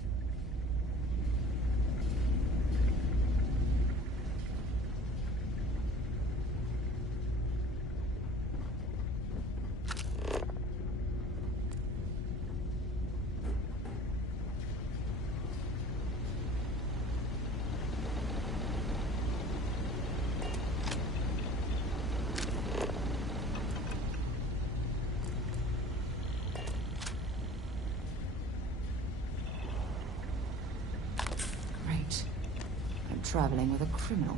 Traveling with a criminal.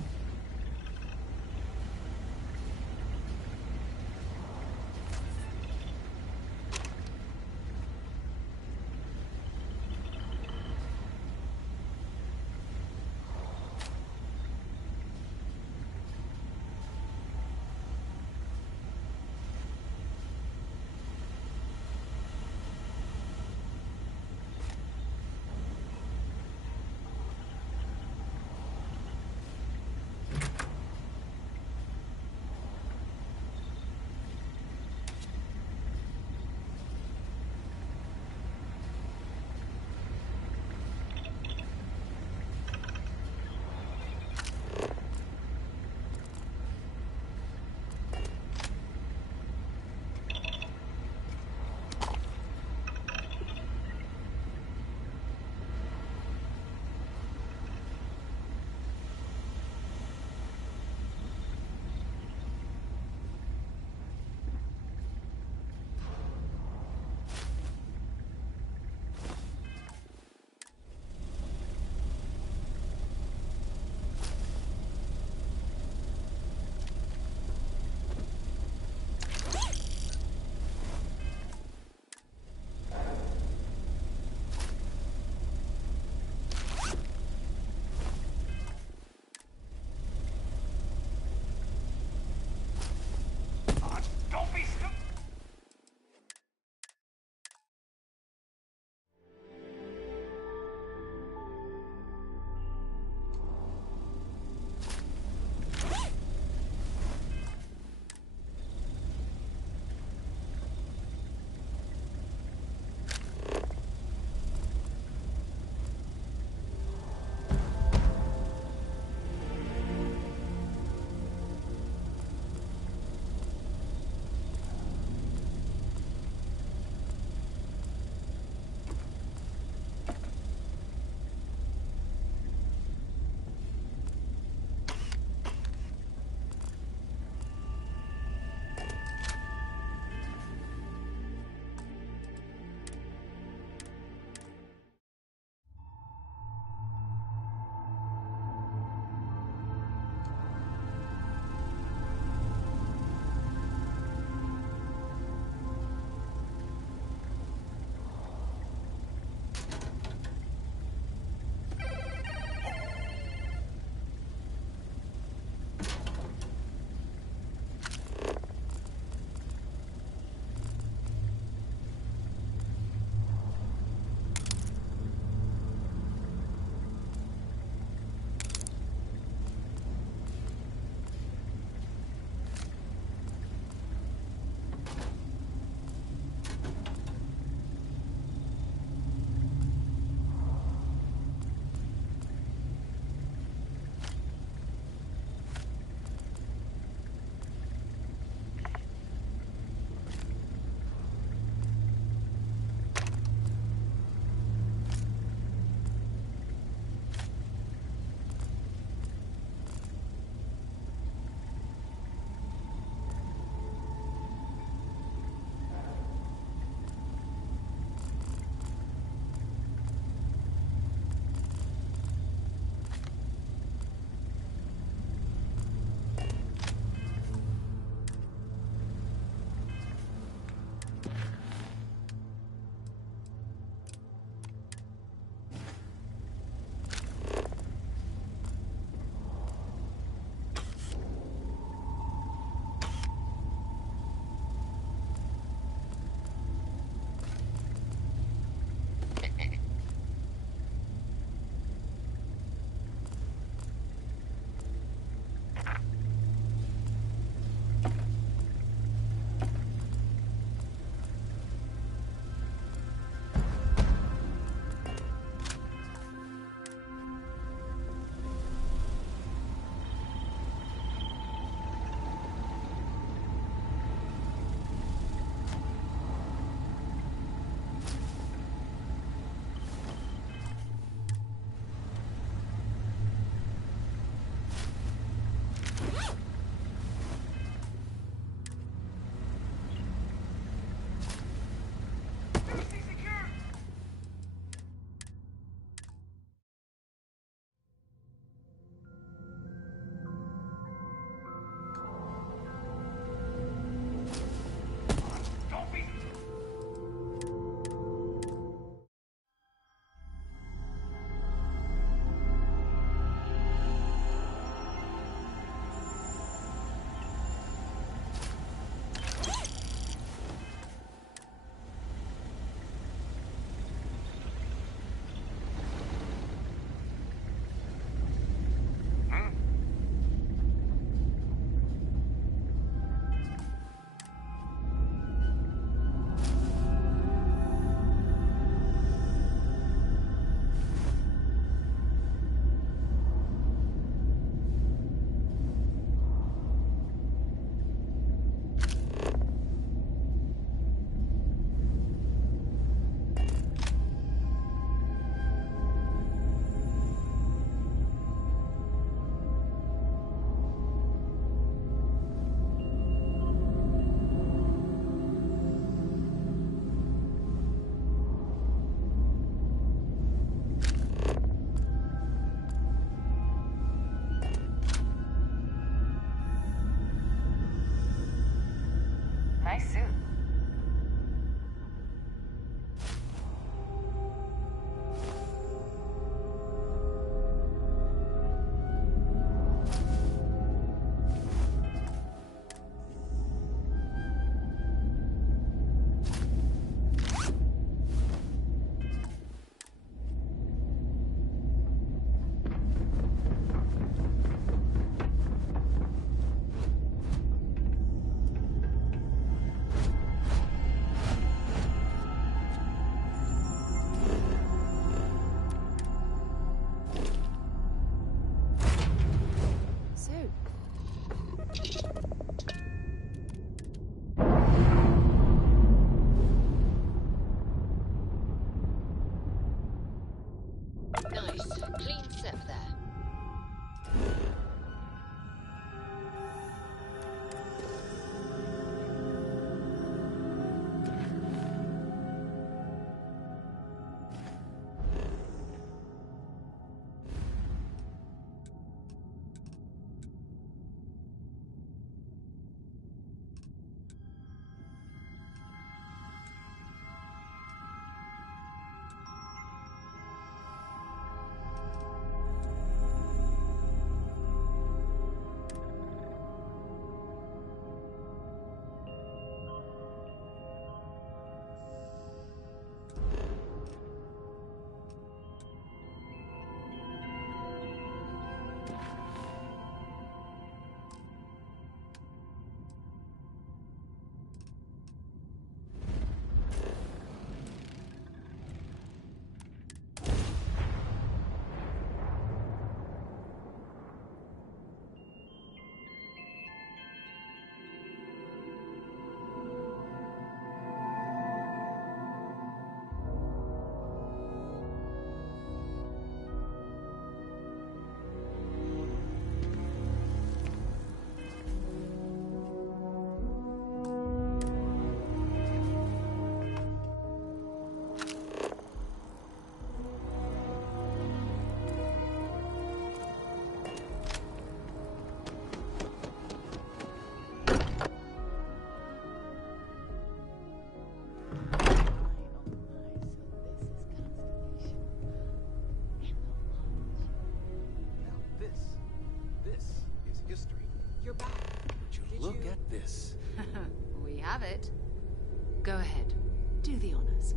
years.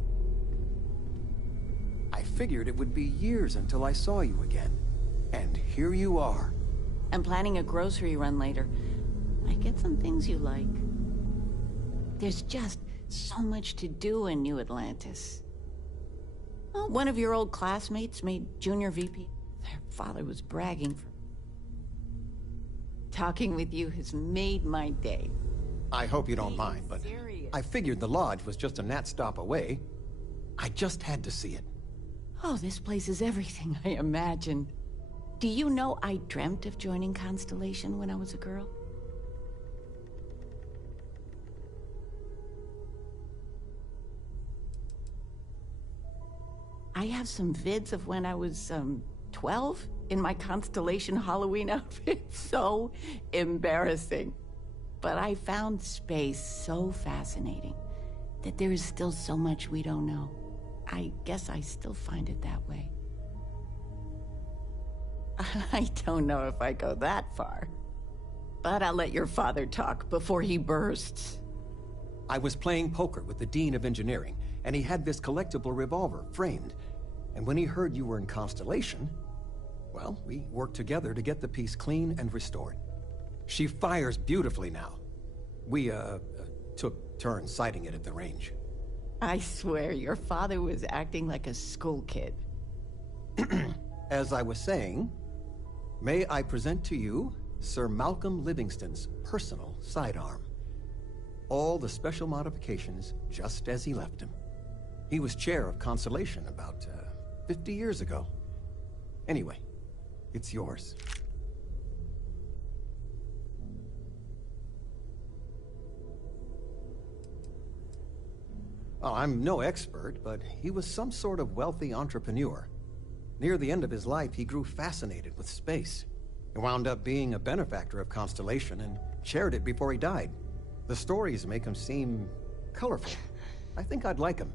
I figured it would be years until I saw you again. And here you are. I'm planning a grocery run later. I get some things you like. There's just so much to do in New Atlantis. Well, one of your old classmates made junior VP. Their father was bragging for... Talking with you has made my day. I hope you don't mind, but I figured the lodge was just a gnat stop away. I just had to see it. Oh, this place is everything I imagined. Do you know I dreamt of joining Constellation when I was a girl? I have some vids of when I was, 12 in my Constellation Halloween outfit. So embarrassing. But I found space so fascinating that there is still so much we don't know. I guess I still find it that way. I don't know if I go that far. But I'll let your father talk before he bursts. I was playing poker with the Dean of Engineering, and he had this collectible revolver framed. And when he heard you were in Constellation, well, we worked together to get the piece clean and restored. She fires beautifully now. We, took turns sighting it at the range. I swear, your father was acting like a school kid. As I was saying, may I present to you Sir Malcolm Livingston's personal sidearm. All the special modifications just as he left him. He was chair of Constellation about 50 years ago. Anyway, it's yours. Well, I'm no expert, but he was some sort of wealthy entrepreneur. Near the end of his life, he grew fascinated with space. He wound up being a benefactor of Constellation and chaired it before he died. The stories make him seem colorful. I think I'd like him.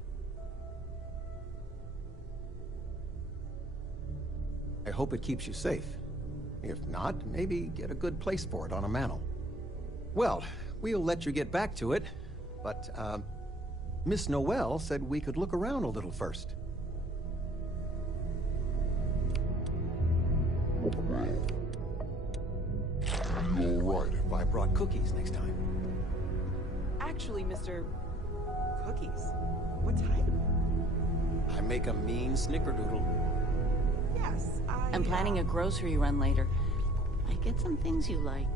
I hope it keeps you safe. If not, maybe get a good place for it on a mantle. Well, we'll let you get back to it, but, Miss Noel said we could look around a little first. You alright if I brought cookies next time? Actually, Mr. Cookies. What type? I make a mean snickerdoodle. Yes, I'm planning a grocery run later. I get some things you like.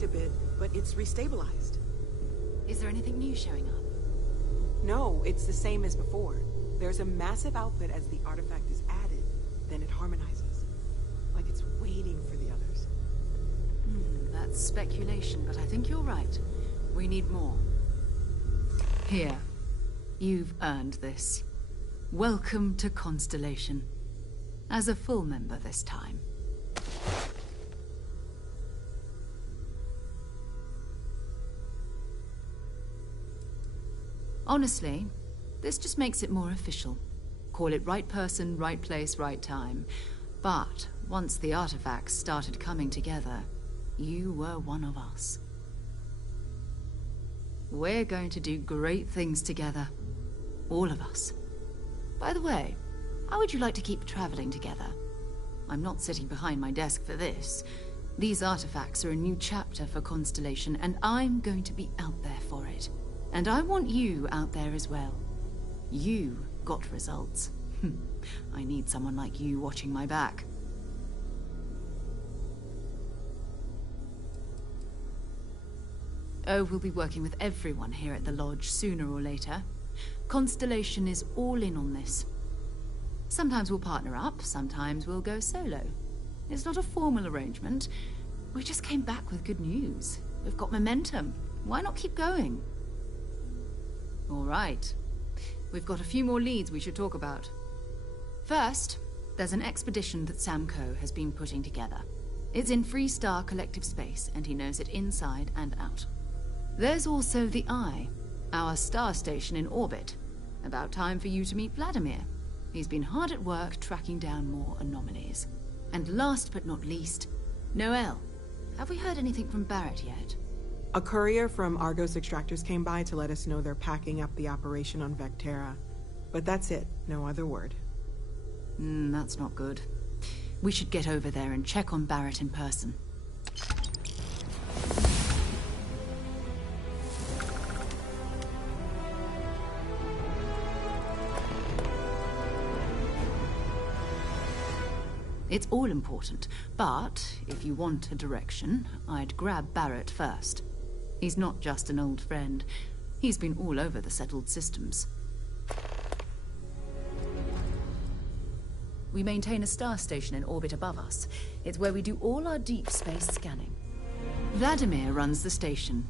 A bit, but it's restabilized. Is there anything new showing up? No, it's the same as before. There's a massive output as the artifact is added, then it harmonizes. Like it's waiting for the others. That's speculation, but I think you're right. We need more. Here. You've earned this. Welcome to Constellation. As a full member this time. Honestly, this just makes it more official. Call it right person, right place, right time. But once the artifacts started coming together, you were one of us. We're going to do great things together. All of us. By the way, How would you like to keep traveling together? I'm not sitting behind my desk for this. These artifacts are a new chapter for Constellation, and I'm going to be out there for it. And I want you out there as well. You got results. I need someone like you watching my back. Oh, we'll be working with everyone here at the Lodge sooner or later. Constellation is all in on this. Sometimes we'll partner up, sometimes we'll go solo. It's not a formal arrangement. We just came back with good news. We've got momentum. Why not keep going? All right. We've got a few more leads we should talk about. First, there's an expedition that Samco has been putting together. It's in Freestar Collective Space, and he knows it inside and out. There's also the Eye, our star station in orbit. About time for you to meet Vladimir. He's been hard at work tracking down more anomalies. And last but not least, Noel. Have we heard anything from Barrett yet? A courier from Argos Extractors came by to let us know they're packing up the operation on Vectera. But that's it, no other word. That's not good. We should get over there and check on Barrett in person. It's all important, but if you want a direction, I'd grab Barrett first. He's not just an old friend. He's been all over the settled systems. We maintain a star station in orbit above us. It's where we do all our deep space scanning. Vladimir runs the station.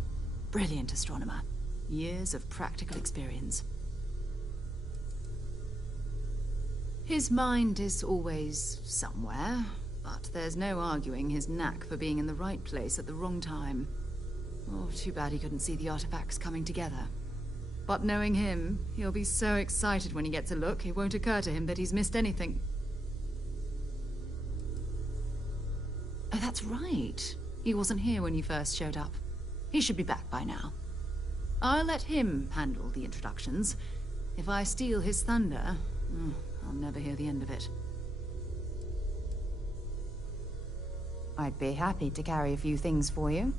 Brilliant astronomer. Years of practical experience. His mind is always somewhere, but there's no arguing his knack for being in the right place at the wrong time. Oh, too bad he couldn't see the artifacts coming together. But knowing him, he'll be so excited when he gets a look, it won't occur to him that he's missed anything. Oh, that's right. He wasn't here when you first showed up. He should be back by now. I'll let him handle the introductions. If I steal his thunder, I'll never hear the end of it. I'd be happy to carry a few things for you.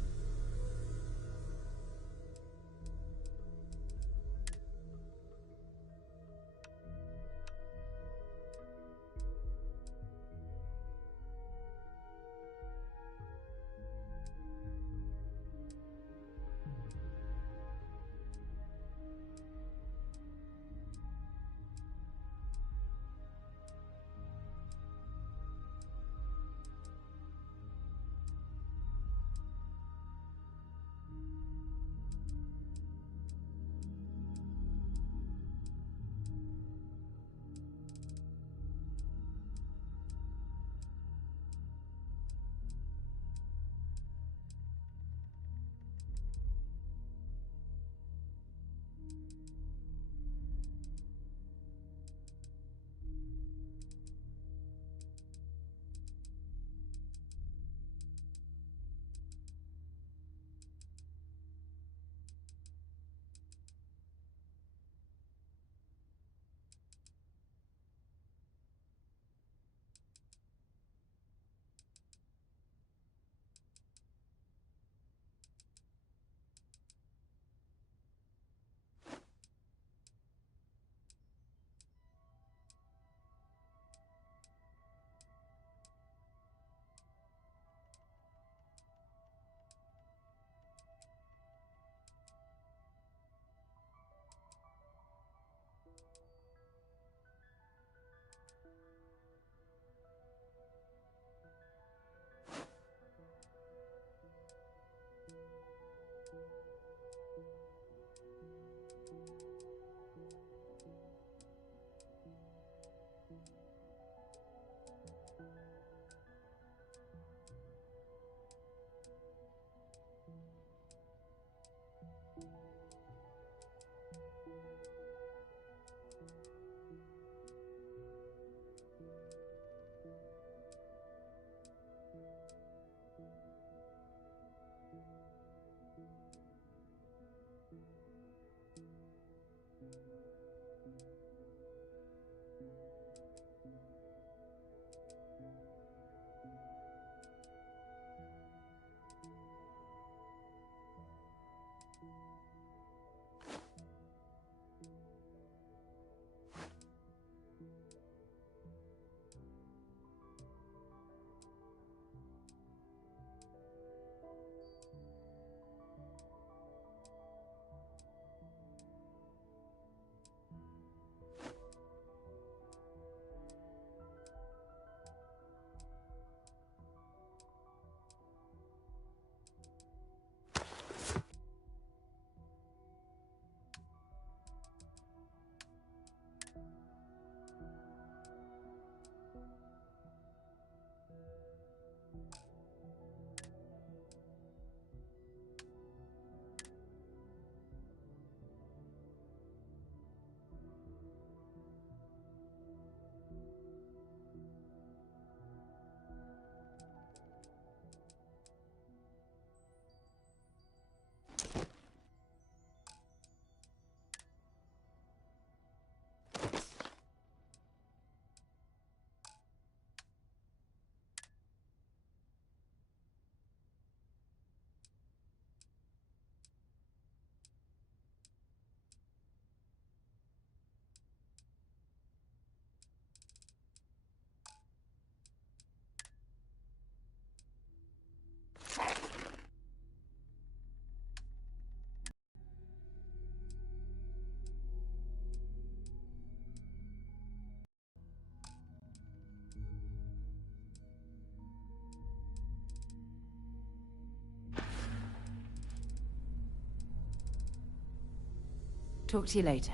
Talk to you later.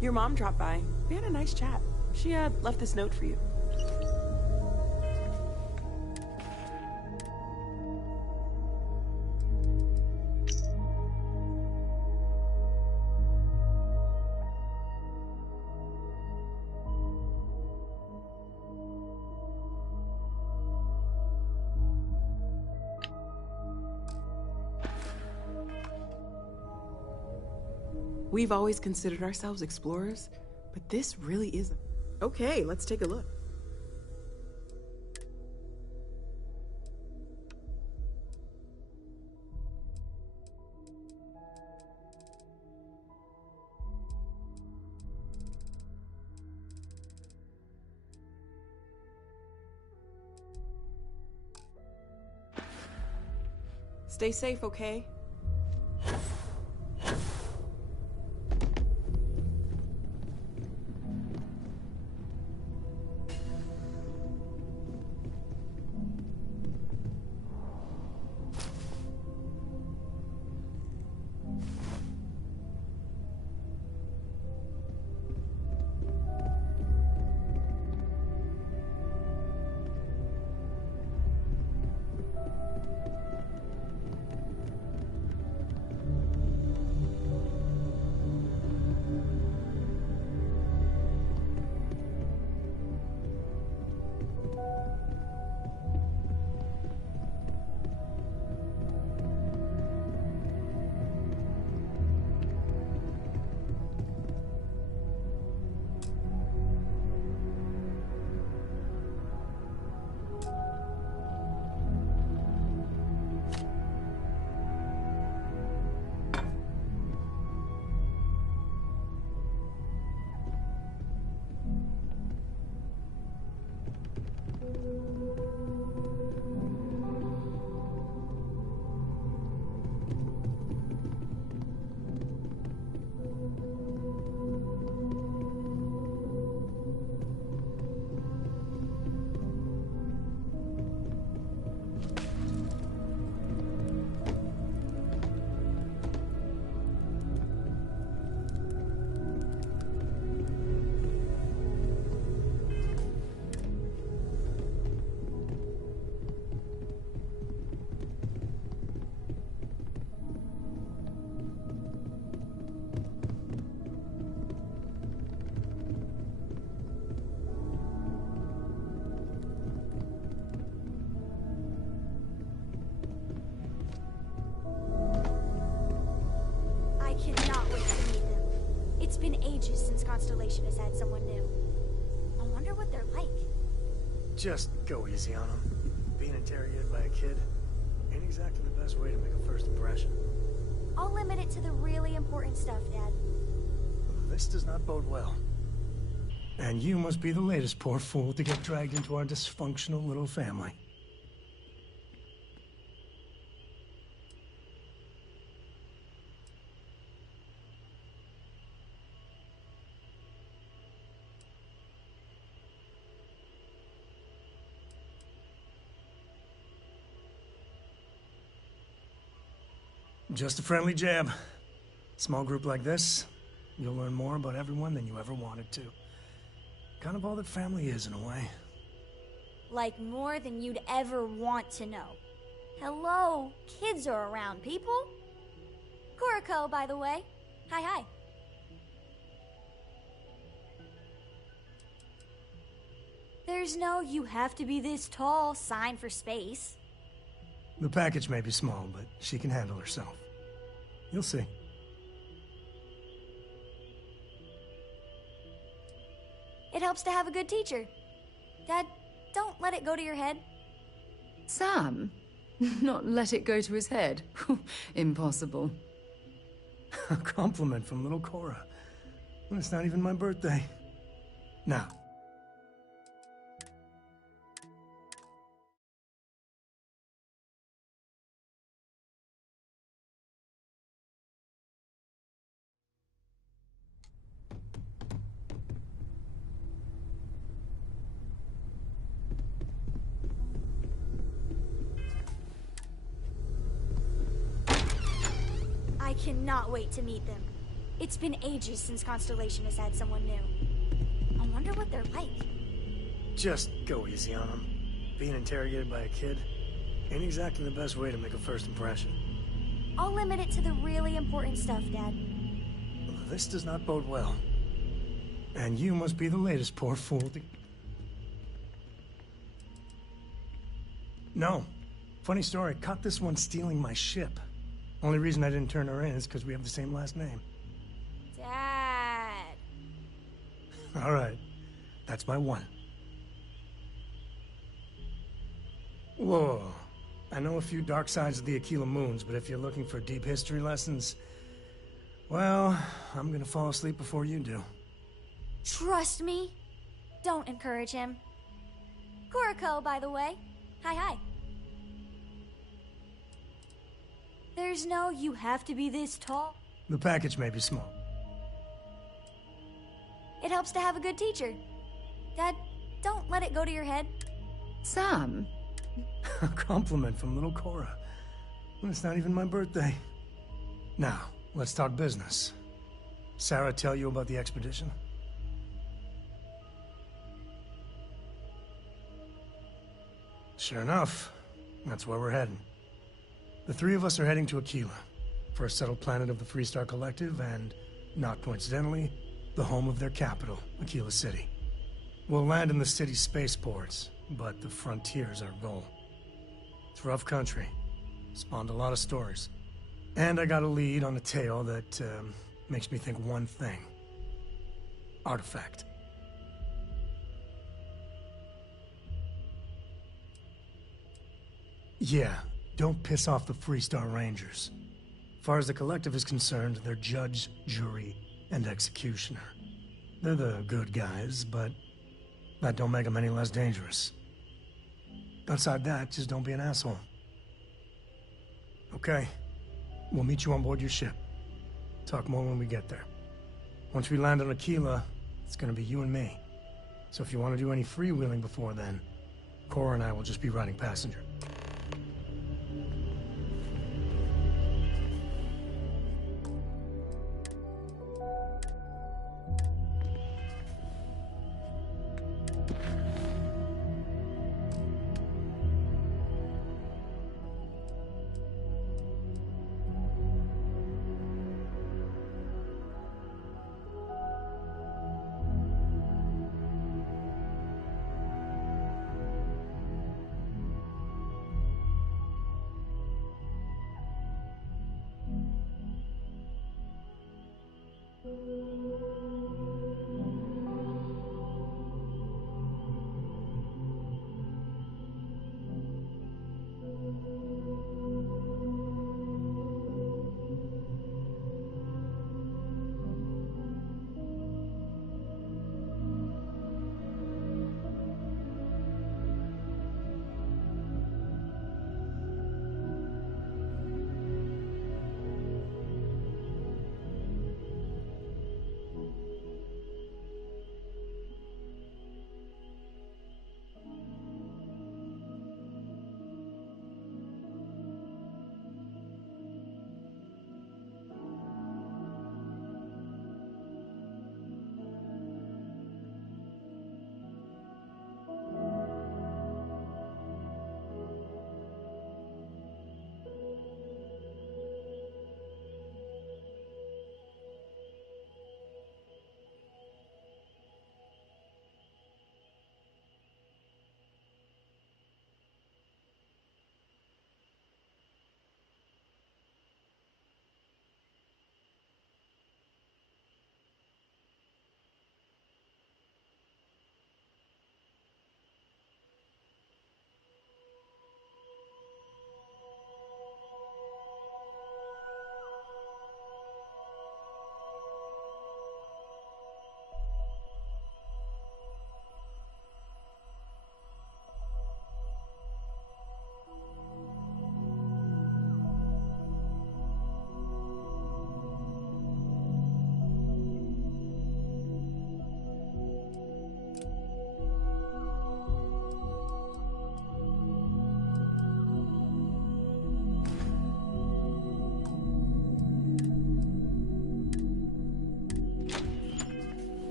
Your mom dropped by. We had a nice chat. She had left this note for you. We've always considered ourselves explorers, but this really isn't. Okay, let's take a look. Stay safe, okay? I cannot wait to meet them. It's been ages since Constellation has had someone new. I wonder what they're like. Just go easy on them. Being interrogated by a kid ain't exactly the best way to make a first impression. I'll limit it to the really important stuff, Dad. This does not bode well. And you must be the latest poor fool to get dragged into our dysfunctional little family. Just a friendly jab. Small group like this, you'll learn more about everyone than you ever wanted to. Kind of all that family is, in a way. Like more than you'd ever want to know. Hello, kids are around, people. Kuriko, by the way. Hi, hi. There's no "you have to be this tall" sign for space. The package may be small, but she can handle herself. You'll see. It helps to have a good teacher. Dad, don't let it go to your head. Sam? Not let it go to his head? Impossible. A compliment from little Cora. It's not even my birthday. Now, cannot wait to meet them. It's been ages since Constellation has had someone new. I wonder what they're like. Just go easy on them. Being interrogated by a kid ain't exactly the best way to make a first impression. I'll limit it to the really important stuff, Dad. This does not bode well. And you must be the latest poor fool to... No. Funny story, caught this one stealing my ship. Only reason I didn't turn her in is because we have the same last name. Dad. All right. That's my one. Whoa. I know a few dark sides of the Aquila Moons, but if you're looking for deep history lessons, well, I'm gonna fall asleep before you do. Trust me. Don't encourage him. Kuriko, by the way. Hi. There's no you have to be this tall. The package may be small. It helps to have a good teacher. Dad, don't let it go to your head. Sam? A compliment from little Cora. Well, it's not even my birthday. Now, let's talk business. Sarah tell you about the expedition? Sure enough, that's where we're heading. The three of us are heading to Aquila, first settled planet of the Freestar Collective, and, not coincidentally, the home of their capital, Aquila City. We'll land in the city's spaceports, but the frontier's our goal. It's rough country. Spawned a lot of stories. And I got a lead on a tale that makes me think one thing. Artifact. Yeah, don't piss off the Freestar Rangers. As far as the Collective is concerned, they're judge, jury, and executioner. They're the good guys, but that don't make them any less dangerous. Outside that, just don't be an asshole. Okay. We'll meet you on board your ship. Talk more when we get there. Once we land on Aquila, it's gonna be you and me. So if you want to do any freewheeling before then, Cora and I will just be riding passenger.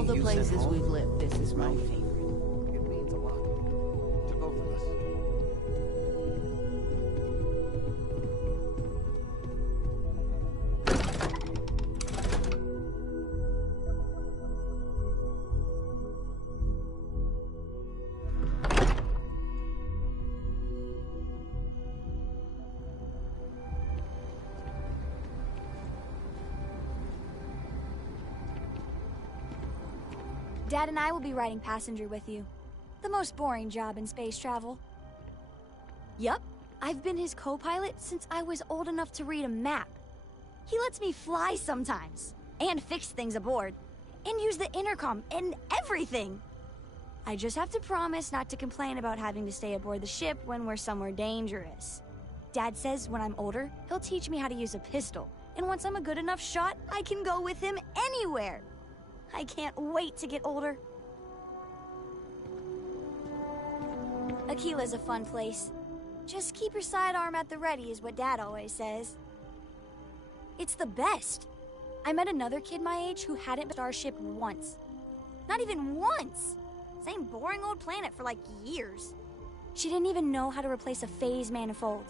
all the you sent places home? we've lived, this is my favorite. It means a lot to both of us. Dad and I will be riding passenger with you. The most boring job in space travel. Yup, I've been his co-pilot since I was old enough to read a map. He lets me fly sometimes, and fix things aboard, and use the intercom, and everything. I just have to promise not to complain about having to stay aboard the ship when we're somewhere dangerous. Dad says when I'm older, he'll teach me how to use a pistol, and once I'm a good enough shot, I can go with him anywhere. I can't wait to get older. Aquila's a fun place. Just keep your sidearm at the ready is what Dad always says. It's the best. I met another kid my age who hadn't been on Starship once. Not even once! Same boring old planet for like years. She didn't even know how to replace a phase manifold.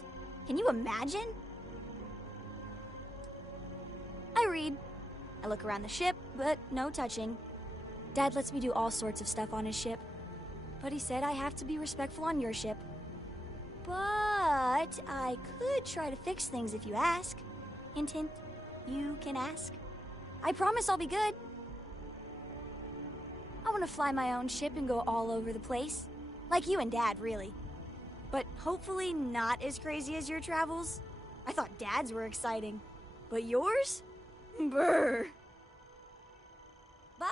Can you imagine? I read. I look around the ship, but no touching. Dad lets me do all sorts of stuff on his ship. But he said I have to be respectful on your ship. But I could try to fix things if you ask. Hint, hint. You can ask. I promise I'll be good. I want to fly my own ship and go all over the place. Like you and Dad, really. But hopefully not as crazy as your travels. I thought Dad's were exciting. But yours? Brr. Bye.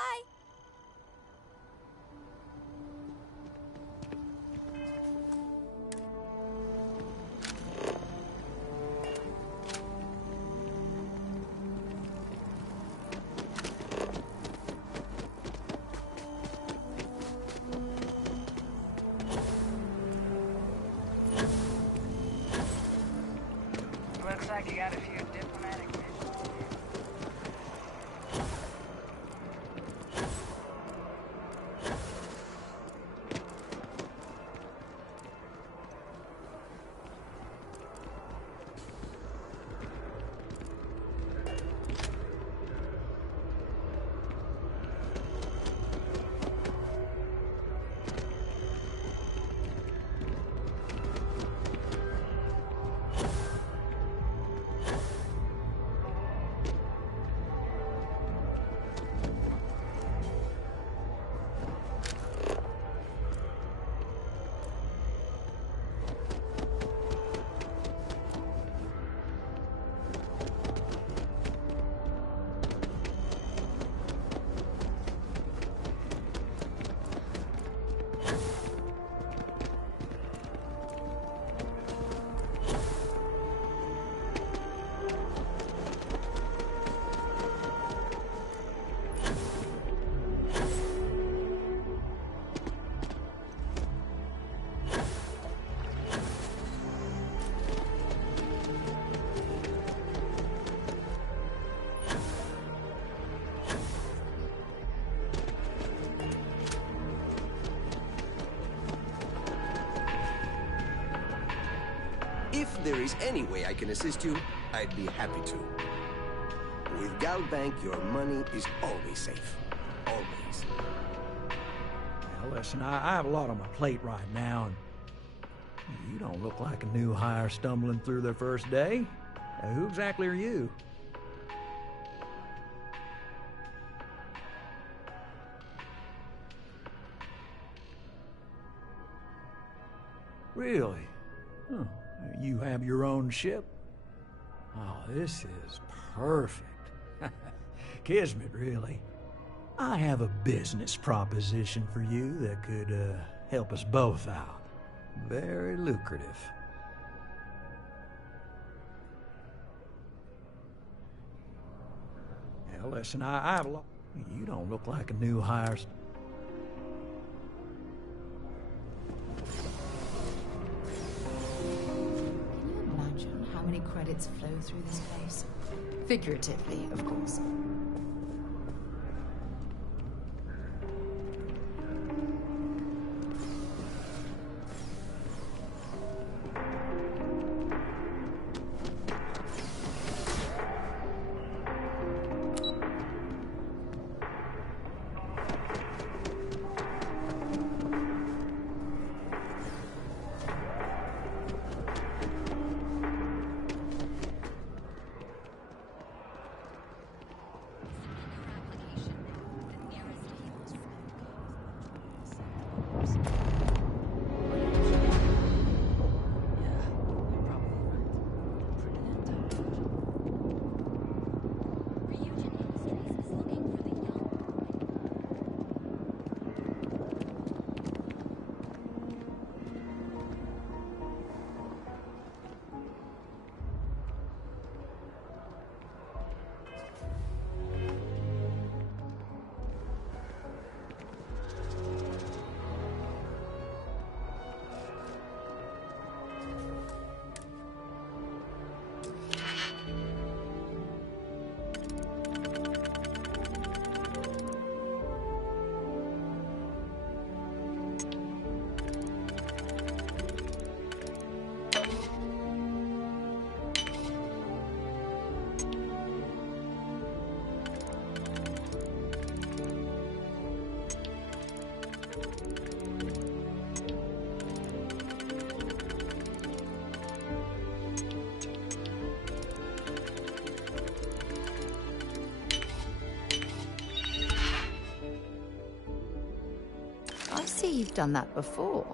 Looks like you got a few diplomatic missions. If there is any way I can assist you, I'd be happy to. With Galbank, your money is always safe. Always. Now, listen, I have a lot on my plate right now, and you don't look like a new hire stumbling through their first day. Now, who exactly are you? Really? Huh. You have your own ship? Oh, this is perfect. Kismet, really. I have a business proposition for you that could help us both out. Very lucrative. Now, listen, I have a lot. You don't look like a new hire. Imagine how many credits flow through this place. Figuratively, of course. You've done that before.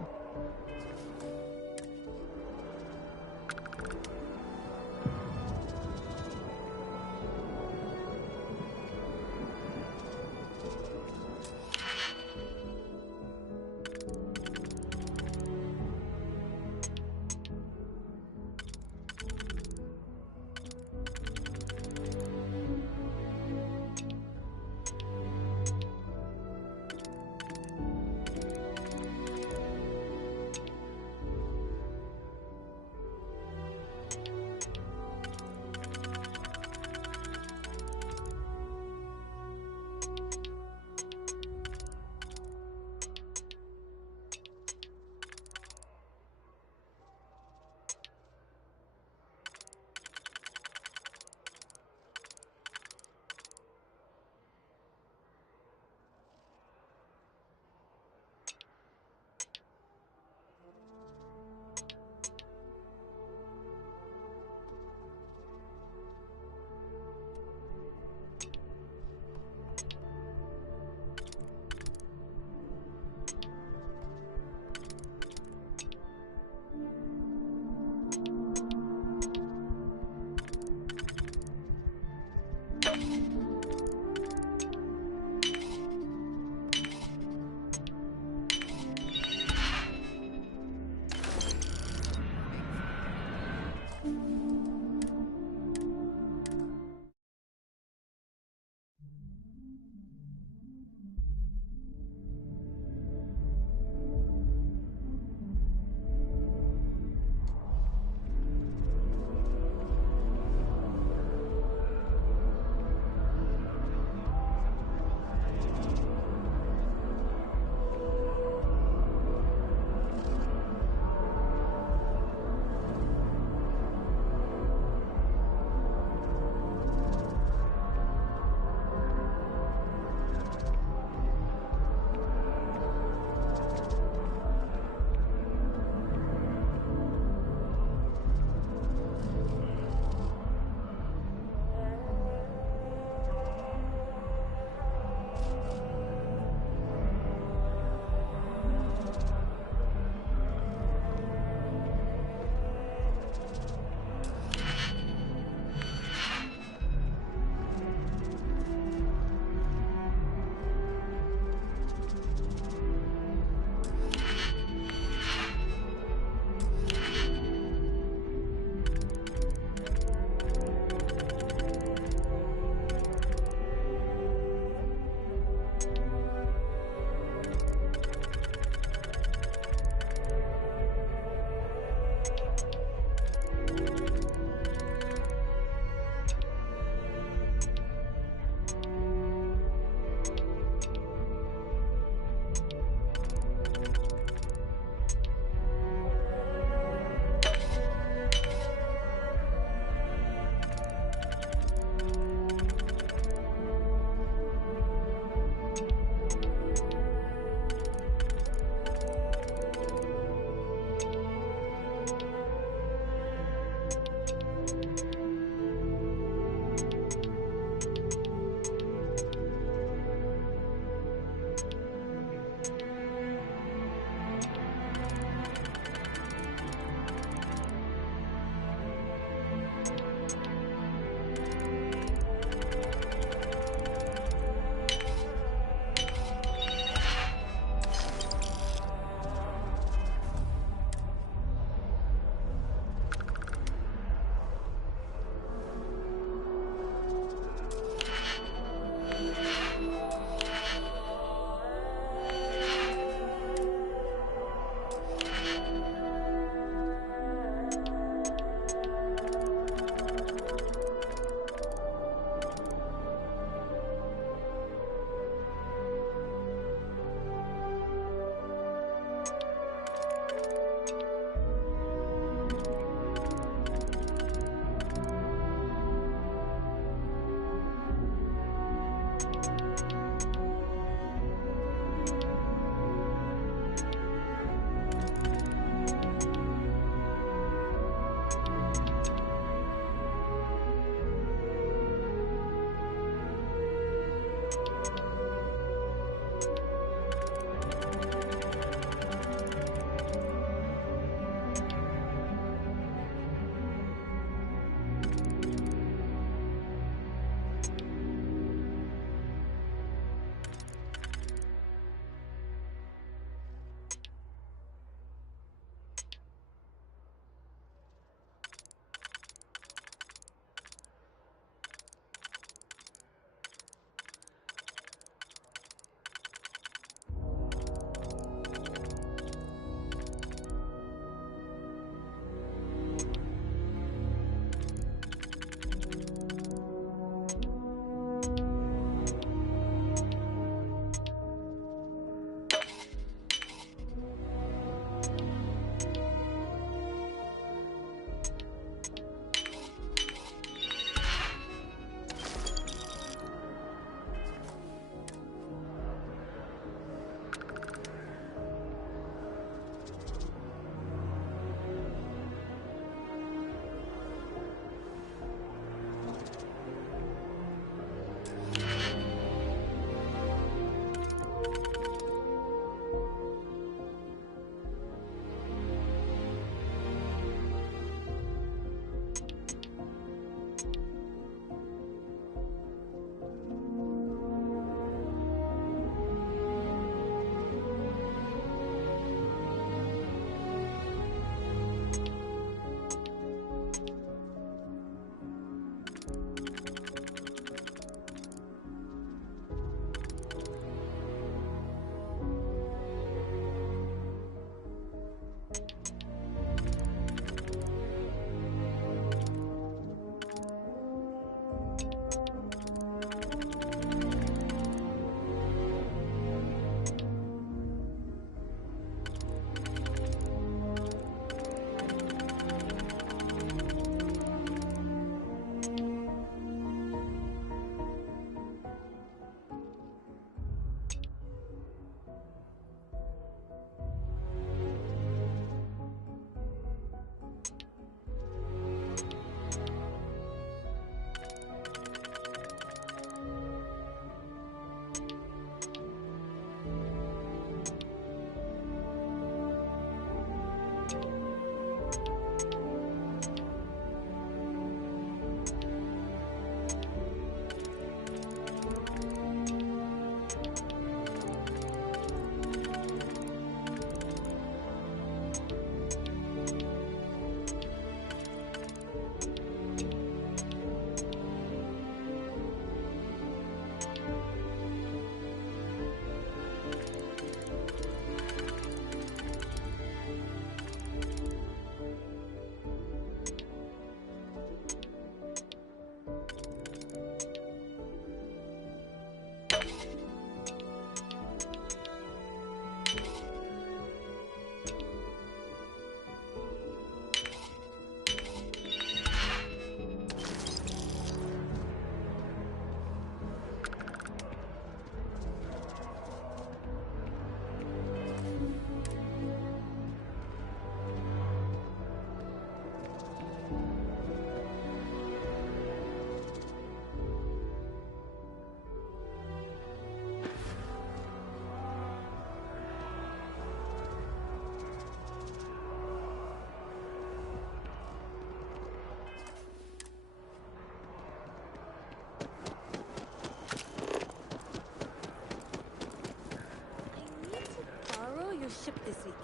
your ship this weekend.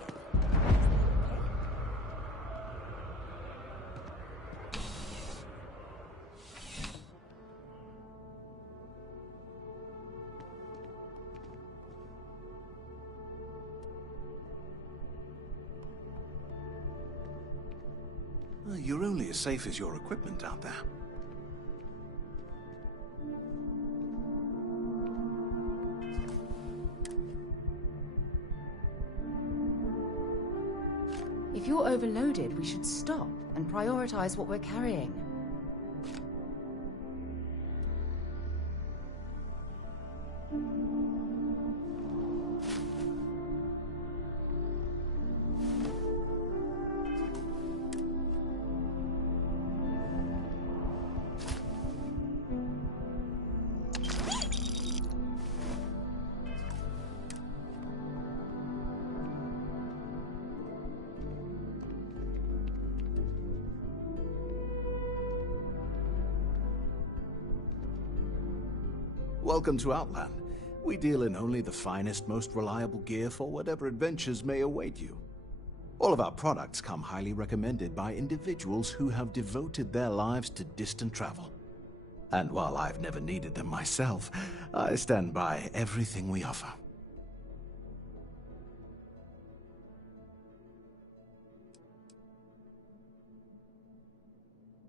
You're only as safe as your equipment out there. If you're overloaded, we should stop and prioritize what we're carrying. Welcome to Outland. We deal in only the finest, most reliable gear for whatever adventures may await you. All of our products come highly recommended by individuals who have devoted their lives to distant travel. And while I've never needed them myself, I stand by everything we offer.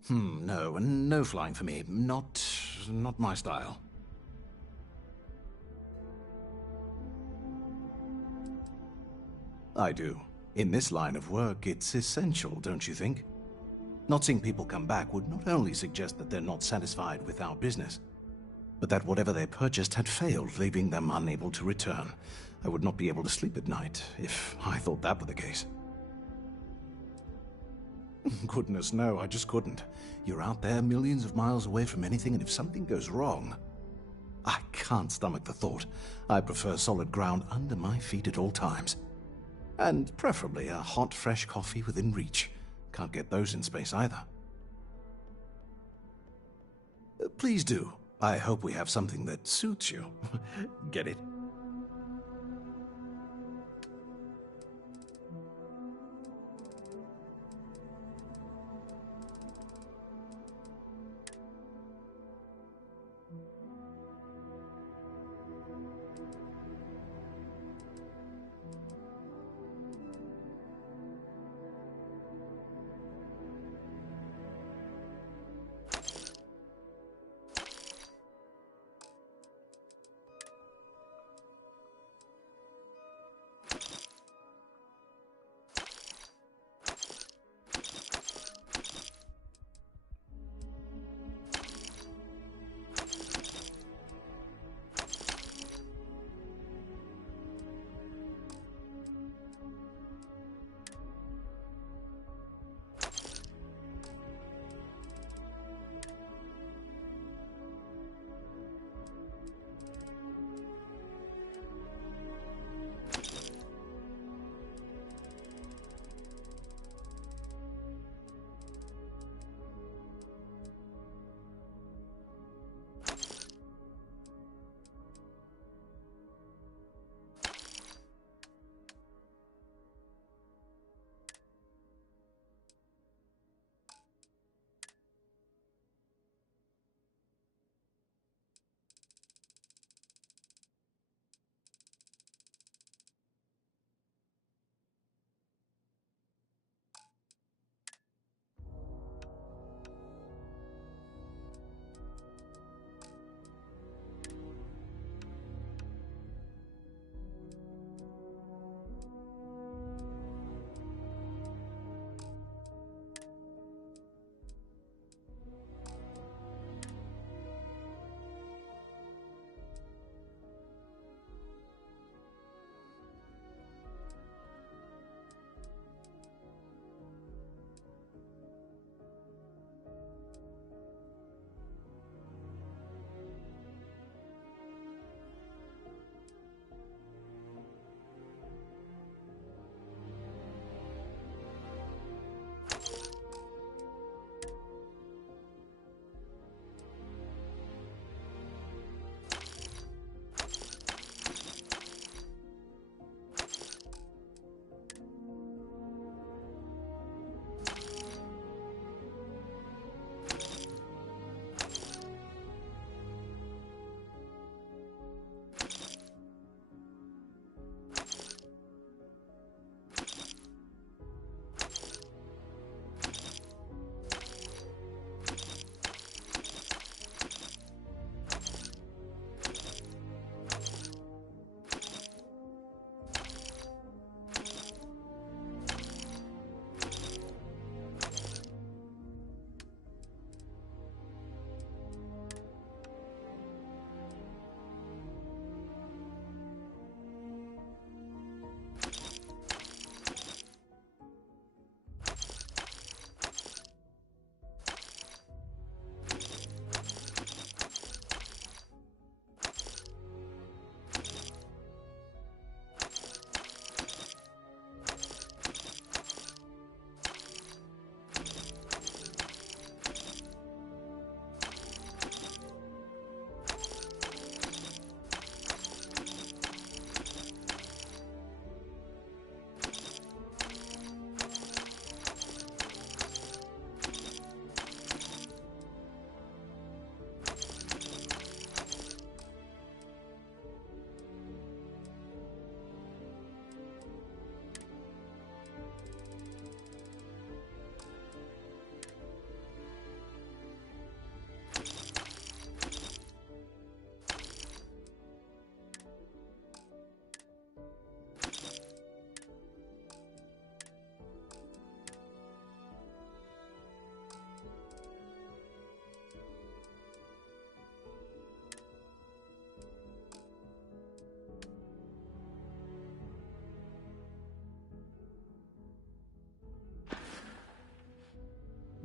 No flying for me. Not my style. I do. In this line of work, it's essential, don't you think? Not seeing people come back would not only suggest that they're not satisfied with our business, but that whatever they purchased had failed, leaving them unable to return. I would not be able to sleep at night if I thought that were the case. Goodness, no, I just couldn't. You're out there millions of miles away from anything, and if something goes wrong, I can't stomach the thought. I prefer solid ground under my feet at all times. And preferably a hot, fresh coffee within reach. Can't get those in space either. Please do. I hope we have something that suits you. Get it?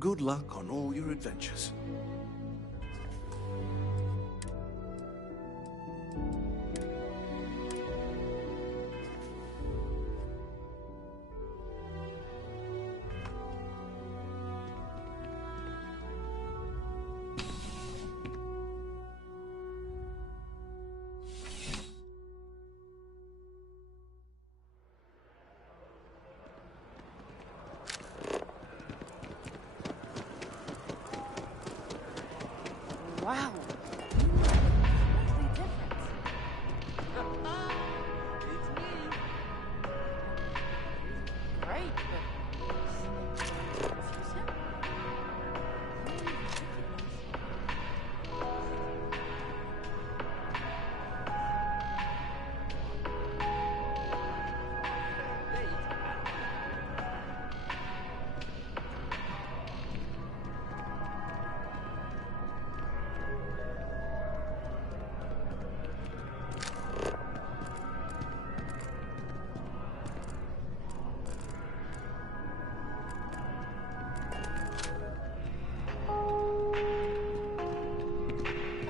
Good luck on all your adventures. Wow. Great,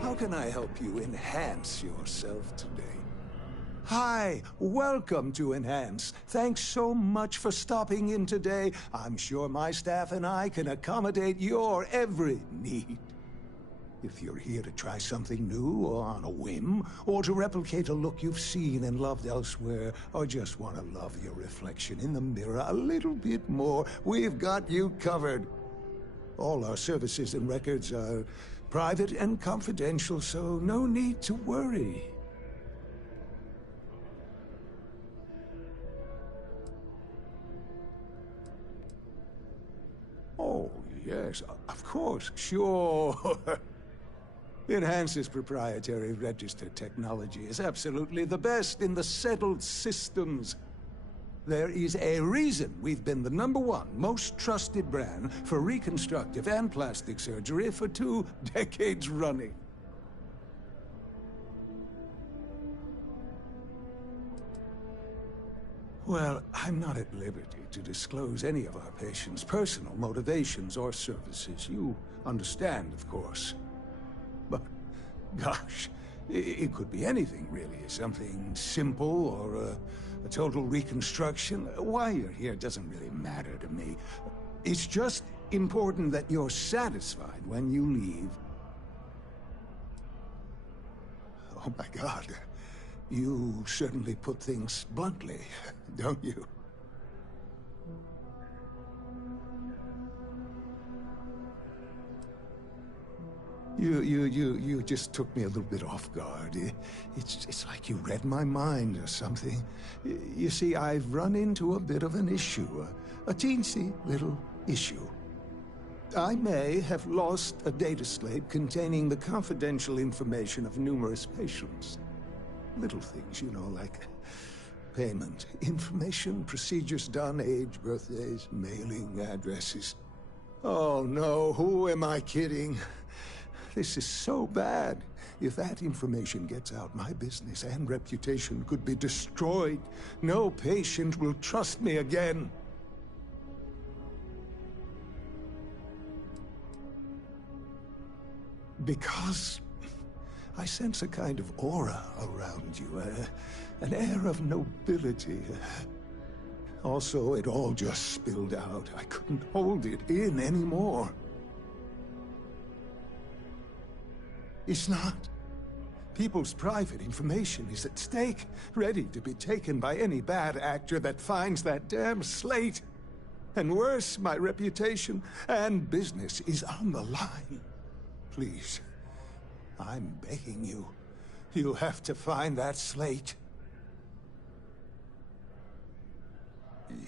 How can I help you enhance yourself today? Hi, welcome to Enhance. Thanks so much for stopping in today. I'm sure my staff and I can accommodate your every need. If you're here to try something new or on a whim, or to replicate a look you've seen and loved elsewhere, or just want to love your reflection in the mirror a little bit more, we've got you covered. All our services and records are private and confidential, so no need to worry. Oh, yes, of course, sure. Enhance's proprietary registered technology is absolutely the best in the settled systems. There is a reason we've been the #1 most trusted brand for reconstructive and plastic surgery for 2 decades running. Well, I'm not at liberty to disclose any of our patients' personal motivations or services. You understand, of course. But, gosh, it could be anything, really. Something simple or a total reconstruction. Why you're here doesn't really matter to me. It's just important that you're satisfied when you leave. Oh my God. You certainly put things bluntly, don't you? You just took me a little bit off guard. It's like you read my mind or something. You see, I've run into a bit of an issue, a teensy little issue. I may have lost a data slate containing the confidential information of numerous patients. Little things, you know, like payment, information, procedures done, age, birthdays, mailing addresses. Oh no, who am I kidding? This is so bad. If that information gets out, my business and reputation could be destroyed. No patient will trust me again. Because I sense a kind of aura around you, an air of nobility. Also, it all just spilled out. I couldn't hold it in anymore. It's not. People's private information is at stake, ready to be taken by any bad actor that finds that damn slate. And worse, my reputation and business is on the line. Please, I'm begging you. You have to find that slate.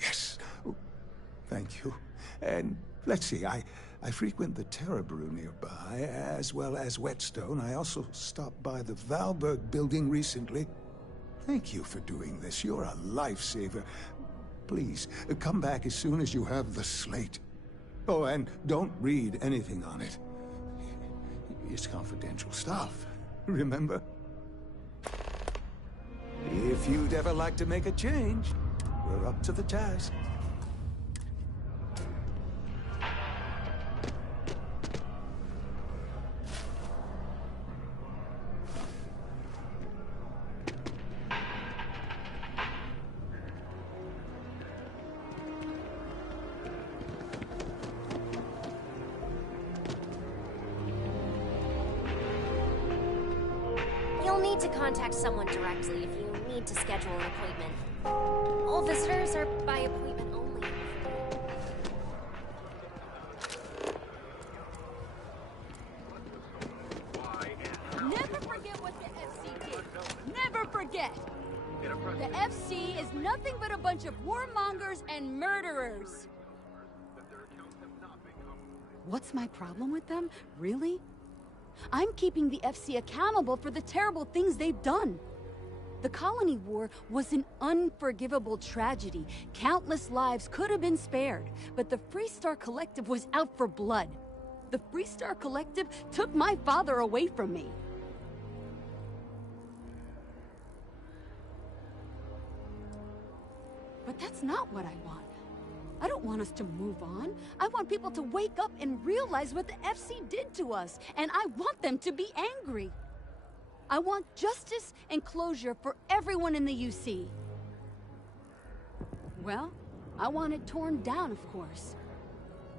Yes. Thank you. And let's see, I frequent the Terror Brew nearby, as well as Whetstone. I also stopped by the Valberg building recently. Thank you for doing this. You're a lifesaver. Please, come back as soon as you have the slate. Oh, and don't read anything on it. It's confidential stuff, remember? If you'd ever like to make a change, we're up to the task. to contact someone directly if you need to schedule an appointment. All visitors are by appointment only. Never forget what the FC did. Never forget! The FC is nothing but a bunch of warmongers and murderers. What's my problem with them? Really? I'm keeping the FC accountable for the terrible things they've done. The Colony War was an unforgivable tragedy. Countless lives could have been spared, but the Freestar Collective was out for blood. The Freestar Collective took my father away from me. But that's not what I want. I don't want us to move on. I want people to wake up and realize what the FC did to us, and I want them to be angry. I want justice and closure for everyone in the UC. Well, I want it torn down, of course.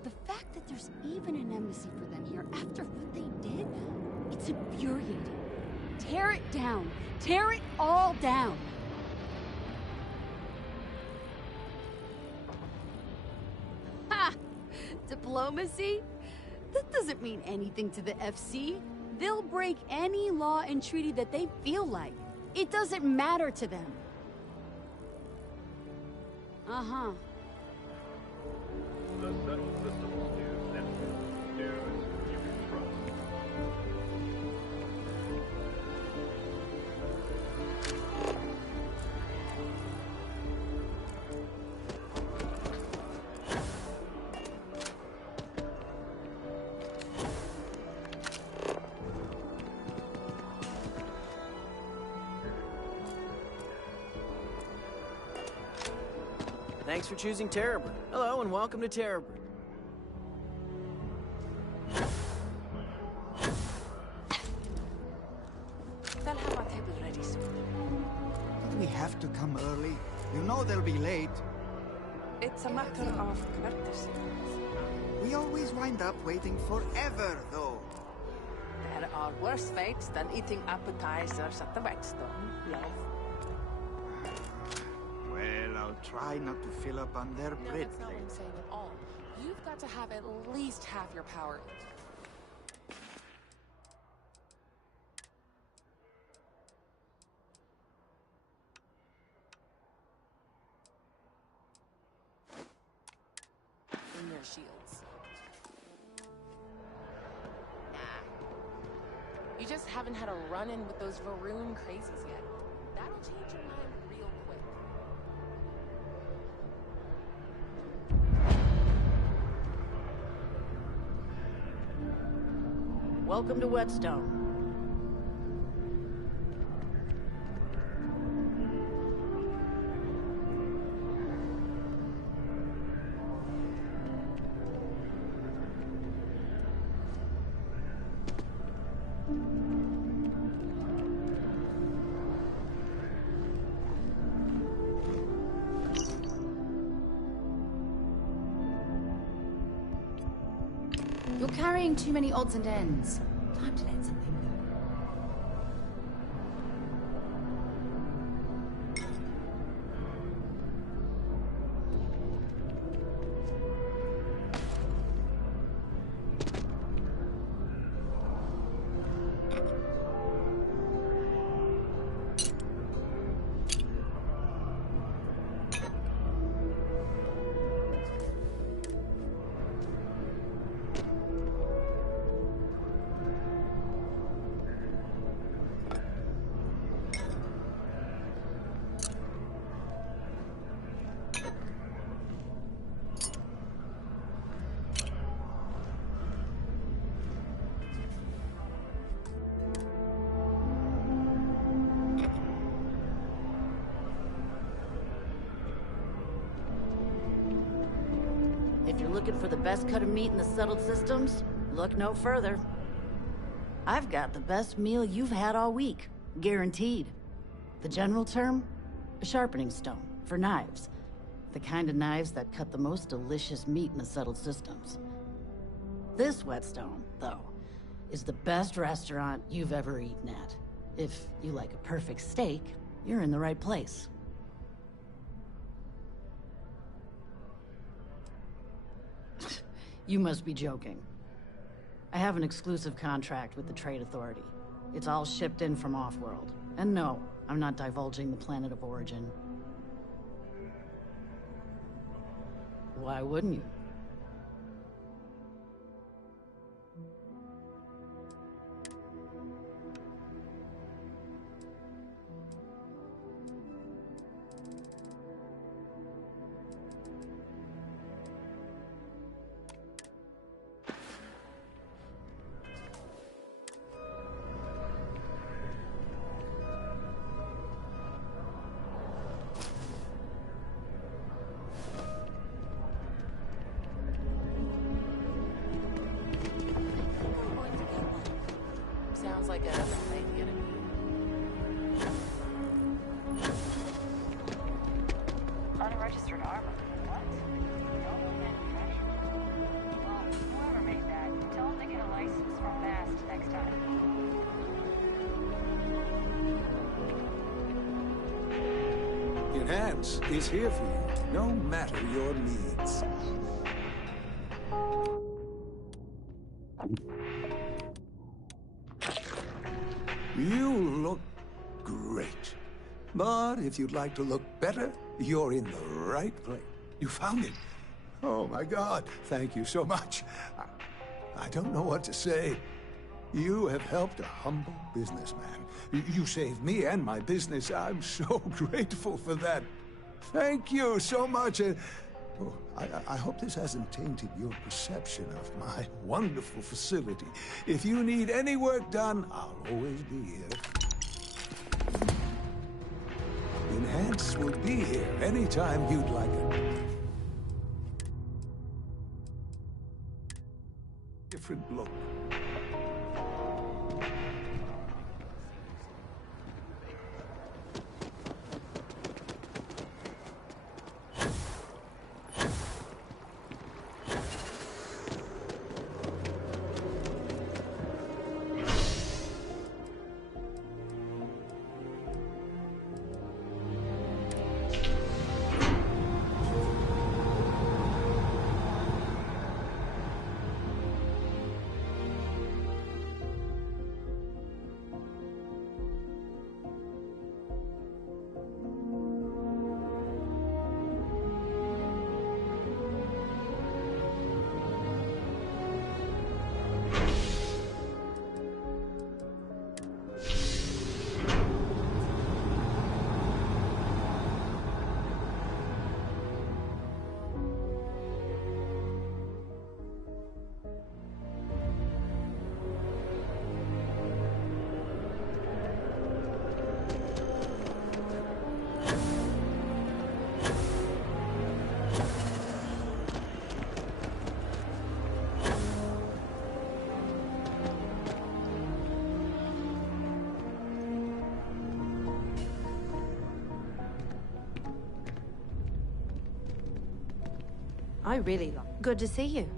The fact that there's even an embassy for them here after what they did, it's infuriating. Tear it down. Tear it all down. Ha! Diplomacy? That doesn't mean anything to the FC. They'll break any law and treaty that they feel like. It doesn't matter to them. Uh-huh. The Settled Systems News Network. News you can trust. Thanks for choosing Terrorburn. Hello and welcome to Terrorburn. They'll have our table ready soon. Did we have to come early? You know they'll be late. It's a matter of courtesy. We always wind up waiting forever, though. There are worse fates than eating appetizers at the whetstone, love. Well, I'll try not to fill up on their No, bread that's not what plate. I'm saying at all. You've got to have at least half your power. In your shields. Nah. You just haven't had a run-in with those Varun crazies yet. That'll change your mind real quick. Welcome to Whetstone. You're carrying too many odds and ends. Time to let something go. If you're looking for the best cut of meat in the settled systems, look no further. I've got the best meal you've had all week, guaranteed. The general term? A sharpening stone, for knives. The kind of knives that cut the most delicious meat in the settled systems. This Whetstone, though, is the best restaurant you've ever eaten at. If you like a perfect steak, you're in the right place. You must be joking. I have an exclusive contract with the Trade Authority. It's all shipped in from off-world. And no, I'm not divulging the planet of origin. Why wouldn't you? Sounds like a lady enemy. Unregistered armor. What? No manufacturer. Well, whoever made that, tell them to get a license from Mast next time. Enhance is here for you, no matter your needs. You look great. But if you'd like to look better, you're in the right place. You found it. Oh my God, thank you so much. I don't know what to say. You have helped a humble businessman. You saved me and my business. I'm so grateful for that. Thank you so much. Oh, I hope this hasn't tainted your perception of my wonderful facility. If you need any work done, I'll always be here. Enhance will be here anytime you'd like it. Different look. I really like. Good to see you.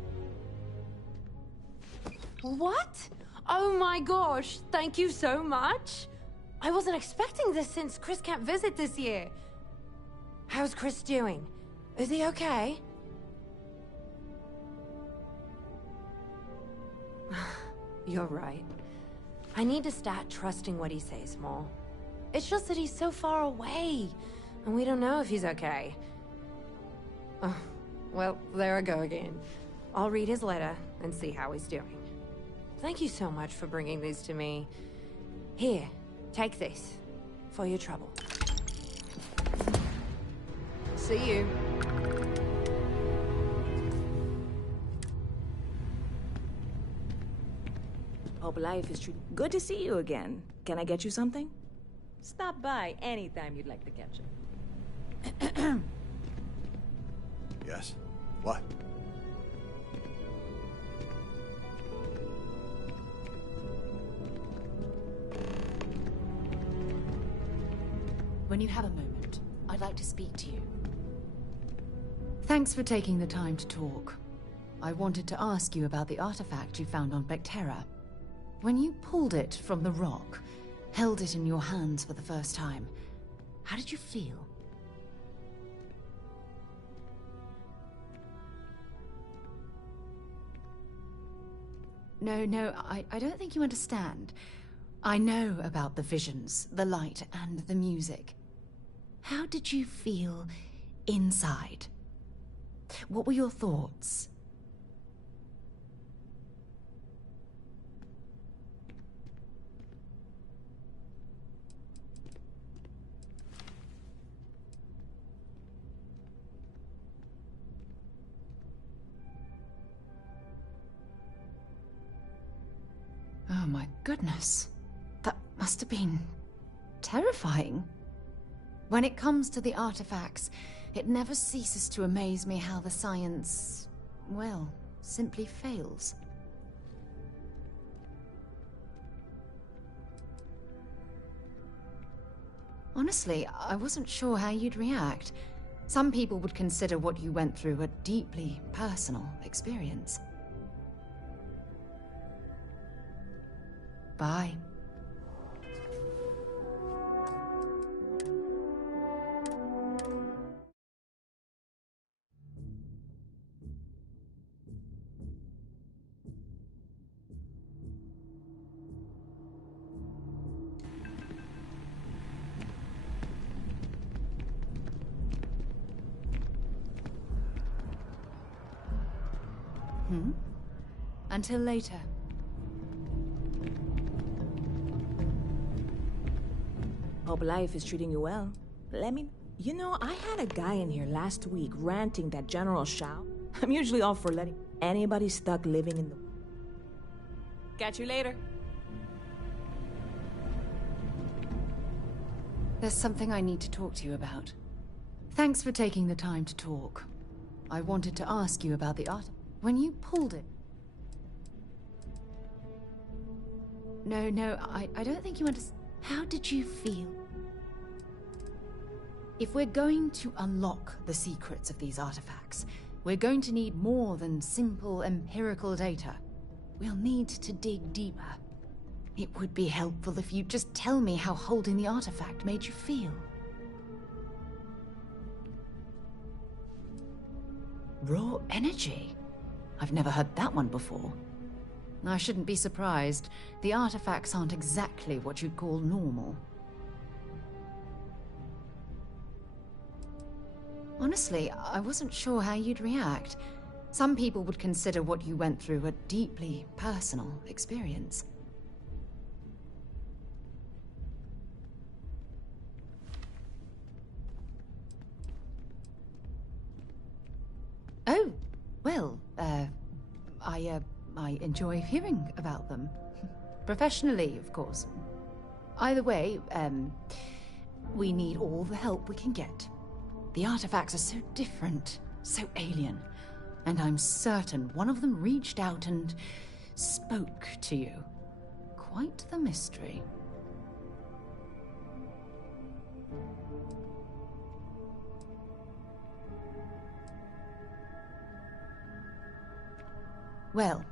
What? Oh my gosh, thank you so much. I wasn't expecting this since Chris can't visit this year. How's Chris doing? Is he okay? You're right. I need to start trusting what he says more. It's just that he's so far away, and we don't know if he's okay. Oh, well, there I go again. I'll read his letter and see how he's doing. Thank you so much for bringing these to me. Here, take this for your trouble. See you. Hope life is true. Good to see you again. Can I get you something? Stop by anytime you'd like to catch up. Yes. What? When you have a moment, I'd like to speak to you. Thanks for taking the time to talk. I wanted to ask you about the artifact you found on Bactera. When you pulled it from the rock, held it in your hands for the first time, how did you feel? No, I don't think you understand. I know about the visions, the light, and the music. How did you feel inside? What were your thoughts? Oh my goodness. That must have been terrifying. When it comes to the artifacts, it never ceases to amaze me how the science, well, simply fails. Honestly, I wasn't sure how you'd react. Some people would consider what you went through a deeply personal experience. Bye. Until later. Hope life is treating you well. Let me... You know, I had a guy in here last week ranting that General Shao. I'm usually all for letting anybody stuck living in the... Catch you later. There's something I need to talk to you about. Thanks for taking the time to talk. I wanted to ask you about the art... When you pulled it... No, I don't think you understand. How did you feel? If we're going to unlock the secrets of these artifacts, we're going to need more than simple empirical data. We'll need to dig deeper. It would be helpful if you'd just tell me how holding the artifact made you feel. Raw energy? I've never heard that one before. I shouldn't be surprised. The artifacts aren't exactly what you'd call normal. Honestly, I wasn't sure how you'd react. Some people would consider what you went through a deeply personal experience. Oh, well, I enjoy hearing about them. Professionally, of course. Either way, we need all the help we can get. The artifacts are so different, so alien, and I'm certain one of them reached out and spoke to you. Quite the mystery. Well,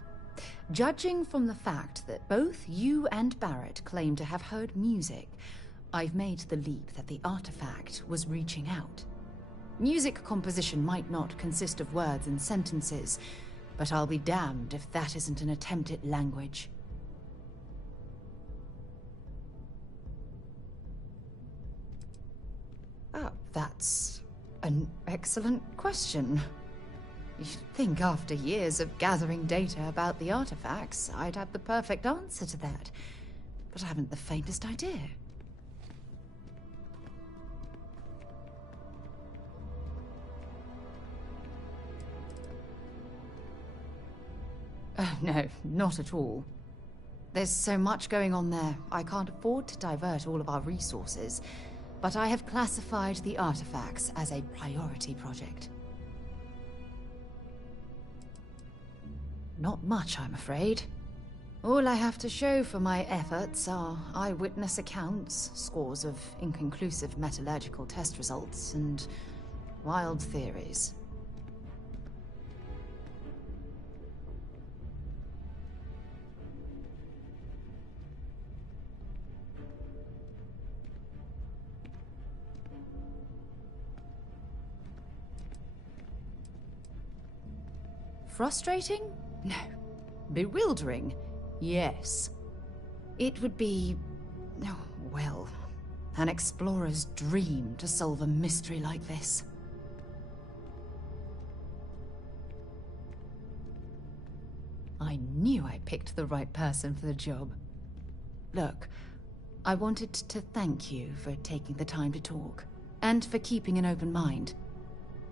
judging from the fact that both you and Barrett claim to have heard music, I've made the leap that the artifact was reaching out. Music composition might not consist of words and sentences, but I'll be damned if that isn't an attempt at language. Oh, that's an excellent question. You'd think after years of gathering data about the artifacts, I'd have the perfect answer to that. But I haven't the faintest idea. Oh, no, not at all. There's so much going on there, I can't afford to divert all of our resources. But I have classified the artifacts as a priority project. Not much, I'm afraid. All I have to show for my efforts are eyewitness accounts, scores of inconclusive metallurgical test results, and wild theories. Frustrating? No. Bewildering? Yes. It would be... oh, well, an explorer's dream to solve a mystery like this. I knew I picked the right person for the job. Look, I wanted to thank you for taking the time to talk, and for keeping an open mind.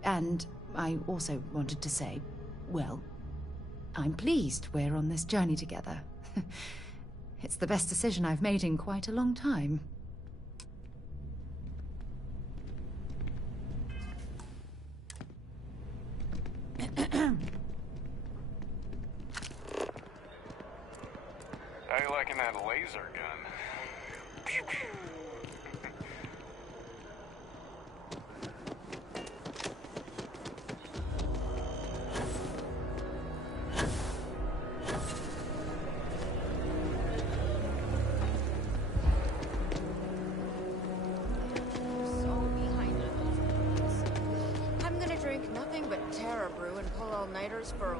And I also wanted to say, well, I'm pleased we're on this journey together. It's the best decision I've made in quite a long time. How you liking that laser gun? Pew, pew. So behind on those meals. I'm gonna drink nothing but Terra Brew and pull all-nighters for a...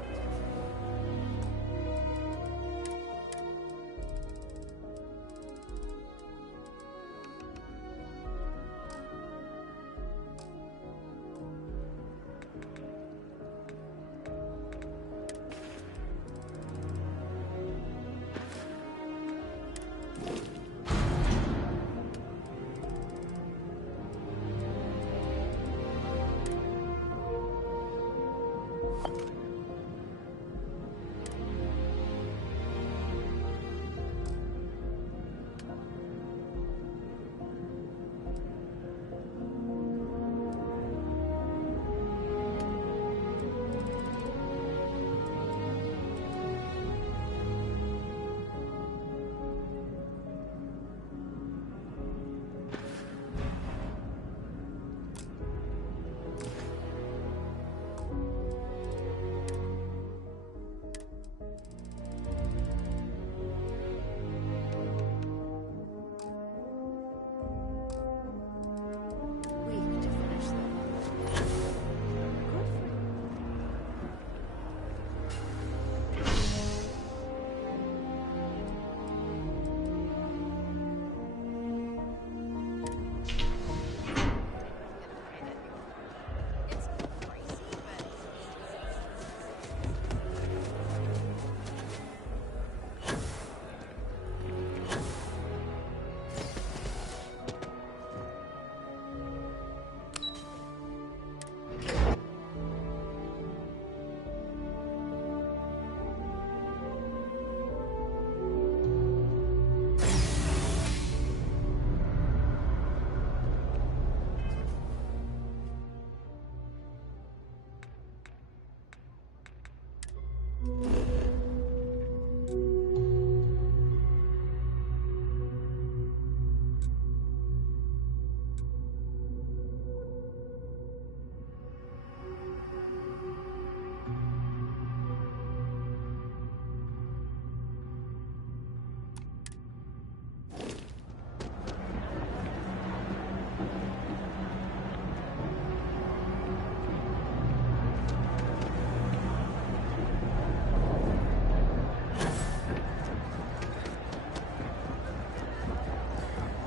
week to finish them.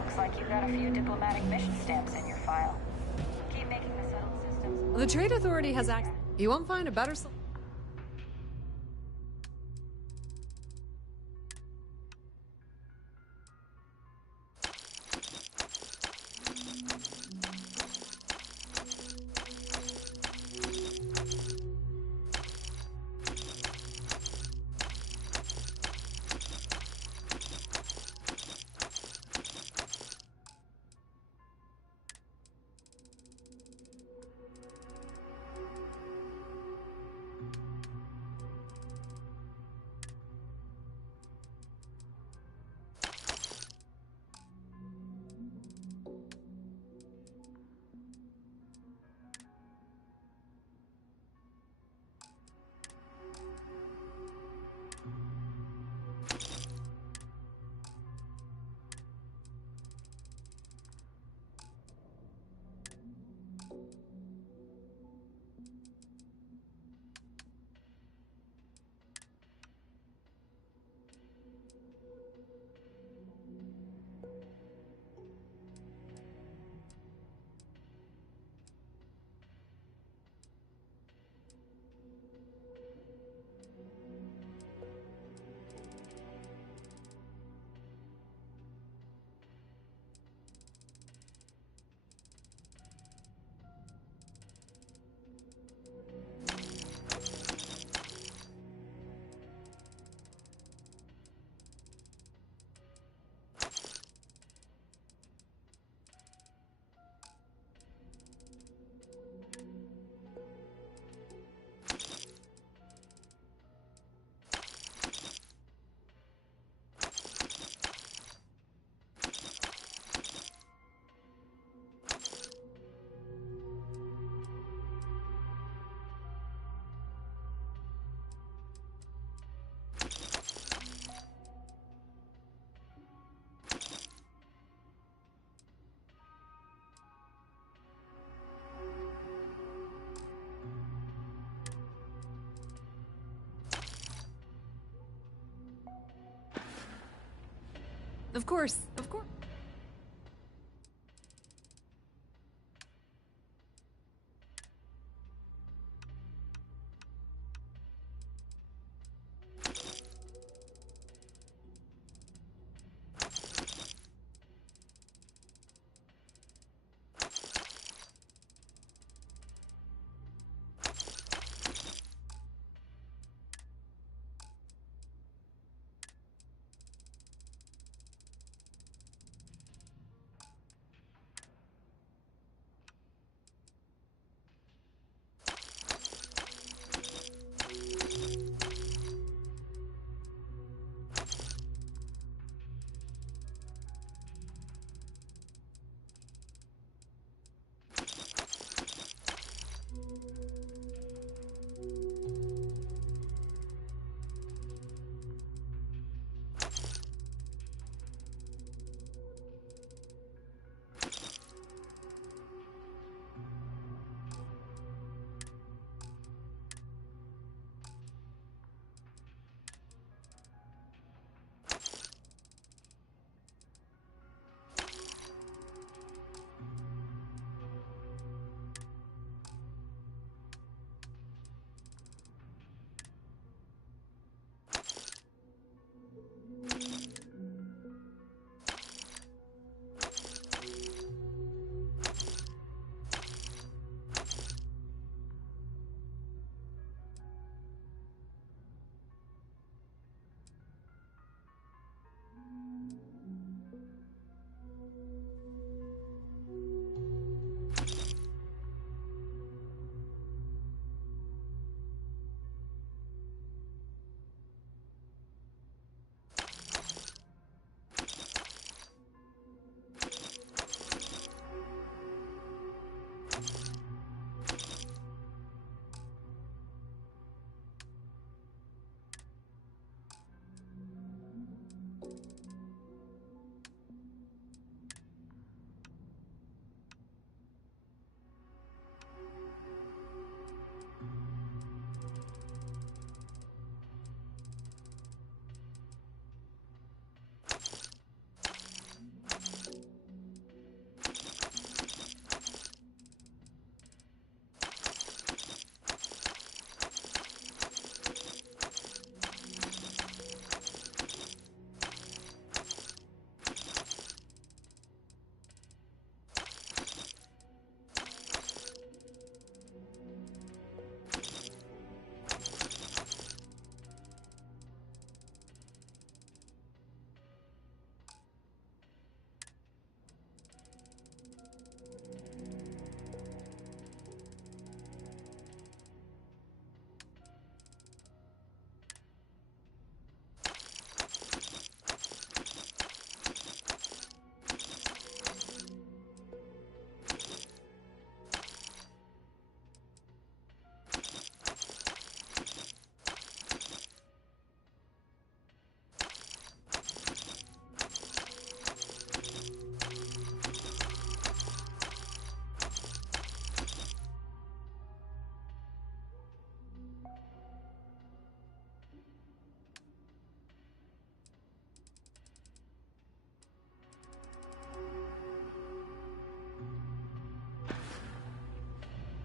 Looks like you've got a few diplomatic mission stamps in your file. Keep making the settled systems. The Trade Authority has access. You won't find a better solution. Of course, of course.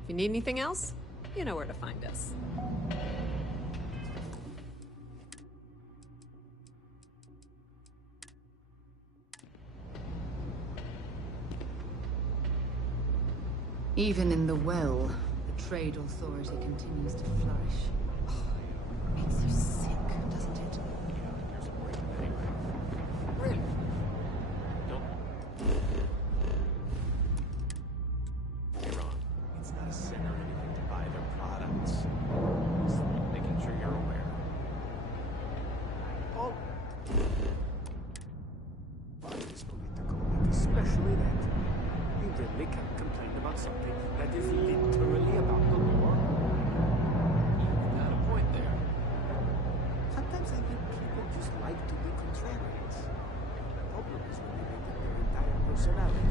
If you need anything else, you know where to find us. Even in the well, the trade authority continues to flourish. Oh, it makes you sick, doesn't it? Here's a break anyway. Really? Nope. You're wrong. It's not a sin or anything to buy their products. Just making sure you're aware. Oh. But it's political, especially that. You really can't complain about something that is literally about the war. You've got a point there. Sometimes I think people just like to be contrarians. The problem is when they make it their entire personality.